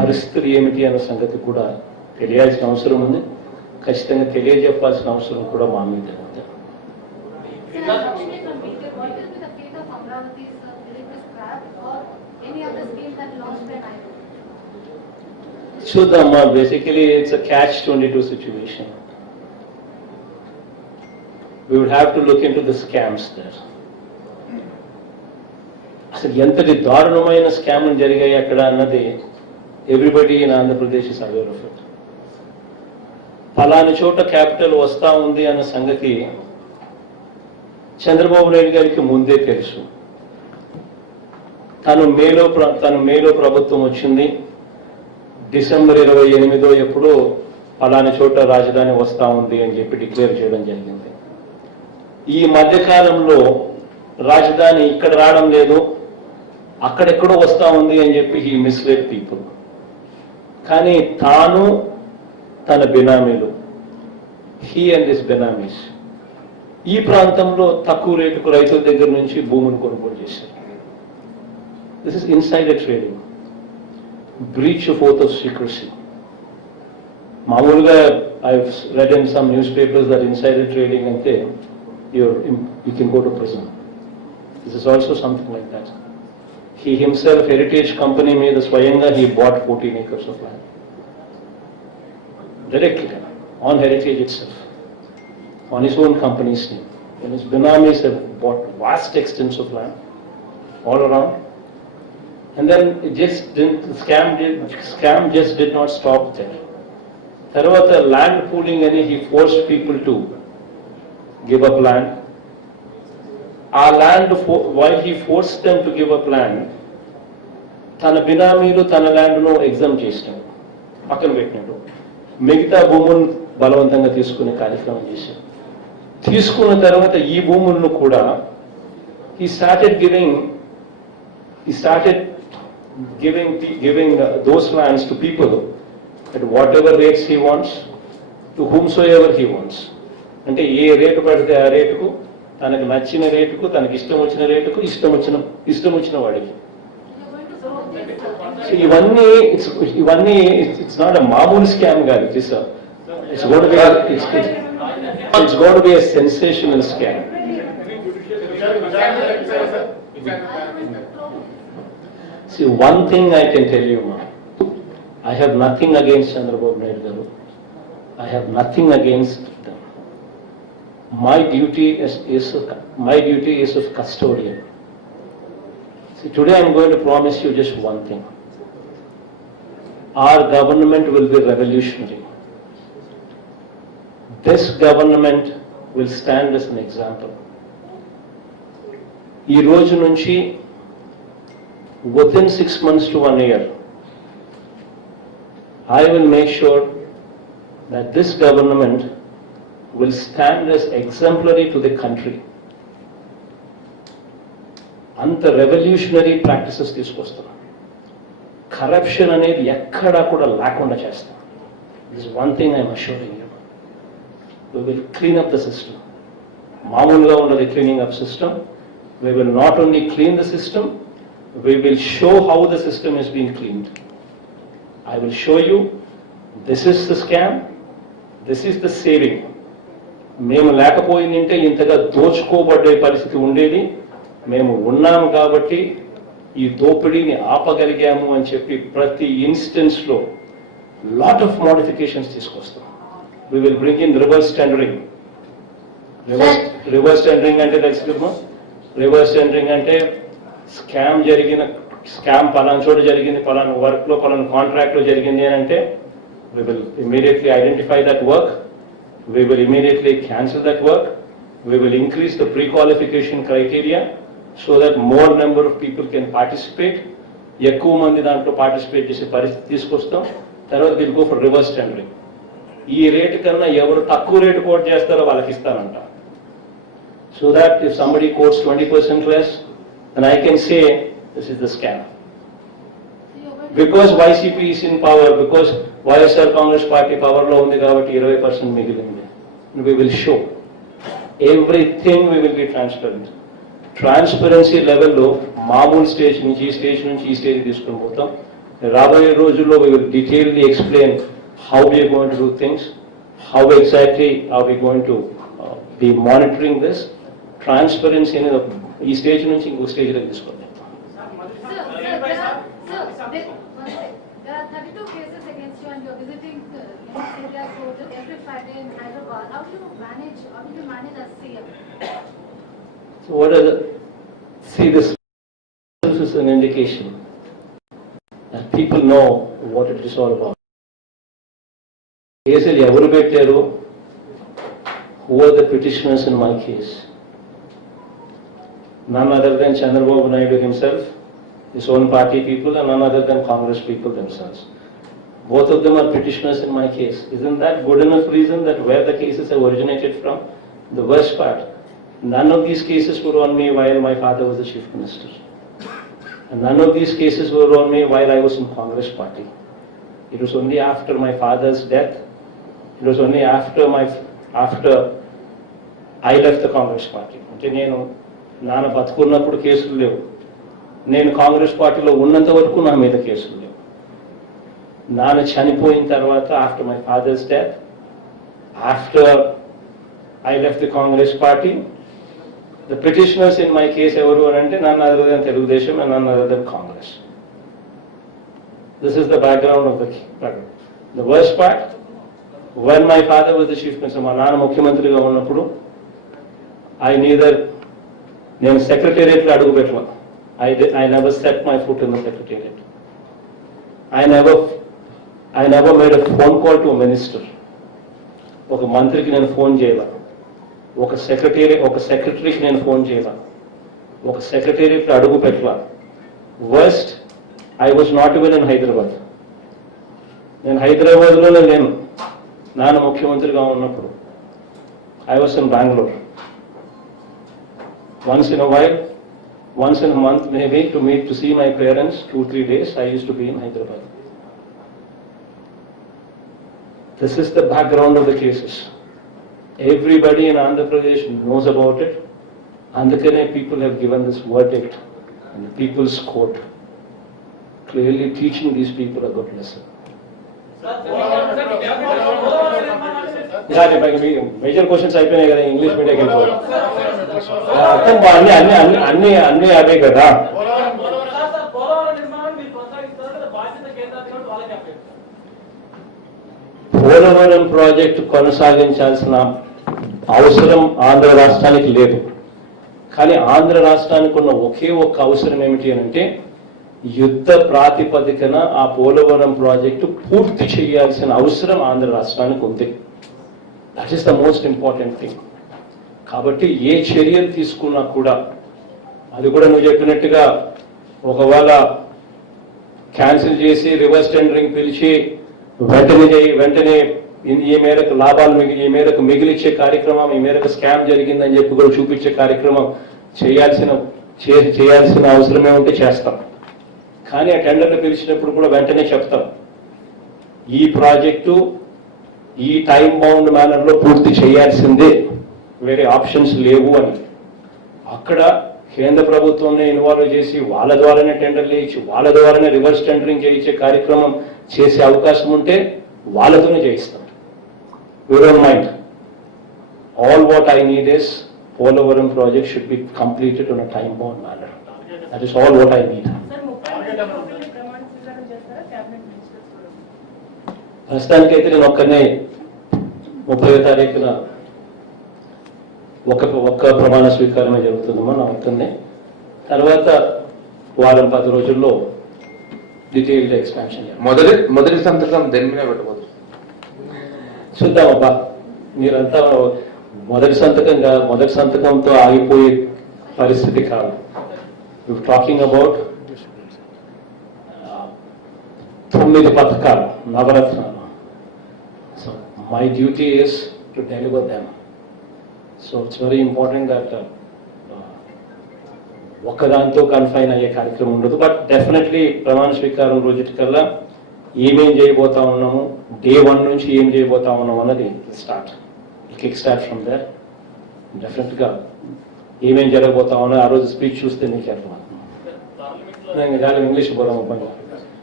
పరిస్థితులు ఏమిటి అన్న సంగతి కూడా తెలియాల్సిన అవసరం ఉంది. ఖచ్చితంగా తెలియజెప్పాల్సిన అవసరం కూడా మా మీద ఉంది. చూద్దామా, basically it's a catch-22 situation. We would have to look into the scams there. అసలు ఎంతటి దారుణమైన స్కామ్లు జరిగాయి అక్కడ అన్నది everybody in Andhra Pradesh is aware of it. ఫలాని చోట క్యాపిటల్ వస్తా ఉంది అన్న సంగతి చంద్రబాబు నాయుడు గారికి ముందే తెలుసు. తను మేలో ప్రభుత్వం వచ్చింది, డిసెంబర్ 28 ఎప్పుడో ఫలాని చోట రాజధాని వస్తా ఉంది అని చెప్పి డిక్లేర్ చేయడం జరిగింది. ఈ మధ్యకాలంలో రాజధాని ఇక్కడ రావడం లేదు, అక్కడెక్కడో వస్తా ఉంది అని చెప్పి హీ మిస్లెడ్ పీపుల్. కానీ తాను తన బినామీలు, హీ అండ్ హిస్ బినామీస్ ఈ ప్రాంతంలో తక్కువ రేటుకు రైతుల దగ్గర నుంచి భూములు కొనుగోలు చేశారు. This is insider trading, breach of oath of secrecy. మామూలుగా I read in some news papers that insider trading అంటే you can go to prison. This is also something like that. He himself, Heritage Company made the Swayanga, he bought 14 acres of land. Directly, on Heritage itself, on his own company's name. And his binamis have bought vast extents of land all around. And then it just didn't, the scam just did not stop there. Tarvata land pooling and he forced people to give up land. Our land, while he forced them to give up land, తన బినామీలు తన ల్యాండ్ను exam చేసినాడు, పక్కన పెట్టినాడు. మిగతా భూములను బలవంతంగా తీసుకునే కార్యక్రమం చేశాడు. తీసుకున్న తర్వాత ఈ భూములను కూడా he started giving those lands to people at whatever rates he wants, to whomsoever he wants. అంటే ఏ రేటు పడితే ఆ రేటుకు, తనకు నచ్చిన రేటుకు, తనకి ఇష్టం వచ్చిన రేటుకు, ఇష్టం వచ్చిన వాడికి. ఇవన్నీ ఇట్స్ నాట్ అ మామూలు స్కామ్ కాదు. It's goat B a sensational scam. See, one thing I can tell you, ma, I have nothing against Chandrababu Naidu garu. I have nothing against them. My duty is of custodian. See, today I am going to promise you just one thing. Our government will be revolutionary. This government will stand as an example. ఈ రోజు నుంచి within 6 months to 1 year, I will make sure that this government will stand as exemplary to the country. అంత revolutionary practices తీసుకొస్తాం. Corruption అనేది ఎక్కడా కూడా లేకుండా చేస్తాం. This one thing I'm assuring you. We will clean up the system. మామూలుగా ఉన్నది cleaning up system. We will not only clean the system, we will show how the system is being cleaned. I will show you this is the scam, this is the saving. మేము లేకపోయిందంటే ఇంతగా దోచుకోబడే పరిస్థితి ఉండేది. మేము ఉన్నాము కాబట్టి ఈ దోపిడీని ఆపగలిగాము అని చెప్పి ప్రతి ఇన్స్టెన్స్లో లాట్ ఆఫ్ మోడిఫికేషన్స్ తీసుకొస్తాం. We will bring in reverse tendering. Reverse tendering అంటే తెలుసు కదమ్మా. రివర్స్ టెండరింగ్ అంటే స్కామ్ పలానా చోట జరిగింది, పలానా వర్క్లో, పలానా కాంట్రాక్ట్లో జరిగింది అని అంటే we will immediately identify that work, we will immediately cancel that work, we will increase the pre-qualification criteria so that more number of people can participate. ఎక్కువ మంది దాంట్లో పార్టిసిపేట్ చేసే పరిస్థితి తీసుకొస్తాం. తర్వాత will go for rivers tendering. ఈ rate కన్నా ఎవరు తక్కువ రేటు కోట్ చేస్తారో వాళ్ళకి ఇస్తానంట. So that if somebody quotes 20% less, then I can say this is the scam. Because YCP is in power, because YSR Congress Party power lo undi kabatti 20% migilindi. We will show everything, we will be transparent. Transparency level lo maamul stage nunchi ee stage తీసుకొని పోతాం. రాబోయే రోజుల్లో we will detailedly explain how we are going to do things, how exactly are we going to be monitoring this. Transparency అనేది ఈ stage నుంచి ఇంకో స్టేజ్లోకి తీసుకోండి. There are 32 cases against you and you're visiting area court every Friday in Hyderabad. How do you manage as CM? So what is it? See, this is an indication that people know what it is all about. కేసులు ఎవరు పెట్టారు? Who are the petitioners in my case? None other than Chandrababu Naidu himself, his own party people, and none other than Congress people themselves. Both of them are petitioners in my case. Isn't that good enough reason that where the cases have originated from? The worst part, none of these cases were on me while my father was the chief minister. And none of these cases were on me while I was in Congress party. It was only after my father's death, it was only after I left the Congress party. అంటే నేను నాన్న బతుకున్నప్పుడు కేసులు లేవు, నేను కాంగ్రెస్ పార్టీలో ఉన్నంత వరకు నా మీద కేసులు లేవు. నాన్న చనిపోయిన తర్వాత, after my father's death, after I left the Congress party, the petitioners in my case ఎవరు అని అంటే నన్ను అదర్ దెన్ తెలుగుదేశం అండ్ నన్ను other then Congress. This is the background of the worst part. When my father was the chief minister, మా నాన్న ముఖ్యమంత్రిగా ఉన్నప్పుడు నేను సెక్రటేరియట్లో అడుగు పెట్టాను. I never set my foot in the secretariat. I never made a phone call to a minister. ఒక మంత్రికి నేను ఫోన్ చేయాల, ఒక సెక్రటరీకి నేను ఫోన్ చేయాల, ఒక సెక్రటేరియట్లో అడుగు పెట్టాల. Worst, I was not even in Hyderabad. నేను హైదరాబాద్లోనే లేను నాన్న ముఖ్యమంత్రిగా ఉన్నప్పుడు. I was in Bangalore. Once in a while, once in a month maybe, to see my parents, 2-3 days, I used to be in Hyderabad. This is the background of the cases. Everybody in Andhra Pradesh knows about it. Andhra people have given this verdict in the People's Court, clearly teaching these people a good lesson. Major questions అయిపోయినాయి కదా, English medium వెళ్ళిపోయి అన్ని అవే కదా. Polavaram project కొనసాగించాల్సిన అవసరం ఆంధ్ర రాష్ట్రానికి లేదు. కానీ ఆంధ్ర రాష్ట్రానికి ఉన్న ఒకే ఒక్క అవసరం ఏమిటి అని అంటే, యుద్ధ ప్రాతిపదికన ఆ పోలవరం ప్రాజెక్టు పూర్తి చేయాల్సిన అవసరం ఆంధ్ర రాష్ట్రానికి ఉంది. That is the most important thing. కాబట్టి ఏ చర్యలు తీసుకున్నా కూడా, అది కూడా నువ్వు చెప్పినట్టుగా ఒకవేళ క్యాన్సిల్ చేసి రివర్స్ టెండరింగ్ పిలిచి వెంటనే ఈ మేరకు లాభాలు ఈ మేరకు మిగిలిచ్చే కార్యక్రమం, ఈ మేరకు స్కామ్ జరిగిందని చెప్పి కూడా చూపించే కార్యక్రమం చేయాల్సిన అవసరమే ఉంటే చేస్తాం. కానీ ఆ టెండర్లు పిలిచినప్పుడు కూడా వెంటనే చెప్తాం, ఈ ప్రాజెక్టు ఈ టైం బౌండ్ మేనర్లో పూర్తి చేయాల్సిందే, వేరే ఆప్షన్స్ లేవు అని. అక్కడ కేంద్ర ప్రభుత్వాన్ని ఇన్వాల్వ్ చేసి వాళ్ళ ద్వారానే టెండర్లు ఇచ్చి వాళ్ళ ద్వారానే రివర్స్ టెండరింగ్ చేయించే కార్యక్రమం చేసే అవకాశం ఉంటే వాళ్ళతోనే చేయిస్తాం. We don't mind. All what I need is Polavaram project should be completed on a time bound manner. That is all what I need. ప్రస్తుతానికైతే నేను ఒక్కనే 30వ తారీఖున ఒక్క ప్రమాణ స్వీకారమే జరుగుతుందమ్మా నా ఒక్కనే. తర్వాత వారం 10 రోజుల్లో డీటెయిల్డ్ ఎక్స్పాన్షన్. మొదటి సంతకం దేని మీద పెట్టబోతుంది చూద్దామబ్బా. మీరంతా మొదటి సంతకంతో ఆగిపోయే పరిస్థితి కాదు. యు టాకింగ్ అబౌట్ 9 పథకాలు, నవరత్నాలు. So my duty is to deliver them. So it's very important that ఒక్కదాంతో confine అయ్యే కార్యక్రమం ఉండదు. బట్ డెఫినెట్లీ ప్రమాణ స్వీకారం రోజుకల్లా ఏమేం చేయబోతా ఉన్నాము, డే 1 నుంచి ఏం చేయబోతా ఉన్నాము అన్నది కిక్ స్టార్ట్ ఫ్రమ్ దేర్. డెఫినెట్గా ఏమేం జరగబోతా ఉన్నా ఆ రోజు స్పీచ్ చూస్తే మీకు అర్థమవుతుంది. ఇంగ్లీష్ పోదాం.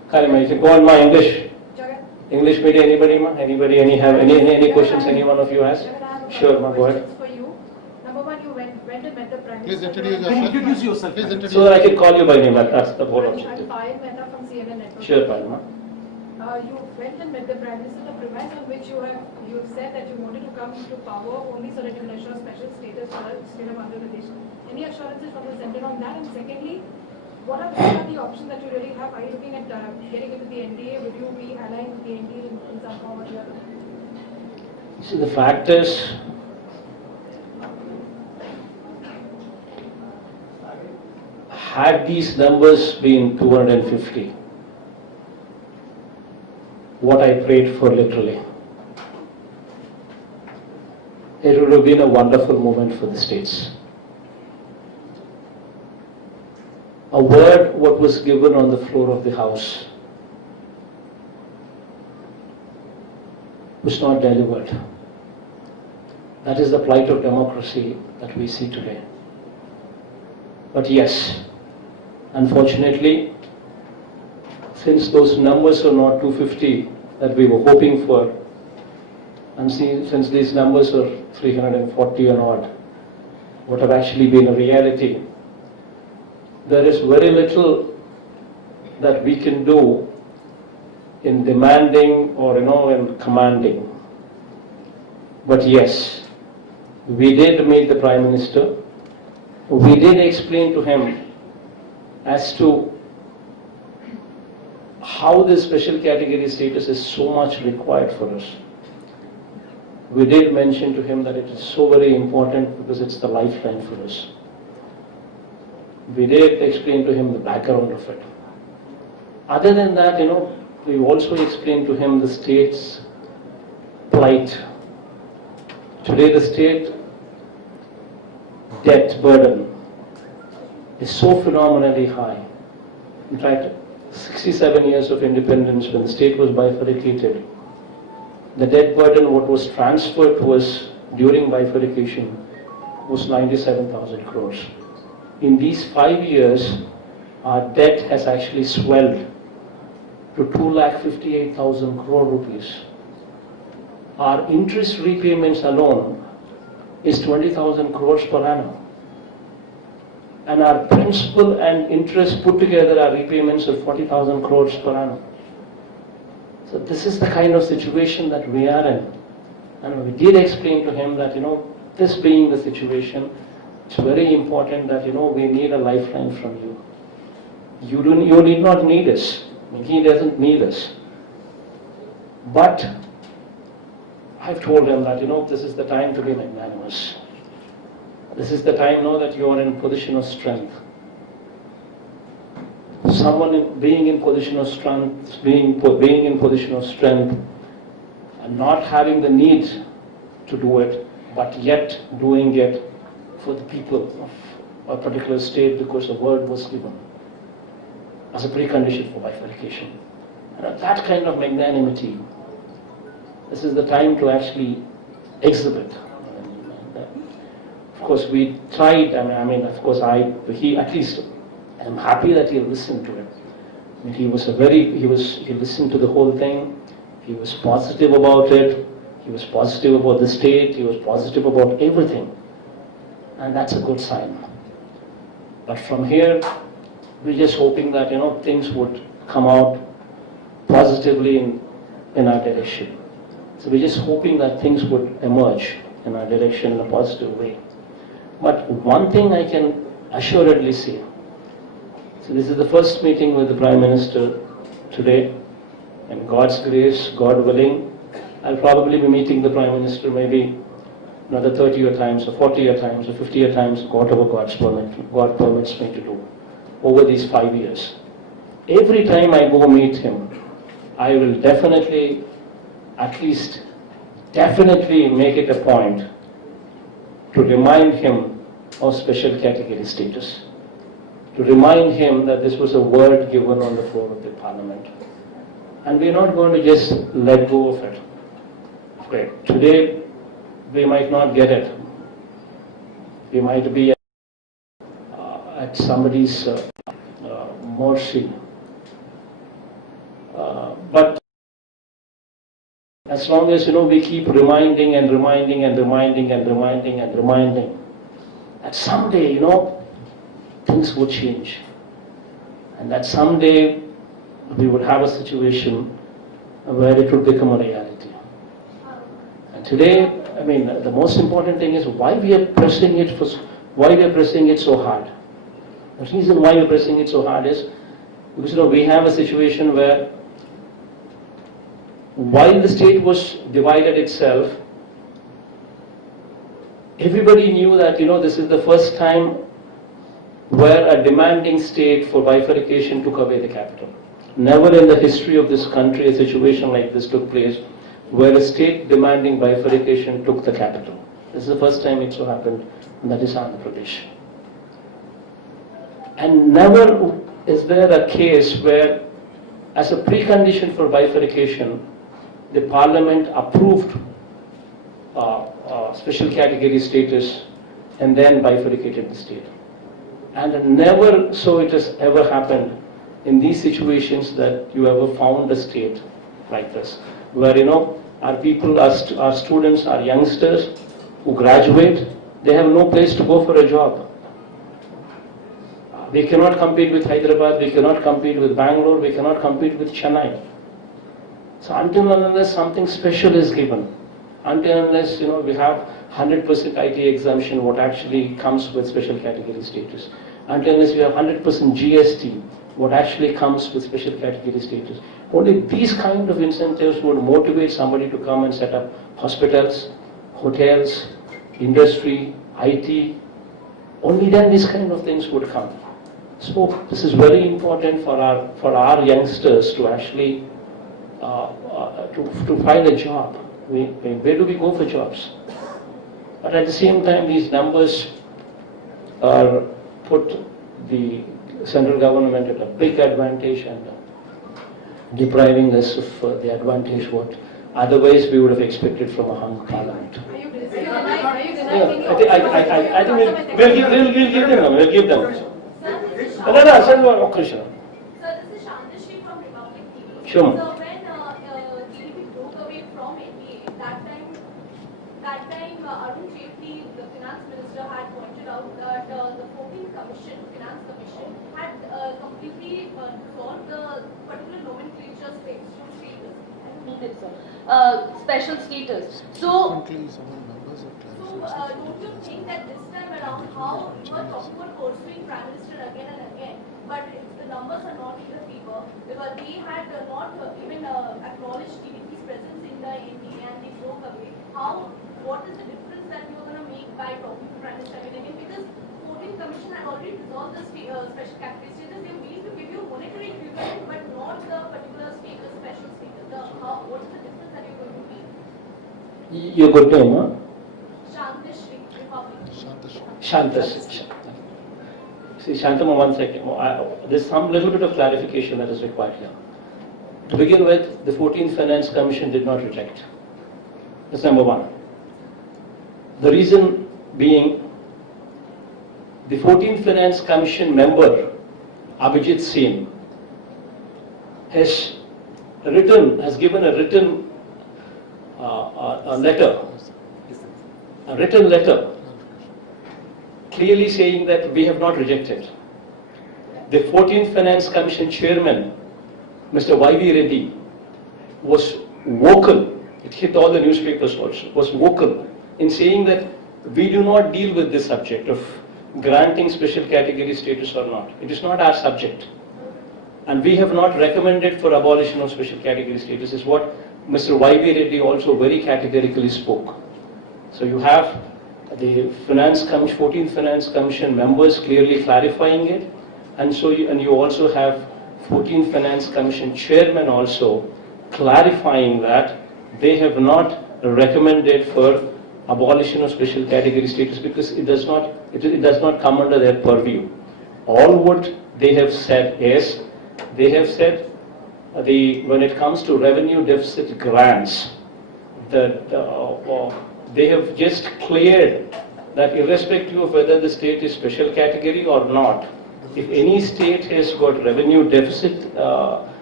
Karima, you can go on my English. Jagan. English media, anybody, ma? Anybody, any questions any one of you has? Jagan, I have Sure, ma, go ahead. questions for you. Number one, you went and met the Prime Please Minister. introduce Jagan. yourself. Introduce yourself. Please introduce So that I can call you by name, that's the whole I'm objective. Payal Mehta from CNN Network. Sure, Karima. You went and met the Prime Minister. The premise on which you have said that you wanted to come to power only so that you can assure special status for the state of Andhra Pradesh. Any assurances from the centre on that? And secondly, what are the options that you really have? Are you looking at getting into the NDA? Would you be allying with the NDA in some form or the other? See, the fact is, had these numbers been 250, what I prayed for literally, it would have been a wonderful moment for the states. A word what was given on the floor of the House was not delivered. That is the plight of democracy that we see today. But yes, unfortunately, since those numbers are not 250 that we were hoping for, and since these numbers are 340 and odd, what have actually been a reality, there is very little that we can do in demanding or in commanding. But yes, we did meet the Prime Minister. We did explain to him as to how this special category status is so much required for us. We did mention to him that it is so very important because it's the lifeline for us. We did explain to him the background of it. Other than that, we also explained to him the state's plight. Today the state debt burden is so phenomenally high. In fact, 67 years of independence, when the state was bifurcated, the debt burden what was transferred to us during bifurcation was 97,000 crores. In these 5 years, our debt has actually swelled to 2,58,000 crore rupees. Our interest repayments alone is 20,000 crores per annum. And our principal and interest put together are repayments of 40,000 crores per annum. So this is the kind of situation that we are in. And we did explain to him that, this being the situation, it's very important that, we need a lifeline from you. You need not need us. He doesn't need us. But I've told him that, this is the time to be magnanimous. This is the time now that you are in position of strength. Someone being in position of strength, being in position of strength, and not having the need to do it, but yet doing it for the people of a particular state because a word was given as a precondition for bifurcation. And that kind of magnanimity, this is the time to actually exhibit. Of course, we tried, he at least, I'm happy that he listened to it. He listened to the whole thing. He was positive about it. He was positive about the state. He was positive about everything. And that's a good sign. But from here, we're just hoping that, things would come out positively in our direction. So we're just hoping that things would emerge in our direction in a positive way. But one thing I can assuredly say, so this is the first meeting with the Prime Minister today, and God's grace, God willing, I'll probably be meeting the Prime Minister maybe another 30 times, or 40 times, or 50 times, whatever God permits me to do over these 5 years. Every time I go meet him, I will definitely make it a point to remind him of special category status, to remind him that this was a word given on the floor of the Parliament. And we're not going to just let go of it. Okay. Today, we might not get it. We might be at somebody's mercy. But as long as, we keep reminding and reminding and reminding and reminding and reminding, that someday, things would change. And that someday we would have a situation where it would become a reality. And today, the most important thing is why we are pressing it so hard. The reason why we're pressing it so hard is because, we have a situation where while the state was divided itself, everybody knew that, this is the first time where a demanding state for bifurcation took away the capital. Never in the history of this country a situation like this took place where a state demanding bifurcation took the capital. This is the first time it so happened, and that is Andhra Pradesh. And never is there a case where, as a precondition for bifurcation, the parliament approved special category status and then bifurcated the state. And never so it has ever happened in these situations that you ever found a state like this, where, our people, our students, our youngsters who graduate, they have no place to go for a job. We cannot compete with Hyderabad, we cannot compete with Bangalore, we cannot compete with Chennai. So until and unless something special is given, until and unless, we have 100% IT exemption, what actually comes with special category status, until unless we have 100% GST, what actually comes with special category status, only these kind of incentives would motivate somebody to come and set up hospitals, hotels, industry, IT. Only then these kind of things would come. So this is very important for our youngsters to actually to find a job. Where do we go for jobs? But at the same time, these numbers are put the central government at a big advantage and depriving us of the advantage what otherwise we would have expected from a hung parliament. Are you denying I think we'll give them. We'll give them. No, sir, Krishna. Sir, this is Shandashri from Republic TV. Sure. So when TDP broke away from NDA, that time Arun Jaitley, the finance minister, had pointed out that the 14th finance commission, had completely resolved the particular nomenclature status. Special status. So, Don't you think that this time around, how you are talking about pursuing Prime Minister again and again, but the numbers are not in the favor, because they had not even acknowledged TDP's presence in the NDA and they broke away. What is the difference that you are going to make by talking to Prime Minister again? Because 14th Commission had already resolved the special category status. They are willing to give you monetary equivalent, but not the particular status, special status. What is the difference that you are going to make? Your good name, huh? Shantashri, Republic. Shantas. See, Shantama, one second. There's some little bit of clarification that is required here. To begin with, the 14th Finance Commission did not reject. That's number one. The reason being, the 14th Finance Commission member, Abhijit Sen, has given a written letter clearly saying that we have not rejected. The 14th Finance Commission chairman, Mr. Y.V. Reddy, was vocal, it hit all the newspapers also, was vocal in saying that we do not deal with this subject of granting special category status or not. It is not our subject. And we have not recommended for abolition of special category status, is what Mr. Y.V. Reddy also very categorically spoke. So you have the 14th Finance Commission members clearly clarifying it, and you also have 14th Finance Commission chairman also clarifying that they have not recommended for abolition of special category status because it does not come under their purview. All what they have said is, when it comes to revenue deficit grants, they have just cleared that irrespective of whether the state is special category or not, if any state has got revenue deficit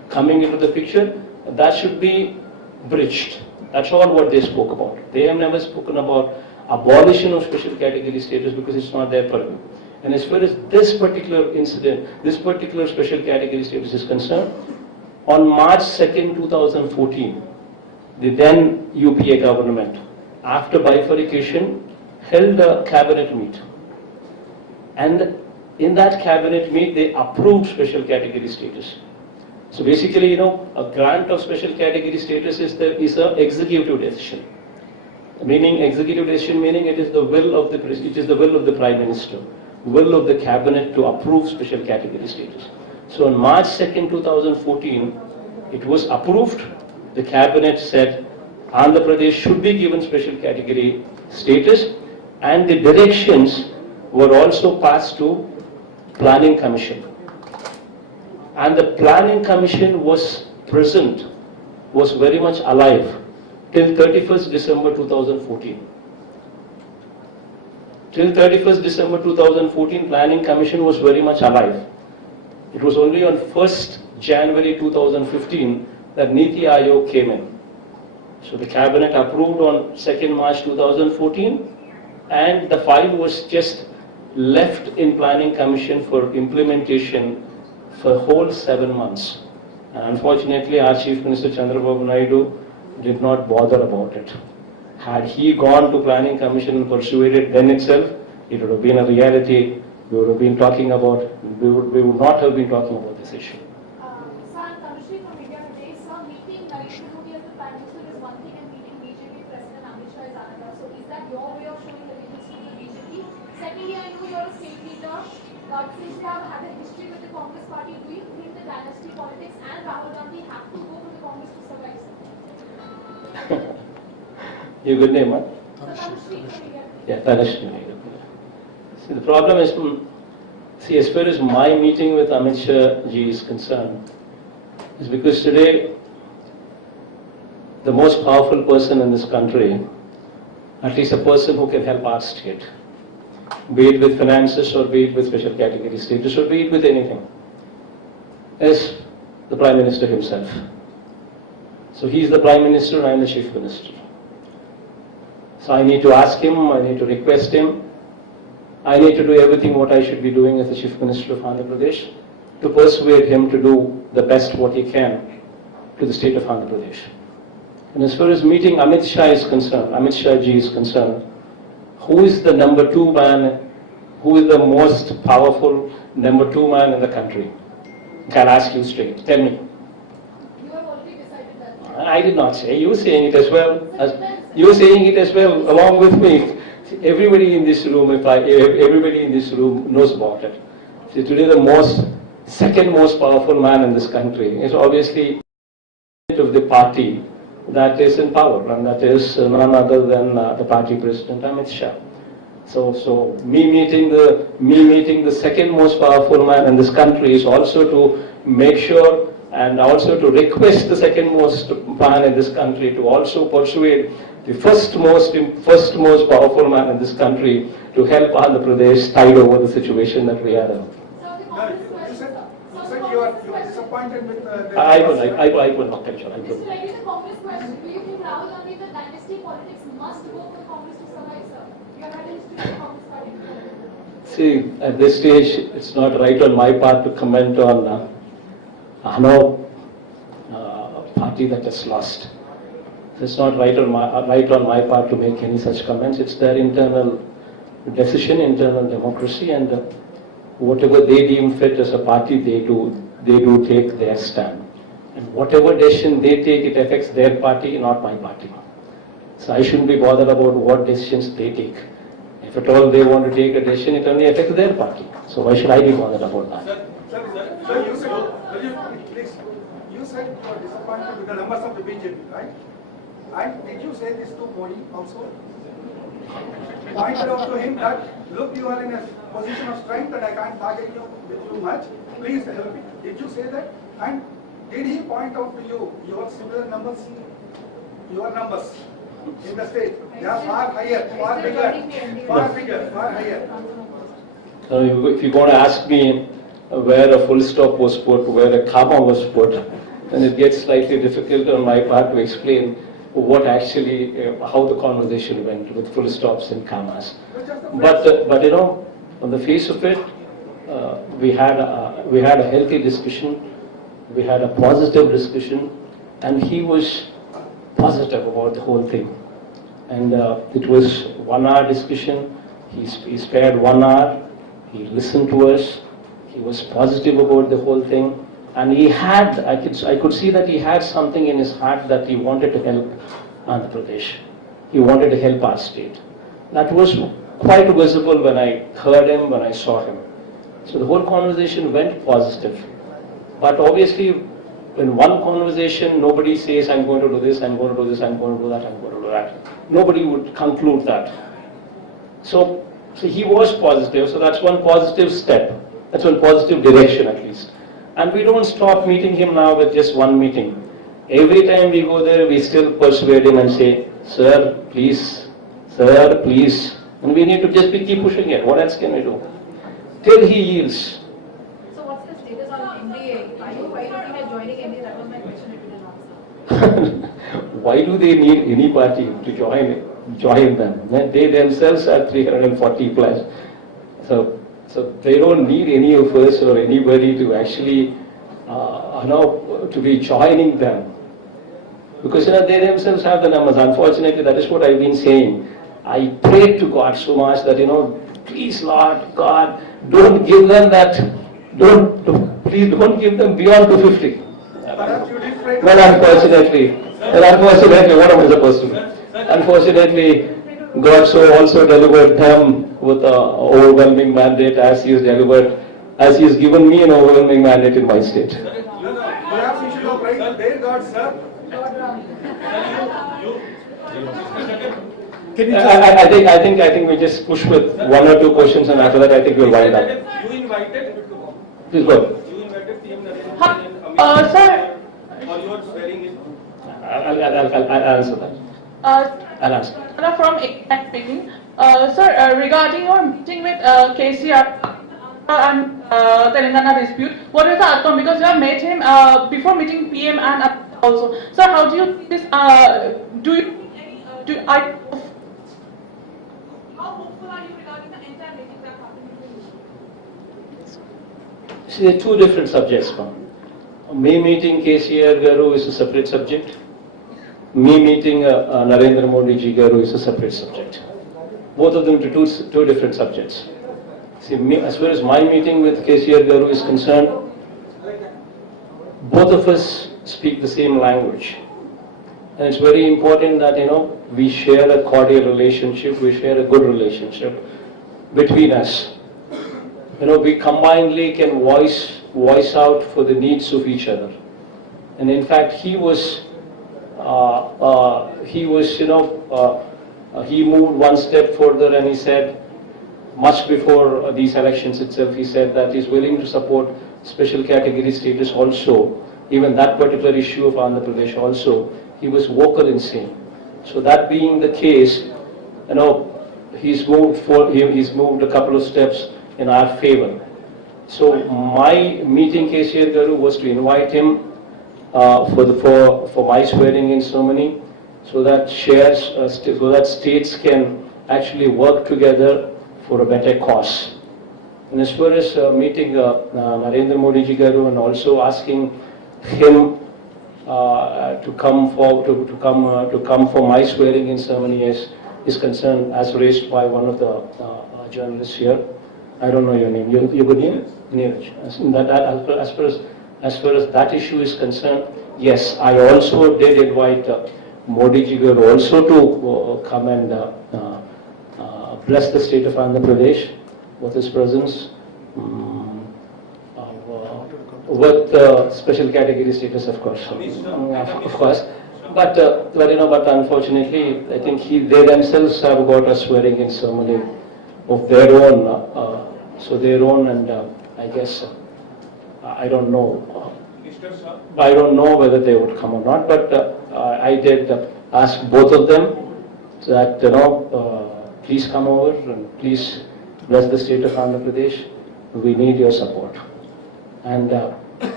coming into the picture, that should be bridged. That's all what they spoke about. They have never spoken about abolition of special category status because it's not their purview. And as far as this particular incident, this particular special category status is concerned, on March 2nd, 2014, the then UPA government, after bifurcation, held a cabinet meet. And in that cabinet meet, they approved special category status. So basically, a grant of special category status is an executive decision. Meaning, executive decision meaning it is the will of the Prime Minister, will of the cabinet to approve special category status. So on March 2nd, 2014, it was approved. The cabinet said Andhra Pradesh should be given special category status, and the directions were also passed to Planning Commission. And the Planning Commission was present, was very much alive till 31st December 2014. Till 31st December 2014, Planning Commission was very much alive. It was only on 1st January 2015 that Niti Aayog came in. So the cabinet approved on 2nd March 2014, and the file was just left in Planning Commission for implementation for whole 7 months. And unfortunately, our Chief Minister Chandrababu Naidu did not bother about it. Had he gone to Planning Commission and pursued it then itself, it would have been a reality. We would have been talking about, we would not have been talking about this issue. Sir, I'm Tanushree from India Today. Sir, meeting Narendra Modi as the Prime Minister is one thing and meeting BJP President Amit Shah is another. So is that your way of showing allegiance to the BJP? Secondly, I know you're a state leader, but since you have had a history with the Congress party, do you think the dynasty politics and Rahul Gandhi have to go to the Congress to survive? Your good name, huh? So Tanushree from India Today. Yeah, Tanushree. See, the problem is, as far as my meeting with Amit Shah ji is concerned, is because today, the most powerful person in this country, at least a person who can help our state, be it with finances or be it with special category status or be it with anything, is the Prime Minister himself. So he is the Prime Minister and I am the Chief Minister. So I need to ask him, I need to request him, I need to do everything what I should be doing as the Chief Minister of Andhra Pradesh to persuade him to do the best what he can to the state of Andhra Pradesh. And as far as meeting Amit Shah is concerned, Amit Shah ji is concerned, who is the number 2 man, who is the most powerful number 2 man in the country? I'll ask you straight, tell me. You have already decided that. I did not say, you saying it as well. You saying it as well along with me. Everybody in this room, everybody in this room knows about it. See, today the second most powerful man in this country is obviously of the party that is in power, and that is none other than the party president Amit Shah. So me meeting the second most powerful man in this country is also to make sure and also to request the second most man in this country to also persuade the first most powerful man in this country to help Andhra Pradesh tide over the situation that we are in. You said you are disappointed with the... I will not tell you. I Mr. will. Reddy, the Congress question. Do you think Rahul Gandhi, the dynasty politics must go for Congress to survive, sir? You have had a history with the Congress party. See, at this stage, it's not right on my part to comment on party that has lost. It's not right on my part to make any such comments. It's their internal decision, internal democracy, and whatever they deem fit as a party, they do take their stand. And whatever decision they take, it affects their party, not my party. So I shouldn't be bothered about what decisions they take. If at all they want to take a decision, it only affects their party. So why should I be bothered about that? Sir, you said you are disappointed with the numbers of the BJP, right? And did you say this to Modi also? Pointed out to him that, look, you are in a position of strength and I can't target you with too much. Please help me. Did you say that? And did he point out to you your similar numbers? Your numbers in the state, they are far higher, far bigger, far higher. If you're going to ask me where a full stop was put, where a comma was put, and it gets slightly difficult on my part to explain what actually, how the conversation went with full stops and commas. But you know, on the face of it, we had a healthy discussion, we had a positive discussion, and he was positive about the whole thing. And it was 1 hour discussion. He spared 1 hour. He listened to us. He was positive about the whole thing. And he had, I could see that he had something in his heart that he wanted to help Andhra Pradesh. He wanted to help our state. That was quite visible when I heard him, when I saw him. So the whole conversation went positive. But obviously, in one conversation, nobody says, I'm going to do this, I'm going to do this, I'm going to do that, I'm going to do that. Nobody would conclude that. So he was positive, so that's one positive step. That's one positive direction at least. And we don't stop meeting him now with just one meeting. Every time we go there, we still persuade him and say, sir, please, and we need to just keep pushing it. What else can we do? Till he yields. So what's the status on MDA? Are you looking at joining MDA? That was my question if you didn't answer. Why do they need any party to join them? They themselves are 340 plus. So they don't need any of us or anybody to actually, to be joining them. Because they themselves have the numbers. Unfortunately, that is what I've been saying. I prayed to God so much that, please Lord, God, don't give them that, please don't give them beyond 250. Well, unfortunately, what am I supposed to do? Unfortunately, God also delivered them with an overwhelming mandate as He has given me an overwhelming mandate in my state. Perhaps you should have prayed to their God, sir. I think we just push with 1 or 2 questions, and after that I think we'll wind up. You invited, Please go. you invited PM Narendra Modi and Amit Shah Sir, for your swearing in. I'll answer that. I'll answer. from Jagan speaking. Sir, regarding your meeting with KCR and Telangana dispute, what is the outcome? Because you have met him before meeting PM and also. Sir, how do you this? How hopeful are you regarding the entire meeting that happened between you? See, there are 2 different subjects. Me meeting KCR Garu is a separate subject. Me meeting Narendra Modi ji Garu is a separate subject. Both of them are two different subjects. See, as far as my meeting with KCR Garu is concerned, both of us speak the same language. And it's very important that, we share a cordial relationship, we share a good relationship between us. We combinedly can voice out for the needs of each other. And in fact, he moved one step further, and he said, much before these elections itself, he said that he's willing to support special category status also, even that particular issue of Andhra Pradesh also. He was vocal in saying. So that being the case, he's moved a couple of steps in our favor. So my meeting KCR Garu was to invite him for my swearing in ceremony, so that states can actually work together for a better cause. And as far as meeting Narendra Modi ji Garu and also asking him to come for my swearing in ceremony is concerned, as raised by one of the journalists here. I don't know your name. Your good name? Neeraj. As far as that issue is concerned, yes, I also did invite Modi ji Garu also to come and bless the state of Andhra Pradesh with his presence. With special category status, of course. But unfortunately, I think they themselves have got a swearing in ceremony of their own. And I guess I don't know. I don't know whether they would come or not. But I did ask both of them that please come over and please bless the state of Andhra Pradesh. We need your support. And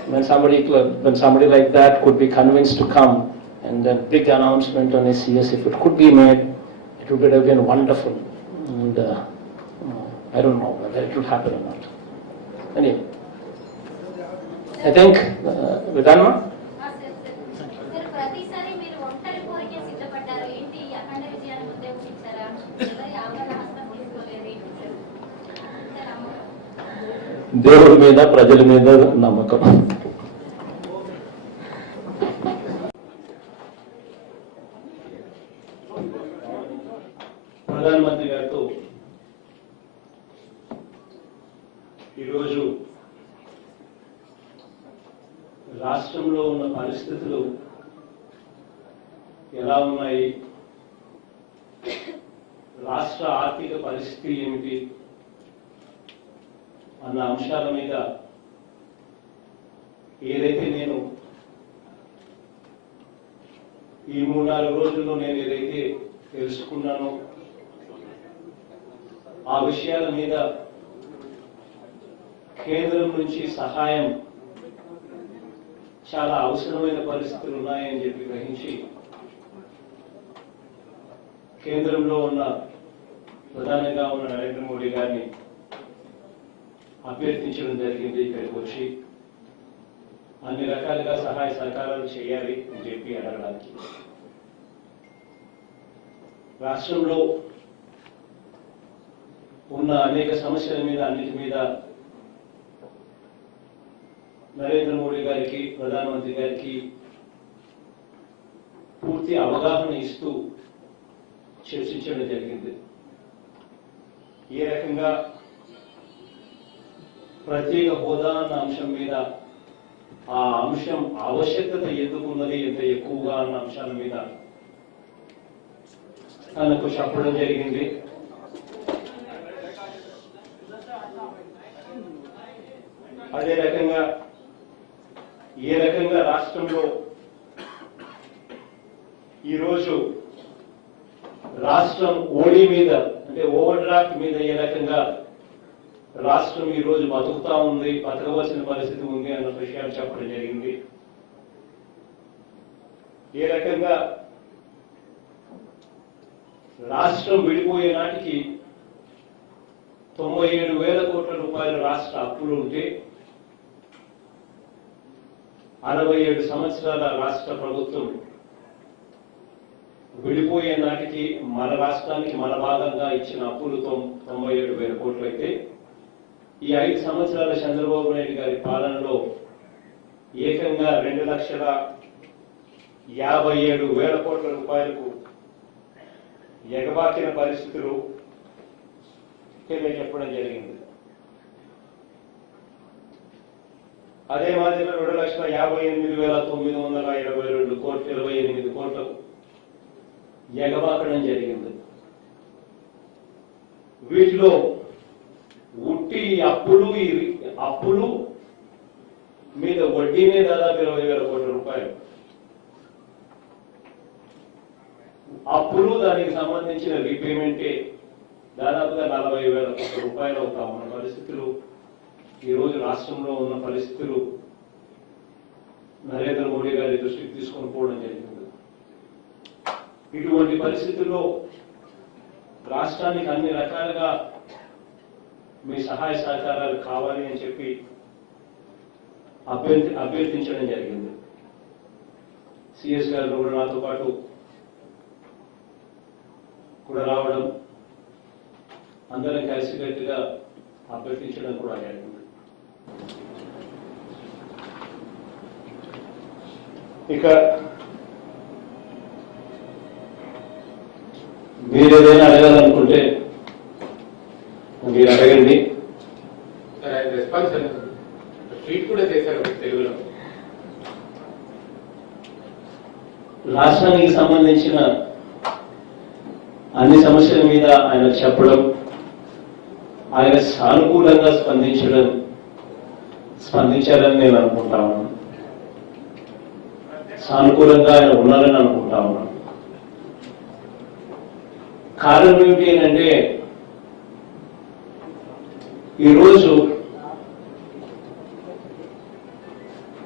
when somebody like that could be convinced to come, and then big announcement on a CS, if it could be made, it would have been wonderful. And I don't know whether it would happen or not. Anyway, I think we're done now. Sir ప్రతిసారి మీరు ఒంటరి కోరికే సిద్ధపడ్డారు ఏంటి అఖండ విజయాన్ని ఉద్దేశించారా ఎవరి అవగాహన తీసుకోలేదు దేవుడి మీద ప్రజల మీద నమ్మకం. ప్రధానమంత్రి గారితో ఈరోజు రాష్ట్రంలో ఉన్న పరిస్థితులు ఎలా ఉన్నాయి, రాష్ట్ర ఆర్థిక పరిస్థితి ఏమిటి అన్న అంశాల మీద ఏదైతే నేను ఈ 3-4 రోజుల్లో నేను ఏదైతే తెలుసుకున్నానో ఆ విషయాల మీద కేంద్రం నుంచి సహాయం చాలా అవసరమైన పరిస్థితులు ఉన్నాయని చెప్పి గ్రహించి కేంద్రంలో ఉన్న ప్రధానంగా ఉన్న నరేంద్ర మోడీ గారిని అభ్యర్థించడం జరిగింది. ఇక్కడికి వచ్చి అన్ని రకాలుగా సహాయ సహకారాలు చేయాలి అని చెప్పి అడగడానికి. రాష్ట్రంలో ఉన్న అనేక సమస్యల మీద అన్నిటి మీద నరేంద్ర మోడీ గారికి, ప్రధానమంత్రి గారికి పూర్తి అవగాహన ఇస్తూ చర్చించడం జరిగింది. ఏ రకంగా ప్రత్యేక హోదా అన్న అంశం మీద, ఆ అంశం ఆవశ్యకత ఎందుకున్నది, ఎంత ఎక్కువగా అన్న అంశాల మీద తనకు చెప్పడం జరిగింది. అదే రకంగా ఏ రకంగా రాష్ట్రంలో ఈరోజు రాష్ట్రం ఓడి మీద, అంటే ఓవర్ డ్రాఫ్ట్ మీద ఏ రకంగా రాష్ట్రం ఈరోజు బతుకుతా ఉంది, బతకవలసిన పరిస్థితి ఉంది అన్న విషయాలు చెప్పడం జరిగింది. ఏ రకంగా రాష్ట్రం విడిపోయే నాటికి 97,000 కోట్ల రూపాయల రాష్ట్ర అప్పులు ఉంటే 67 సంవత్సరాల రాష్ట్ర ప్రభుత్వం విడిపోయే నాటికి మన రాష్ట్రానికి మన భాగంగా ఇచ్చిన అప్పులు 97,000 కోట్లు అయితే, ఈ 5 సంవత్సరాల చంద్రబాబు నాయుడు గారి పాలనలో ఏకంగా 2,57,000 కోట్ల రూపాయలకు ఎగబాకిన పరిస్థితులు తెలియజెప్పడం జరిగింది. అదే మాదిరిగా 2,58,922 కోట్లు 28 కోట్లకు ఎగబాకడం జరిగింది. వీటిలో ఉట్టి అప్పులు మీద వడ్డీనే దాదాపు 20,000 కోట్ల రూపాయలు, అప్పులు దానికి సంబంధించిన రీపేమెంటే దాదాపుగా 40,000 కోట్ల రూపాయలు అవుతా ఉన్న పరిస్థితులు, ఈరోజు రాష్ట్రంలో ఉన్న పరిస్థితులు నరేంద్ర మోడీ గారి దృష్టికి తీసుకొని పోవడం జరిగింది. ఇటువంటి పరిస్థితుల్లో రాష్ట్రానికి అన్ని రకాలుగా మీ సహాయ సహకారాలు కావాలి అని చెప్పి అభ్యర్థించడం జరిగింది. సిఎస్ గారు కూడా నాతో పాటు కూడా రావడం, అందరం కలిసికట్టుగా అభ్యర్థించడం కూడా జరిగింది. ఇక మీరేదైనా అడగాలనుకుంటే మీరు అడగండి. రెస్పాన్స్ ట్వీట్ కూడా చేశారు తెలుగులో. రాష్ట్రానికి సంబంధించిన అన్ని సమస్యల మీద ఆయన చెప్పడం, ఆయన సానుకూలంగా స్పందించారని నేను అనుకుంటా ఉన్నాను. సానుకూలంగా ఆయన ఉన్నారని అనుకుంటా ఉన్నాను. కారణం ఏమిటి అంటే, ఈరోజు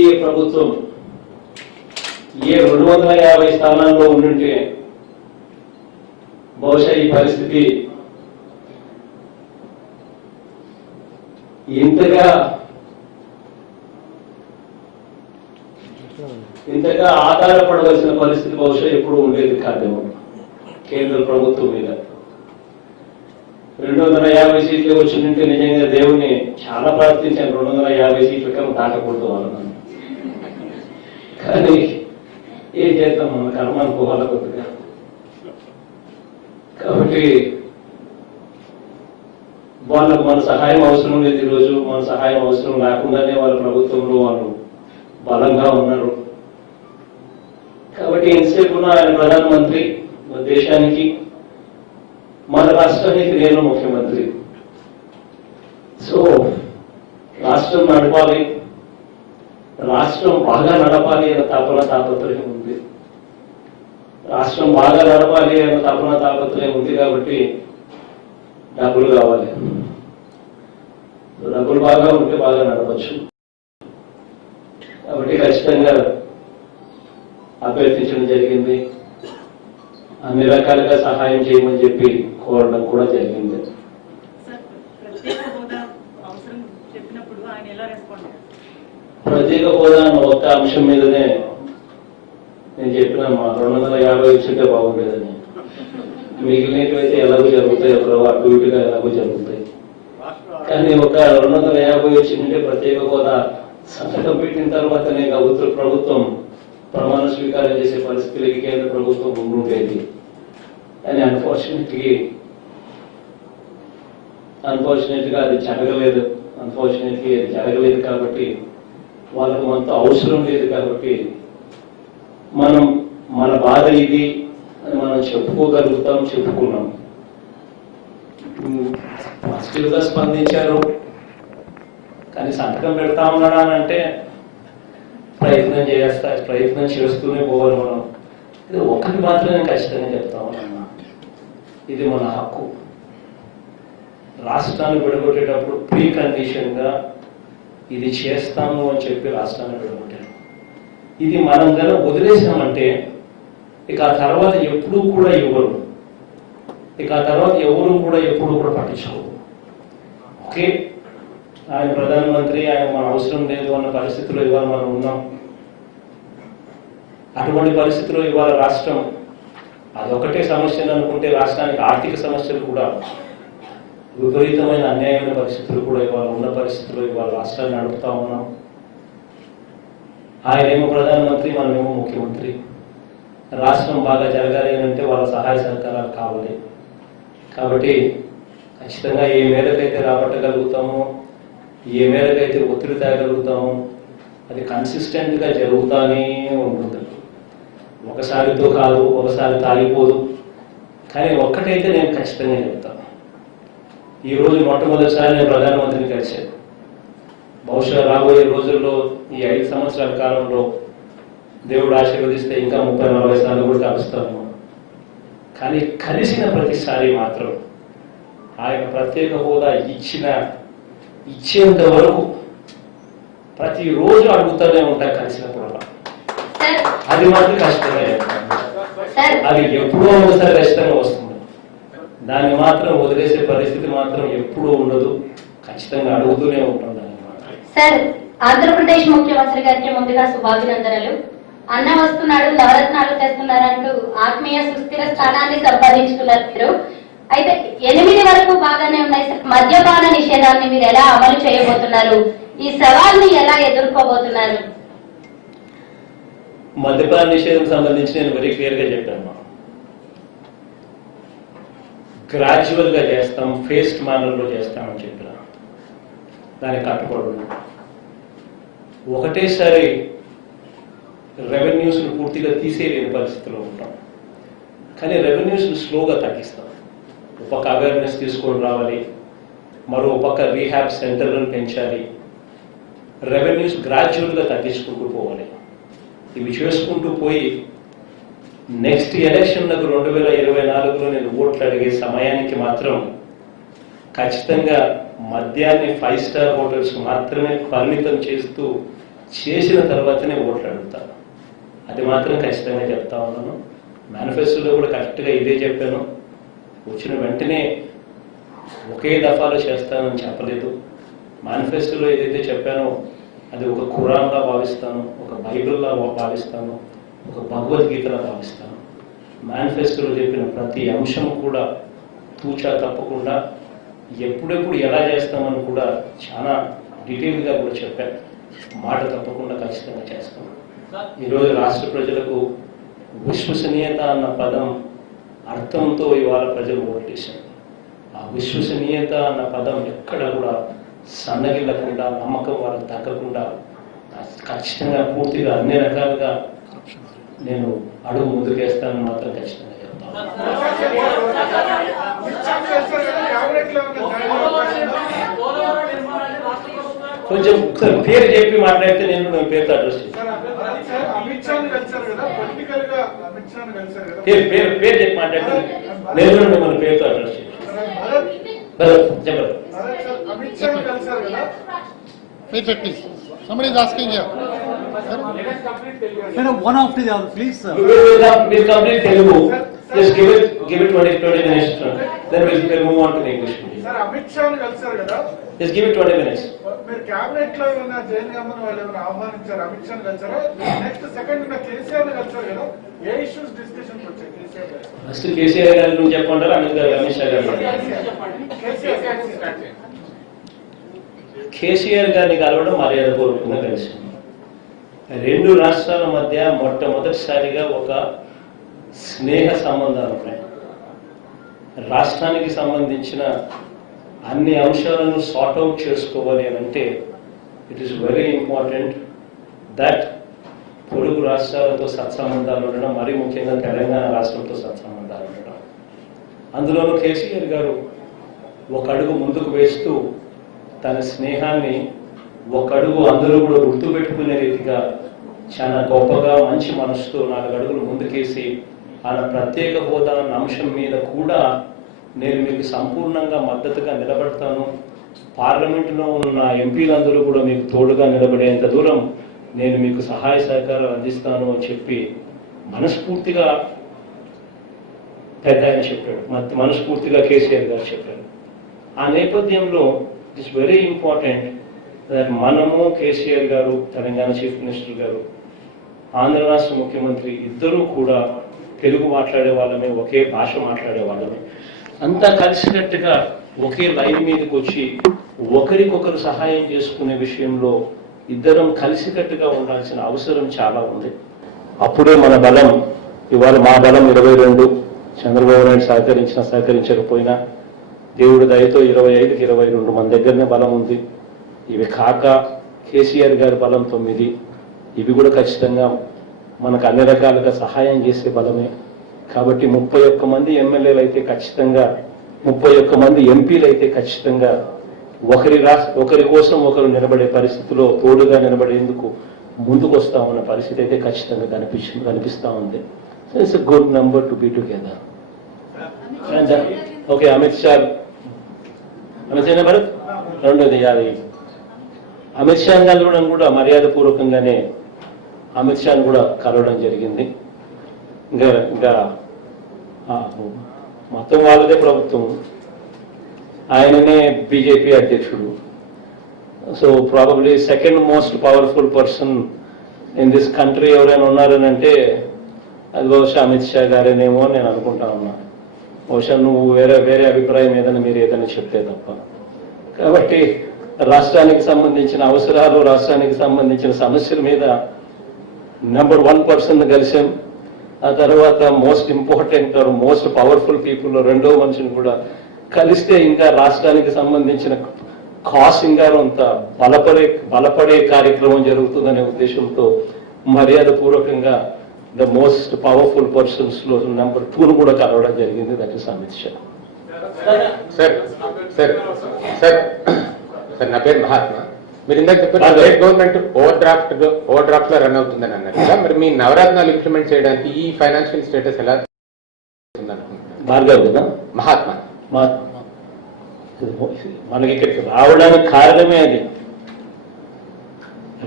ఎన్డీఏ ప్రభుత్వం ఏ 250 స్థానాల్లో ఉండుంటే బహుశా ఈ పరిస్థితి ఇంతగా ఆధారపడవలసిన పరిస్థితి బహుశా ఎప్పుడు ఉండేది కాదేమో కేంద్ర ప్రభుత్వం మీద. 250 సీట్లు వచ్చిందంటే నిజంగా దేవుణ్ణి చాలా ప్రార్థించాను 250 సీట్లకి దాటకూడదు వాళ్ళని. కానీ ఏం చేద్దాం, మన కర్మ అనుకోవాలి కొద్దిగా. కాబట్టి వాళ్ళకు మన సహాయం అవసరం లేదు. ఈరోజు మన సహాయం అవసరం లేకుండానే వాళ్ళ ప్రభుత్వంలో వాళ్ళు బలంగా ఉన్నారు. కాబట్టి ఎంతసేపు ఉన్న ఆయన ప్రధానమంత్రి, మన దేశానికి మన రాష్ట్రానికి నేను ముఖ్యమంత్రి. సో రాష్ట్రం నడపాలి, రాష్ట్రం బాగా నడపాలి అన్న తాపత్రయం ఉంది. రాష్ట్రం బాగా నడపాలి అన్న తాపత్రయం ఉంది కాబట్టి డబ్బులు కావాలి. డబ్బులు బాగా ఉంటే బాగా నడవచ్చు. కాబట్టి ఖచ్చితంగా అభ్యర్థించడం జరిగింది. అన్ని రకాలుగా సహాయం చేయమని చెప్పి కోరడం కూడా జరిగింది. సార్, ప్రత్యేక హోదా అవసరం చెప్పినప్పుడు ఆయన ఎలా రెస్పాండ్ అయ్యారు? ప్రత్యేక హోదా అన్న ఒక్క అంశం మీదనే నేను చెప్పిన 250 వచ్చింటే బాగుండేదని. మిగిలినవైతే ఎలాగో జరుగుతాయి, అటు ఇటుగా ఎలాగో జరుగుతాయి. కానీ ఒక 250 వచ్చిందంటే ప్రత్యేక హోదా సంతకం పెట్టిన తర్వాతనే ప్రభుత్వం ప్రమాణ స్వీకారం చేసే పరిస్థితులకి కేంద్ర ప్రభుత్వం ఉండుండేది. కానీ అన్ఫార్చునేట్గా అది జరగలేదు. అది జరగలేదు కాబట్టి వాళ్ళకు మనతో అవసరం లేదు. కాబట్టి మనం మన బాధ ఇది అని మనం చెప్పుకున్నాం. పాజిటివ్గా స్పందించారు. కానీ సంతకం పెడతా ఉన్నాడా అని అంటే ప్రయత్నం చేస్తూనే పోవాలి మనం. ఇది ఒకటి మాత్రం నేను ఖచ్చితంగా చెప్తా ఉన్నా, ఇది మన హక్కు. రాష్ట్రాన్ని విడగొట్టేటప్పుడు ప్రీ కండిషన్ గా ఇది చేస్తాము అని చెప్పి రాష్ట్రాన్ని విడగొట్టారు. ఇది మనం కనుక వదిలేసామంటే ఇక ఆ తర్వాత ఎప్పుడూ కూడా ఇవ్వరు. ఇక ఆ తర్వాత ఎవరు కూడా ఎప్పుడూ కూడా పట్టించుకోరు. ఓకే, ఆయన ప్రధానమంత్రి, ఆయన మన అవసరం లేదు అన్న పరిస్థితిలో ఇవాళ మనం ఉన్నాం. అటువంటి పరిస్థితిలో ఇవాళ రాష్ట్రం అదొకటే సమస్యలు అనుకుంటే రాష్ట్రానికి ఆర్థిక సమస్యలు కూడా, విపరీతమైన అన్యాయమైన పరిస్థితులు కూడా ఇవాళ ఉన్న పరిస్థితుల్లో ఇవాళ రాష్ట్రాన్ని నడుపుతా ఉన్నాం. ఆయనేమో ప్రధానమంత్రి, మనమేమో ముఖ్యమంత్రి. రాష్ట్రం బాగా జరగాలి అంటే వాళ్ళ సహాయ సహకారాలు కావాలి. కాబట్టి ఖచ్చితంగా ఏ మేరకైతే రాబట్టగలుగుతామో, ఏ మేరకైతే ఒత్తిడి తేగలుగుతామో అది కన్సిస్టెంట్గా జరుగుతానే ఉంటుంది. ఒకసారితో కాదు, ఒకసారి తాగిపోదు. కానీ ఒక్కటైతే నేను ఖచ్చితంగా చెప్తాను, ఈరోజు మొట్టమొదటిసారి నేను ప్రధానమంత్రిని కలిశాను. బహుశా రాబోయే రోజుల్లో ఈ 5 సంవత్సరాల కాలంలో దేవుడు ఆశీర్వదిస్తే ఇంకా 30-40 సార్లు కూడా కలుస్తాను. కానీ కలిసిన ప్రతిసారి మాత్రం ఆయన ప్రత్యేక హోదా ఇచ్చేంత వరకు ప్రతిరోజు అడుగుతూనే ఉంటాయి కలిసినప్పుడు. అది మాత్రం కష్టంగా అది ఎప్పుడో ఒకసారి కష్టంగా వస్తుంది. దాన్ని మాత్రం వదిలేసే పరిస్థితి మాత్రం ఎప్పుడూ ఉండదు. ఖచ్చితంగా అడుగుతూనే ఉంటుంది. సార్, ఆంధ్రప్రదేశ్ ముఖ్యమంత్రి గారికి ముందుగా శుభాభినందనలు. అన్న వస్తున్నాడు, నవరత్నాలు తెస్తున్నారంటూ ఆత్మీయ సుస్థిర స్థానాన్ని సంపాదించుకున్నారు మీరు. అయితే 8 వరకు బాగానే ఉన్నాయి సార్. మద్యపాన నిషేధాన్ని మీరు ఎలా అమలు చేయబోతున్నారు? ఈ సవాల్ని ఎలా ఎదుర్కోబోతున్నారు? మద్యపాన నిషేధం సంబంధించి నేను వెరీ క్లియర్ గా చెప్పాను. గ్రాడ్యువల్ గా చేస్తాం, ఫేస్డ్ మేనర్ లో చేస్తామని చెప్పిన దానికి కట్టుబడి ఒకటేసారి రెవెన్యూస్ పూర్తిగా తీసేయలేని పరిస్థితిలో ఉంటాం. కానీ రెవెన్యూస్ స్లోగా తగ్గిస్తాం. ఒక పక్క అవేర్నెస్ తీసుకొని రావాలి, మరో పక్క రీహాబ్ సెంటర్లను పెంచాలి. రెవెన్యూస్ గ్రాడ్యువల్గా తగ్గించుకుంటూ పోవాలి. ఇవి చేసుకుంటూ పోయి నెక్స్ట్ ఎలక్షన్లకు 2024లో నేను ఓట్లు అడిగే సమయానికి మాత్రం ఖచ్చితంగా మద్యాన్ని 5 స్టార్ హోటల్స్ మాత్రమే పరిమితం చేస్తూ చేసిన తర్వాతనే ఓట్లు అడుగుతాను. అది మాత్రం ఖచ్చితంగా చెప్తా ఉన్నాను. మేనిఫెస్టోలో కూడా కరెక్ట్గా ఇదే చెప్పాను. వచ్చిన వెంటనే ఒకే దఫాలో చేస్తానని చెప్పలేదు. మేనిఫెస్టోలో ఏదైతే చెప్పానో అది ఒక ఖురాన్లా భావిస్తాను, ఒక బైబిల్లా భావిస్తాను, ఒక భగవద్గీతలా భావిస్తాను. మేనిఫెస్టోలో చెప్పిన ప్రతి అంశం కూడా తూచా తప్పకుండా ఎప్పుడెప్పుడు ఎలా చేస్తామని కూడా చాలా డీటెయిల్గా కూడా చెప్పాను. మాట తప్పకుండా ఖచ్చితంగా చేస్తాను. ఈరోజు రాష్ట్ర ప్రజలకు విశ్వసనీయత అన్న పదం అర్థంతో ఇవాళ ప్రజలు ఓటేశారు. ఆ విశ్వసనీయత అన్న పదం ఎక్కడ కూడా సన్నగిల్లకుండా, నమ్మకం వాళ్ళకి తగ్గకుండా ఖచ్చితంగా పూర్తిగా అన్ని రకాలుగా నేను అడుగు ముందుకేస్తానని మాత్రం ఖచ్చితంగా చెప్తాను. కొంచెం పేరు చెప్పి మాట్లాడితే నేను పేరుతో అడ్రస్ చేస్తాను. పేరు చెప్పి మాట్లాడితే నేను మిమ్మల్ని పేరుతో అడ్రస్ చేస్తాను. చెప్పండి. Please. Somebody is asking here. One after the other, please, sir. We'll complete Telugu. Just give it 20 minutes. Then we'll move on to the English. Sir, Amit Shah kalsar kada. Just give it 20 minutes. మీరు cabinet లో ఉన్న జైన్ అమ్మను వాళ్ళు ఏమైనా ఆహ్వానించారు? Amit Shah కలిసారా? Next second ఉన్న కేసీఆర్ కలిసారు కదా. ఏ ఇష్యూస్ డిస్కషన్ వచ్చాయి కేసీఆర్ గారు? ఫస్ట్ కేసీఆర్ గారు నువ్వు చెప్పంటారా అమిత్ షా గారు? కేసీఆర్ గారిని కలవడం మర్యాదపూర్వకంగా కలిసింది. రెండు రాష్ట్రాల మధ్య మొట్టమొదటిసారిగా ఒక స్నేహ సంబంధాలు ఉన్నాయి. రాష్ట్రానికి సంబంధించిన అన్ని అంశాలను సార్ట్అవుట్ చేసుకోవాలి అని అంటే it is very important that పొరుగు రాష్ట్రాలతో సత్సంబంధాలు ఉండడం, మరీ ముఖ్యంగా తెలంగాణ రాష్ట్రంతో సత్సంబంధాలు ఉండడం. అందులోనూ కేసీఆర్ గారు ఒక అడుగు ముందుకు వేస్తూ తన స్నేహాన్ని ఒక అడుగు అందరూ కూడా గుర్తుపెట్టుకునే రీతిగా చాలా గొప్పగా మంచి మనసుతో 4 అడుగులు ముందుకేసి ఆయన ప్రత్యేక హోదా అన్న అంశం మీద కూడా నేను మీకు సంపూర్ణంగా మద్దతుగా నిలబడతాను, పార్లమెంటులో ఉన్న ఎంపీలందరూ కూడా మీకు తోడుగా నిలబడేంత దూరం నేను మీకు సహాయ సహకారాలు అందిస్తాను అని చెప్పి మనస్ఫూర్తిగా పెద్ద ఆయన చెప్పాడు, మనస్ఫూర్తిగా కేసీఆర్ గారు చెప్పారు. ఆ నేపథ్యంలో ఇట్స్ వెరీ ఇంపార్టెంట్ దట్ మనము కేసీఆర్ గారు, తెలంగాణ చీఫ్ మినిస్టర్ గారు, ఆంధ్ర రాష్ట్ర ముఖ్యమంత్రి ఇద్దరూ కూడా తెలుగు మాట్లాడే వాళ్ళమే, ఒకే భాష మాట్లాడే వాళ్ళమే, అంతా కలిసికట్టుగా ఒకే లైన్ మీదకి వచ్చి ఒకరికొకరు సహాయం చేసుకునే విషయంలో ఇద్దరం కలిసికట్టుగా ఉండాల్సిన అవసరం చాలా ఉంది. అప్పుడే మన బలం, ఇవాళ మా బలం 22, చంద్రబాబు నాయుడు సహకరించకపోయినా దేవుడి దయతో 25కి 22 మన దగ్గరనే బలం ఉంది. ఇవి కాక కేసీఆర్ గారి బలం 9, ఇవి కూడా ఖచ్చితంగా మనకు అన్ని రకాలుగా సహాయం చేసే బలమే. కాబట్టి 31 మంది ఎమ్మెల్యేలు అయితే ఖచ్చితంగా, 31 మంది ఎంపీలు అయితే ఖచ్చితంగా ఒకరి కోసం ఒకరు నిలబడే పరిస్థితిలో తోడుగా నిలబడేందుకు ముందుకు వస్తామన్న పరిస్థితి అయితే ఖచ్చితంగా కనిపిస్తా ఉంది. So it's a good number to be together. And okay, Amit Shah Bharat రెండోది అది అమిత్ షా కలవడం కూడా మర్యాదపూర్వకంగానే అమిత్ షాను కూడా కలవడం జరిగింది. ఇంకా మొత్తం వాళ్ళదే ప్రభుత్వం, ఆయననే బీజేపీ అధ్యక్షుడు. So probably second most powerful person in this country ఎవరైనా ఉన్నారని అంటే అది బహుశా అమిత్ షా గారేనేమో నేను అనుకుంటా ఉన్నా. బహుశా నువ్వు వేరే అభిప్రాయం ఏదైనా మీరు ఏదైనా చెప్తే తప్ప. కాబట్టి రాష్ట్రానికి సంబంధించిన అవసరాలు, రాష్ట్రానికి సంబంధించిన సమస్యల మీద నెంబర్ 1 పర్సన్ కలిసాం. ఆ తర్వాత most important or most powerful people రెండో మనిషిని కూడా కలిస్తే ఇంకా రాష్ట్రానికి సంబంధించిన కాస్ ఇంకా అంత బలపడే కార్యక్రమం జరుగుతుందనే ఉద్దేశంతో మర్యాదపూర్వకంగా ద మోస్ట్ పవర్ఫుల్ పర్సన్స్ లో నెంబర్ 2 కూడా కలవడం జరిగింది. That is Amit Shah. Sir నా పేరు మహాత్మా. మీరు ఇందాక చెప్పారు స్టేట్ గవర్నమెంట్ ఓవర్ డ్రాఫ్ట్ లో రన్ అవుతుందని అన్నారు కదా, మరి మీ నవరత్నాలు ఇంప్లిమెంట్ చేయడానికి ఈ ఫైనాన్షియల్ స్టేటస్ ఎలా అనుకుంటున్నారు? భార్గవ్ కదా మహాత్మా. మనకి ఇక్కడికి రావడానికి కారణమే అది.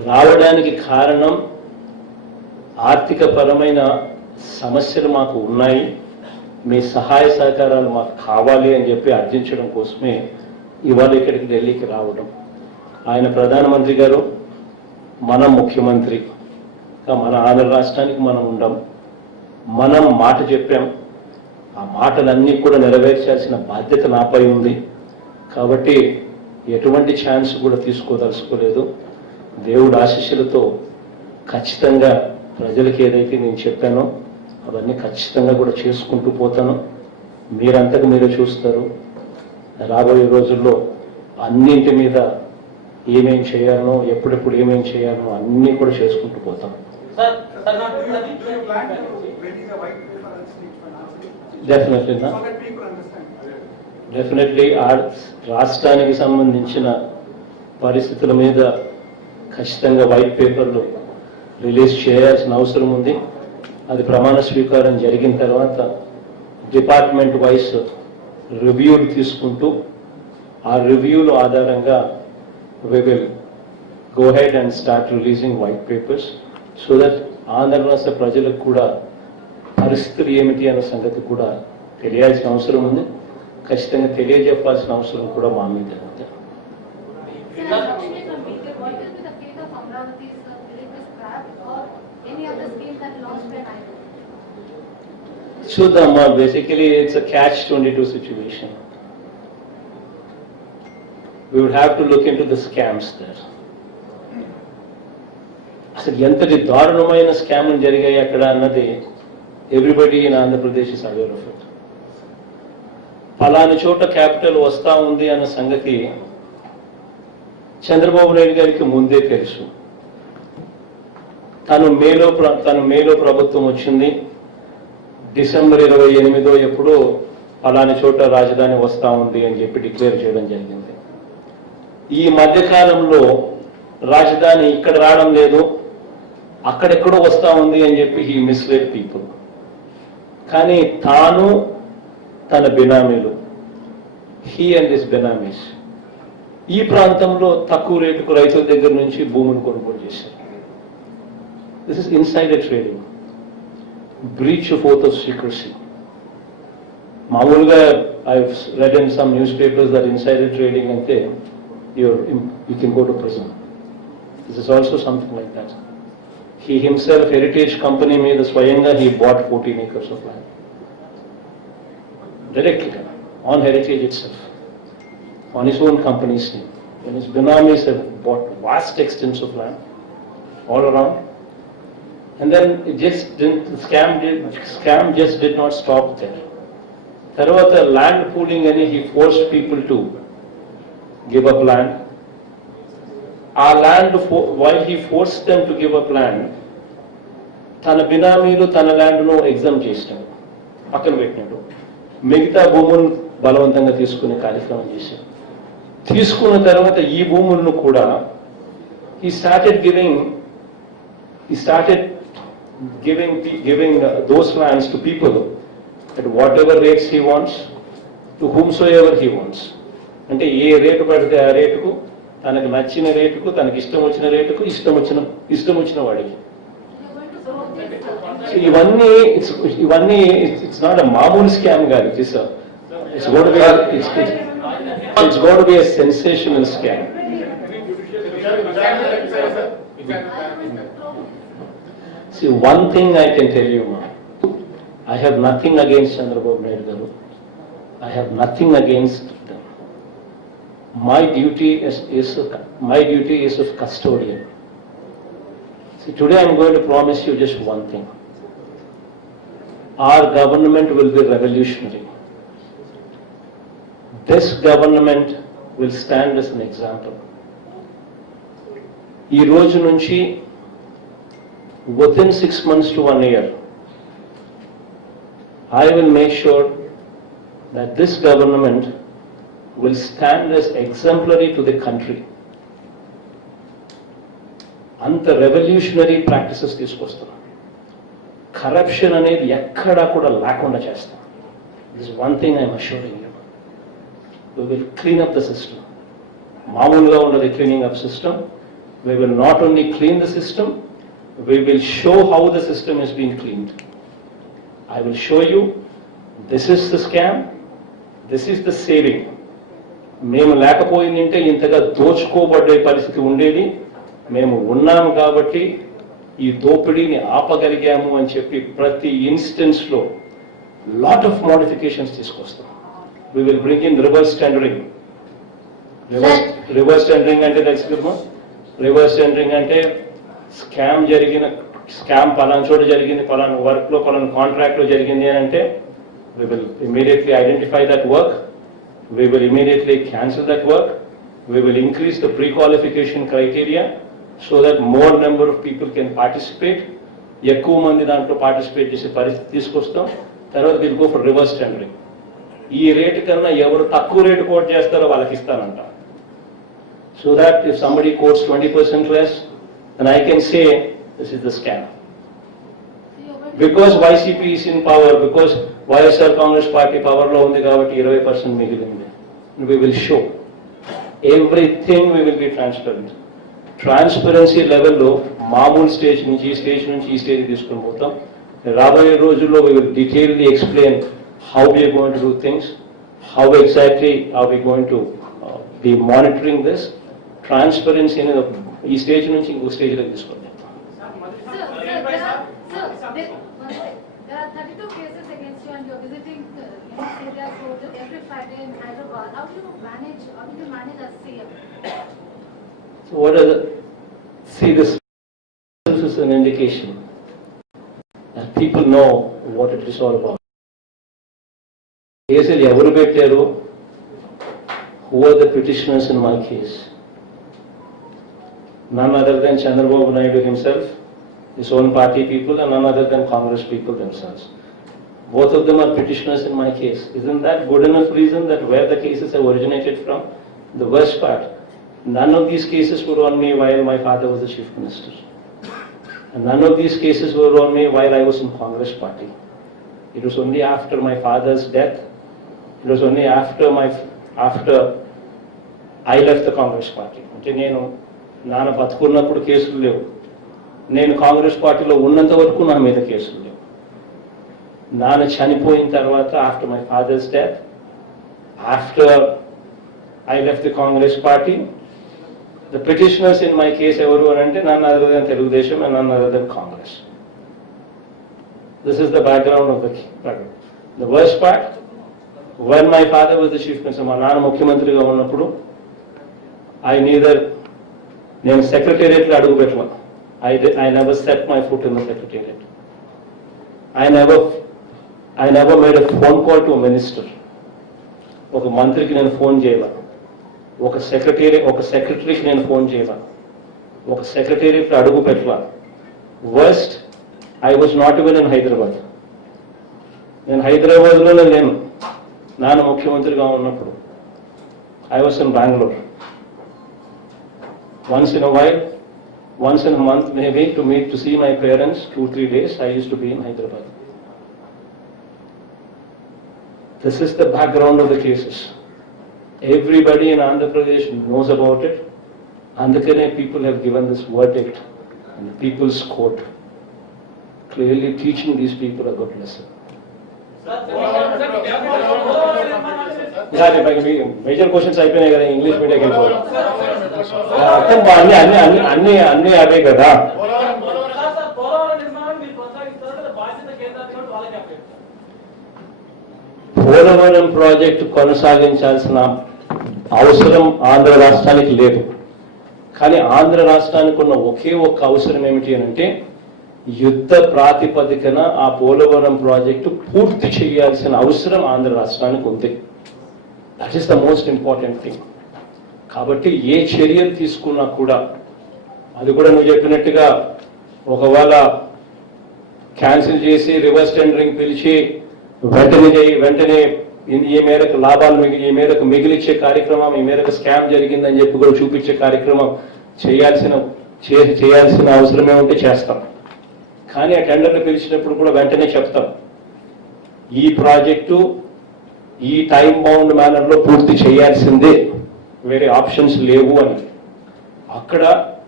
రావడానికి కారణం ఆర్థిక పరమైన సమస్యలు మాకు ఉన్నాయి, మీ సహాయ సహకారాలు మాకు కావాలి అని చెప్పి అర్థించడం కోసమే ఇవాళ ఇక్కడికి ఢిల్లీకి రావడం. ఆయన ప్రధానమంత్రి గారు, మనం ముఖ్యమంత్రి, మన ఆంధ్ర రాష్ట్రానికి మనం ఉండం, మనం మాట చెప్పాం, ఆ మాటలన్నీ కూడా నెరవేర్చాల్సిన బాధ్యత నాపై ఉంది. కాబట్టి ఎటువంటి ఛాన్స్ కూడా తీసుకోదలుచుకోలేదు. దేవుడు ఆశీస్సులతో ఖచ్చితంగా ప్రజలకు ఏదైతే నేను చెప్పానో అవన్నీ ఖచ్చితంగా కూడా చేసుకుంటూ పోతాను. మీరంతకు మీరే చూస్తారు. రాబోయే రోజుల్లో అన్నింటి మీద ఏమేం చేయాలనో, ఎప్పుడెప్పుడు ఏమేం చేయాలనో అన్నీ కూడా చేసుకుంటూ పోతాను. డెఫినెట్లీ డెఫినెట్లీ రాష్ట్రానికి సంబంధించిన పరిస్థితుల మీద ఖచ్చితంగా వైట్ పేపర్లు రిలీజ్ చేయాల్సిన అవసరం ఉంది. అది ప్రమాణ స్వీకారం జరిగిన తర్వాత డిపార్ట్మెంట్ వైస్ రివ్యూలు తీసుకుంటూ ఆ రివ్యూల ఆధారంగా we will go ahead and start releasing white papers so that Andhra రాష్ట్ర ప్రజలకు కూడా పరిస్థితులు ఏమిటి అనే సంగతి కూడా తెలియాల్సిన అవసరం ఉంది. ఖచ్చితంగా తెలియజెప్పాల్సిన అవసరం కూడా మా మీద ఉంది. చూద్దామా, basically it's a catch-22 situation. We would have to look into the scams there. అసలు ఎంతటి దారుణమైన స్కామ్లు జరిగాయి అక్కడ అన్నది everybody in Andhra Pradesh is aware of it. ఫలాని చోట క్యాపిటల్ వస్తా ఉంది అన్న సంగతి చంద్రబాబు నాయుడు గారికి ముందే తెలుసు. తను మేలో ప్రభుత్వం వచ్చింది, డిసెంబర్ 28 ఎప్పుడో ఫలాని చోట రాజధాని వస్తా ఉంది అని చెప్పి డిక్లేర్ చేయడం జరిగింది. ఈ మధ్యకాలంలో రాజధాని ఇక్కడ రావడం లేదు, అక్కడెక్కడో వస్తా ఉంది అని చెప్పి హీ మిస్లెడ్ పీపుల్. కానీ తాను తన బినామీలు, హీ అండ్ హిస్ బినామీస్ ఈ ప్రాంతంలో తక్కువ రేటుకు రైతుల దగ్గర నుంచి భూములు కొనుగోలు చేశారు. This is insider trading, breach of oath of secrecy. మామూలుగా I read in some news papers that insider trading అంటే you can go to prison. This is also something like that. He himself, Heritage Company made the Swayanga, he bought 14 acres of land. Directly, on Heritage itself, on his own company's name. And his benamis have bought vast extents of land all around. And then it just didn't, the scam just did not stop there. Tarvata land pooling and he forced people to give up land. Our land, while he forced them to give up land, తన బినామీలు తన ల్యాండ్ను exam చేసినాడు, పక్కన పెట్టినాడు. మిగతా భూములను బలవంతంగా తీసుకునే కార్యక్రమం చేశాడు. తీసుకున్న తర్వాత ఈ భూములను కూడా he started giving those lands to people at whatever rates he wants, to whomsoever he wants. అంటే ఏ రేటు పడితే ఆ రేటుకు, తనకు నచ్చిన రేటుకు, తనకి ఇష్టం వచ్చిన రేటుకు, ఇష్టం వచ్చిన వాడికి. ఇవన్నీ ఇట్స్ నాట్ అ మామూలు స్కామ్ కాదు. It's got to be a sensational scam. See, one thing I can tell you, ma, I have nothing against Chandrababu Naidu garu. I have nothing against them. My duty is of custodian. See, today I am going to promise you just one thing. Our government will be revolutionary. This government will stand as an example. ఈ రోజు నుంచి within 6 months to 1 year, I will make sure that this government will stand as exemplary to the country. అంత revolutionary practices తీసుకొస్తాం. Corruption అనేది ఎక్కడా కూడా లేకుండా చేస్తాం. This one thing I'm assuring you. We will clean up the system. మామూలుగా ఉన్నది cleaning up system. We will not only clean the system, we will show how the system is being cleaned. I will show you, this is the scam, this is the saving. మేము లేకపోయిందంటే ఇంతగా దోచుకోబడే పరిస్థితి ఉండేది. మేము ఉన్నాము కాబట్టి ఈ దోపిడీని ఆపగలిగాము అని చెప్పి ప్రతి ఇన్స్టెన్స్లో లాట్ ఆఫ్ మోడిఫికేషన్స్ తీసుకొస్తాం. We will bring in reverse tendering. Reverse tendering అంటే తెలుసు కదమ్మా. రివర్స్ టెండరింగ్ అంటే స్కామ్ పలానా చోట జరిగింది, పలానా వర్క్లో పలానా కాంట్రాక్ట్లో జరిగింది అని అంటే we will immediately identify that work, we will immediately cancel that work, we will increase the pre-qualification criteria so that more number of people can participate. ఎక్కువ మంది దాంట్లో పార్టిసిపేట్ చేసే పరిస్థితి తీసుకొస్తాం. తర్వాత we'll go for reverse tendering. ఈ rate కన్నా ఎవరు తక్కువ రేటు కోట్ చేస్తారో వాళ్ళకి ఇస్తానంట. So that if somebody quotes 20% less, then I can say this is the scam. Because YCP is in power, because YSR Congress Party power lo undi kabatti 20% migilindi. We will show everything, we will be transparent. Transparency level lo maamul stage nunchi ee stage తీసుకొని పోతాం. రాబోయే రోజుల్లో we will detailedly explain how we are going to do things, how exactly are we going to be monitoring this. Transparency అనేది ఈ stage నుంచి ఇంకో స్టేజ్లోకి తీసుకుంటాం. There are 32 cases against you and you are visiting this area every Friday in Hyderabad. How do you manage as CM? So what are the, see, this is an indication that people know what it is all about. కేసులు ఎవరు పెట్టారు? Who are the petitioners in my case? None other than Chandrababu Naidu himself, his own party people, and none other than Congress people themselves. Both of them are petitioners in my case. Isn't that good enough reason that where the cases have originated from? The worst part, none of these cases were on me while my father was the chief minister. And none of these cases were on me while I was in Congress party. It was only after my father's death, it was only after I left the Congress party. అంటే నేను నాన్న బతుకున్నప్పుడు కేసులు లేవు, నేను కాంగ్రెస్ పార్టీలో ఉన్నంత వరకు నా మీద కేసులు లేవు. నాన్న చనిపోయిన తర్వాత, after my father's death, after I left the Congress party, the petitioners in my case ఎవరు అని అంటే నన్ను అదర్ దెన్ తెలుగుదేశం అండ్ నన్ను other then Congress. This is the background of the problem. The worst part, when my father was the chief minister, మా నాన్న ముఖ్యమంత్రిగా ఉన్నప్పుడు నేను సెక్రటేరియట్లో అడుగు పెట్టాను. I never set my foot in the secretariat. I never made a phone call to a minister. ఒక మంత్రికి నేను ఫోన్ చేయాల, ఒక సెక్రటరీకి నేను ఫోన్ చేయాల, ఒక సెక్రటేరియట్లో అడుగు పెట్టాల. Worst, I was not even in Hyderabad. నేను హైదరాబాద్లోనే లేను నాన్న ముఖ్యమంత్రిగా ఉన్నప్పుడు. I was in Bangalore. Once in a while, once in a month maybe, to see my parents, 2-3 days, I used to be in Hyderabad. This is the background of the cases. Everybody in Andhra Pradesh knows about it. Andhra people have given this verdict in the People's Court, clearly teaching these people a good lesson. Major questions అయిపోయినాయి కదా, English మీడియాకి వెళ్ళిపోవాలి. అన్ని అవే కదా. Polavaram project కొనసాగించాల్సిన అవసరం ఆంధ్ర రాష్ట్రానికి లేదు. కానీ ఆంధ్ర రాష్ట్రానికి ఉన్న ఒకే ఒక్క అవసరం ఏమిటి అని అంటే, యుద్ధ ప్రాతిపదికన ఆ పోలవరం ప్రాజెక్టు పూర్తి చేయాల్సిన అవసరం ఆంధ్ర రాష్ట్రానికి ఉంది. That is the most important thing. కాబట్టి ఏ చర్యలు తీసుకున్నా కూడా, అది కూడా నువ్వు చెప్పినట్టుగా ఒకవేళ క్యాన్సిల్ చేసి రివర్స్ టెండరింగ్ పిలిచి వెంటనే ఈ మేరకు లాభాలు ఈ మేరకు మిగిలిచ్చే కార్యక్రమం, ఈ మేరకు స్కామ్ జరిగిందని చెప్పి కూడా చూపించే కార్యక్రమం చేయాల్సిన అవసరమే ఉంటే చేస్తాం. కానీ ఆ టెండర్లు పిలిచినప్పుడు కూడా వెంటనే చెప్తాం, ఈ ప్రాజెక్టు ఈ టైం బౌండ్ మేనర్లో పూర్తి చేయాల్సిందే, వేరే ఆప్షన్స్ లేవు అని. అక్కడ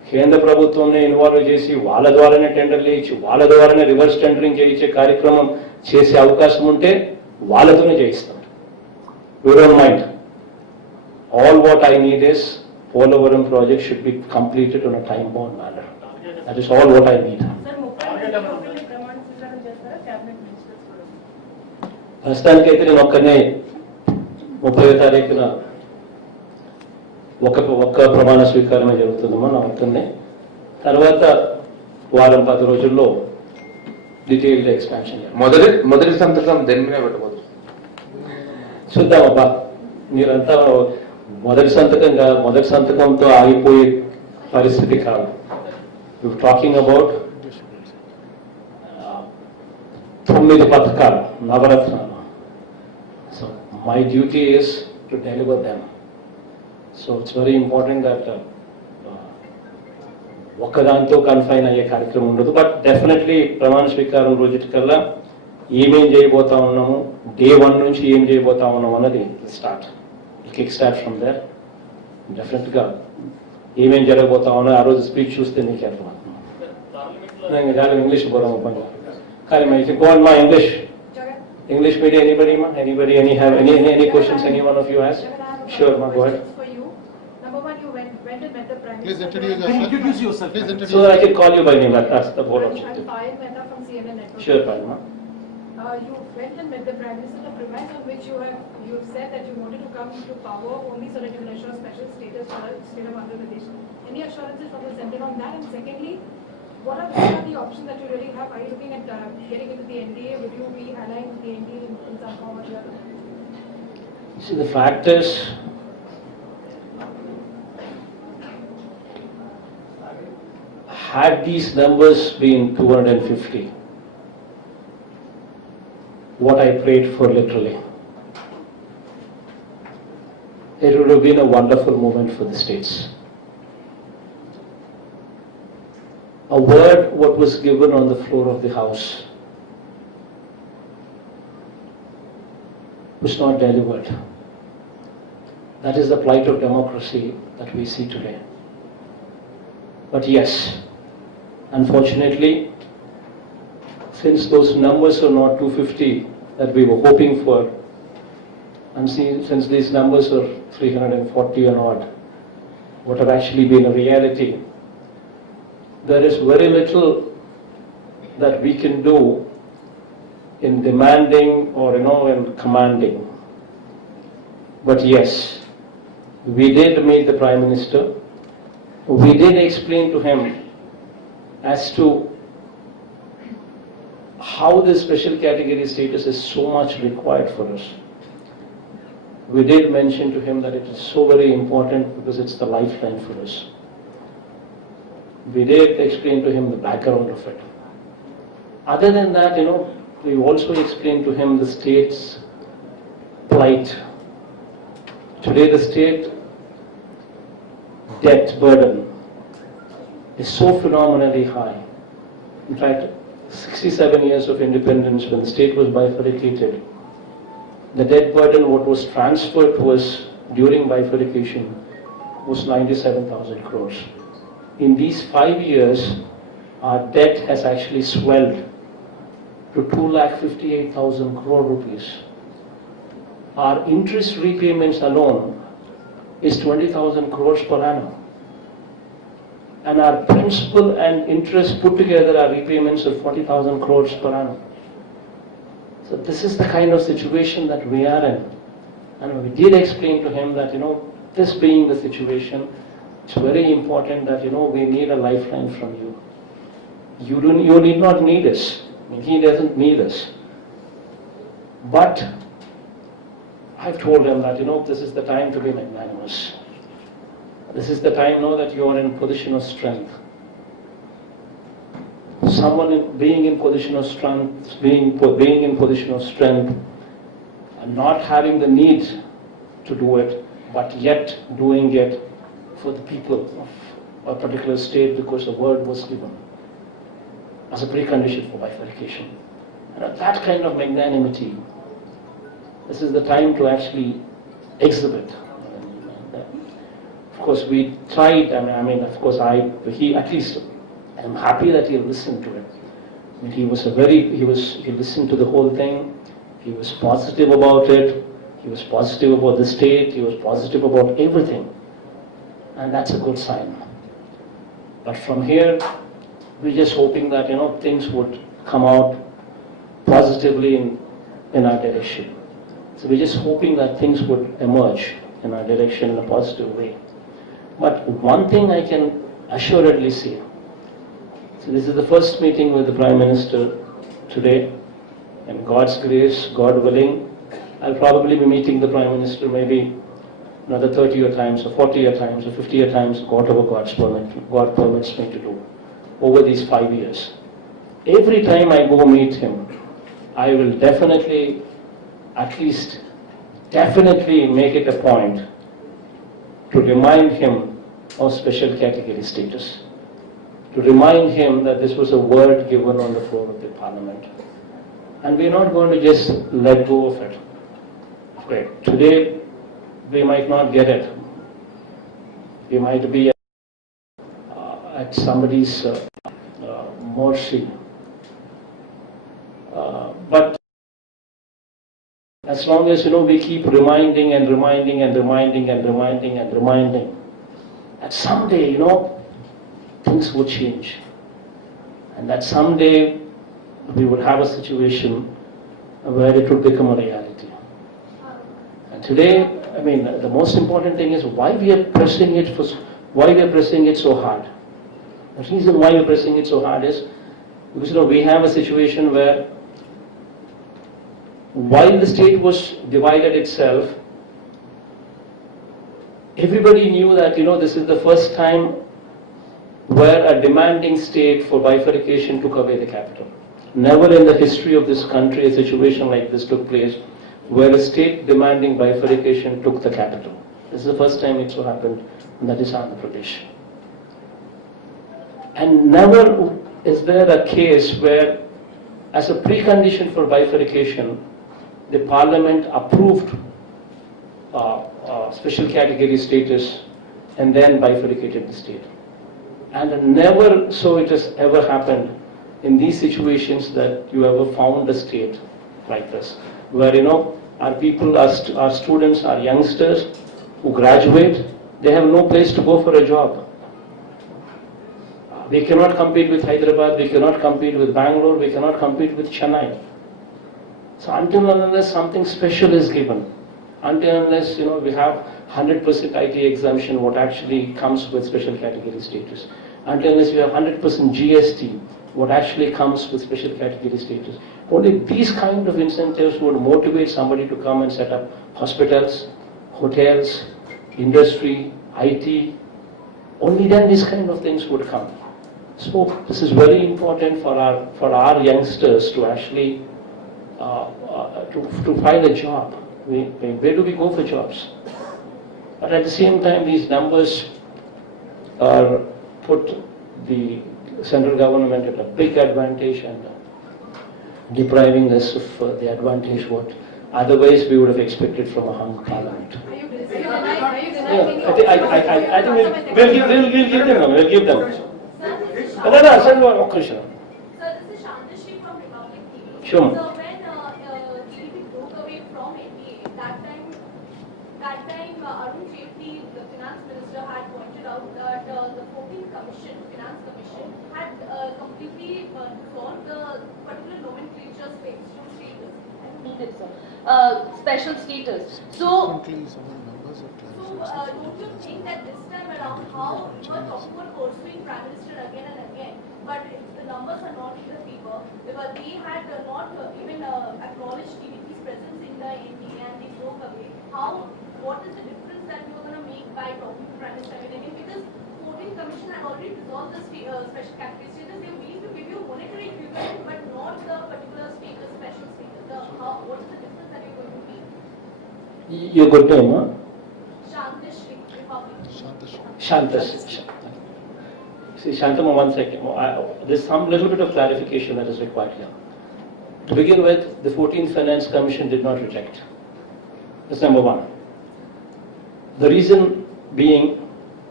కేంద్ర ప్రభుత్వంని ఇన్వాల్వ్ చేసి వాళ్ళ ద్వారానే టెండర్లు ఇచ్చి వాళ్ళ ద్వారానే రివర్స్ టెండరింగ్ చేయించే కార్యక్రమం చేసే అవకాశం ఉంటే వాళ్ళతోనే చేయిస్తాం. We don't mind. All what I need is Polavaram project should be completed on a time-bound manner. That is all what I need. Sir 30 ప్రమాణ స్వీకారం చేస్తారా క్యాబినెట్ మినిస్టర్స్ కూడా? ప్రస్తుతానికైతే నేను ఒక్కనే 30వ తారీఖున ఒక్క ప్రమాణ స్వీకారమే జరుగుతుందమ్మా నా వస్తుంది. తర్వాత వారం 10 రోజుల్లో డీటెయిల్డ్ ఎక్స్పాన్షన్ మొదటి సంతకం దేనిమీద పెట్టబోతుంది? చూద్దామబ్బా, మీరంతా మొదటి సంతకంతో ఆగిపోయే పరిస్థితి కాదు. యు టాకింగ్ అబౌట్ 9 పథకాలు నవరత్నాలు. So my duty is to deliver them. So it's very important that ఒక్కదాంతో confine అయ్యే కార్యక్రమం ఉండదు. బట్ డెఫినెట్లీ ప్రమాణ స్వీకారం రోజుకల్లా ఏమేం చేయబోతా ఉన్నాము, డే 1 నుంచి ఏం చేయబోతా ఉన్నాము అన్నది కిక్ స్టార్ట్ ఫ్రమ్ దేర్. డెఫినెట్గా ఏమేం జరగబోతా ఉన్నా ఆ రోజు స్పీచ్ చూస్తే నీకు అర్థమవుతుంది. ఇంగ్లీష్ పోదాం పని కానీ మా English medium anybody any questions any one of you has? Sure, ma, go ahead. For you, number one, you went and met the Prime Please Minister. introduce yourself. Please introduce So that I can call you by name, that's the whole I'm objective. Payal Mehta from CNN Network. Sure, Padma. You went and met the Prime Minister, the premise on which you have said that you wanted to come to power only so that you can assure special status for the state of Andhra Pradesh. Any assurances from the centre on that? And secondly, what are the options that you really have? Are you looking at getting into the NDA? Would you be allying with the NDA in some form or the other? See, the fact is, had these numbers been 250, what I prayed for literally, it would have been a wonderful moment for the states. A word what was given on the floor of the House was not delivered. That is the plight of democracy that we see today. But yes, unfortunately, since those numbers are not 250 that we were hoping for, and since these numbers are 340 and odd, what have actually been a reality, there is very little that we can do in demanding or in commanding. But yes, we did meet the Prime Minister. We did explain to him as to how this special category status is so much required for us. We did mention to him that it is so very important because it's the lifeline for us. We did explain to him the background of it. Other than that, we also explained to him the state's plight. Today the state debt burden is so phenomenally high. In fact, 67 years of independence, when the state was bifurcated, the debt burden what was transferred to us during bifurcation was 97,000 crores. In these 5 years, our debt has actually swelled to 2,58,000 crore rupees. Our interest repayments alone is 20,000 crores per annum. And our principal and interest put together are repayments of 40,000 crores per annum. So this is the kind of situation that we are in. And we did explain to him that, this being the situation, it's very important that, we need a lifeline from you. You need not need us. I mean, he doesn't need us. But I've told him that, this is the time to be magnanimous. This is the time now that you are in position of strength. Someone being in position of strength, being in position of strength, and not having the need to do it, but yet doing it for the people of a particular state because a word was given as a precondition for bifurcation. And that kind of magnanimity, this is the time to actually exhibit. Of course, we tried. Of course, he at least. I'm happy that he listened to it. I mean, he listened to the whole thing. He was positive about it. He was positive about the state. He was positive about everything, and that's a good sign. But from here, we're just hoping that things would come out positively in our direction. So we're just hoping that things would emerge in our direction in a positive way. But one thing I can assuredly say, so this is the first meeting with the Prime Minister today, and God's grace, God willing, I'll probably be meeting the Prime Minister maybe another 30 times or 40 times or 50 times, whatever God permits me to do over these 5 years. Every time I go meet him, I will definitely make it a point to remind him of special category status, to remind him that this was a word given on the floor of the Parliament. And we're not going to just let go of it. Okay, today we might not get it. We might be at somebody's mercy. But as long as we keep reminding and reminding and reminding and reminding and reminding, that someday things would change, and that someday we would have a situation where it would become a reality. And today, the most important thing is why we are pressing it so hard. The reason why we're pressing it so hard is because we have a situation where, while the state was divided itself, everybody knew that this is the first time where a demanding state for bifurcation took away the capital. Never in the history of this country a situation like this took place, where a state demanding bifurcation took the capital. This is the first time it so happened, and that is Andhra Pradesh. And never is there a case where, as a precondition for bifurcation, the Parliament approved special category status and then bifurcated the state. And never so it has ever happened in these situations that you ever found a state like this, where our people, our students, our youngsters who graduate, they have no place to go for a job. We cannot compete with Hyderabad, we cannot compete with Bangalore, we cannot compete with Chennai. So until and unless something special is given, until and unless we have 100% IT exemption, what actually comes with special category status, until unless we have 100% GST, what actually comes with special category status, only these kind of incentives would motivate somebody to come and set up hospitals, hotels, industry, IT. Only then these kind of things would come. So this is very important for our youngsters to actually to find a job. Where do we go for jobs? But at the same time, these numbers are put the central government at a big advantage and depriving us of the advantage what otherwise we would have expected from a hung parliament. Are you denying? I think we'll give them. We'll give them. No, Krishna. Sir, this is Shantashri from Republic TV. Sure. So when TDP broke away from NDA, that time Arun Jaitley, the finance minister, had pointed out that the 14th Commission, Finance Commission, had completely dissolved the particular nomenclature status. Needed, sir. Special status. So, don't you think that this time around, how you are talking about pursuing Prime Minister again and again, but the numbers are not in the favor, because they had not even acknowledged TDP's presence in the NDA and they broke away. What is the difference that you are going to make by talking to Prime Minister again? Because 14th Commission had already dissolved the special category status. They willing to give you monetary equivalent, but not the particular status, special status. What is the difference that you're going to make? Your good name, huh? Shantashri, Republic. Shantashri. See, Shantama, one second. There's some little bit of clarification that is required here. To begin with, the 14th Finance Commission did not reject. That's number one. The reason being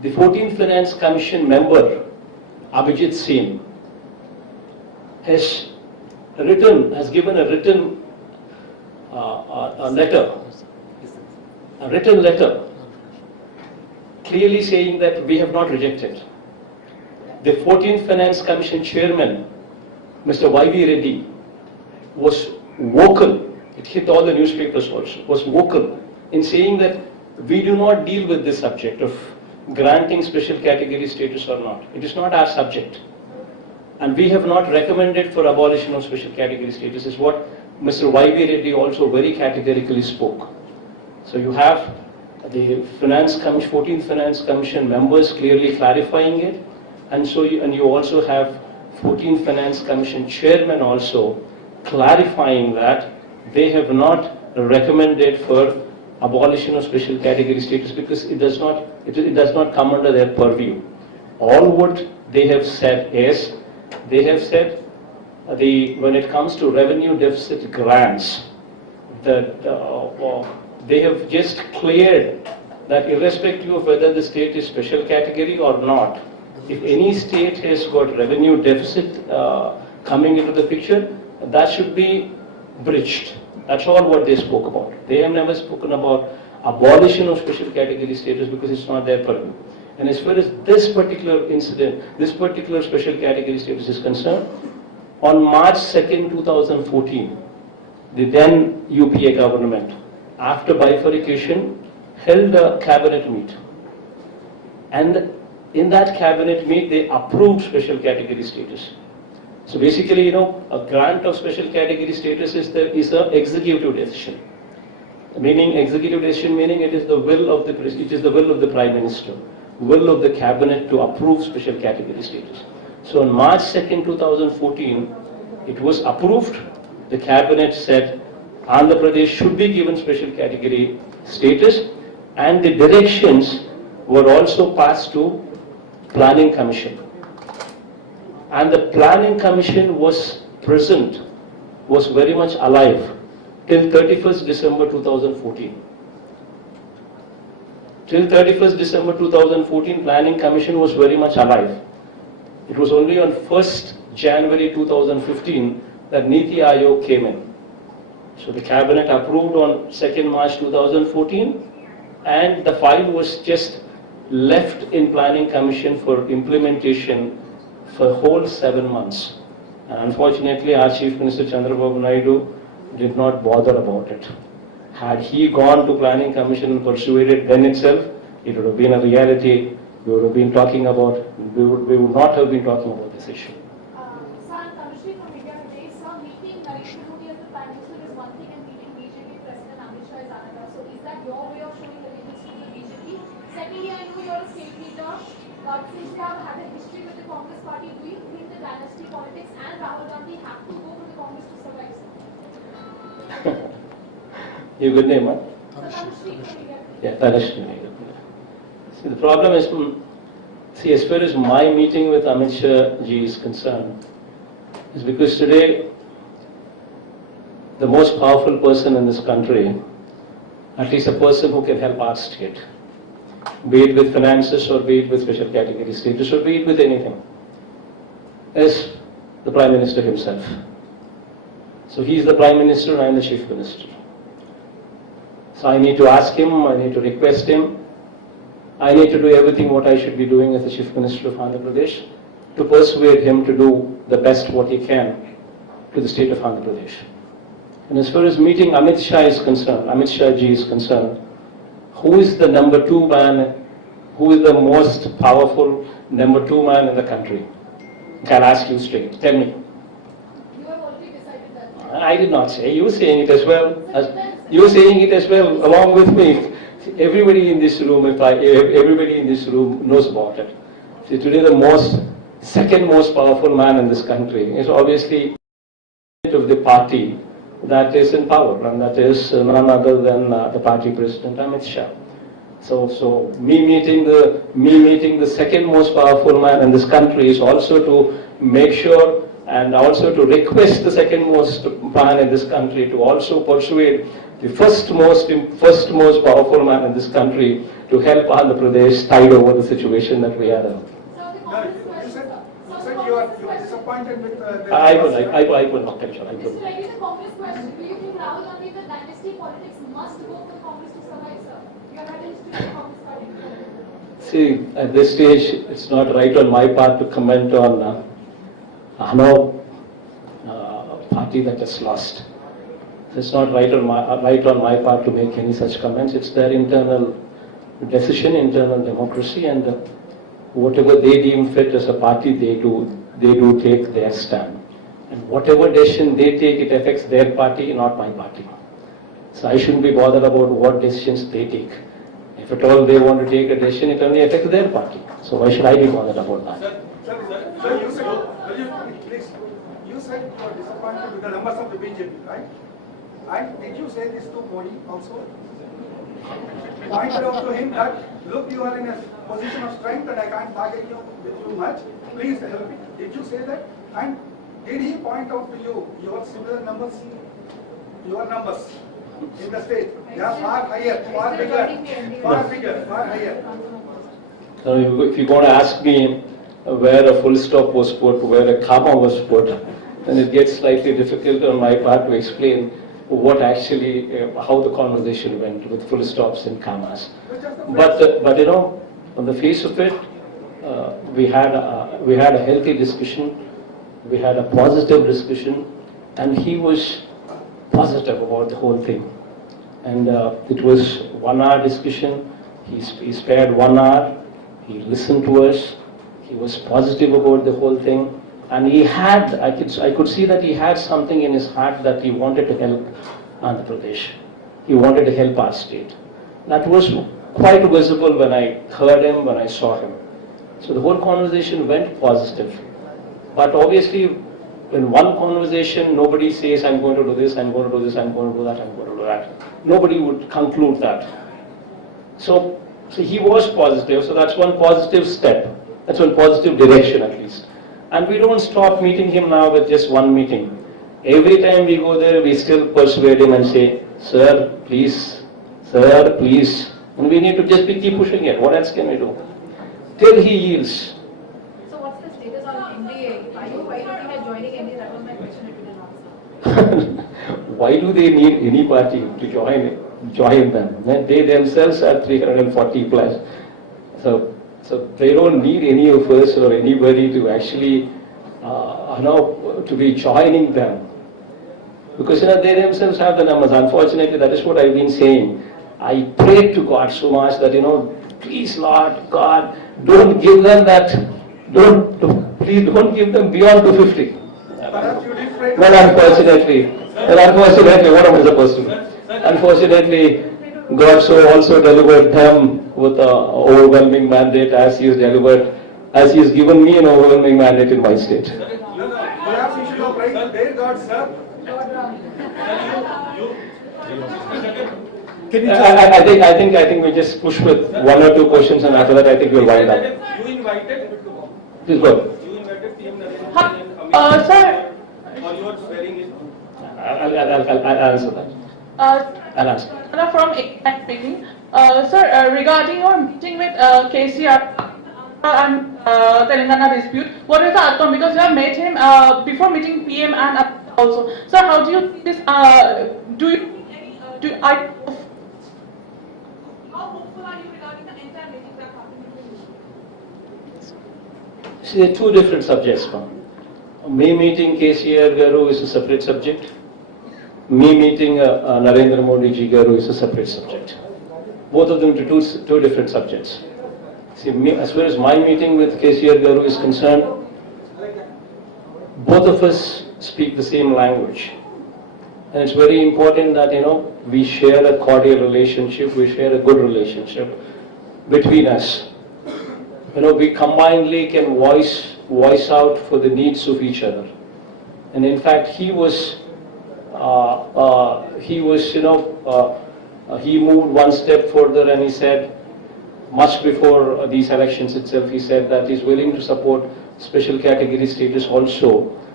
the 14th Finance Commission member, Abhijit Singh, has given a written letter clearly saying that we have not rejected. The 14th Finance Commission chairman, Mr. Y.V. Reddy, was vocal, it hit all the newspapers also, was vocal in saying that we do not deal with this subject of granting special category status or not. It is not our subject. And we have not recommended for abolition of special category status, is what Mr. Y.V. Reddy also very categorically spoke. So you have the 14th Finance Commission members clearly clarifying it, and you also have 14th Finance Commission chairman also clarifying that they have not recommended for abolition of special category status because it does not come under their purview. All what they have said is, they have said when it comes to revenue deficit grants, that they have just cleared that irrespective of whether the state is special category or not, if any state has got revenue deficit coming into the picture, that should be bridged. That's all what they spoke about. They have never spoken about abolition of special category status because it's not their purview. And as far as this particular incident, this particular special category status is concerned, on March 2nd, 2014, the then UPA government, after bifurcation, held a cabinet meet. And in that cabinet meet, they approved special category status. So basically, a grant of special category status is an executive decision. Meaning, executive decision meaning it is the will of the Prime Minister, will of the cabinet to approve special category status. So on March 2nd, 2014, it was approved. The cabinet said Andhra Pradesh should be given special category status, and the directions were also passed to Planning Commission. And the Planning Commission was present, was very much alive till 31st December 2014. Till 31st December 2014, Planning Commission was very much alive. It was only on 1st January 2015 that Niti Aayog came in. So the cabinet approved on 2nd March 2014, and the file was just left in Planning Commission for implementation for whole 7 months. And unfortunately, our Chief Minister Chandrababu Naidu did not bother about it. Had he gone to Planning Commission and persuaded then itself, it would have been a reality. We would not have been talking about this issue. Sir, I'm Tanushree from India Today. Sir, meeting Narendra Modi as the Prime Minister is one thing and meeting BJP President Amit Shah is another. So is that your way of showing allegiance to the BJP? Secondly, I know you're a state leader, but since you have had a history with the Congress party, do you think the dynasty politics and Rahul Gandhi have to go to the Congress to survive? Your good name, huh? Tanushree from India Today. Yeah, Tanushree. See, the problem is, as far as my meeting with Amit Shah ji is concerned, is because today the most powerful person in this country, at least a person who can help our state, be it with finances or be it with special category status or be it with anything, is the Prime Minister himself. So he is the Prime Minister and I am the Chief Minister. So I need to ask him, I need to request him, I need to do everything what I should be doing as the Chief Minister of Andhra Pradesh to persuade him to do the best what he can to the state of Andhra Pradesh. And as far as meeting Amit Shah is concerned, Amit Shah ji is concerned, who is the number 2 man, who is the most powerful number 2 man in the country? I'll ask you straight, tell me. You have already decided that. I did not say, you saying it as well. You saying it as well along with me. Everybody in this room, everybody in this room knows about it. See, today the second most powerful man in this country is obviously of the party that is in power, and that is none other than the party president Amit Shah. So me meeting the second most powerful man in this country is also to make sure and also to request the second most man in this country to also persuade the first most powerful man in this country to help Andhra Pradesh tide over the situation that we are in. You said you are disappointed with the... I will not tell you. I will. Mr. Reddy, the Congress question. Do you think Rahul Gandhi, the dynasty politics must go for Congress to survive, sir? You are not in the Congress party. See, at this stage, it's not right on my part to comment on party that has lost. It's not right on my part to make any such comments. It's their internal decision, internal democracy, and whatever they deem fit as a party, they do take their stand. And whatever decision they take, it affects their party, not my party. So I shouldn't be bothered about what decisions they take. If at all they want to take a decision, it only affects their party. So why should I be bothered about that? Sir, you said, please, you said you are disappointed with the numbers of the BJP, right? And did you say this to Modi also? Pointed out to him that, look, you are in a position of strength and I can't target you with too much. Please help me. Did you say that? And did he point out to you your similar numbers? Your numbers in the state, they are far higher, far bigger, far higher. So if you're going to ask me where a full stop was put, where a comma was put, then it gets slightly difficult on my part to explain what actually, how the conversation went with full stops and commas. But you know, on the face of it, we had a healthy discussion, we had a positive discussion, and he was positive about the whole thing. And it was 1 hour discussion. He spared 1 hour. He listened to us. He was positive about the whole thing. And he had, I could see that he had something in his heart that he wanted to help Andhra Pradesh. He wanted to help our state. That was quite visible when I heard him, when I saw him. So the whole conversation went positive. But obviously, in one conversation, nobody says, I'm going to do this, I'm going to do this, I'm going to do that, I'm going to do that. Nobody would conclude that. So he was positive, so that's one positive step. That's one positive direction at least. And we don't stop meeting him now with just one meeting. Every time we go there, we still persuade him and say, sir, please, and we need to just keep pushing it. What else can we do? Till he yields. So what's the status on NDA? Are you looking at joining NDA? That was my question if you didn't answer. Why do they need any party to join them? They themselves are 340 plus. So they don't need any of us or anybody to actually, to be joining them. Because they themselves have the numbers. Unfortunately, that is what I've been saying. I prayed to God so much that, please Lord, God, don't give them that, please don't give them beyond 250. Well, unfortunately, what am I supposed to do? Unfortunately, God also delivered them with an overwhelming mandate as He has given me an overwhelming mandate in my state. Perhaps you should have prayed to their God, sir. I think we just push with 1 or 2 questions, and after that I think we'll wind up. You invited, Please go. you invited PM Narendra Modi and Sir. or you are swearing it. I'll answer that. I'll answer. From speaking. Sir, regarding your meeting with KCR and Telangana dispute, what is the outcome? Because you have met him before meeting PM and also. Sir, how do you see this? How hopeful are you regarding the entire meeting that happened between you? See, there are 2 different subjects. Me meeting KCR Garu is a separate subject. Me meeting Narendra Modi ji Garu is a separate subject. Both of them to two different subjects. See, as far as my meeting with KCR Garu is concerned, both of us speak the same language. And it's very important that, we share a cordial relationship, we share a good relationship between us. We combinedly can voice out for the needs of each other. And in fact, he moved one step further and he said, much before these elections itself, he said that he's willing to support special category status also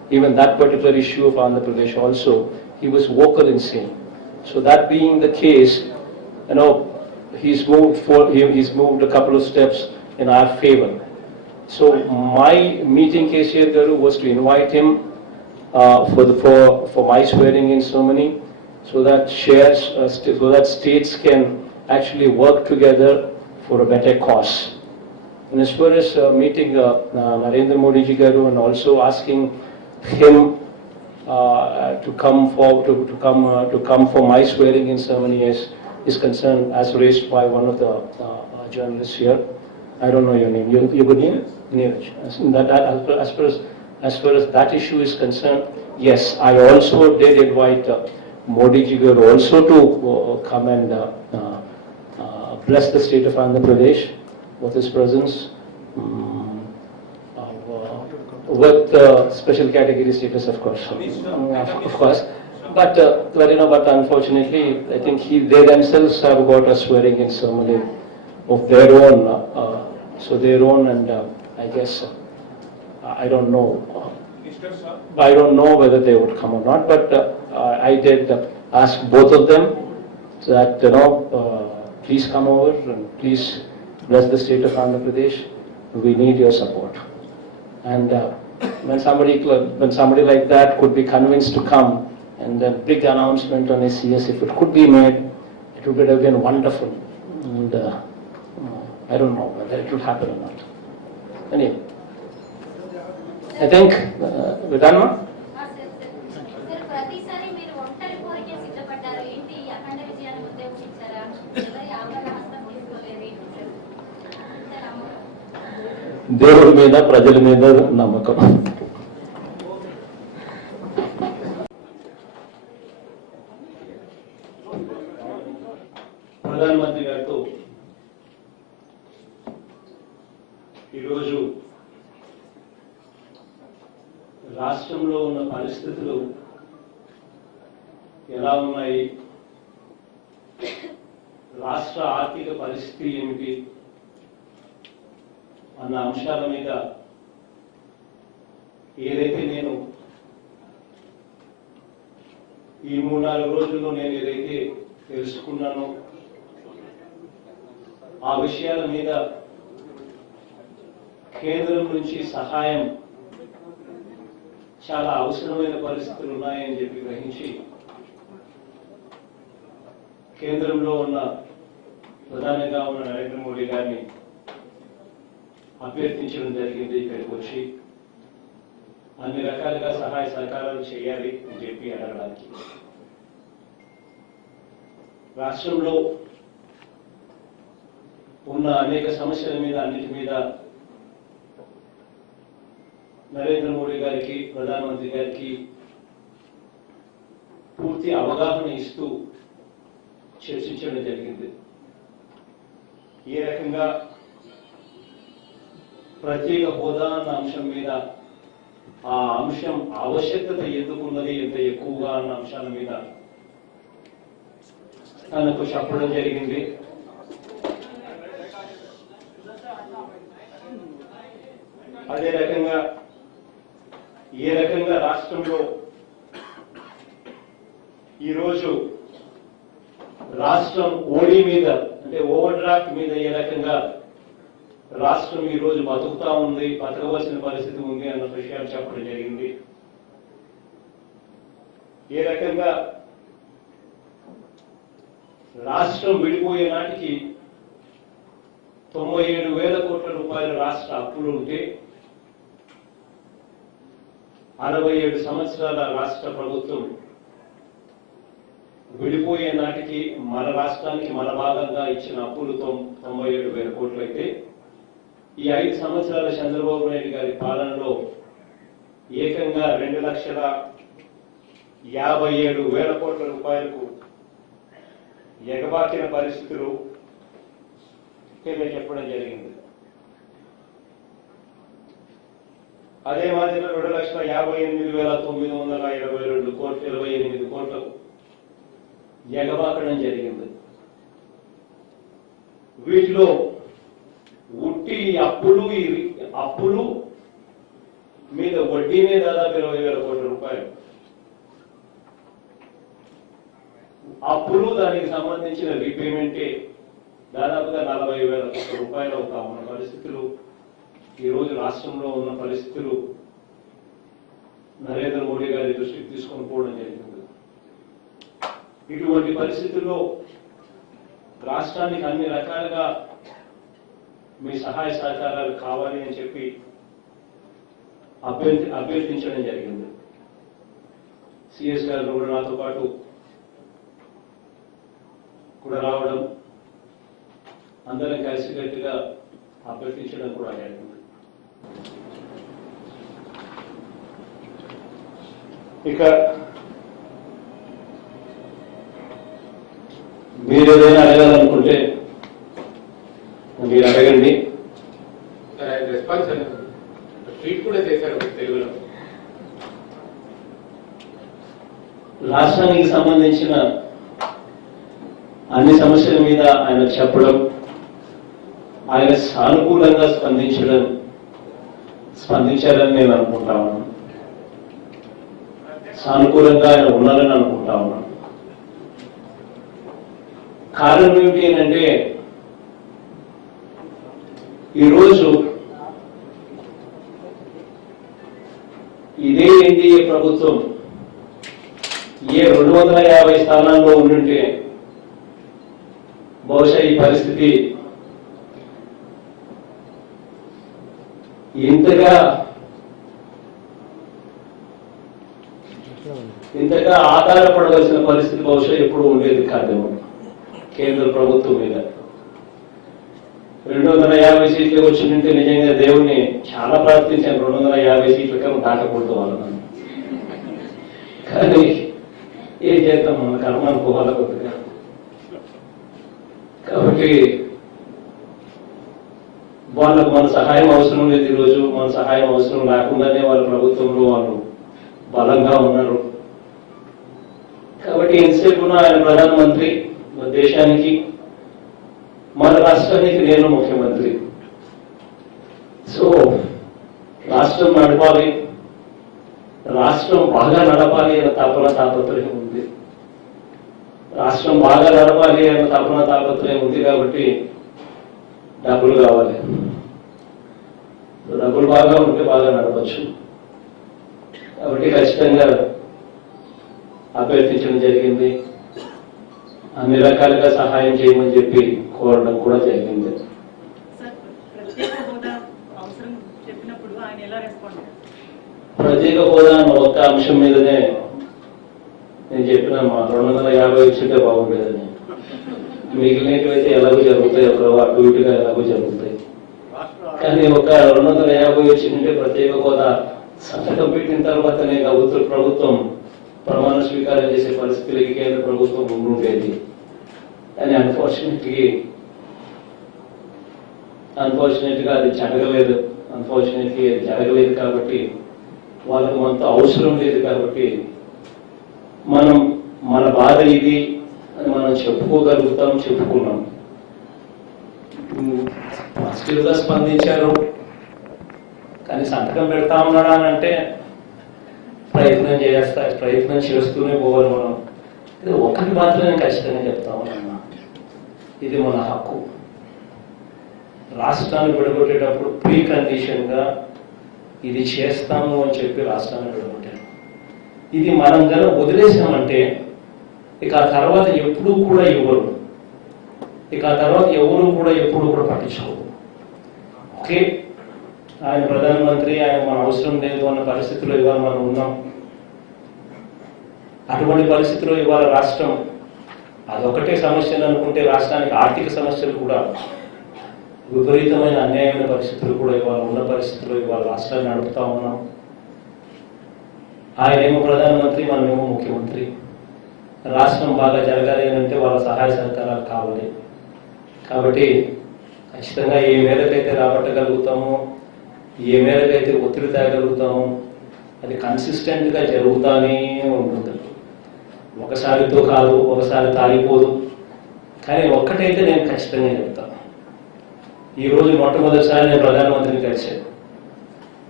even that particular issue of Andhra Pradesh also, he was vocal in saying. So that being the case, he's moved a couple of steps in our favor. So my meeting KCR Garu was to invite him for my swearing-in ceremony, so that states can actually work together for a better cause. And as far as meeting Narendra Modi ji Garu and also asking him to come for my swearing-in ceremony is concerned, as raised by one of the journalists here. I don't know your name. Your good name? Neeraj. As far as that issue is concerned, yes, I also did invite Modi ji Garu also to come and bless the state of Andhra Pradesh with his presence, with special category status, of course. Of course. But unfortunately, I think they themselves have got a swearing-in ceremony of their own, and I guess I don't know. I don't know whether they would come or not. But I did ask both of them that please come over and please bless the state of Andhra Pradesh. We need your support. And when somebody like that could be convinced to come, and then big announcement on SCS, if it could be made, it would have been wonderful. And I don't know whether it would happen or not. Anyway, I think we're done now. ప్రతిసారి మీరు ఒంటరి కోరికే సిద్ధపడ్డారు ఏంటి అఖండ విజయాన్ని ఉద్దేశించారా ఎవరి ఆభరణహస్తం తీసుకోలేదు దేవుడి మీద ప్రజల మీద నమ్మకం. ప్రధానమంత్రి గారితో ఈరోజు రాష్ట్రంలో ఉన్న పరిస్థితులు ఎలా ఉన్నాయి, రాష్ట్ర ఆర్థిక పరిస్థితి ఏమిటి అన్న అంశాల మీద ఏదైతే నేను ఈ 3-4 రోజుల్లో నేను ఏదైతే తెలుసుకున్నానో ఆ విషయాల మీద కేంద్రం నుంచి సహాయం చాలా అవసరమైన పరిస్థితులు ఉన్నాయని చెప్పి గ్రహించి కేంద్రంలో ఉన్న ప్రధానంగా ఉన్న నరేంద్ర మోడీ గారిని అభ్యర్థించడం జరిగింది. ఇక్కడికి వచ్చి అన్ని రకాలుగా సహాయ సహకారాలు చేయాలి అని చెప్పి అడగడానికి. రాష్ట్రంలో ఉన్న అనేక సమస్యల మీద అన్నిటి మీద నరేంద్ర మోడీ గారికి, ప్రధానమంత్రి గారికి పూర్తి అవగాహన ఇస్తూ చర్చించడం జరిగింది. ఏ రకంగా ప్రత్యేక హోదా అన్న అంశం మీద, ఆ అంశం ఆవశ్యకత ఎందుకున్నది, ఎంత ఎక్కువగా అన్న అంశాల మీద తనకు చెప్పడం జరిగింది. అదే రకంగా ఏ రకంగా రాష్ట్రంలో ఈరోజు రాష్ట్రం ఓడి మీద, అంటే ఓవర్ డ్రాఫ్ట్ మీద ఏ రకంగా రాష్ట్రం ఈరోజు బతుకుతా ఉంది, బతకవలసిన పరిస్థితి ఉంది అన్న విషయాలు చెప్పడం జరిగింది. ఏ రకంగా రాష్ట్రం విడిపోయే నాటికి 97,000 కోట్ల రూపాయల రాష్ట్ర అప్పులు ఉంటే 67 సంవత్సరాల రాష్ట్ర ప్రభుత్వం విడిపోయే నాటికి మన రాష్ట్రానికి మన భాగంగా ఇచ్చిన అప్పులు 97,000 కోట్లు అయితే, ఈ 5 సంవత్సరాల చంద్రబాబు నాయుడు గారి పాలనలో ఏకంగా 2,57,000 కోట్ల రూపాయలకు ఎగబాకిన పరిస్థితులు చెప్పడం జరిగింది. అదే మాదిరిగా 2,58,922 కోట్లు 28 కోట్లకు ఎగబాకడం జరిగింది. వీటిలో ఉట్టి అప్పులు మీద వడ్డీనే దాదాపు 20,000 కోట్ల రూపాయలు, అప్పులు దానికి సంబంధించిన రీపేమెంటే దాదాపుగా 40,000 కోట్ల రూపాయలు అవుతా ఉన్న పరిస్థితులు, ఈరోజు రాష్ట్రంలో ఉన్న పరిస్థితులు నరేంద్ర మోడీ గారి దృష్టికి తీసుకొని పోవడం జరిగింది. ఇటువంటి పరిస్థితుల్లో రాష్ట్రానికి అన్ని రకాలుగా మీ సహాయ సహకారాలు కావాలి అని చెప్పి అభ్యర్థించడం జరిగింది. సిఎస్ గారు కూడా నాతో పాటు కూడా రావడం, అందరం కలిసికట్టుగా అభ్యర్థించడం కూడా జరిగింది. ఇక మీరు ఏదైనా అడగాలనుకుంటే మీరు అడగండి. రెస్పాన్స్ ట్వీట్ కూడా చేశారు తెలుగులో. రాష్ట్రానికి సంబంధించిన అన్ని సమస్యల మీద ఆయన చెప్పడం, ఆయన సానుకూలంగా స్పందించారని నేను అనుకుంటా ఉన్నాను. సానుకూలంగా ఆయన ఉన్నారని అనుకుంటా ఉన్నాను. కారణం ఏమిటి అంటే ఈరోజు ఇదే ఎన్డీఏ ప్రభుత్వం ఏ 250 స్థానాల్లో ఉండుంటే బహుశా ఈ పరిస్థితి ఇంతగా ఆధారపడవలసిన పరిస్థితి బహుశా ఎప్పుడు ఉండేది కాదేమో కేంద్ర ప్రభుత్వం మీద. 250 సీట్లు వచ్చిందంటే నిజంగా దేవుణ్ణి చాలా ప్రార్థించాను, 250 సీట్లకన్నా దాటకూడదు వాళ్ళని. కానీ ఏం చేద్దాం, మన కర్మ అనుకోవాలి కొద్దిగా. కాబట్టి వాళ్ళకు మన సహాయం అవసరం లేదు. ఈరోజు మన సహాయం అవసరం లేకుండానే వాళ్ళ ప్రభుత్వంలో వాళ్ళు బలంగా ఉన్నారు. కాబట్టి ఎంతసేపు ఆయన ప్రధానమంత్రి, మన దేశానికి, మన రాష్ట్రానికి నేను ముఖ్యమంత్రి. సో రాష్ట్రం నడపాలి, రాష్ట్రం బాగా నడపాలి అన్న తాపత్రయం ఉంది. రాష్ట్రం బాగా నడపాలి అన్న తాపత్రయం ఉంది కాబట్టి డబ్బులు కావాలి. డబ్బులు బాగా ఉంటే బాగా నడపచ్చు. కాబట్టి ఖచ్చితంగా అభ్యర్థించడం జరిగింది. అన్ని రకాలుగా సహాయం చేయమని చెప్పి కోరడం కూడా జరిగింది. ప్రత్యేక హోదా అవసరం చెప్పినప్పుడు ఆయన ఎలా రెస్పాండ్ అయ్యారు? ప్రత్యేక హోదా అన్న ఒక్క అంశం మీదనే నేను చెప్పిన 250 వచ్చింటే బాగుండేదని. మిగిలినవైతే ఎలాగో జరుగుతాయి, అటు ఇటుగా ఎలాగో జరుగుతాయి. కానీ ఒక 250 వచ్చిందంటే ప్రత్యేక హోదా సంతకం పెట్టిన తర్వాతనే ప్రభుత్వం ప్రమాణ స్వీకారం చేసే పరిస్థితులకి కేంద్ర ప్రభుత్వం ఉండుండేది. కానీ అన్ఫార్చునేట్ గా అది జరగలేదు. కాబట్టి వాళ్ళకు అంత అవసరం లేదు. కాబట్టి మనం మన బాధ ఇది అని మనం చెప్పుకున్నాం. పాజిటివ్ గా స్పందించారు. కానీ సంతకం పెడతా ఉన్నాడా అంటే ప్రయత్నం చేస్తూనే పోవాలి మనం. ఇది ఒకటి మాత్రమే ఖచ్చితంగా చెప్తా ఉన్నా, ఇది మన హక్కు. రాష్ట్రాన్ని విడగొట్టేటప్పుడు ప్రీ కండిషన్ గా ఇది చేస్తాము అని చెప్పి రాష్ట్రాన్ని విడగొట్టారు. ఇది మనం కనుక వదిలేసామంటే ఇక ఆ తర్వాత ఎప్పుడూ కూడా ఇవ్వరు. ఎవరు కూడా ఎప్పుడు కూడా పట్టించుకోరు. ఓకే, ఆయన ప్రధానమంత్రి, ఆయన మన అవసరం లేదు అన్న పరిస్థితిలో ఇవాళ మనం ఉన్నాం. అటువంటి పరిస్థితిలో ఇవాళ రాష్ట్రం అదొకటే సమస్యలు అనుకుంటే రాష్ట్రానికి ఆర్థిక సమస్యలు కూడా, విపరీతమైన అన్యాయమైన పరిస్థితులు కూడా ఇవాళ ఉన్న పరిస్థితుల్లో ఇవాళ రాష్ట్రాన్ని నడుపుతా ఉన్నాం. ఆయనేమో ప్రధానమంత్రి, మనమేమో ముఖ్యమంత్రి. రాష్ట్రం బాగా జరగాలి అంటే వాళ్ళ సహాయ సహకారాలు కావాలి. కాబట్టి ఖచ్చితంగా ఏ మేరకైతే రాబట్టగలుగుతామో, ఏ మేరకైతే ఒత్తిడి తేగలుగుతామో అది కన్సిస్టెంట్ గా జరుగుతానే ఉంటుంది. ఒకసారితో కాదు, ఒకసారి తాగిపోదు. కానీ ఒక్కటైతే నేను ఖచ్చితంగా చెప్తాను, ఈ రోజు మొట్టమొదటిసారి నేను ప్రధానమంత్రిని కలిశాను.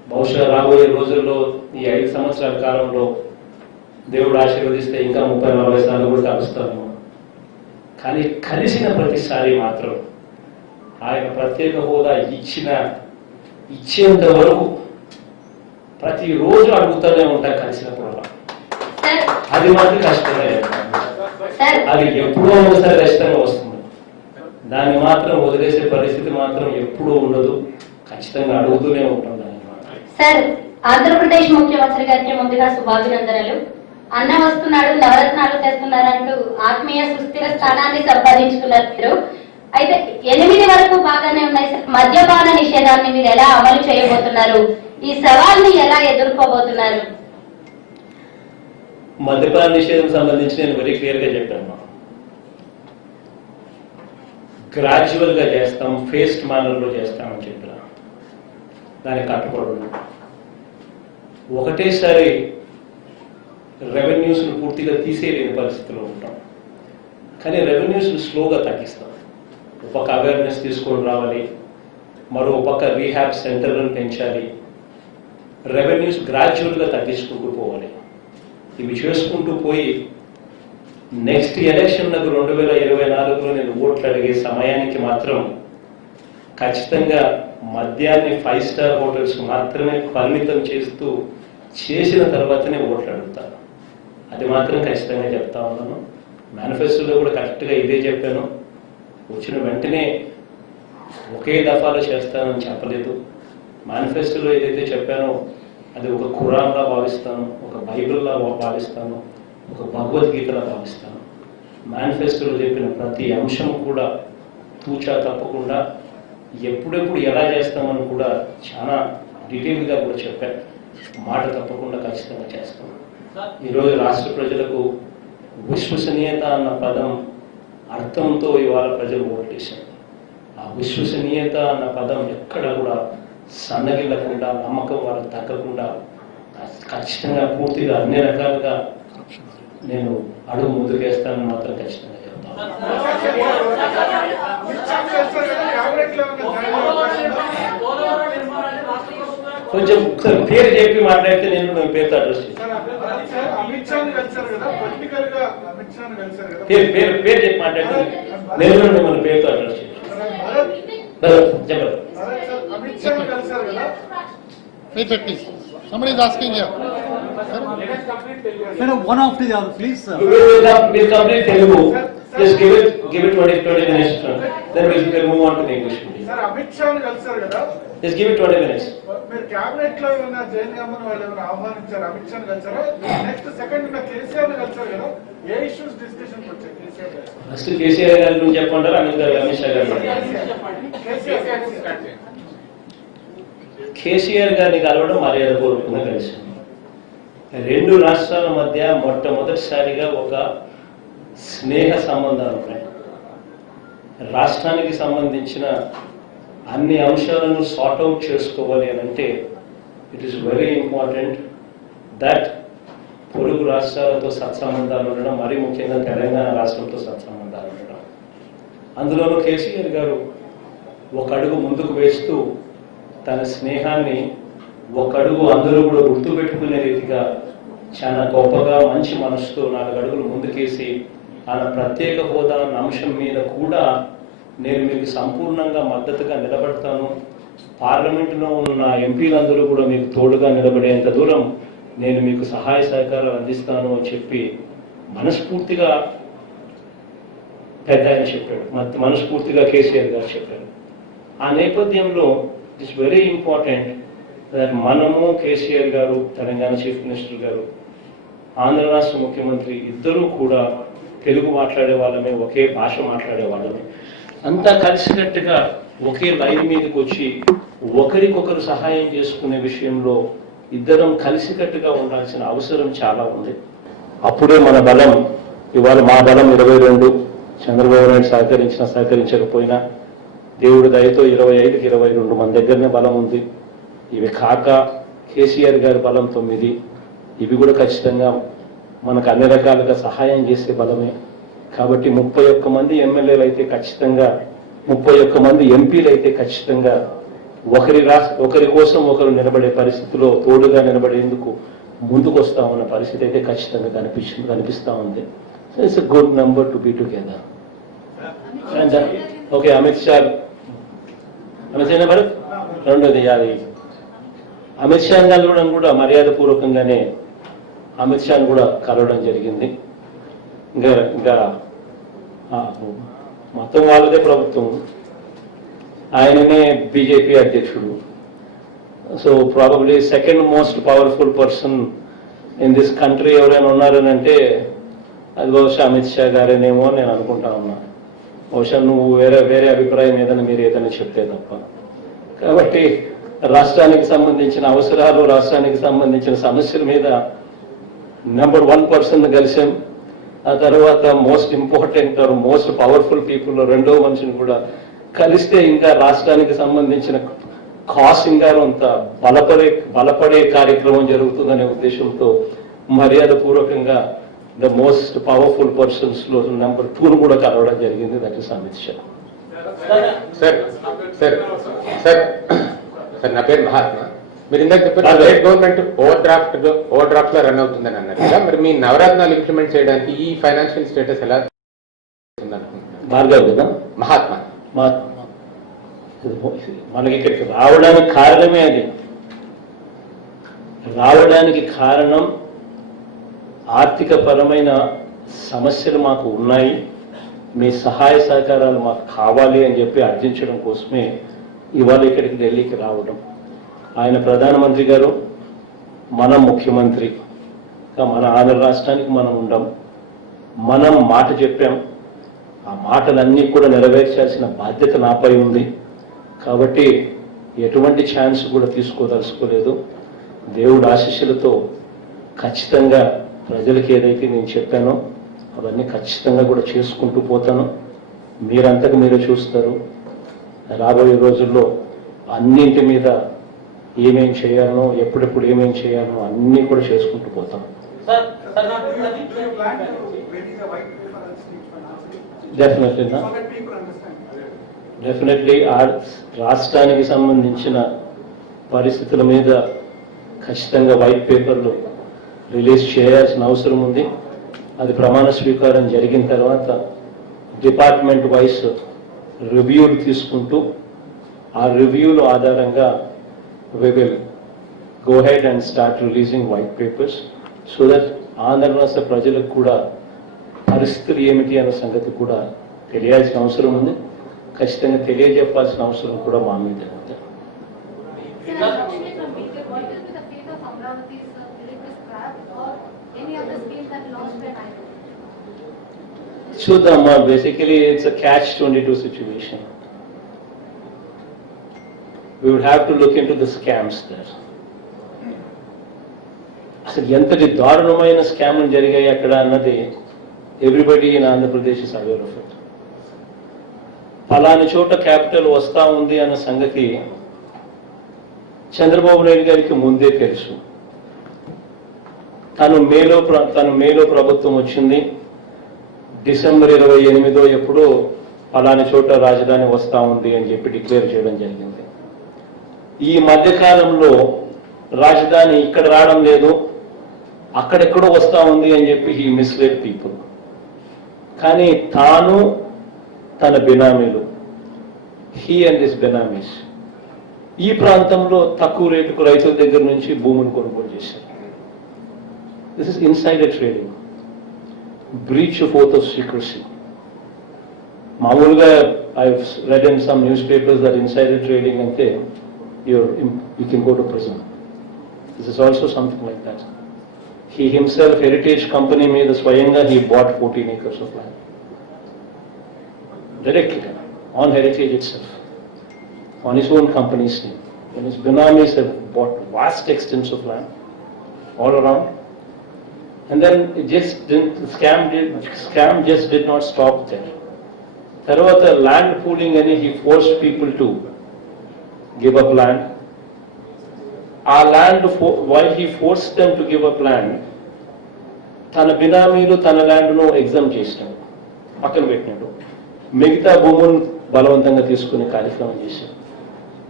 బహుశా రాబోయే రోజుల్లో ఈ 5 సంవత్సరాల కాలంలో దేవుడు ఆశీర్వదిస్తే ఇంకా 30-40 సార్లు కూడా కలుస్తాను. కానీ కలిసిన ప్రతిసారి మాత్రం ఆయన ప్రత్యేక హోదా ఇచ్చేంత వరకు ప్రతిరోజు అడుగుతూనే ఉంటా కలిసినప్పుడు. అది మాత్రం కష్టమే, అది ఎప్పుడో ఒకసారి కష్టంగా వస్తుంది. దాన్ని మాత్రం వదిలేసే పరిస్థితి మాత్రం ఎప్పుడూ ఉండదు, ఖచ్చితంగా అడుగుతూనే ఉంటాం. సార్, ఆంధ్రప్రదేశ్ ముఖ్యమంత్రి గారికి ముందుగా శుభాభినందనలు. అన్న వస్తున్నాడు, నవరత్నాలు తెస్తున్నారంటూ ఆత్మీయ సుస్థిర స్థానాన్ని సంపాదించుకున్నారు మీరు. అయితే 8 వరకు బాగానే ఉన్నాయి సార్. మద్యపాన నిషేధాన్ని మీరు ఎలా అమలు చేయబోతున్నారు? ఈ సవాల్ని ఎలా ఎదుర్కోబోతున్నారు? మద్యపాన నిషేధం సంబంధించి నేను వెరీ క్లియర్ గా చెప్పాను. గ్రాడ్యువల్ గా చేస్తాం, ఫేస్డ్ మేనర్ లో చేస్తామని చెప్పిన దానికి కట్టుబడి ఒకటేసారి రెవెన్యూస్ పూర్తిగా తీసేయలేని పరిస్థితిలో ఉంటాం. కానీ రెవెన్యూస్ స్లోగా తగ్గిస్తాం. ఒక పక్క అవేర్నెస్ తీసుకొని రావాలి, మరో పక్క రీహాబ్ సెంటర్లను పెంచాలి, రెవెన్యూస్ గ్రాడ్యువల్గా తగ్గించుకుంటూ పోవాలి. ఇవి చేసుకుంటూ పోయి నెక్స్ట్ ఎలక్షన్లకు 2024లో నేను ఓట్లు అడిగే సమయానికి మాత్రం ఖచ్చితంగా మద్యాన్ని 5 స్టార్ హోటల్స్ మాత్రమే పరిమితం చేసిన తర్వాతనే ఓట్లు అడుగుతాను. అది మాత్రం ఖచ్చితంగా చెప్తా ఉన్నాను. మేనిఫెస్టోలో కూడా కరెక్ట్గా ఇదే చెప్పాను. వచ్చిన వెంటనే ఒకే దఫాలో చేస్తానని చెప్పలేదు. మేనిఫెస్టోలో ఏదైతే చెప్పానో అది ఒక ఖురాన్లా భావిస్తాను, ఒక బైబిల్లా భావిస్తాను, ఒక భగవద్గీతలా భావిస్తాను. మేనిఫెస్టోలో చెప్పిన ప్రతి అంశం కూడా తూచా తప్పకుండా ఎప్పుడెప్పుడు ఎలా చేస్తామని కూడా చాలా డీటెయిల్గా కూడా చెప్పాను. మాట తప్పకుండా ఖచ్చితంగా చేస్తాం. ఈరోజు రాష్ట్ర ప్రజలకు విశ్వసనీయత అన్న పదం అర్థంతో ఇవాళ ప్రజలు ఓటేశారు. ఆ విశ్వసనీయత అన్న పదం ఎక్కడ కూడా సన్నగిల్లకుండా, నమ్మకం వాళ్ళకి తగ్గకుండా ఖచ్చితంగా పూర్తిగా అన్ని రకాలుగా నేను అడుగు ముందుకేస్తానని మాత్రం ఖచ్చితంగా చెప్తాను. కొంచెం ఒకసారి పేరు చెప్పి మాట్లాడితే నేను పేరుతో అడ్రస్ చేస్తాను. పేరు చెప్పి మాట్లాడితే నేను మిమ్మల్ని పేరుతో అడ్రస్ చేస్తాను. చెప్పండి. Somebody is asking here. Madam, one after the other, please, sir. We'll complete Telugu. Just give it 20 minutes. Then we'll move on to the English. Sir, Amit Shah kalsar kada. Just give it 20 minutes. మీరు cabinet లో ఏమైనా జైన్ అమ్మని వాళ్ళు ఏమైనా ఆహ్వానించారు? Amit Shah కలిసారా? Next second ఉన్న కేసీఆర్ కలిసారు కదా, ఏ ఇష్యూస్ డిస్కషన్ వచ్చాయి కేసీఆర్ గారు? ఫస్ట్ కేసీఆర్ గారి గురించి చెప్పంటారా, అమిత్ షా గారు? కేసీఆర్ గారిని కలవడం మర్యాదపూర్వకంగా కలిసింది. 2 రాష్ట్రాల మధ్య మొట్టమొదటిసారిగా ఒక స్నేహ సంబంధాలు ఉన్నాయి. రాష్ట్రానికి సంబంధించిన అన్ని అంశాలను సార్ట్అవుట్ చేసుకోవాలి అని అంటే it is very important that పొరుగు రాష్ట్రాలతో సత్సంబంధాలు ఉండడం, మరీ ముఖ్యంగా తెలంగాణ రాష్ట్రంతో సత్సంబంధాలు ఉండడం. అందులోనూ కేసీఆర్ గారు ఒక అడుగు ముందుకు వేస్తూ తన స్నేహాన్ని ఒక అడుగు అందరూ కూడా గుర్తుపెట్టుకునే రీతిగా చాలా గొప్పగా మంచి మనసుతో 4 అడుగులు ముందుకేసి ఆయన ప్రత్యేక హోదా అన్న అంశం మీద కూడా నేను మీకు సంపూర్ణంగా మద్దతుగా నిలబడతాను, పార్లమెంటులో ఉన్న ఎంపీలందరూ కూడా మీకు తోడుగా నిలబడేంత దూరం నేను మీకు సహాయ సహకారాలు అందిస్తాను అని చెప్పి మనస్ఫూర్తిగా పెద్ద ఆయన చెప్పాడు, మనస్ఫూర్తిగా కేసీఆర్ గారు చెప్పారు. ఆ నేపథ్యంలో ఇట్స్ వెరీ ఇంపార్టెంట్ దట్ మనము, కేసీఆర్ గారు, తెలంగాణ చీఫ్ మినిస్టర్ గారు, ఆంధ్ర రాష్ట్ర ముఖ్యమంత్రి ఇద్దరూ కూడా తెలుగు మాట్లాడే వాళ్ళమే, ఒకే భాష మాట్లాడే వాళ్ళమే, అంతా కలిసికట్టుగా ఒకే లైన్ మీదకి వచ్చి ఒకరికొకరు సహాయం చేసుకునే విషయంలో ఇద్దరం కలిసికట్టుగా ఉండాల్సిన అవసరం చాలా ఉంది. అప్పుడే మన బలం, ఇవాళ మా బలం 22, చంద్రబాబు నాయుడు సహకరించకపోయినా దేవుడి దయతో 25కి 22 మన దగ్గరనే బలం ఉంది. ఇవి కాక కేసీఆర్ గారి బలం 9, ఇవి కూడా ఖచ్చితంగా మనకు అన్ని రకాలుగా సహాయం చేసే బలమే. కాబట్టి 31 మంది ఎమ్మెల్యేలు అయితే ఖచ్చితంగా, 31 మంది ఎంపీలు అయితే ఖచ్చితంగా ఒకరి కోసం ఒకరు నిలబడే పరిస్థితిలో తోడుగా నిలబడేందుకు ముందుకు వస్తా ఉన్న పరిస్థితి అయితే ఖచ్చితంగా కనిపిస్తా ఉంది. So it's a good number to be together. And okay, Amit Shah number రెండోది అది అమిత్ షా గారు కూడా మర్యాదపూర్వకంగానే అమిత్ షాను కూడా కలవడం జరిగింది. ఇంకా మొత్తం వాళ్ళదే ప్రభుత్వం, ఆయననే బీజేపీ అధ్యక్షుడు. So probably second most powerful person in this country ఎవరైనా ఉన్నారని అంటే అది బహుశా అమిత్ షా గారేనేమో నేను అనుకుంటా ఉన్నా. బహుశా నువ్వు వేరే అభిప్రాయం ఏదైనా మీరు ఏదైనా చెప్తే తప్ప. కాబట్టి రాష్ట్రానికి సంబంధించిన అవసరాలు, రాష్ట్రానికి సంబంధించిన సమస్యల మీద నెంబర్ 1 పర్సన్ కలిసాం. ఆ తర్వాత most important or most powerful people రెండో మనిషిని కూడా కలిస్తే ఇంకా రాష్ట్రానికి సంబంధించిన కాస్ ఇంకా అంత బలపడే కార్యక్రమం జరుగుతుందనే ఉద్దేశంతో మర్యాదపూర్వకంగా ద మోస్ట్ పవర్ఫుల్ పర్సన్స్ లో నెంబర్ 2 కూడా కలవడం జరిగింది. That is Amit Shah. Sir sir sir sir నా పేరు మహాత్మా. మీరు ఇందాక చెప్పారు స్టేట్ గవర్నమెంట్ ఓవర్ డ్రాఫ్ట్ లో రన్ అవుతుందని అన్నారు కదా, మరి మీ నవరత్నాలు ఇంప్లిమెంట్ చేయడానికి ఈ ఫైనాన్షియల్ స్టేటస్ ఎలా అనుకుంటున్నారు? భార్గవ్ కదా మహాత్మా మనకి ఇక్కడికి రావడానికి కారణమే అది. రావడానికి కారణం ఆర్థిక పరమైన సమస్యలు మాకు ఉన్నాయి, మీ సహాయ సహకారాలు మాకు కావాలి అని చెప్పి అర్థించడం కోసమే ఇవాళ ఇక్కడికి ఢిల్లీకి రావడం. ఆయన ప్రధానమంత్రి గారు, మనం ముఖ్యమంత్రి, మన ఆంధ్ర రాష్ట్రానికి మనం ఉండం. మనం మాట చెప్పాం, ఆ మాటలన్నీ కూడా నెరవేర్చాల్సిన బాధ్యత నాపై ఉంది. కాబట్టి ఎటువంటి ఛాన్స్ కూడా తీసుకోదలుచుకోలేదు. దేవుడు ఆశీస్సులతో ఖచ్చితంగా ప్రజలకు ఏదైతే నేను చెప్పానో అవన్నీ ఖచ్చితంగా కూడా చేసుకుంటూ పోతాను. మీరంతకు మీరే చూస్తారు. రాబోయే రోజుల్లో అన్నింటి మీద ఏమేం చేయాలనో, ఎప్పుడెప్పుడు ఏమేం చేయాలనో అన్నీ కూడా చేసుకుంటూ పోతాం. డెఫినెట్లీ రాష్ట్రానికి సంబంధించిన పరిస్థితుల మీద ఖచ్చితంగా వైట్ పేపర్లు రిలీజ్ చేయాల్సిన అవసరం ఉంది. అది ప్రమాణ స్వీకారం జరిగిన తర్వాత డిపార్ట్మెంట్ వైస్ రివ్యూలు తీసుకుంటూ ఆ రివ్యూల ఆధారంగా we will go ahead and start releasing white papers so that Andhra రాష్ట్ర ప్రజలకు కూడా పరిస్థితులు ఏమిటి అనే సంగతి కూడా తెలియాల్సిన అవసరం ఉంది. ఖచ్చితంగా తెలియజెప్పాల్సిన అవసరం కూడా మా మీద ఉంది. చూద్దామా, basically it's a catch-22 situation. We would have to look into the scams there. అసలు ఎంతటి దారుణమైన స్కామ్లు జరిగాయి అక్కడ అన్నది everybody in Andhra Pradesh is aware of it. ఫలాని చోట క్యాపిటల్ వస్తా ఉంది అన్న సంగతి చంద్రబాబు నాయుడు గారికి ముందే తెలుసు. తను మేలో ప్రభుత్వం వచ్చింది, డిసెంబర్ 28 ఎప్పుడో ఫలాని చోట రాజధాని వస్తా ఉంది అని చెప్పి డిక్లేర్ చేయడం జరిగింది. ఈ మధ్యకాలంలో రాజధాని ఇక్కడ రావడం లేదు, అక్కడెక్కడో వస్తా ఉంది అని చెప్పి హీ మిస్లెడ్ పీపుల్. కానీ తాను తన బినామీలు, హీ అండ్ హిస్ బినామీస్ ఈ ప్రాంతంలో తక్కువ రేటుకు రైతుల దగ్గర నుంచి భూములు కొనుగోలు చేశారు. This is insider trading, breach of oath of secrecy. మామూలుగా I read in some news papers that insider trading అంటే you can go to prison. This is also something like that. He himself, Heritage Company made the Swayanga, he bought 14 acres of land. Directly, on Heritage itself, on his own company's name. And his binamis have bought vast extents of land all around. And then it just didn't, the scam just did not stop there. Tarvata land pooling and he forced people to give up land. Our land, while he forced them to give up land, తన బినామీలు తన ల్యాండ్ను exam చేసినాడు, పక్కన పెట్టినాడు. మిగతా భూములను బలవంతంగా తీసుకునే కార్యక్రమం చేశాడు.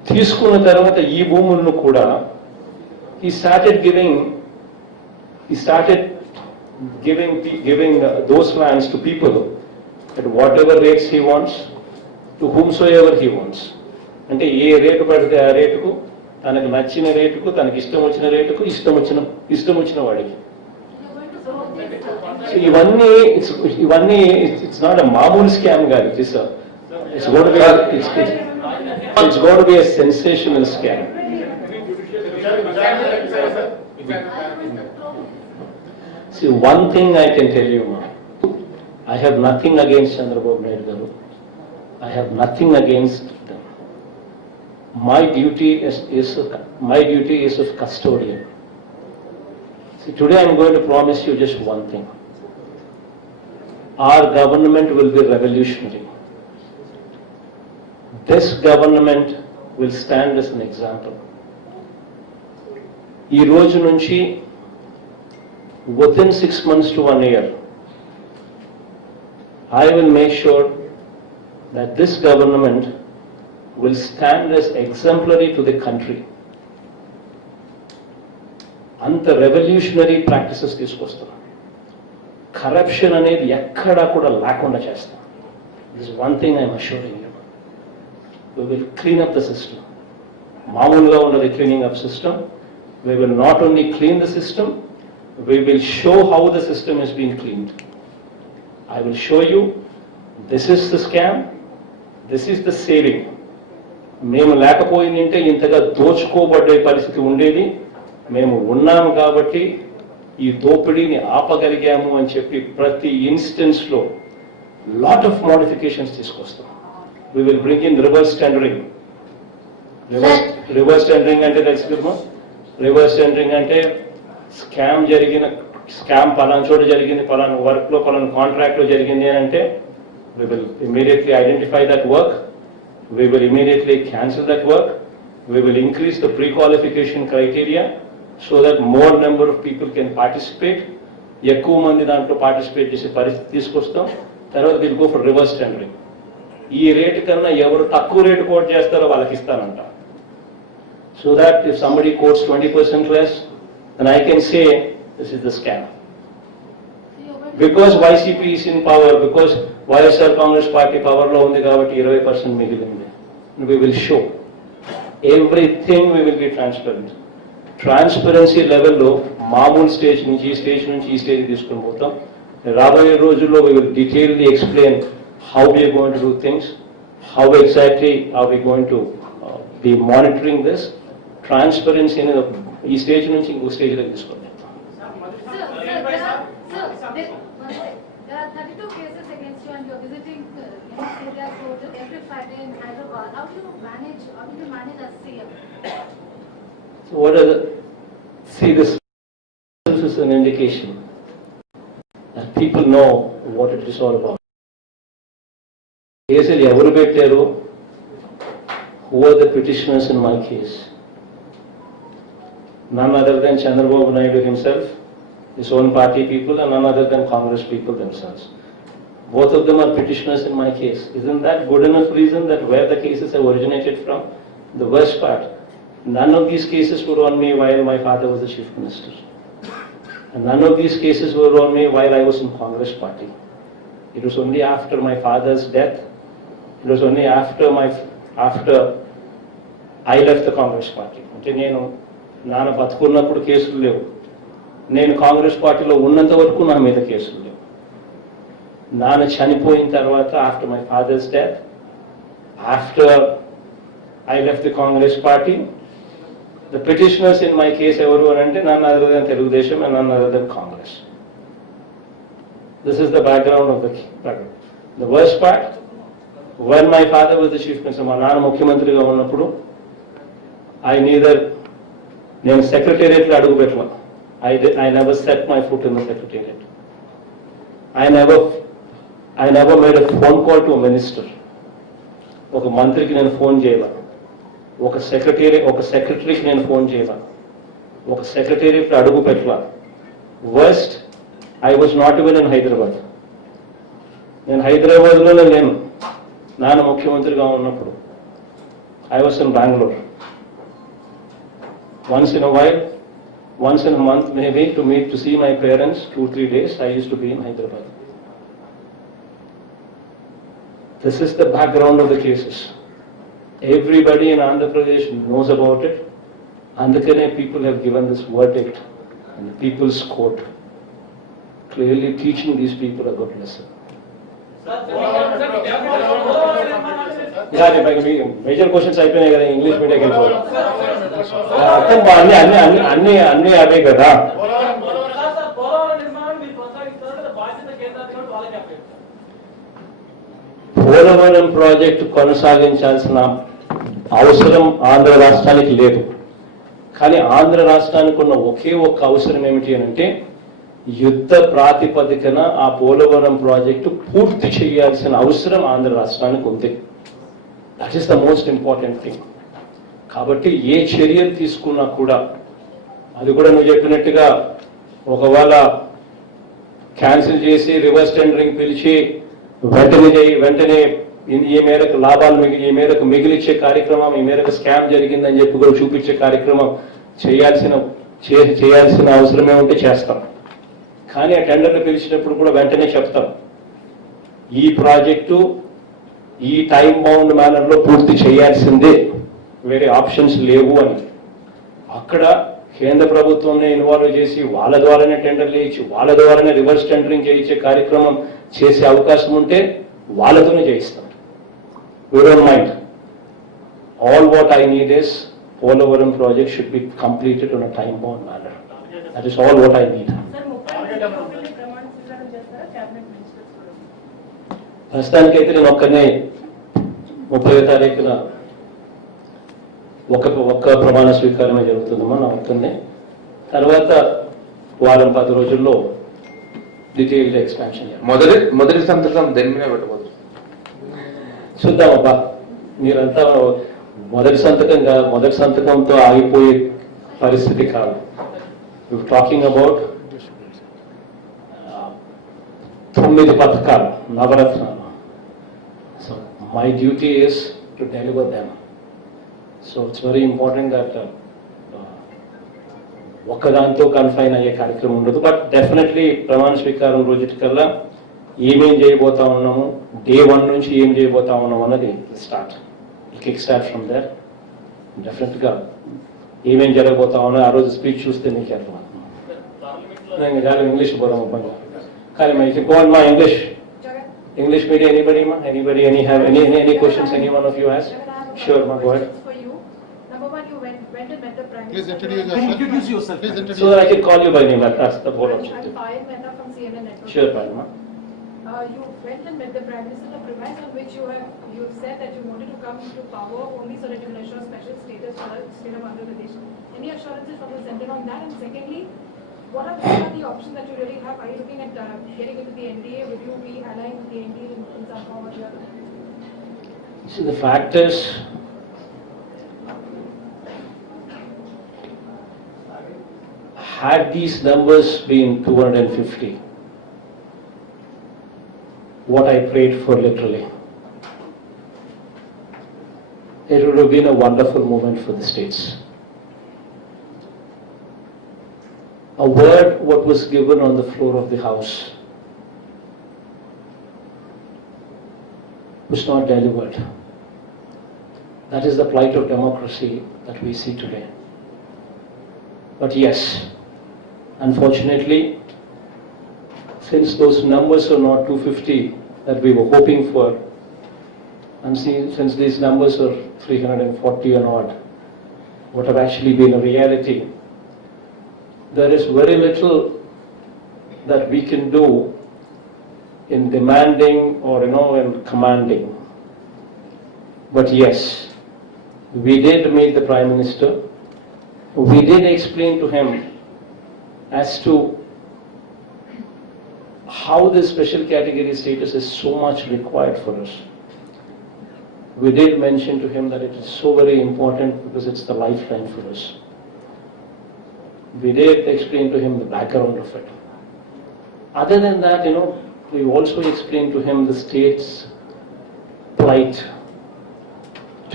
తీసుకున్న తర్వాత ఈ భూములను కూడా he started giving those lands to people at whatever rates he wants, to whomsoever he wants. అంటే ఏ రేటు పడితే ఆ రేటుకు, తనకు నచ్చిన రేటుకు, తనకి ఇష్టం వచ్చిన రేటుకు, ఇష్టం వచ్చిన వాడికి. So ఇవన్నీ ఇట్స్ నాట్ అ మామూలు స్కామ్ కాదు. It's going to be a sensational scam. See, one thing I can tell you, ma, I have nothing against Chandrababu Naidu garu. I have nothing against them. My duty is of custodian. See, today I am going to promise you just one thing. Our government will be revolutionary. This government will stand as an example. ఈ రోజు నుంచి within 6 months to 1 year, I will make sure that this government will stand as exemplary to the country. అంత revolutionary practices తీసుకొస్తాం. Corruption అనేది ఎక్కడా కూడా లేకుండా చేస్తాం. This one thing I'm assuring you. We will clean up the system. మామూలుగా ఉన్నది cleaning up system. We will not only clean the system, we will show how the system is being cleaned. I will show you, this is the scam, this is the saving. మేము లేకపోయిందంటే ఇంతగా దోచుకోబడే పరిస్థితి ఉండేది. మేము ఉన్నాము కాబట్టి ఈ దోపిడీని ఆపగలిగాము అని చెప్పి ప్రతి ఇన్స్టెన్స్లో లాట్ ఆఫ్ మోడిఫికేషన్స్ తీసుకొస్తాం. We will bring in reverse tendering. Reverse tendering అంటే తెలుసు కదా? రివర్స్ టెండరింగ్ అంటే స్కామ్ పలానా చోట జరిగింది, పలానా వర్క్లో, పలానా కాంట్రాక్ట్లో జరిగింది అని అంటే we will immediately identify that work, we will immediately cancel that work, we will increase the pre-qualification criteria so that more number of people can participate. ఎక్కువ మంది దాంట్లో పార్టిసిపేట్ చేసే పరిస్థితి తీసుకొస్తాం. తర్వాత we'll go for reverse tendering. ఈ rate కన్నా ఎవరు తక్కువ రేటు కోట్ చేస్తారో వాళ్ళకి ఇస్తానంట. So that if somebody quotes 20% less, then I can say this is the scam. Because YCP is in power, because YSR Congress Party power lo undi kabatti 20% migilindi. We will show everything, we will be transparent. Transparency level lo మామూలు stage నుంచి ఈ stage తీసుకొని పోతాం. రాబోయే రోజుల్లో we will detailedly explain how we are going to do things, how exactly are we going to be monitoring this. Transparency అనేది ఈ stage నుంచి ఇంకో స్టేజ్లోకి తీసుకుంటాం. There are 32 cases against you and you are visiting area court every Friday in Hyderabad. How do you manage as CM? So what are the, see, this is an indication that people know what it is all about. కేసులు ఎవరు పెట్టారు? Who are the petitioners in my case? None other than Chandrababu Naidu himself, his own party people, and none other than Congress people themselves. Both of them are petitioners in my case. Isn't that good enough reason that where the cases have originated from? The worst part, none of these cases were on me while my father was the chief minister. And none of these cases were on me while I was in Congress party. It was only after my father's death, it was only after I left the Congress party. అంటే నేను నాన్న బతుకున్నప్పుడు కేసులు లేవు, నేను కాంగ్రెస్ పార్టీలో ఉన్నంత వరకు నా మీద కేసులు లేవు. నాన్న చనిపోయిన తర్వాత, after my father's death, after I left the Congress party, the petitioners in my case ఎవరు అని అంటే నన్ను అదర్ దెన్ తెలుగుదేశం అండ్ నన్ను other then Congress. This is the background of the worst part. When my father was the chief minister, మా నాన్న ముఖ్యమంత్రిగా ఉన్నప్పుడు నేను సెక్రటేరియట్లో అడుగు పెట్టాను. I never set my foot in the secretariat. I never made a phone call to a minister. ఒక మంత్రికి నేను ఫోన్ చేయాల, ఒక సెక్రటరీకి నేను ఫోన్ చేయాల, ఒక సెక్రటేరియట్లో అడుగు పెట్టాల. Worst, I was not even in Hyderabad. నేను హైదరాబాద్లోనే లేను నాన్న ముఖ్యమంత్రిగా ఉన్నప్పుడు. I was in Bangalore. Once in a while, once in a month maybe, to see my parents, 2-3 days, I used to be in Hyderabad. This is the background of the cases. Everybody in Andhra Pradesh knows about it. Andhra people have given this verdict in the People's Court, clearly teaching these people a good lesson. Yeah, major questions అయిపోయినాయి కదా English మీడియాకి వెళ్ళిపోవాలి. అర్థం అన్ని అవే కదా. Polavaram project కొనసాగించాల్సిన అవసరం ఆంధ్ర రాష్ట్రానికి లేదు. కానీ ఆంధ్ర రాష్ట్రానికి ఉన్న ఒకే ఒక్క అవసరం ఏమిటి అని అంటే యుద్ధ ప్రాతిపదికన ఆ పోలవరం ప్రాజెక్టు పూర్తి చేయాల్సిన అవసరం ఆంధ్ర రాష్ట్రానికి ఉంది. That is the most important thing. కాబట్టి ఏ చర్యలు తీసుకున్నా కూడా అది కూడా నువ్వు చెప్పినట్టుగా ఒకవేళ క్యాన్సిల్ చేసి రివర్స్ టెండరింగ్ పిలిచి వెంటనే ఈ మేరకు లాభాలు ఈ మేరకు మిగిలిచ్చే కార్యక్రమం, ఈ మేరకు స్కామ్ జరిగిందని చెప్పి కూడా చూపించే కార్యక్రమం చేయాల్సిన అవసరమే ఉంటే చేస్తాం. కానీ ఆ టెండర్లు పిలిచినప్పుడు కూడా వెంటనే చెప్తాం ఈ ప్రాజెక్టు ఈ టైం బౌండ్ మేనర్లో పూర్తి చేయాల్సిందే, వేరే ఆప్షన్స్ లేవు అని. అక్కడ కేంద్ర ప్రభుత్వంనే ఇన్వాల్వ్ చేసి వాళ్ళ ద్వారానే టెండర్లు ఇచ్చి వాళ్ళ ద్వారానే రివర్స్ టెండరింగ్ చేయించే కార్యక్రమం చేసే అవకాశం ఉంటే వాళ్ళతోనే చేయిస్తాం. We don't mind. All what I need is Polavaram project should be completed on a time-bound manner. That is all what I need. ప్రస్తుతానికైతే నేను ఒక్కనే 30వ తారీఖున ఒక్క ప్రమాణ స్వీకారమే జరుగుతుందమ్మా నా ఒక్కనే. తర్వాత వారం 10 రోజుల్లో డీటెయిల్డ్ ఎక్స్పాన్షన్. మొదటి సంతకం దేని మీద పెట్టబోతుంది చూద్దామబ్బా. మీరంతా మొదటి సంతకంతో ఆగిపోయే పరిస్థితి కాదు. యు టాకింగ్ అబౌట్ 9 పథకాలు, నవరత్నాలు. So my duty is to deliver them. So it's very important that ఒక్కదాంతో confine అయ్యే కార్యక్రమం ఉండదు. బట్ డెఫినెట్లీ ప్రమాణ స్వీకారం రోజుకల్లా ఏమేం చేయబోతా ఉన్నాము, డే 1 నుంచి ఏం చేయబోతా ఉన్నాము అన్నది కిక్ స్టార్ట్ ఫ్రమ్ దేర్. డెఫినెట్గా ఏమేం జరగబోతా ఉన్నా ఆ రోజు స్పీచ్ చూస్తే మీకు అర్థమవుతుంది. చాలా ఇంగ్లీష్ పోదాం అబ్బాయి. కానీ మీకు గోన్ మా English medium anybody any questions any one of you has? Sure, ma, go ahead. Number one, you went and met the Prime Please Minister. introduce yourself. Please introduce. So that I can call you by name. That's the whole objective. I'm Payal Mehta from CNN Network. Sure, Palma. You went and met the Prime Minister, the premise on which you said that you wanted to come to power only so that you can assure special status for the state of Andhra Pradesh. Any assurances from the centre on that? And secondly, what are the options that you really have? Are you looking at getting into the NDA? Would you be allying with the NDA in some form or the other? See, the fact is, had these numbers been 250, what I prayed for literally, it would have been a wonderful moment for the states. A word what was given on the floor of the House was not delivered. That is the plight of democracy that we see today. But yes, unfortunately, since those numbers are not 250 that we were hoping for, and since these numbers are 340 and odd, what have actually been a reality, there is very little that we can do in demanding or in commanding. But yes, we did meet the Prime Minister. We did explain to him as to how this special category status is so much required for us. We did mention to him that it is so very important because it's the lifeline for us. We did explain to him the background of it. Other than that, we also explained to him the state's plight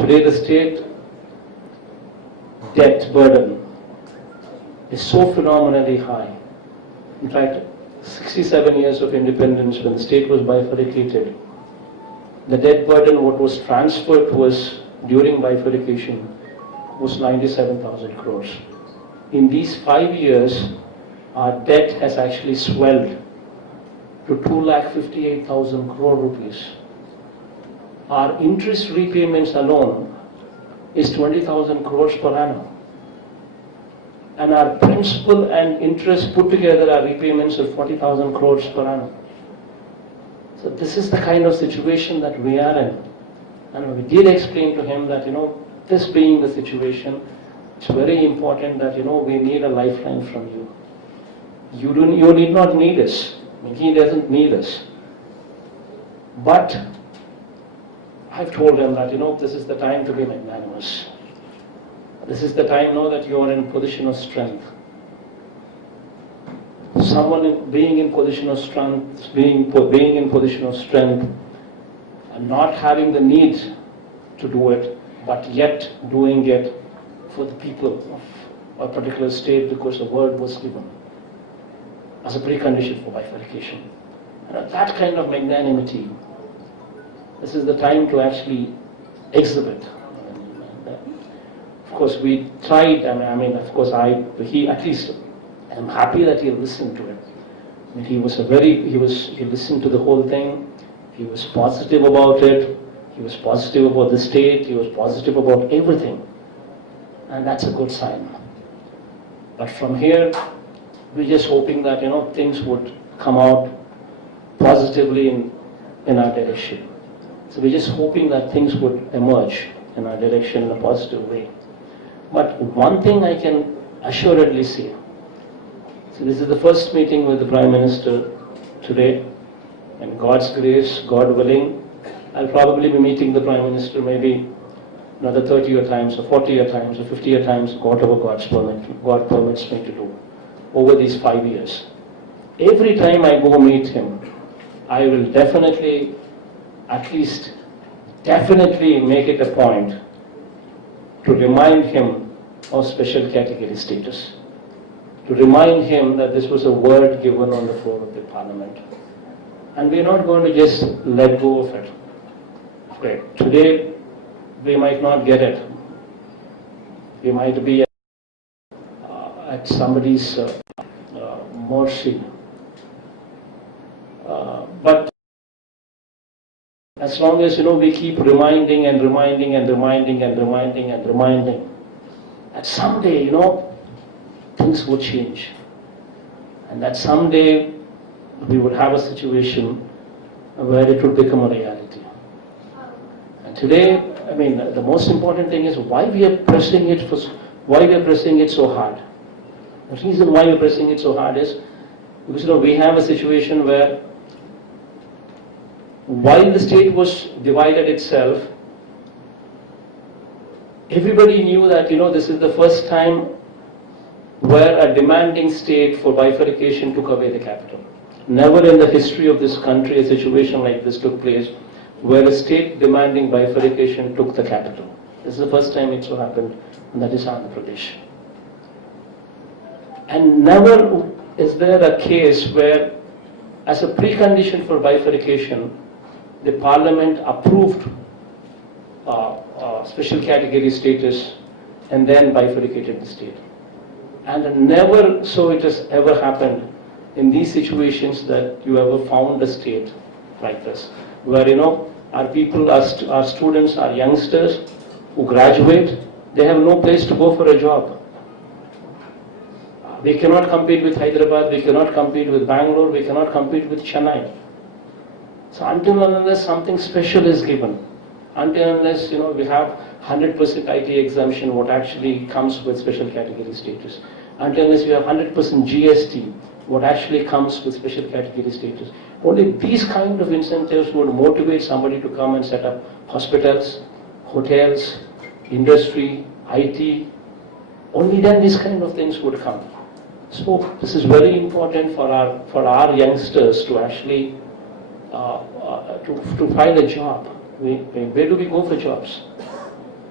Today the state debt burden is so phenomenally high. In fact, 67 years of independence, when the state was bifurcated, the debt burden what was transferred to us during bifurcation was 97,000 crores. In these 5 years, our debt has actually swelled to 2,58,000 crore rupees. Our interest repayments alone is 20,000 crores per annum. And our principal and interest put together are repayments of 40,000 crores per annum. So this is the kind of situation that we are in. And we did explain to him that, this being the situation, it's very important that, we need a lifeline from you. You need not need us. I mean, he doesn't need us. But I've told him that, this is the time to be magnanimous. This is the time now that you are in position of strength. Someone being in position of strength, being in position of strength, and not having the need to do it, but yet doing it for the people of a particular state because a word was given as a precondition for bifurcation. And that kind of magnanimity, this is the time to actually exhibit. Of course, we tried, of course, he at least, I'm happy that he listened to it. I mean, he listened to the whole thing. He was positive about it. He was positive about the state. He was positive about everything. And that's a good sign. But from here, we're just hoping that, things would come out positively in our direction. So we're just hoping that things would emerge in our direction in a positive way. But one thing I can assuredly say, so this is the first meeting with the Prime Minister today, and God's grace, God willing, I'll probably be meeting the Prime Minister maybe another 30 times or 40 times or 50 times, whatever God permits me to do over these 5 years. Every time I go meet him, I will definitely make it a point to remind him of special category status, to remind him that this was a word given on the floor of the Parliament. And we're not going to just let go of it. Okay. Today, we might not get it. We might be at somebody's mercy. But as long as, we keep reminding and reminding and reminding and reminding and reminding, that someday, things would change. And that someday we would have a situation where it would become a reality. And today, the most important thing is why we are pressing it so hard. The reason why we're pressing it so hard is because, we have a situation where while the state was divided itself, everybody knew that, this is the first time where a demanding state for bifurcation took away the capital. Never in the history of this country a situation like this took place where a state demanding bifurcation took the capital. This is the first time it so happened, and that is Andhra Pradesh. And never is there a case where, as a precondition for bifurcation, the Parliament approved special category status and then bifurcated the state. And never so it has ever happened in these situations that you ever found a state like this, where, our people, our students, our youngsters who graduate, they have no place to go for a job. We cannot compete with Hyderabad, we cannot compete with Bangalore, we cannot compete with Chennai. So until and unless something special is given, until unless, we have 100% IT exemption, what actually comes with special category status, until unless you have 100% GST, what actually comes with special category status. Only these kind of incentives would motivate somebody to come and set up hospitals, hotels, industry, IT. Only then these kind of things would come. So this is very important for our youngsters to actually to find a job. Where do we go for jobs?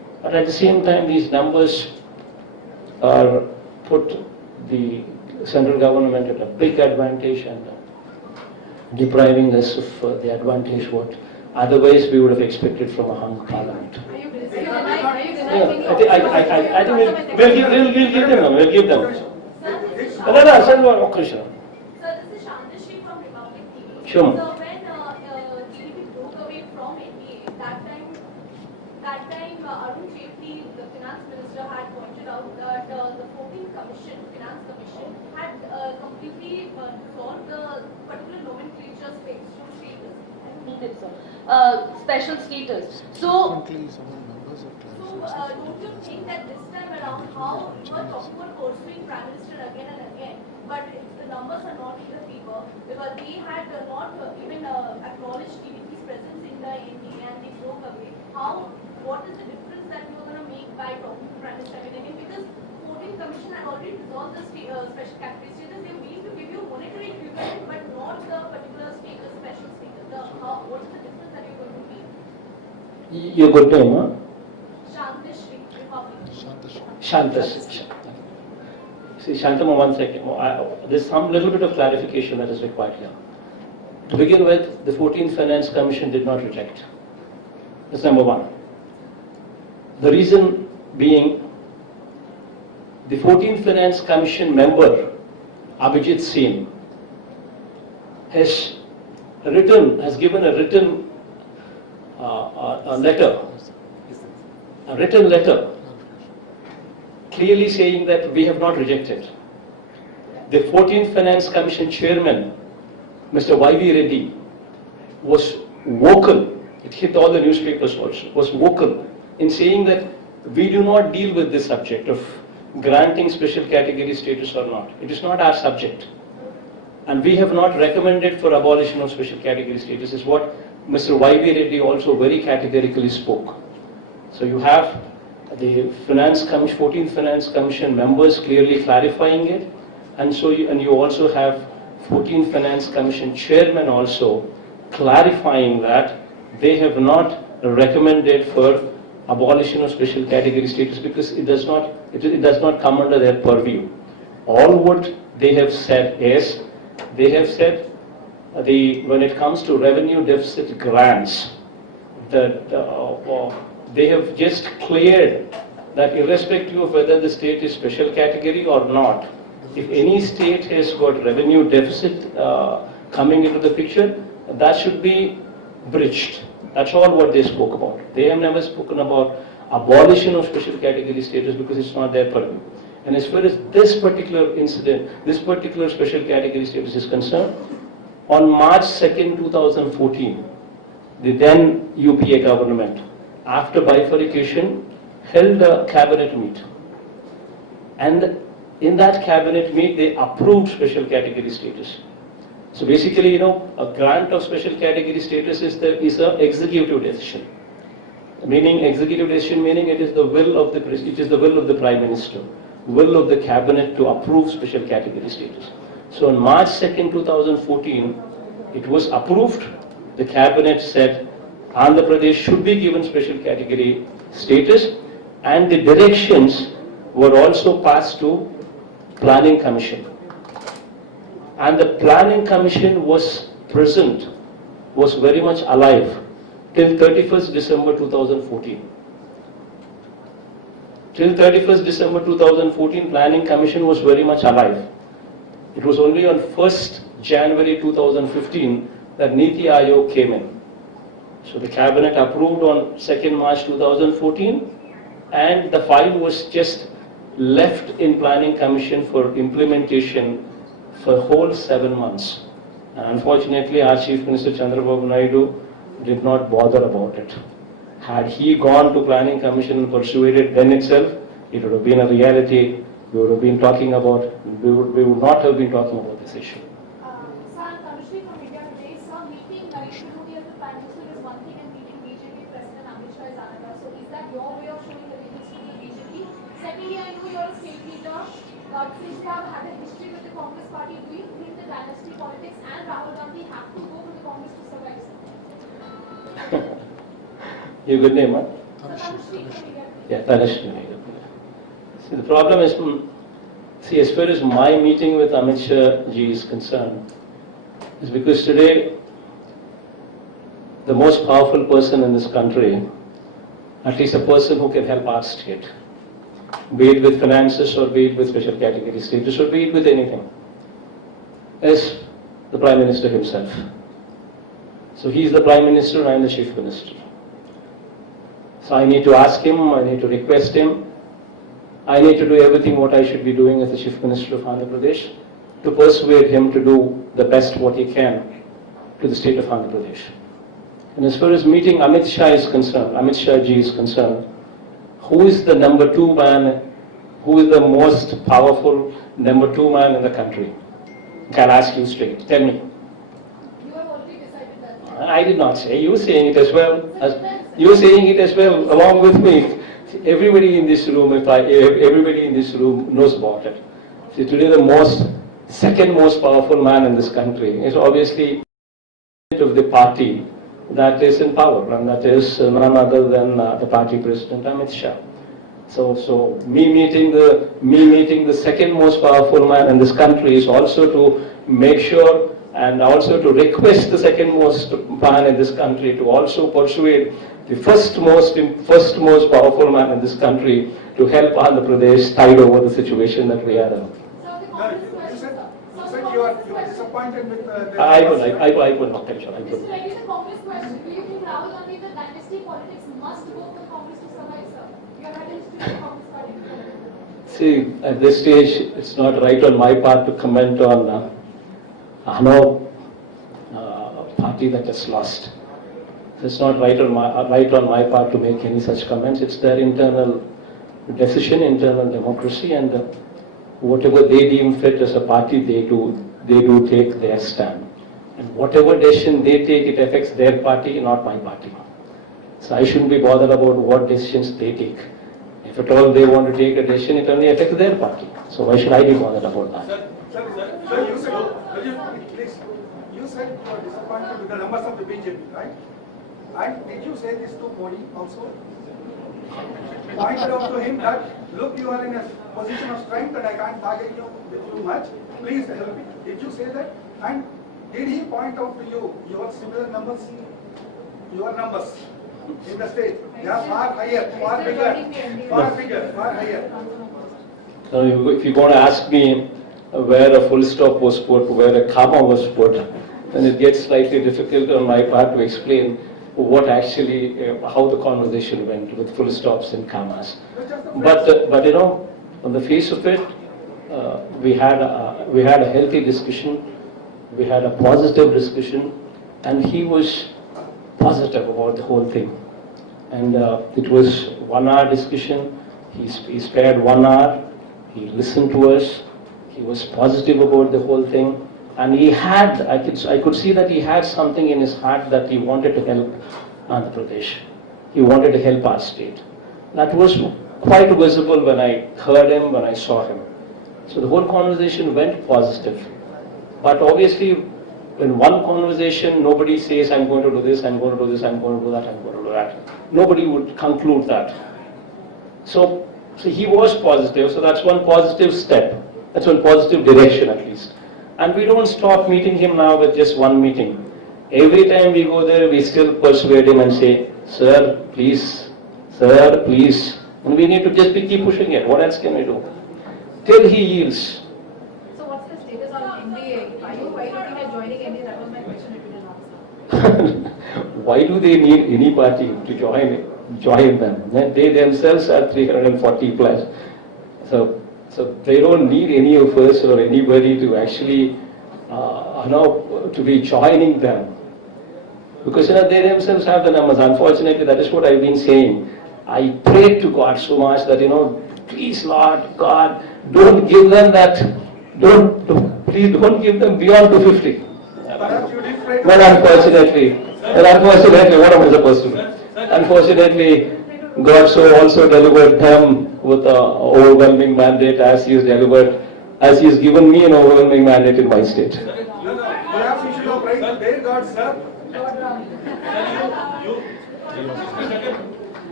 But at the same time, these numbers are put the central government at a big advantage and depriving us of the advantage what otherwise we would have expected from a hung parliament. Are you denying I think we'll give them. We'll give them. No, sir, Krishna. Sir, this is Shandashri from Republic TV. Sure. So when GDP broke away from NDA, that time Arun Jaitley, the finance minister, had pointed out that the 14th finance commission, had completely dissolved the particular nomenclature status. Special status. So, Don't you think that this time around, how you are talking about pursuing Prime Minister again and again, but the numbers are not in the favor, because they had not even acknowledged TDP's presence in the NDA and they broke away. What is the difference that you are going to make by talking to Prime Minister again? Because 14th Commission had already dissolved the special category status. They are willing to give you monetary equivalent, but not the particular status, special status. What is the difference that you are going to make? Your good name, huh? Shantashri, Republic. Shantas. See, Shantama, one second. There's some little bit of clarification that is required here. To begin with, the 14th Finance Commission did not reject. That's number one. The reason being, the 14th Finance Commission member, Abhijit Singh, has given a written letter clearly saying that we have not rejected. The 14th Finance Commission chairman, Mr. Y.V. Reddy, was vocal, it hit all the newspapers also, was vocal in saying that we do not deal with this subject of granting special category status or not. It is not our subject. And we have not recommended for abolition of special category status, is what Mr. Y.V. Reddy also very categorically spoke. So you have the 14th Finance Commission members clearly clarifying it, and you also have 14th Finance Commission chairman also clarifying that they have not recommended for abolition of special category status because it does not come under their purview. All what they have said is, when it comes to revenue deficit grants, they have just cleared that irrespective of whether the state is special category or not, if any state has got revenue deficit coming into the picture, that should be bridged. That's all what they spoke about. They have never spoken about abolition of special category status because it's not their purview. And as far as this particular incident, this particular special category status is concerned, on March 2nd, 2014, the then UPA government, after bifurcation, held a cabinet meet. And in that cabinet meet, they approved special category status. So basically, a grant of special category status is an executive decision. Meaning, executive decision meaning it is the will of the Prime Minister, will of the cabinet to approve special category status. So on March 2nd, 2014, it was approved. The cabinet said Andhra Pradesh should be given special category status, and the directions were also passed to Planning Commission. And the Planning Commission was present, was very much alive till 31st December 2014. Till 31st December 2014, Planning Commission was very much alive. It was only on 1st January 2015 that Niti Aayog came in. So the cabinet approved on 2nd March 2014, and the file was just left in Planning Commission for implementation for whole 7 months. And unfortunately, our Chief Minister Chandrababu Naidu did not bother about it. Had he gone to Planning Commission and persuaded then itself, it would have been a reality. We would not have been talking about this issue. Sir, Tanushree from India Today, sir, meeting Narendra Modi as the Prime Minister is one thing and meeting BJP President Amit Shah is another. So is that your way of showing allegiance to the BJP? Secondly, I know you're a state leader, but since you have had a history with the Congress party, do you think the dynasty politics and Rahul Gandhi have to go with the Congress to survive? Your good name, huh? Tanushree from India Today. Yeah, Tanushree. See, the problem is, see, as far as my meeting with Amit Shah ji is concerned, is because today the most powerful person in this country, at least a person who can help our state, be it with finances or be it with special category status or be it with anything, is the Prime Minister himself. So he is the Prime Minister and I am the Chief Minister. So I need to ask him, I need to request him, I need to do everything what I should be doing as the Chief Minister of Andhra Pradesh to persuade him to do the best what he can to the state of Andhra Pradesh. And as far as meeting Amit Shah is concerned, Amit Shah ji is concerned, who is the number 2 man, who is the most powerful number 2 man in the country? Can I ask you straight? Tell me. You have already decided that. I did not say. You saying it as well. You saying it as well along with me. Everybody in this room, everybody in this room knows about it. See, today the second most powerful man in this country is obviously of the party that is in power, and that is none other than the party president Amit Shah. So me meeting the second most powerful man in this country is also to make sure and also to request the second most man in this country to also persuade the first most powerful man in this country to help Andhra Pradesh tide over the situation that we are in. You said you are disappointed with the... I will not tell you. I This will. is related to Congress question. Do you think Rahul Gandhi, the dynasty politics must go for Congress to survive, sir? You are heading to the Congress party. See, at this stage, it's not right on my part to comment on party that has lost. It's not right on my part to make any such comments. It's their internal decision, internal democracy, and whatever they deem fit as a party, they do take their stand. And whatever decision they take, it affects their party, not my party. So I shouldn't be bothered about what decisions they take. If at all they want to take a decision, it only affects their party. So why should I be bothered about that? Sir, you said you are disappointed with the numbers of the BJP, right? And did you say this to Modi also? Pointed out to him that, look, you are in a position of strength and I can't target you with too much. Please help me. Did you say that? And did he point out to you your similar numbers? Your numbers in the state, they are far higher, far bigger, far higher. Now, if you're going to ask me where a full stop was put, where a comma was put, then it gets slightly difficult on my part to explain what actually, how the conversation went with full stops and commas. But you know, on the face of it, we had a healthy discussion, we had a positive discussion, and he was positive about the whole thing. And it was 1 hour discussion. He spared 1 hour. He listened to us. He was positive about the whole thing. And he had, I could see that he had something in his heart that he wanted to help Andhra Pradesh. He wanted to help our state. That was quite visible when I heard him, when I saw him. So the whole conversation went positive. But obviously, in one conversation, nobody says, I'm going to do this, I'm going to do this, I'm going to do that, I'm going to do that. Nobody would conclude that. So he was positive, so that's one positive step. That's one positive direction at least. And we don't stop meeting him now with just one meeting. Every time we go there, we still persuade him and say, sir, please, and we need to just keep pushing it. What else can we do? Till he yields. So what's the status on NDA? Are you looking at joining NDA? That was my question if you didn't answer. Why do they need any party to join them? They themselves are 340 plus. So they don't need any of us or anybody to actually to be joining them. Because they themselves have the numbers. Unfortunately, that is what I've been saying. I prayed to God so much that, please Lord, God, don't give them that, please don't give them beyond 250. But unfortunately, what am I supposed to do? Unfortunately, God so also delivered them with an overwhelming mandate as He has given me an overwhelming mandate in my state. Perhaps you should have prayed to their God, sir.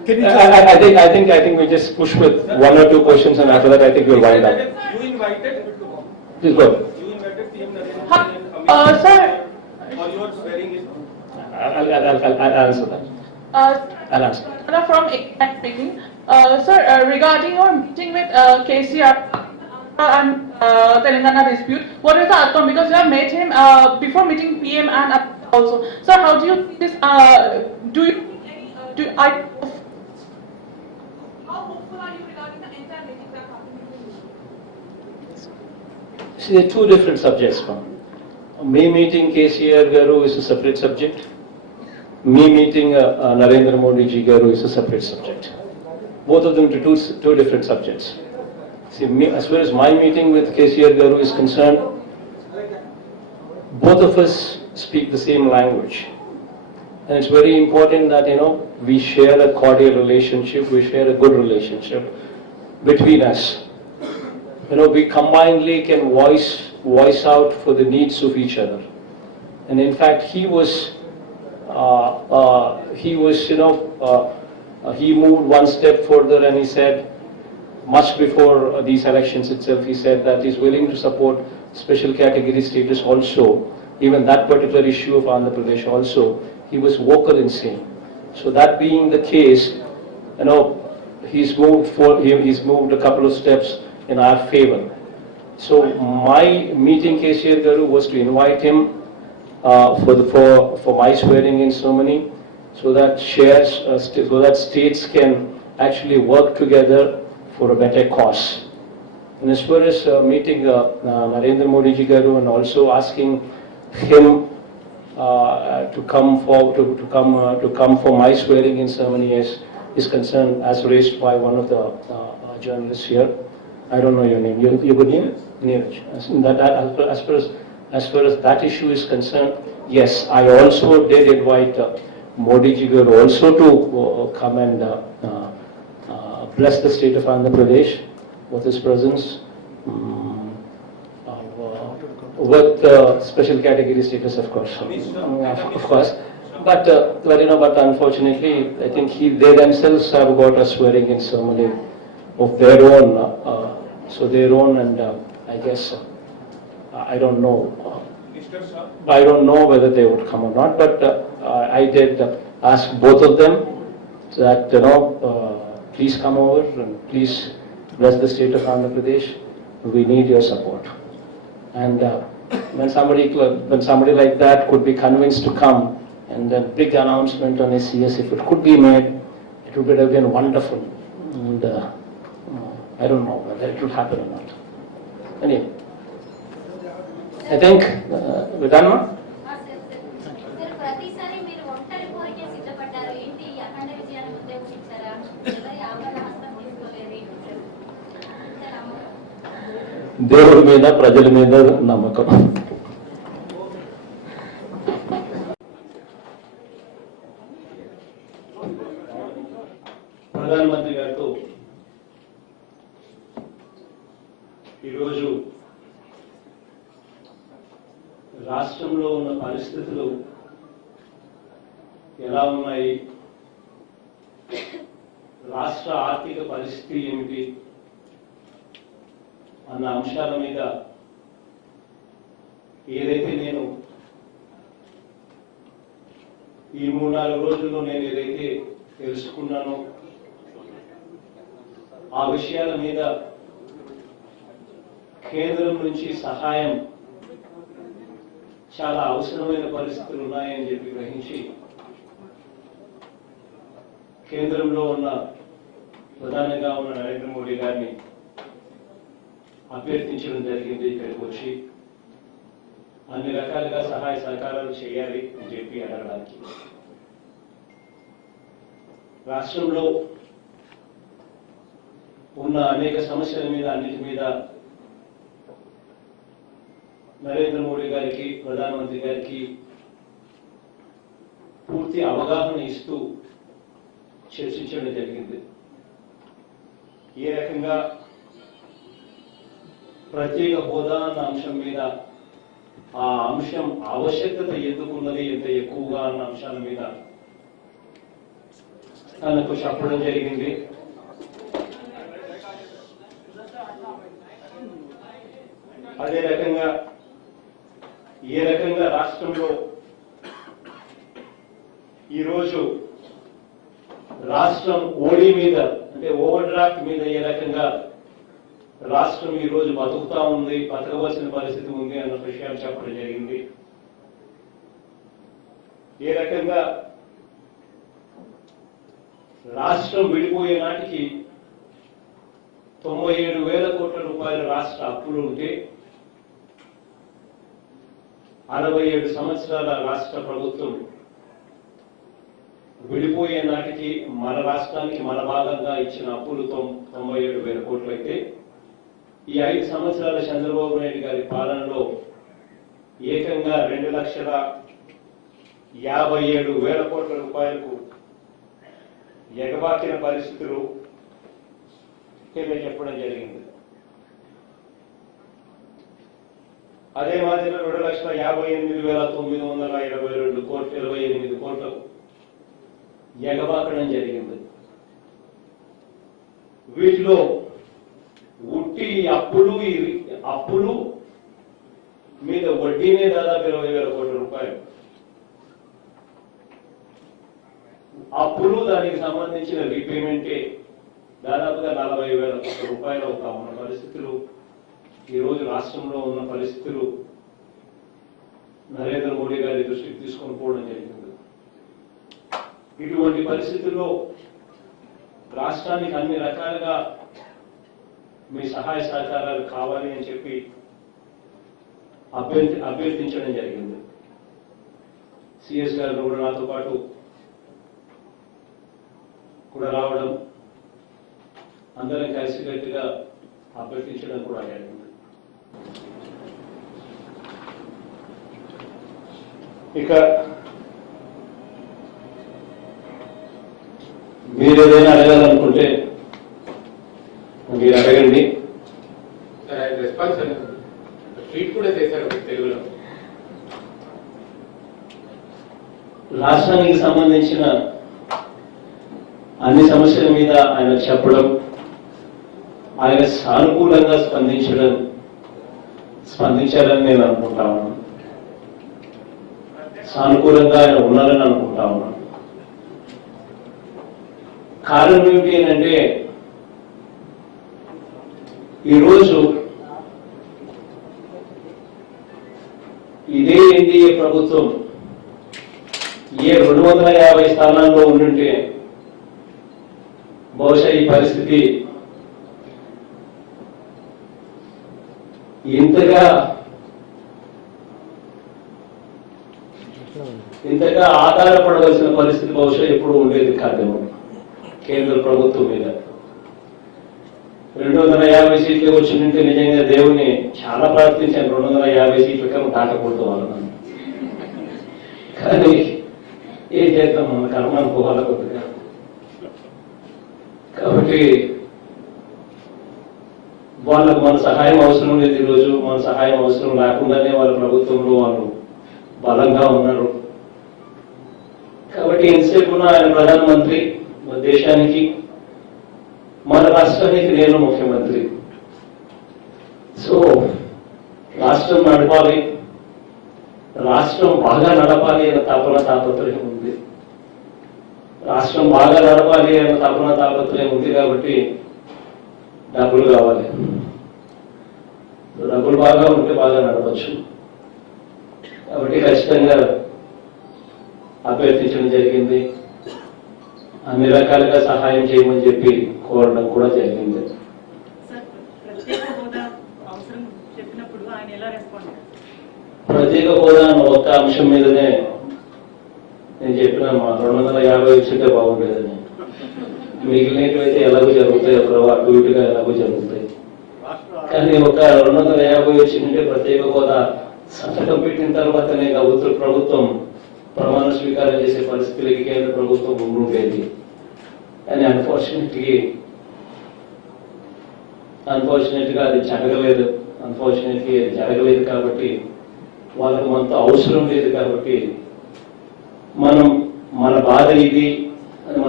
Can you I think we just push with one or two questions, and after that, I think we'll wind up. You invited, Please go. you invited PM Narendra Modi and Amit Sir. or you are swearing in? I'll answer that. I'll answer. From speaking. Sir, regarding your meeting with KCR and Telangana dispute, what is the outcome? Because you have met him before meeting PM and also. Sir, how do you see this? How hopeful are you regarding the entire meeting that happened between you? See, there are two different subjects. Me meeting KCR Garu is a separate subject. Me meeting Narendra Modi ji Garu is a separate subject. Both of them two different subjects. See, as far as my meeting with KCR Garu is concerned, both of us speak the same language. And it's very important that, we share a cordial relationship, we share a good relationship between us. We combinedly can voice out for the needs of each other. And in fact, he moved one step further, and he said, much before these elections itself, he said that he's willing to support special category status also. Even that particular issue of Andhra Pradesh also, he was vocal in saying. So that being the case, he's moved a couple of steps in our favor. So my meeting KCR Garu was to invite him for my swearing-in ceremony, so that states can actually work together for a better cause. And as far as meeting Narendra Modi ji Garu and also asking him to come for my swearing-in ceremony is concerned, as raised by one of the journalists here. I don't know your name. Your good name? Neeraj. As far as that issue is concerned, yes, I also did invite Modi ji Garu also to come and bless the state of Andhra Pradesh with his presence, with special category status, of course. Of course. But unfortunately, I think they themselves have got a swearing-in ceremony of their own. And I guess I don't know. I don't know whether they would come or not. But I did ask both of them that please come over and please bless the state of Andhra Pradesh. We need your support. And when somebody like that could be convinced to come, and then big announcement on SCS, if it could be made, it would have been wonderful. And I don't know whether it would happen or not. Anyway, I think we're done now. దేవుడి మీద ప్రజల మీద నమ్మకం. ప్రధానమంత్రి గారితో ఈరోజు రాష్ట్రంలో ఉన్న పరిస్థితులు ఎలా ఉన్నాయి, రాష్ట్ర ఆర్థిక పరిస్థితి ఏమిటి అన్న అంశాల మీద ఏదైతే నేను ఈ 3-4 రోజుల్లో నేను ఏదైతే తెలుసుకున్నానో ఆ విషయాల మీద కేంద్రం నుంచి సహాయం చాలా అవసరమైన పరిస్థితులు ఉన్నాయని చెప్పి గ్రహించి కేంద్రంలో ఉన్న ప్రధానంగా ఉన్న నరేంద్ర మోడీ గారిని అభ్యర్థించడం జరిగింది. ఇక్కడికి వచ్చి అన్ని రకాలుగా సహాయ సహకారాలు చేయాలి అని చెప్పి అడగడానికి. రాష్ట్రంలో ఉన్న అనేక సమస్యల మీద అన్నిటి మీద నరేంద్ర మోడీ గారికి, ప్రధానమంత్రి గారికి పూర్తి అవగాహన ఇస్తూ చర్చించడం జరిగింది. ఏ రకంగా ప్రత్యేక హోదా అన్న అంశం మీద, ఆ అంశం ఆవశ్యకత ఎందుకున్నది, ఎంత ఎక్కువగా అన్న అంశాల మీద ఆయనకు చెప్పడం జరిగింది. అదే రకంగా ఏ రకంగా రాష్ట్రంలో ఈరోజు రాష్ట్రం ఓడి మీద అంటే ఓవర్ డ్రాఫ్ట్ మీద ఏ రకంగా రాష్ట్రం ఈరోజు బతుకుతా ఉంది, బతకవలసిన పరిస్థితి ఉంది అన్న విషయాలు చెప్పడం జరిగింది. ఏ రకంగా రాష్ట్రం విడిపోయే నాటికి 97,000 కోట్ల రూపాయల రాష్ట్ర అప్పులు ఉంటే 67 సంవత్సరాల రాష్ట్ర ప్రభుత్వం విడిపోయే నాటికి మన రాష్ట్రానికి మన భాగంగా ఇచ్చిన అప్పులు 97,000 కోట్లు అయితే ఈ 5 సంవత్సరాల చంద్రబాబు నాయుడు గారి పాలనలో ఏకంగా 2,57,000 కోట్ల రూపాయలకు ఎగబాకిన పరిస్థితులు చెప్పడం జరిగింది. అదే మాదిరిగా 2,58,922 కోట్లు 28 కోట్లకు ఎగబాకడం జరిగింది. వీటిలో ఉట్టి అప్పులు మీద వడ్డీనే దాదాపు 20,000 కోట్ల రూపాయలు, అప్పులు దానికి సంబంధించిన రీపేమెంటే దాదాపుగా 40,000 కోట్ల రూపాయలు అవుతా ఉన్న పరిస్థితులు ఈరోజు రాష్ట్రంలో ఉన్న పరిస్థితులు నరేంద్ర మోడీ గారి దృష్టికి తీసుకొని పోవడం జరిగింది. ఇటువంటి పరిస్థితుల్లో రాష్ట్రానికి అన్ని రకాలుగా మీ సహాయ సహకారాలు కావాలి అని చెప్పి అభ్యర్థించడం జరిగింది. సిఎస్ గారు కూడా నాతో పాటు కూడా రావడం, అందరం కలిసికట్టుగా అభ్యర్థించడం కూడా జరిగింది. ఇక మీరు ఏదైనా అడగాలనుకుంటే మీరు అడగండి. రెస్పాన్స్ ట్వీట్ కూడా చేశారు తెలుగులో. రాష్ట్రానికి సంబంధించిన అన్ని సమస్యల మీద ఆయన చెప్పడం, ఆయన సానుకూలంగా స్పందించారని నేను అనుకుంటా ఉన్నాను. సానుకూలంగా ఆయన ఉన్నారని అనుకుంటా ఉన్నాను. కారణం ఏమిటి అంటే ఈరోజు ఇదే ఎన్డీఏ ప్రభుత్వం ఏ 250 స్థానాల్లో ఉండుంటే బహుశా ఈ పరిస్థితి ఇంతగా ఆధారపడవలసిన పరిస్థితి బహుశా ఎప్పుడు ఉండేది కాదేమో. కేంద్ర ప్రభుత్వం మీద 250 సీట్లు వచ్చిందంటే నిజంగా దేవుణ్ణి చాలా ప్రార్థించాను 250 సీట్లకి దాటకూడదు వాళ్ళని. కానీ ఏం చేద్దాం, మన కర్మ అనుకోవాలి కొద్దిగా. కాబట్టి వాళ్ళకు మన సహాయం అవసరం లేదు. ఈరోజు మన సహాయం అవసరం లేకుండానే వాళ్ళ ప్రభుత్వంలో వాళ్ళు బలంగా ఉన్నారు. కాబట్టి ఎంతసేపు ఉన్న ఆయన ప్రధానమంత్రి, మన దేశానికి మన రాష్ట్రానికి నేను ముఖ్యమంత్రి. సో రాష్ట్రం నడపాలి, రాష్ట్రం బాగా నడపాలి అన్న తాపత్రయం ఉంది. రాష్ట్రం బాగా నడపాలి అన్న తాపత్రయం ఉంది కాబట్టి డబ్బులు కావాలి. డబ్బులు బాగా ఉంటే బాగా నడవచ్చు. కాబట్టి ఖచ్చితంగా అభ్యర్థించడం జరిగింది. అన్ని రకాలుగా సహాయం చేయమని చెప్పి కోరడం కూడా జరిగింది. ప్రత్యేక హోదా అవసరం చెప్పినప్పుడు ఆయన ఎలా రెస్పాండ్? ప్రత్యేక హోదా అన్న ఒక్క అంశం మీదనే నేను చెప్పిన 250 వచ్చింటే బాగుండేదని. మిగిలినట్లయితే ఎలాగో జరుగుతాయి, అటు ఇటుగా ఎలాగో జరుగుతాయి. కానీ ఒక 250 వచ్చిందంటే ప్రత్యేక హోదా సంతకం పెట్టిన తర్వాతనే ప్రభుత్వం ప్రమాణ స్వీకారం చేసే పరిస్థితులకి కేంద్ర ప్రభుత్వం ఉండేది. కానీ అన్ఫార్చునేట్గా అది జరగలేదు. కాబట్టి వాళ్ళకు మనతో అవసరం లేదు. కాబట్టి మనం మన బాధ ఇది అని మనం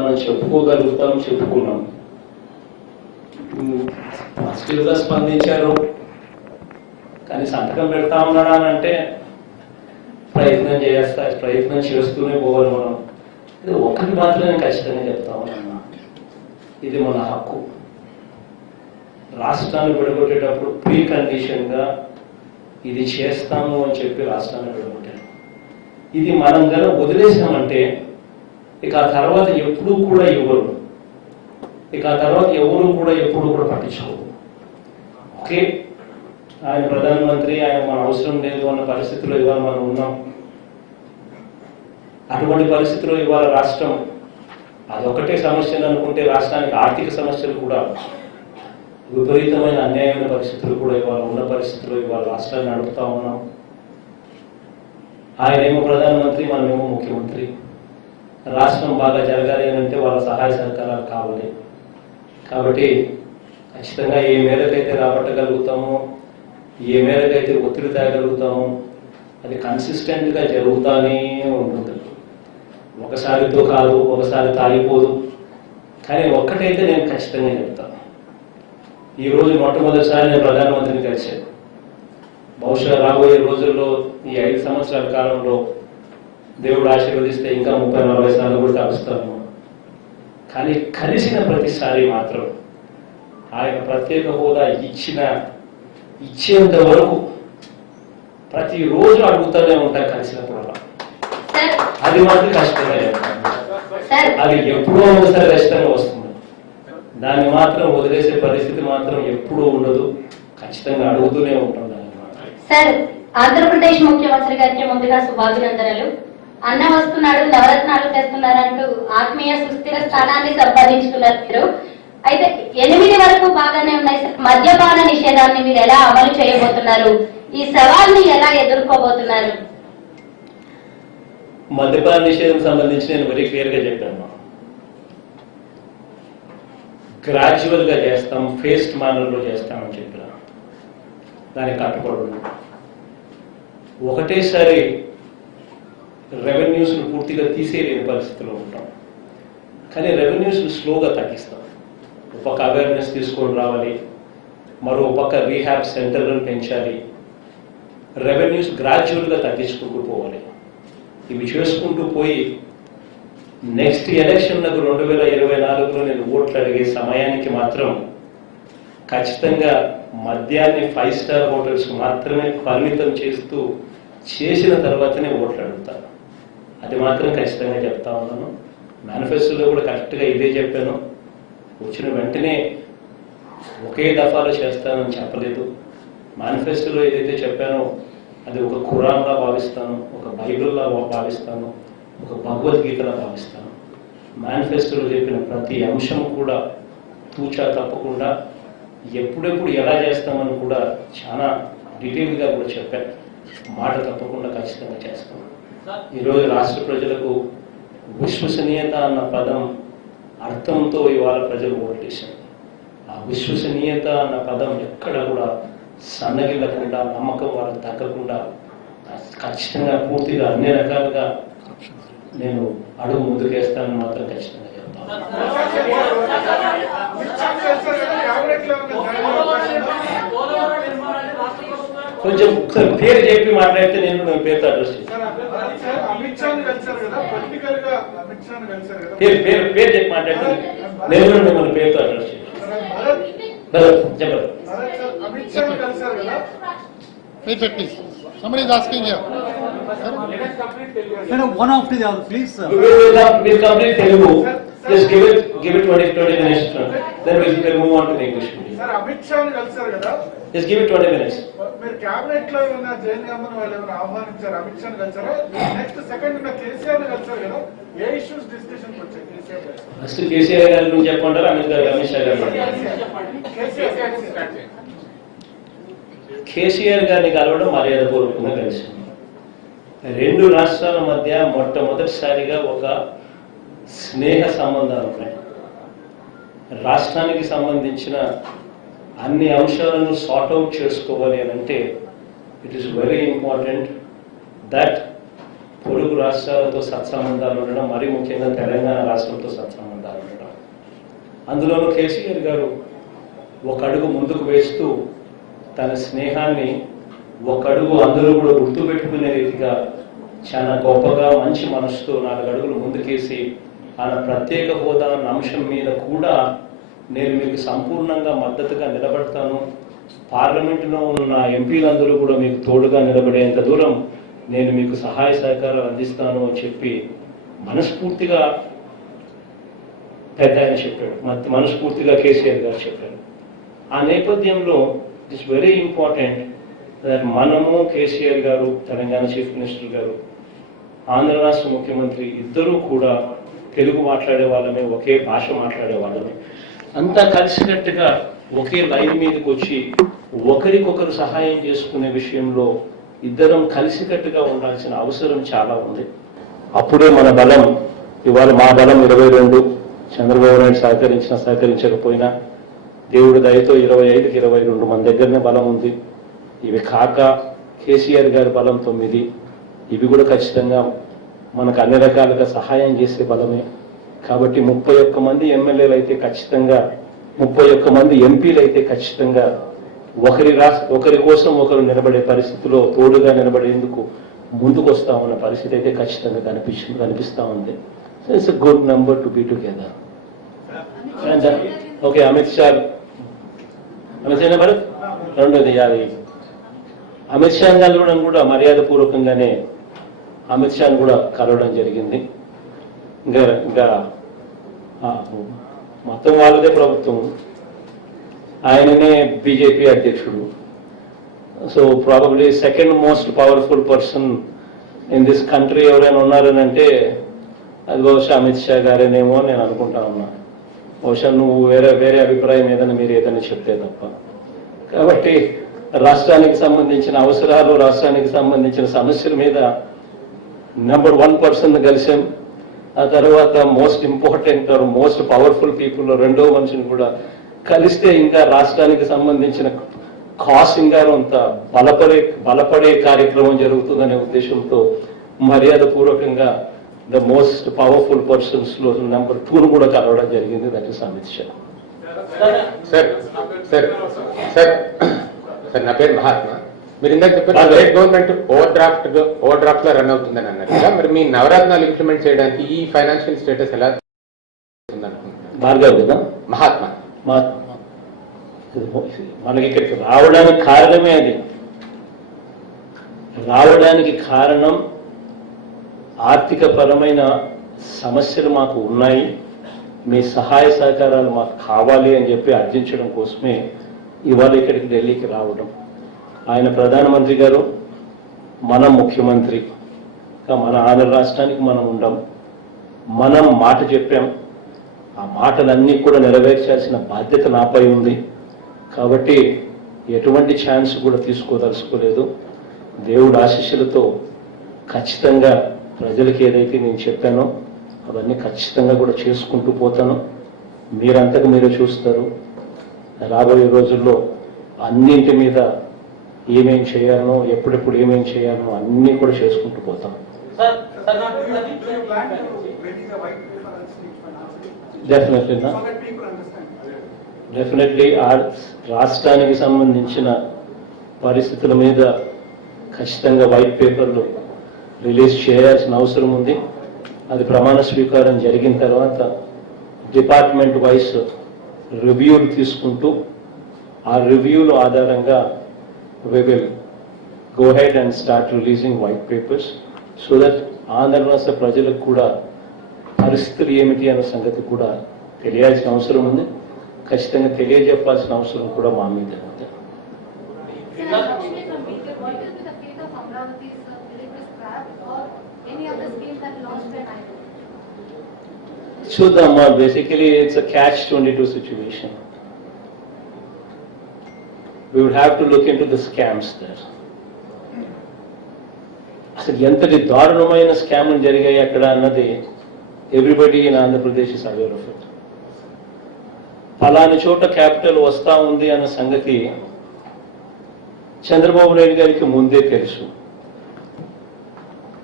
మనం చెప్పుకోగలుగుతాం, చెప్పుకున్నాం. పాజిటివ్గా స్పందించారు, కానీ సంతకం పెడతా ఉన్నాడా అని అంటే ప్రయత్నం చేస్తూనే పోవాలి మనం. ఇది ఒకటి మాత్రమే ఖచ్చితంగా చెప్తా ఉన్నా, ఇది మన హక్కు. రాష్ట్రాన్ని విడగొట్టేటప్పుడు ప్రీ కండిషన్గా ఇది చేస్తాము అని చెప్పి రాష్ట్రాన్ని విడగొట్టారు. ఇది మనం కనుక వదిలేసామంటే ఇక ఆ తర్వాత ఎప్పుడూ కూడా ఇవ్వరు, ఇక ఆ తర్వాత ఎవరు కూడా ఎప్పుడు కూడా పట్టించుకోరు. ఓకే, ఆయన ప్రధానమంత్రి, ఆయన మన అవసరం లేదు అన్న పరిస్థితిలో ఇవాళ మనం ఉన్నాం. అటువంటి పరిస్థితిలో ఇవాళ రాష్ట్రం అదొకటే సమస్యలు అనుకుంటే రాష్ట్రానికి ఆర్థిక సమస్యలు కూడా, విపరీతమైన అన్యాయమైన పరిస్థితులు కూడా ఇవాళ ఉన్న పరిస్థితుల్లో ఇవాళ రాష్ట్రాన్ని నడుపుతా ఉన్నాం. ఆయనేమో ప్రధానమంత్రి, మనమేమో ముఖ్యమంత్రి. రాష్ట్రం బాగా జరగాలి అని అంటే వాళ్ళ సహాయ సహకారాలు కావాలి. కాబట్టి ఖచ్చితంగా ఏ మేరకైతే రాబట్టగలుగుతామో, ఏ మేరకైతే ఒత్తిడి తేగలుగుతామో అది కన్సిస్టెంట్గా జరుగుతూనే ఉంటుంది. ఒకసారితో కాదు, ఒకసారి తాగిపోదు. కానీ ఒక్కటైతే నేను ఖచ్చితంగా చెప్తాను, ఈరోజు మొట్టమొదటిసారి నేను ప్రధానమంత్రిని కలిశాను. బహుశా రాబోయే రోజుల్లో ఈ 5 సంవత్సరాల కాలంలో దేవుడు ఆశీర్వదిస్తే ఇంకా 30-40 సార్లు కూడా కలుస్తాను. కానీ కలిసిన ప్రతిసారి మాత్రం ఆయన ప్రత్యేక హోదా ఇచ్చేంత వరకు ప్రతిరోజు అడుగుతూనే ఉంటా కలిసినప్పుడు. అది మాత్రం కష్టంగా చెప్తాను, అది ఎప్పుడో ఒకసారి ఖచ్చితంగా వస్తుంది. దాన్ని మాత్రం వదిలేసే పరిస్థితి మాత్రం ఎప్పుడూ ఉండదు, ఖచ్చితంగా అడుగుతూనే ఉంటాం దాన్ని. సార్, ఆంధ్రప్రదేశ్ ముఖ్యమంత్రి గారికి ముందుగా శుభాభినందనలు. అన్న వస్తున్నాడు, నవరత్నాలు తెస్తున్నారంటూ ఆత్మీయ సుస్థిర స్థానాన్ని సంపాదించుకున్నారు మీరు. అయితే 8 వరకు బాగానే ఉన్నాయి సార్. మద్యపాన నిషేధాన్ని మీరు ఎలా అమలు చేయబోతున్నారు? ఈ సవాల్ని ఎలా ఎదుర్కోబోతున్నారు? మద్యపాన నిషేధం సంబంధించి నేను వెరీ క్లియర్ గా చెప్పాను. గ్రాడ్యువల్ గా చేస్తాం, ఫేస్డ్ మేనర్ లో చేస్తామని చెప్పిన దానికి కట్టుబడి ఒకటేసారి రెవెన్యూస్ పూర్తిగా తీసేయలేని పరిస్థితిలో ఉంటాం. కానీ రెవెన్యూస్ స్లోగా తగ్గిస్తాం. ఒక పక్క అవేర్నెస్ తీసుకొని రావాలి, మరో పక్క రీహాబ్ సెంటర్లను పెంచాలి, రెవెన్యూస్ గ్రాడ్యువల్గా తగ్గించుకుంటూ పోవాలి. ఇవి చేసుకుంటూ పోయి నెక్స్ట్ ఎలక్షన్లకు 2024లో నేను ఓట్లు అడిగే సమయానికి మాత్రం ఖచ్చితంగా మద్యాన్ని 5 స్టార్ హోటల్స్ మాత్రమే పరిమితం చేసిన తర్వాతనే ఓట్లు అడుగుతాను. అది మాత్రం ఖచ్చితంగా చెప్తా ఉన్నాను. మేనిఫెస్టోలో కూడా కరెక్ట్గా ఇదే చెప్పాను. వచ్చిన వెంటనే ఒకే దఫాలో చేస్తానని చెప్పలేదు. మేనిఫెస్టోలో ఏదైతే చెప్పానో అది ఒక ఖురాన్లా భావిస్తాను, ఒక బైబిల్లా భావిస్తాను, ఒక భగవద్గీతలా భావిస్తాను. మేనిఫెస్టోలో చెప్పిన ప్రతి అంశం కూడా తూచా తప్పకుండా ఎప్పుడెప్పుడు ఎలా చేస్తామని కూడా చాలా డీటెయిల్గా కూడా చెప్పాను. మాట తప్పకుండా ఖచ్చితంగా చేస్తాను. ఈరోజు రాష్ట్ర ప్రజలకు విశ్వసనీయత అన్న పదం అర్థంతో ఇవాళ ప్రజలు ఓటేశారు. ఆ విశ్వసనీయత అన్న పదం ఎక్కడ కూడా సన్నగిల్లకుండా, నమ్మకం వాళ్ళకి తగ్గకుండా ఖచ్చితంగా పూర్తిగా అన్ని రకాలుగా నేను అడుగు ముందుకేస్తానని మాత్రం ఖచ్చితంగా చెప్తాను. కొంచెం పేరు చెప్పి మాట్లాడితే నేను పేరుతో అడ్రస్ చేస్తాను. పేరు చెప్పి మాట్లాడితే నేను కూడా మిమ్మల్ని పేరుతో అడ్రస్ చేస్తాను. చెప్పండి. Somebody is asking here. One after the other, please. We'll complete Telugu. Just give it 20 minutes. Then we'll move on to the English medium. Sir, Amit Shah ni kalsaru kada? Just give it 20 minutes. Meer cabinet lo unna Jagan Gamman vallu evana ఆహ్వానించారు Amit Shah ni kalsaru? Next second unna KCR ni kalsaru kada? ఏ issues discussion ki vachayi KCR garu? First KCR గారి గురించి చెప్పంటారు, అమిత్ షా గారు. కేసీఆర్ గారిని కలవడం మర్యాదపూర్వకంగా కలిసింది. 2 రాష్ట్రాల మధ్య మొట్టమొదటిసారిగా ఒక స్నేహ సంబంధాలు ఉన్నాయి. రాష్ట్రానికి సంబంధించిన అన్ని అంశాలను సార్ట్అవుట్ చేసుకోవాలి అని అంటే it is very important that పొరుగు రాష్ట్రాలతో సత్సంబంధాలు ఉండడం, మరీ ముఖ్యంగా తెలంగాణ రాష్ట్రంతో సత్సంబంధాలు ఉండడం. అందులోనూ కేసీఆర్ గారు ఒక అడుగు ముందుకు వేస్తూ తన స్నేహాన్ని ఒక అడుగు అందరూ కూడా గుర్తుపెట్టుకునే రీతిగా చాలా గొప్పగా మంచి మనసుతో 4 అడుగులు ముందుకేసి ఆయన ప్రత్యేక హోదా అన్న అంశం మీద కూడా నేను మీకు సంపూర్ణంగా మద్దతుగా నిలబడతాను, పార్లమెంటులో ఉన్న ఎంపీలందరూ కూడా మీకు తోడుగా నిలబడేంత దూరం నేను మీకు సహాయ సహకారాలు అందిస్తాను అని చెప్పి మనస్ఫూర్తిగా పెద్ద ఆయన చెప్పాడు, మనస్ఫూర్తిగా కేసీఆర్ గారు చెప్పారు. ఆ నేపథ్యంలో ఇట్స్ వెరీ ఇంపార్టెంట్ దట్ మనము కేసీఆర్ గారు, తెలంగాణ చీఫ్ మినిస్టర్ గారు, ఆంధ్ర రాష్ట్ర ముఖ్యమంత్రి ఇద్దరూ కూడా తెలుగు మాట్లాడే వాళ్ళమే, ఒకే భాష మాట్లాడే వాళ్ళమే, అంతా కలిసికట్టుగా ఒకే లైన్ మీదకి వచ్చి ఒకరికొకరు సహాయం చేసుకునే విషయంలో ఇద్దరం కలిసికట్టుగా ఉండాల్సిన అవసరం చాలా ఉంది. అప్పుడే మన బలం, ఇవాళ మా బలం 22, చంద్రబాబు నాయుడు సహకరించకపోయినా దేవుడి దయతో 25కి 22 మన దగ్గరనే బలం ఉంది. ఇవి కాక కేసీఆర్ గారి బలం 9, ఇవి కూడా ఖచ్చితంగా మనకు అన్ని రకాలుగా సహాయం చేసే బలమే. కాబట్టి 31 మంది ఎమ్మెల్యేలు అయితే ఖచ్చితంగా, 31 మంది ఎంపీలు అయితే ఖచ్చితంగా ఒకరి కోసం ఒకరు నిలబడే పరిస్థితిలో తోడుగా నిలబడేందుకు ముందుకు వస్తామన్న పరిస్థితి అయితే ఖచ్చితంగా కనిపిస్తా ఉంది. So it's a good number to be together. And okay, Amit Shah number 2ది అది అమిత్ షా కలవడం కూడా మర్యాద పూర్వకంగానే అమిత్ షాను కూడా కలవడం జరిగింది. ఇంకా మొత్తం వాళ్ళదే ప్రభుత్వం, ఆయననే బీజేపీ అధ్యక్షుడు. So probably second most powerful person in this country ఎవరైనా ఉన్నారని అంటే అది బహుశా అమిత్ షా గారేనేమో నేను అనుకుంటా ఉన్నా. బహుశా నువ్వు వేరే అభిప్రాయం ఏదైనా మీరు ఏదైనా చెప్తే తప్ప. కాబట్టి రాష్ట్రానికి సంబంధించిన అవసరాలు, రాష్ట్రానికి సంబంధించిన సమస్యల మీద నెంబర్ 1 పర్సన్ కలిసాం. ఆ తర్వాత most important or most powerful people 2వ మనిషిని కూడా కలిస్తే ఇంకా రాష్ట్రానికి సంబంధించిన కాస్ ఇంకా అంత బలపడే కార్యక్రమం జరుగుతుందనే ఉద్దేశంతో మర్యాద పూర్వకంగా ద మోస్ట్ పవర్ఫుల్ పర్సన్స్ లో నెంబర్ 2ను కూడా కలవడం జరిగింది. That is Amit Shah. Sir నా పేరు మహాత్మా. మీరు ఇందాక చెప్పారు స్టేట్ గవర్నమెంట్ ఓవర్ డ్రాఫ్ట్ లో రన్ అవుతుందని అన్నారు కదా, మరి మీ నవరత్నాలు ఇంప్లిమెంట్ చేయడానికి ఈ ఫైనాన్షియల్ స్టేటస్ ఎలా అనుకుంటున్నారు? భార్గవ్ కదా, మహాత్మా మనకి ఇక్కడికి రావడానికి కారణమే అది. రావడానికి కారణం ఆర్థిక పరమైన సమస్యలు మాకు ఉన్నాయి, మీ సహాయ సహకారాలు మాకు కావాలి అని చెప్పి అర్జించడం కోసమే ఇవాళ ఇక్కడికి ఢిల్లీకి రావడం. ఆయన ప్రధానమంత్రి గారు, మనం ముఖ్యమంత్రి, మన ఆంధ్ర రాష్ట్రానికి మనం ఉండం, మనం మాట చెప్పాం, ఆ మాటలన్నీ కూడా నెరవేర్చాల్సిన బాధ్యత నాపై ఉంది. కాబట్టి ఎటువంటి ఛాన్స్ కూడా తీసుకోదలుచుకోలేదు. దేవుడు ఆశీస్సులతో ఖచ్చితంగా ప్రజలకు ఏదైతే నేను చెప్పానో అవన్నీ ఖచ్చితంగా కూడా చేసుకుంటూ పోతాను. మీరంతకు మీరే చూస్తారు. రాబోయే రోజుల్లో అన్నింటి మీద ఏమేం చేయాలనో, ఎప్పుడెప్పుడు ఏమేం చేయాలనో అన్నీ కూడా చేసుకుంటూ పోతాం. డెఫినెట్లీ రాష్ట్రానికి సంబంధించిన పరిస్థితుల మీద ఖచ్చితంగా వైట్ పేపర్లు రిలీజ్ చేయాల్సిన అవసరం ఉంది. అది ప్రమాణ స్వీకారం జరిగిన తర్వాత డిపార్ట్మెంట్ వైస్ రివ్యూలు తీసుకుంటూ ఆ రివ్యూల ఆధారంగా we will go ahead and start releasing white papers so that Andhra రాష్ట్ర ప్రజలకు కూడా పరిస్థితులు ఏమిటి అనే సంగతి కూడా తెలియాల్సిన అవసరం ఉంది. ఖచ్చితంగా తెలియజెప్పాల్సిన అవసరం కూడా మా మీద ఉంది. చూద్దామా, basically it's a catch-22 situation. We would have to look into the scams there. అసలు ఎంతటి దారుణమైన స్కామ్లు జరిగాయి అక్కడ అన్నది everybody in Andhra Pradesh is aware of it. ఫలాని చోట క్యాపిటల్ వస్తా ఉంది అన్న సంగతి చంద్రబాబు నాయుడు గారికి ముందే తెలుసు.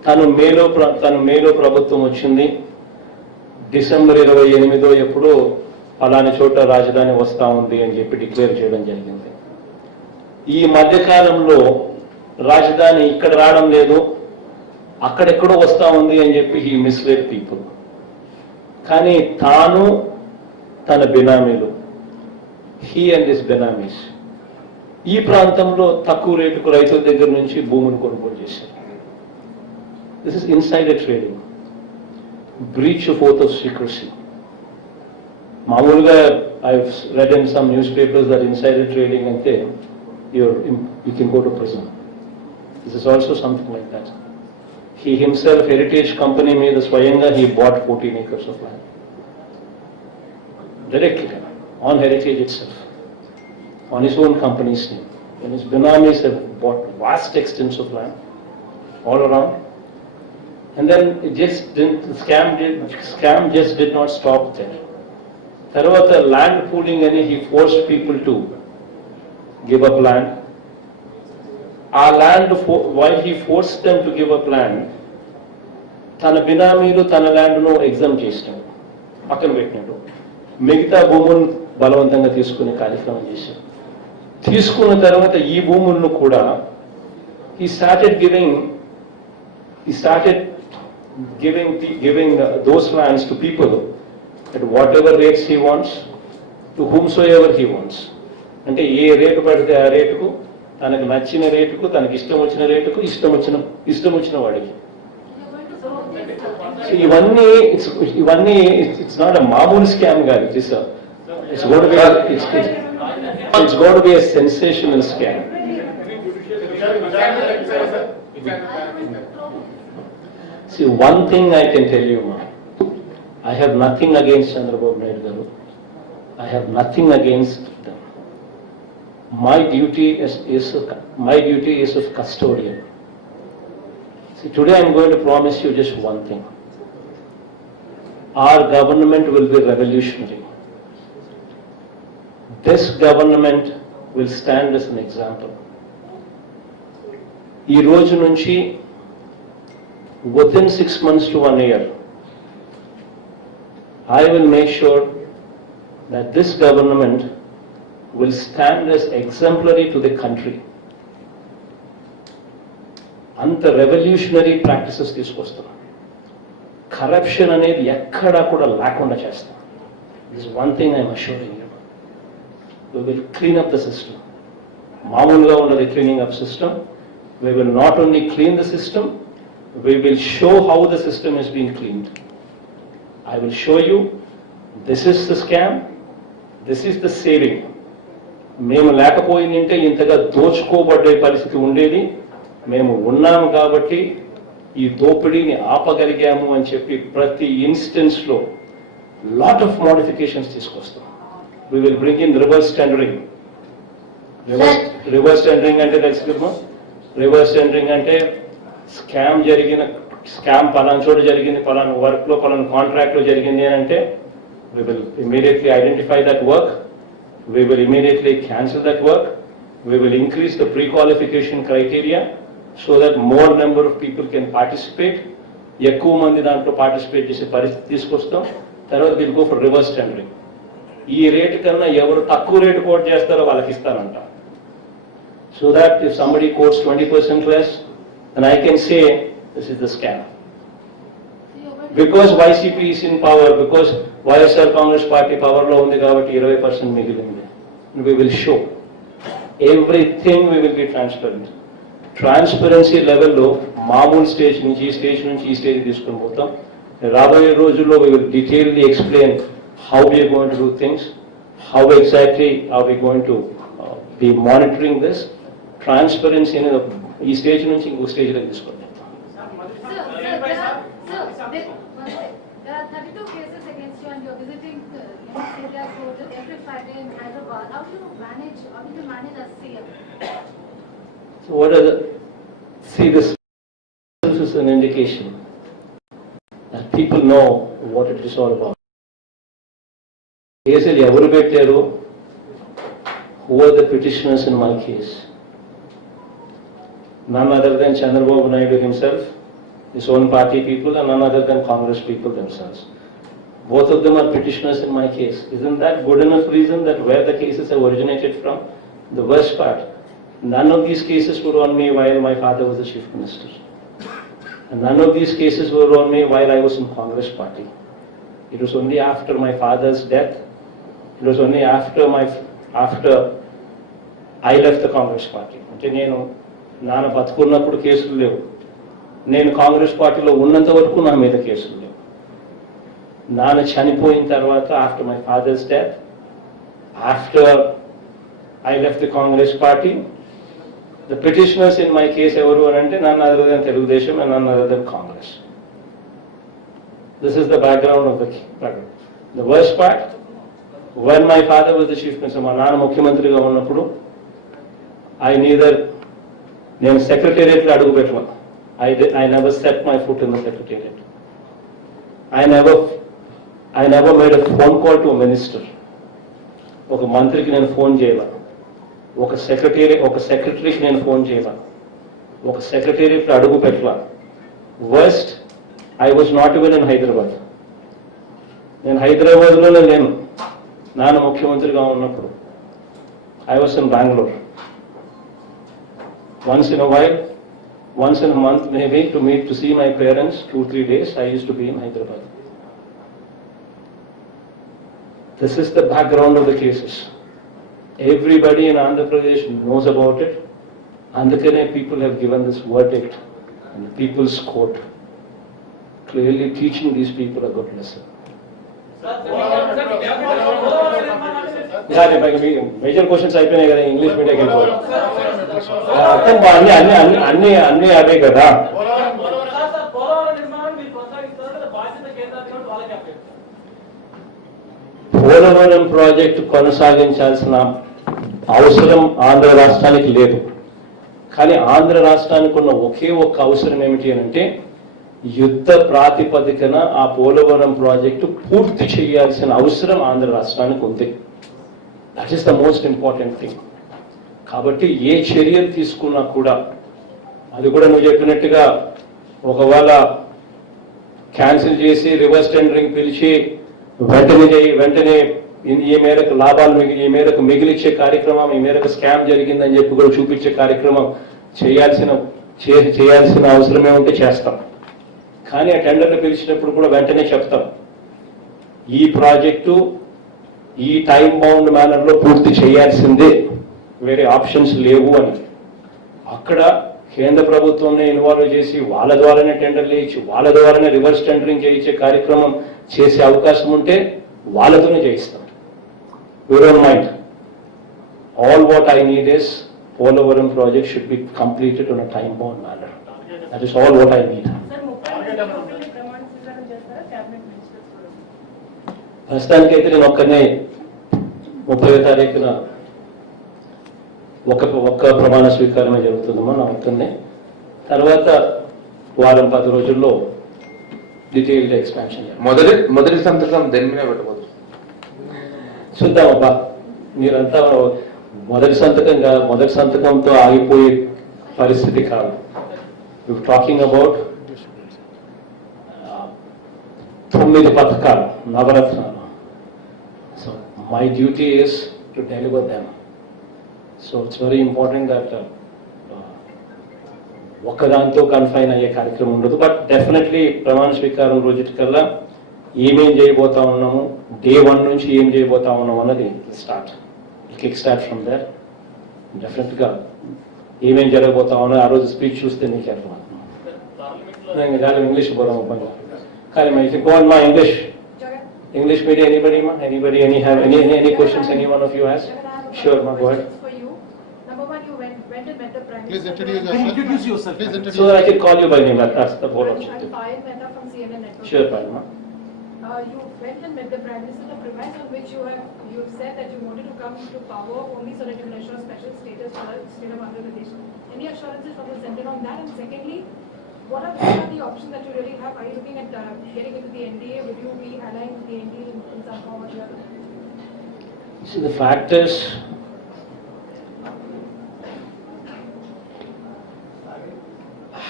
తను మేలో ప్రభుత్వం వచ్చింది, డిసెంబర్ 28 ఎప్పుడో అలానే చోట రాజధాని వస్తా ఉంది అని చెప్పి డిక్లేర్ చేయడం జరిగింది. ఈ మధ్యకాలంలో రాజధాని ఇక్కడ రావడం లేదు, అక్కడెక్కడో వస్తా ఉంది అని చెప్పి హీ మిస్లెడ్ పీపుల్. కానీ తాను తన బినామీలు, హీ అండ్ హిస్ బినామీస్ ఈ ప్రాంతంలో తక్కువ రేటుకు రైతుల దగ్గర నుంచి భూములు కొనుగోలు చేశారు. This is insider trading, breach of oath of secrecy. మామూలుగా I read in some news papers that insider trading అంటే you can go to prison. This is also something like that. He himself, heritage company మీద స్వయంగా he bought 14 acres of land directly on heritage itself, on his own company's name. And his benamis have bought vast extents of land all around. And then it just didn't, the scam just did not stop there. Tarvata land pooling ani he forced people to give up land. ఆ land while he force them to give up land, తన బినామీలు తన ల్యాండ్ను exam చేసినాడు, పక్కన పెట్టినాడు. మిగతా భూములను బలవంతంగా తీసుకునే కార్యక్రమం చేశాడు. తీసుకున్న తర్వాత ఈ భూములను కూడా he started giving those lands to people at whatever rates he wants, to whomsoever he wants. అంటే ఏ రేటు పడితే ఆ రేటుకు, తనకు నచ్చిన రేటుకు, తనకి ఇష్టం వచ్చిన రేటుకు, ఇష్టం వచ్చిన వాడికి. ఇవన్నీ ఇట్స్ నాట్ అ మామూలు స్కామ్ కాదు. It's goat B a sensational scam. See, one thing I can tell you, ma, I have nothing against Chandrababu Naidu garu. I have nothing against them. My duty is of custodian. See, today I am going to promise you just one thing. Our government will be revolutionary. This government will stand as an example. ఈ రోజు నుంచి within 6 months to 1 year, I will make sure that this government will stand as exemplary to the country. అంత revolutionary practices తీసుకొస్తాం. Corruption అనేది ఎక్కడా కూడా లేకుండా చేస్తాం. This one thing I'm assuring you. We will clean up the system. మామూలుగా ఉన్నది cleaning up system. We will not only clean the system, we will show how the system is being cleaned. I will show you this is the scam, this is the saving. మేము లేకపోయిందంటే ఇంతగా దోచుకోబడే పరిస్థితి ఉండేది. మేము ఉన్నాము కాబట్టి ఈ దోపిడీని ఆపగలిగాము అని చెప్పి ప్రతి ఇన్స్టెన్స్ లో లాట్ ఆఫ్ మోడిఫికేషన్స్ తీసుకొస్తాం. We will bring in reverse tendering. Reverse tendering అంటే తెలుసుకున్నాం. రివర్స్ టెండరింగ్ అంటే స్కామ్ పలానా చోట జరిగింది, పలానా వర్క్ లో, పలానా కాంట్రాక్ట్ లో జరిగింది అని అంటే we will immediately identify that work. We will immediately cancel that work. We will increase the pre-qualification criteria so that more number of people can participate. ఎక్కువ మంది దాంట్లో పార్టిసిపేట్ చేసే పరిస్థితి తీసుకొస్తాం. తర్వాత will go for rivers tendering. ఈ rate కన్నా ఎవరు తక్కువ రేటు కోట్ చేస్తారో వాళ్ళకి ఇస్తానంట. So that if somebody quotes 20% less, then I can say this is the scam. Because YCP is in power, because YSR Congress Party power lo undi kabatti 20% migilindi. We will show everything. We will be transparent. Transparency level lo మామూలు stage నుంచి ఈ stage తీసుకొని పోతాం. రాబోయే రోజుల్లో we will detailedly explain how we are going to do things, how exactly are we going to be monitoring this. Transparency అనేది ఈ stage నుంచి ఇంకో స్టేజ్లోకి తీసుకుంటాం. There are 32 cases against you and you are visiting area court every Friday in Hyderabad. How do you manage as CM? So what are this is an indication that people know what it is all about. కేసులు ఎవరు పెట్టారు? Who are the petitioners in my case? None other than Chandrababu Naidu himself his own party people and none other than Congress people themselves. Both of them are petitioners in my case. Isn't that good enough reason that where the cases have originated from? The worst part, none of these cases were on me while my father was the chief minister. And none of these cases were on me while I was in Congress party. It was only after my father's death, it was only after I left the Congress party. అంటే నేను నాన్న బతుకున్నప్పుడు కేసులు లేవు, నేను కాంగ్రెస్ పార్టీలో ఉన్నంత వరకు నా మీద కేసులు లేవు. నాన్న చనిపోయిన తర్వాత, after my father's death, after I left the Congress party, the petitioners in my case evaru ante none other than Telugudesam and none other than Congress. This is the background of the background. The worst part, when my father was the chief minister, my nana mukhyamantri ga unnappudu, I neither nenu secretariat lo adugu petla. I never set my foot in the secretariat. I never made a phone call to a minister. ఒక మంత్రికి నేను phone చేయాల, ఒక సెక్రటరీకి నేను phone చేయాల, ఒక సెక్రటేరియట్లో అడుగు పెట్టాల. Worst, I was not even in Hyderabad. నేను హైదరాబాద్లోనే లేను నాన్న ముఖ్యమంత్రిగా ఉన్నప్పుడు. I was in Bengaluru. Once in a while, once in a month maybe, to see my parents 2-3 days, I used to be in Hyderabad. This is the background of the cases. Everybody in Andhra Pradesh knows about it. Andhra people have given this verdict in the People's Court, clearly teaching these people a good lesson. Yeah, major questions అయిపోయినాయి కదా, English మీడియాకి వెళ్ళిపోవాలి. అన్ని అవే కదా. Polavaram project కొనసాగించాల్సిన అవసరం ఆంధ్ర రాష్ట్రానికి లేదు. కానీ ఆంధ్ర రాష్ట్రానికి ఉన్న ఒకే ఒక్క అవసరం ఏమిటి అంటే, యుద్ధ ప్రాతిపదికన ఆ పోలవరం ప్రాజెక్టు పూర్తి చేయాల్సిన అవసరం ఆంధ్ర రాష్ట్రానికి ఉంది. That is the most important thing. కాబట్టి ఏ చర్యలు తీసుకున్నా కూడా, అది కూడా నువ్వు చెప్పినట్టుగా ఒకవేళ క్యాన్సిల్ చేసి రివర్స్ టెండరింగ్ పిలిచి వెంటనే ఈ మేరకు లాభాలు ఈ మేరకు మిగిలిచ్చే కార్యక్రమం, ఈ మేరకు స్కామ్ జరిగిందని చెప్పి కూడా చూపించే కార్యక్రమం చేయాల్సిన అవసరమే ఉంటే చేస్తాం. కానీ ఆ టెండర్లు పిలిచినప్పుడు కూడా వెంటనే చెప్తాం, ఈ ప్రాజెక్టు ఈ టైం బౌండ్ మేనర్లో పూర్తి చేయాల్సిందే, వేరే ఆప్షన్స్ లేవు అని. అక్కడ కేంద్ర ప్రభుత్వంని ఇన్వాల్వ్ చేసి వాళ్ళ ద్వారానే టెండర్లు ఇచ్చి వాళ్ళ ద్వారానే రివర్స్ టెండరింగ్ చేయించే కార్యక్రమం చేసే అవకాశం ఉంటే వాళ్ళతోనే చేయిస్తాం. We don't mind. All what I need is Polavaram project should be completed on a time-bound manner. That is all what I need. ప్రస్తుతానికైతే నేను ఒక్కనే 30వ తారీఖున ఒక్క ప్రమాణ స్వీకారమే జరుగుతుందమ్మా, నా ఒక్కనే. తర్వాత వారం 10 రోజుల్లో డీటెయిల్డ్ ఎక్స్పాన్షన్. మొదటి సంతకం దేని మీద పెట్టబోతుంది చూద్దామబ్బా. మీరంతా మొదటి సంతకంతో ఆగిపోయే పరిస్థితి కాదు. యు టాకింగ్ అబౌట్ 9 పథకాలు, నవరత్నాలు. So my duty is to deliver them. So it's very important that ఒక్కదాంతో confine అయ్యే కార్యక్రమం ఉండదు. బట్ డెఫినెట్లీ ప్రమాణ స్వీకారం రోజుకల్లా ఏమేం చేయబోతా ఉన్నాము, డే 1 నుంచి ఏం చేయబోతా ఉన్నాము అన్నది కిక్ స్టార్ట్ ఫ్రమ్ దేర్. డెఫినెట్గా ఏమేం జరగబోతా ఉన్నా ఆ రోజు స్పీచ్ చూస్తే నీకు అర్థమవుతుంది. నేను ఇంగ్లీష్ పోదాం పని. కానీ మా English media anybody any questions any one of you has? Sure, ma, go ahead. For you, number one, you went and met the Prime Please Minister. introduce yourself. Please introduce. So that I can call you by name. That's the whole objective. I'm Payal Mehta from CNN Network. Sure, Palma. You went and met the Prime Minister, the premise on which you have said that you wanted to come to power only so that you can assure special status for the state of Andhra Pradesh. Any assurances from the centre on that? And secondly, what are the options that you really have? Are you looking at getting into the NDA? Would you be aligned with the NDA in some form or the other? See, the fact is,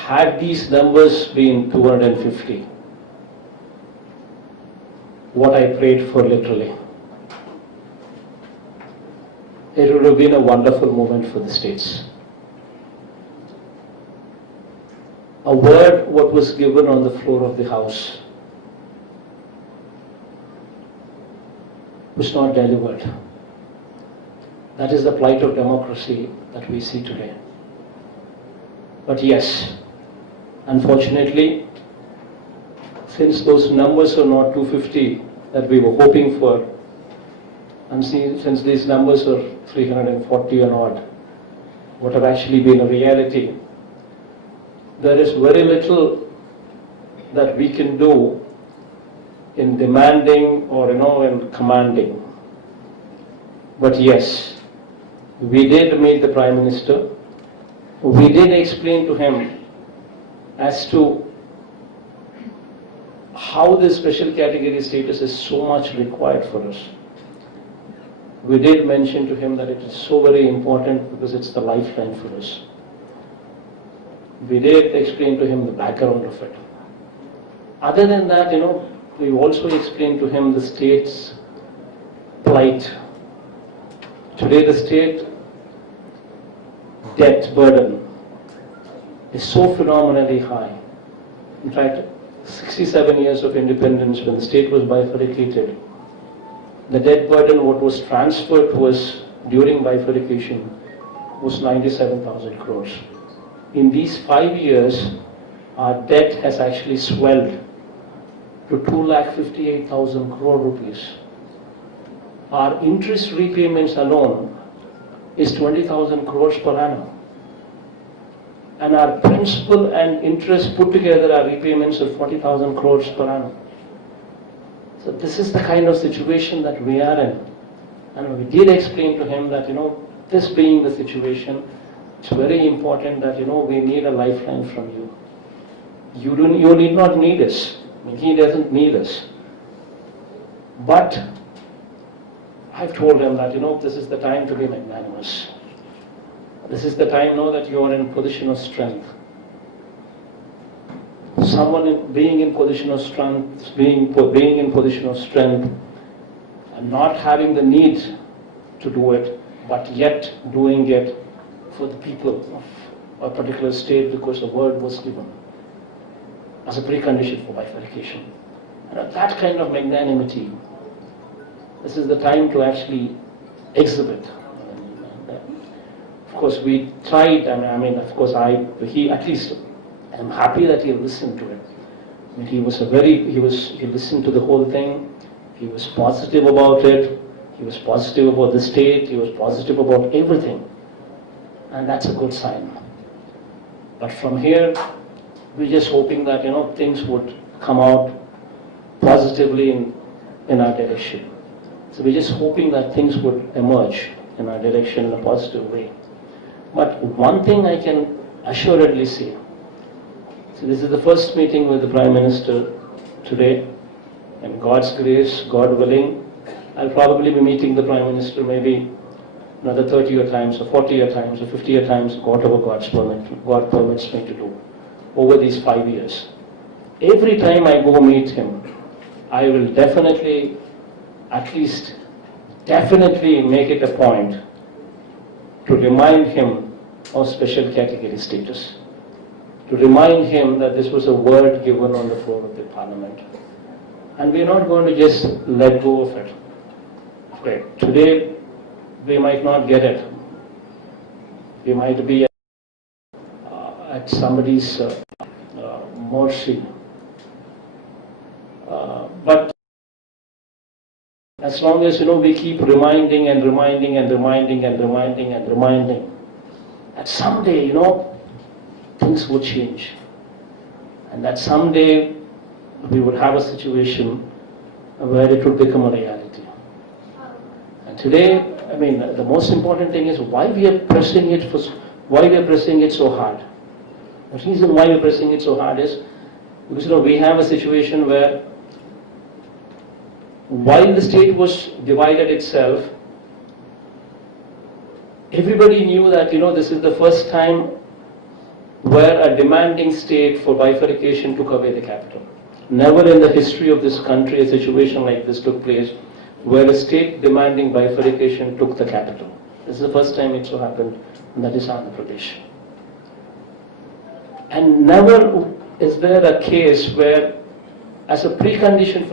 had these numbers been 250, what I prayed for literally, it would have been a wonderful moment for the states. A word what was given on the floor of the House was not delivered. That is the plight of democracy that we see today. But yes, unfortunately, since those numbers are not 250 that we were hoping for, and since these numbers are 340 and odd, what have actually been a reality, there is very little that we can do in demanding or in commanding. But yes, we did meet the Prime Minister. We did explain to him as to how this special category status is so much required for us. We did mention to him that it is so very important because it's the lifeline for us. We did explain to him the background of it. Other than that, we also explained to him the state's plight. Today the state debt burden is so phenomenally high. In fact, 67 years of independence, when the state was bifurcated, the debt burden what was transferred to us during bifurcation was 97,000 crores. In these 5 years, our debt has actually swelled to 2,58,000 crore rupees. Our interest repayments alone is 20,000 crores per annum. And our principal and interest put together are repayments of 40,000 crores per annum. So this is the kind of situation that we are in. And we did explain to him that, this being the situation, it's very important that, we need a lifeline from you. You need not need us. I mean, he doesn't need us. But I've told him that, this is the time to be magnanimous. This is the time now that you are in a position of strength. Someone being in position of strength, being in position of strength, and not having the need to do it, but yet doing it for the people of a particular state because a word was given as a precondition for bifurcation. And that kind of magnanimity, this is the time to actually exhibit. Of course, we tried, of course, he at least, I'm happy that he listened to it. I mean, he listened to the whole thing. He was positive about it. He was positive about the state. He was positive about everything. And that's a good sign. But from here, we're just hoping that, things would come out positively in our direction. So we're just hoping that things would emerge in our direction in a positive way. But one thing I can assuredly say, so this is the first meeting with the Prime Minister today, and God's grace, God willing, I'll probably be meeting the Prime Minister maybe another 30 times, or 40 times, or 50 times, whatever God permits me to do over these 5 years. Every time I go meet him, I will definitely make it a point to remind him of special category status, to remind him that this was a word given on the floor of the Parliament. And we're not going to just let go of it. Okay, today we might not get it. We might be at somebody's mercy. But as long as we keep reminding and reminding and reminding and reminding and reminding, that someday things would change, and that someday we would have a situation where it would become a reality. And today, the most important thing is why we are pressing it so hard. The reason why we're pressing it so hard is because we have a situation where while the state was divided itself, everybody knew that this is the first time where a demanding state for bifurcation took away the capital. Never in the history of this country a situation like this took place, where a state demanding bifurcation took the capital. This is the first time it so happened, and that is Andhra Pradesh. And never is there a case where, as a precondition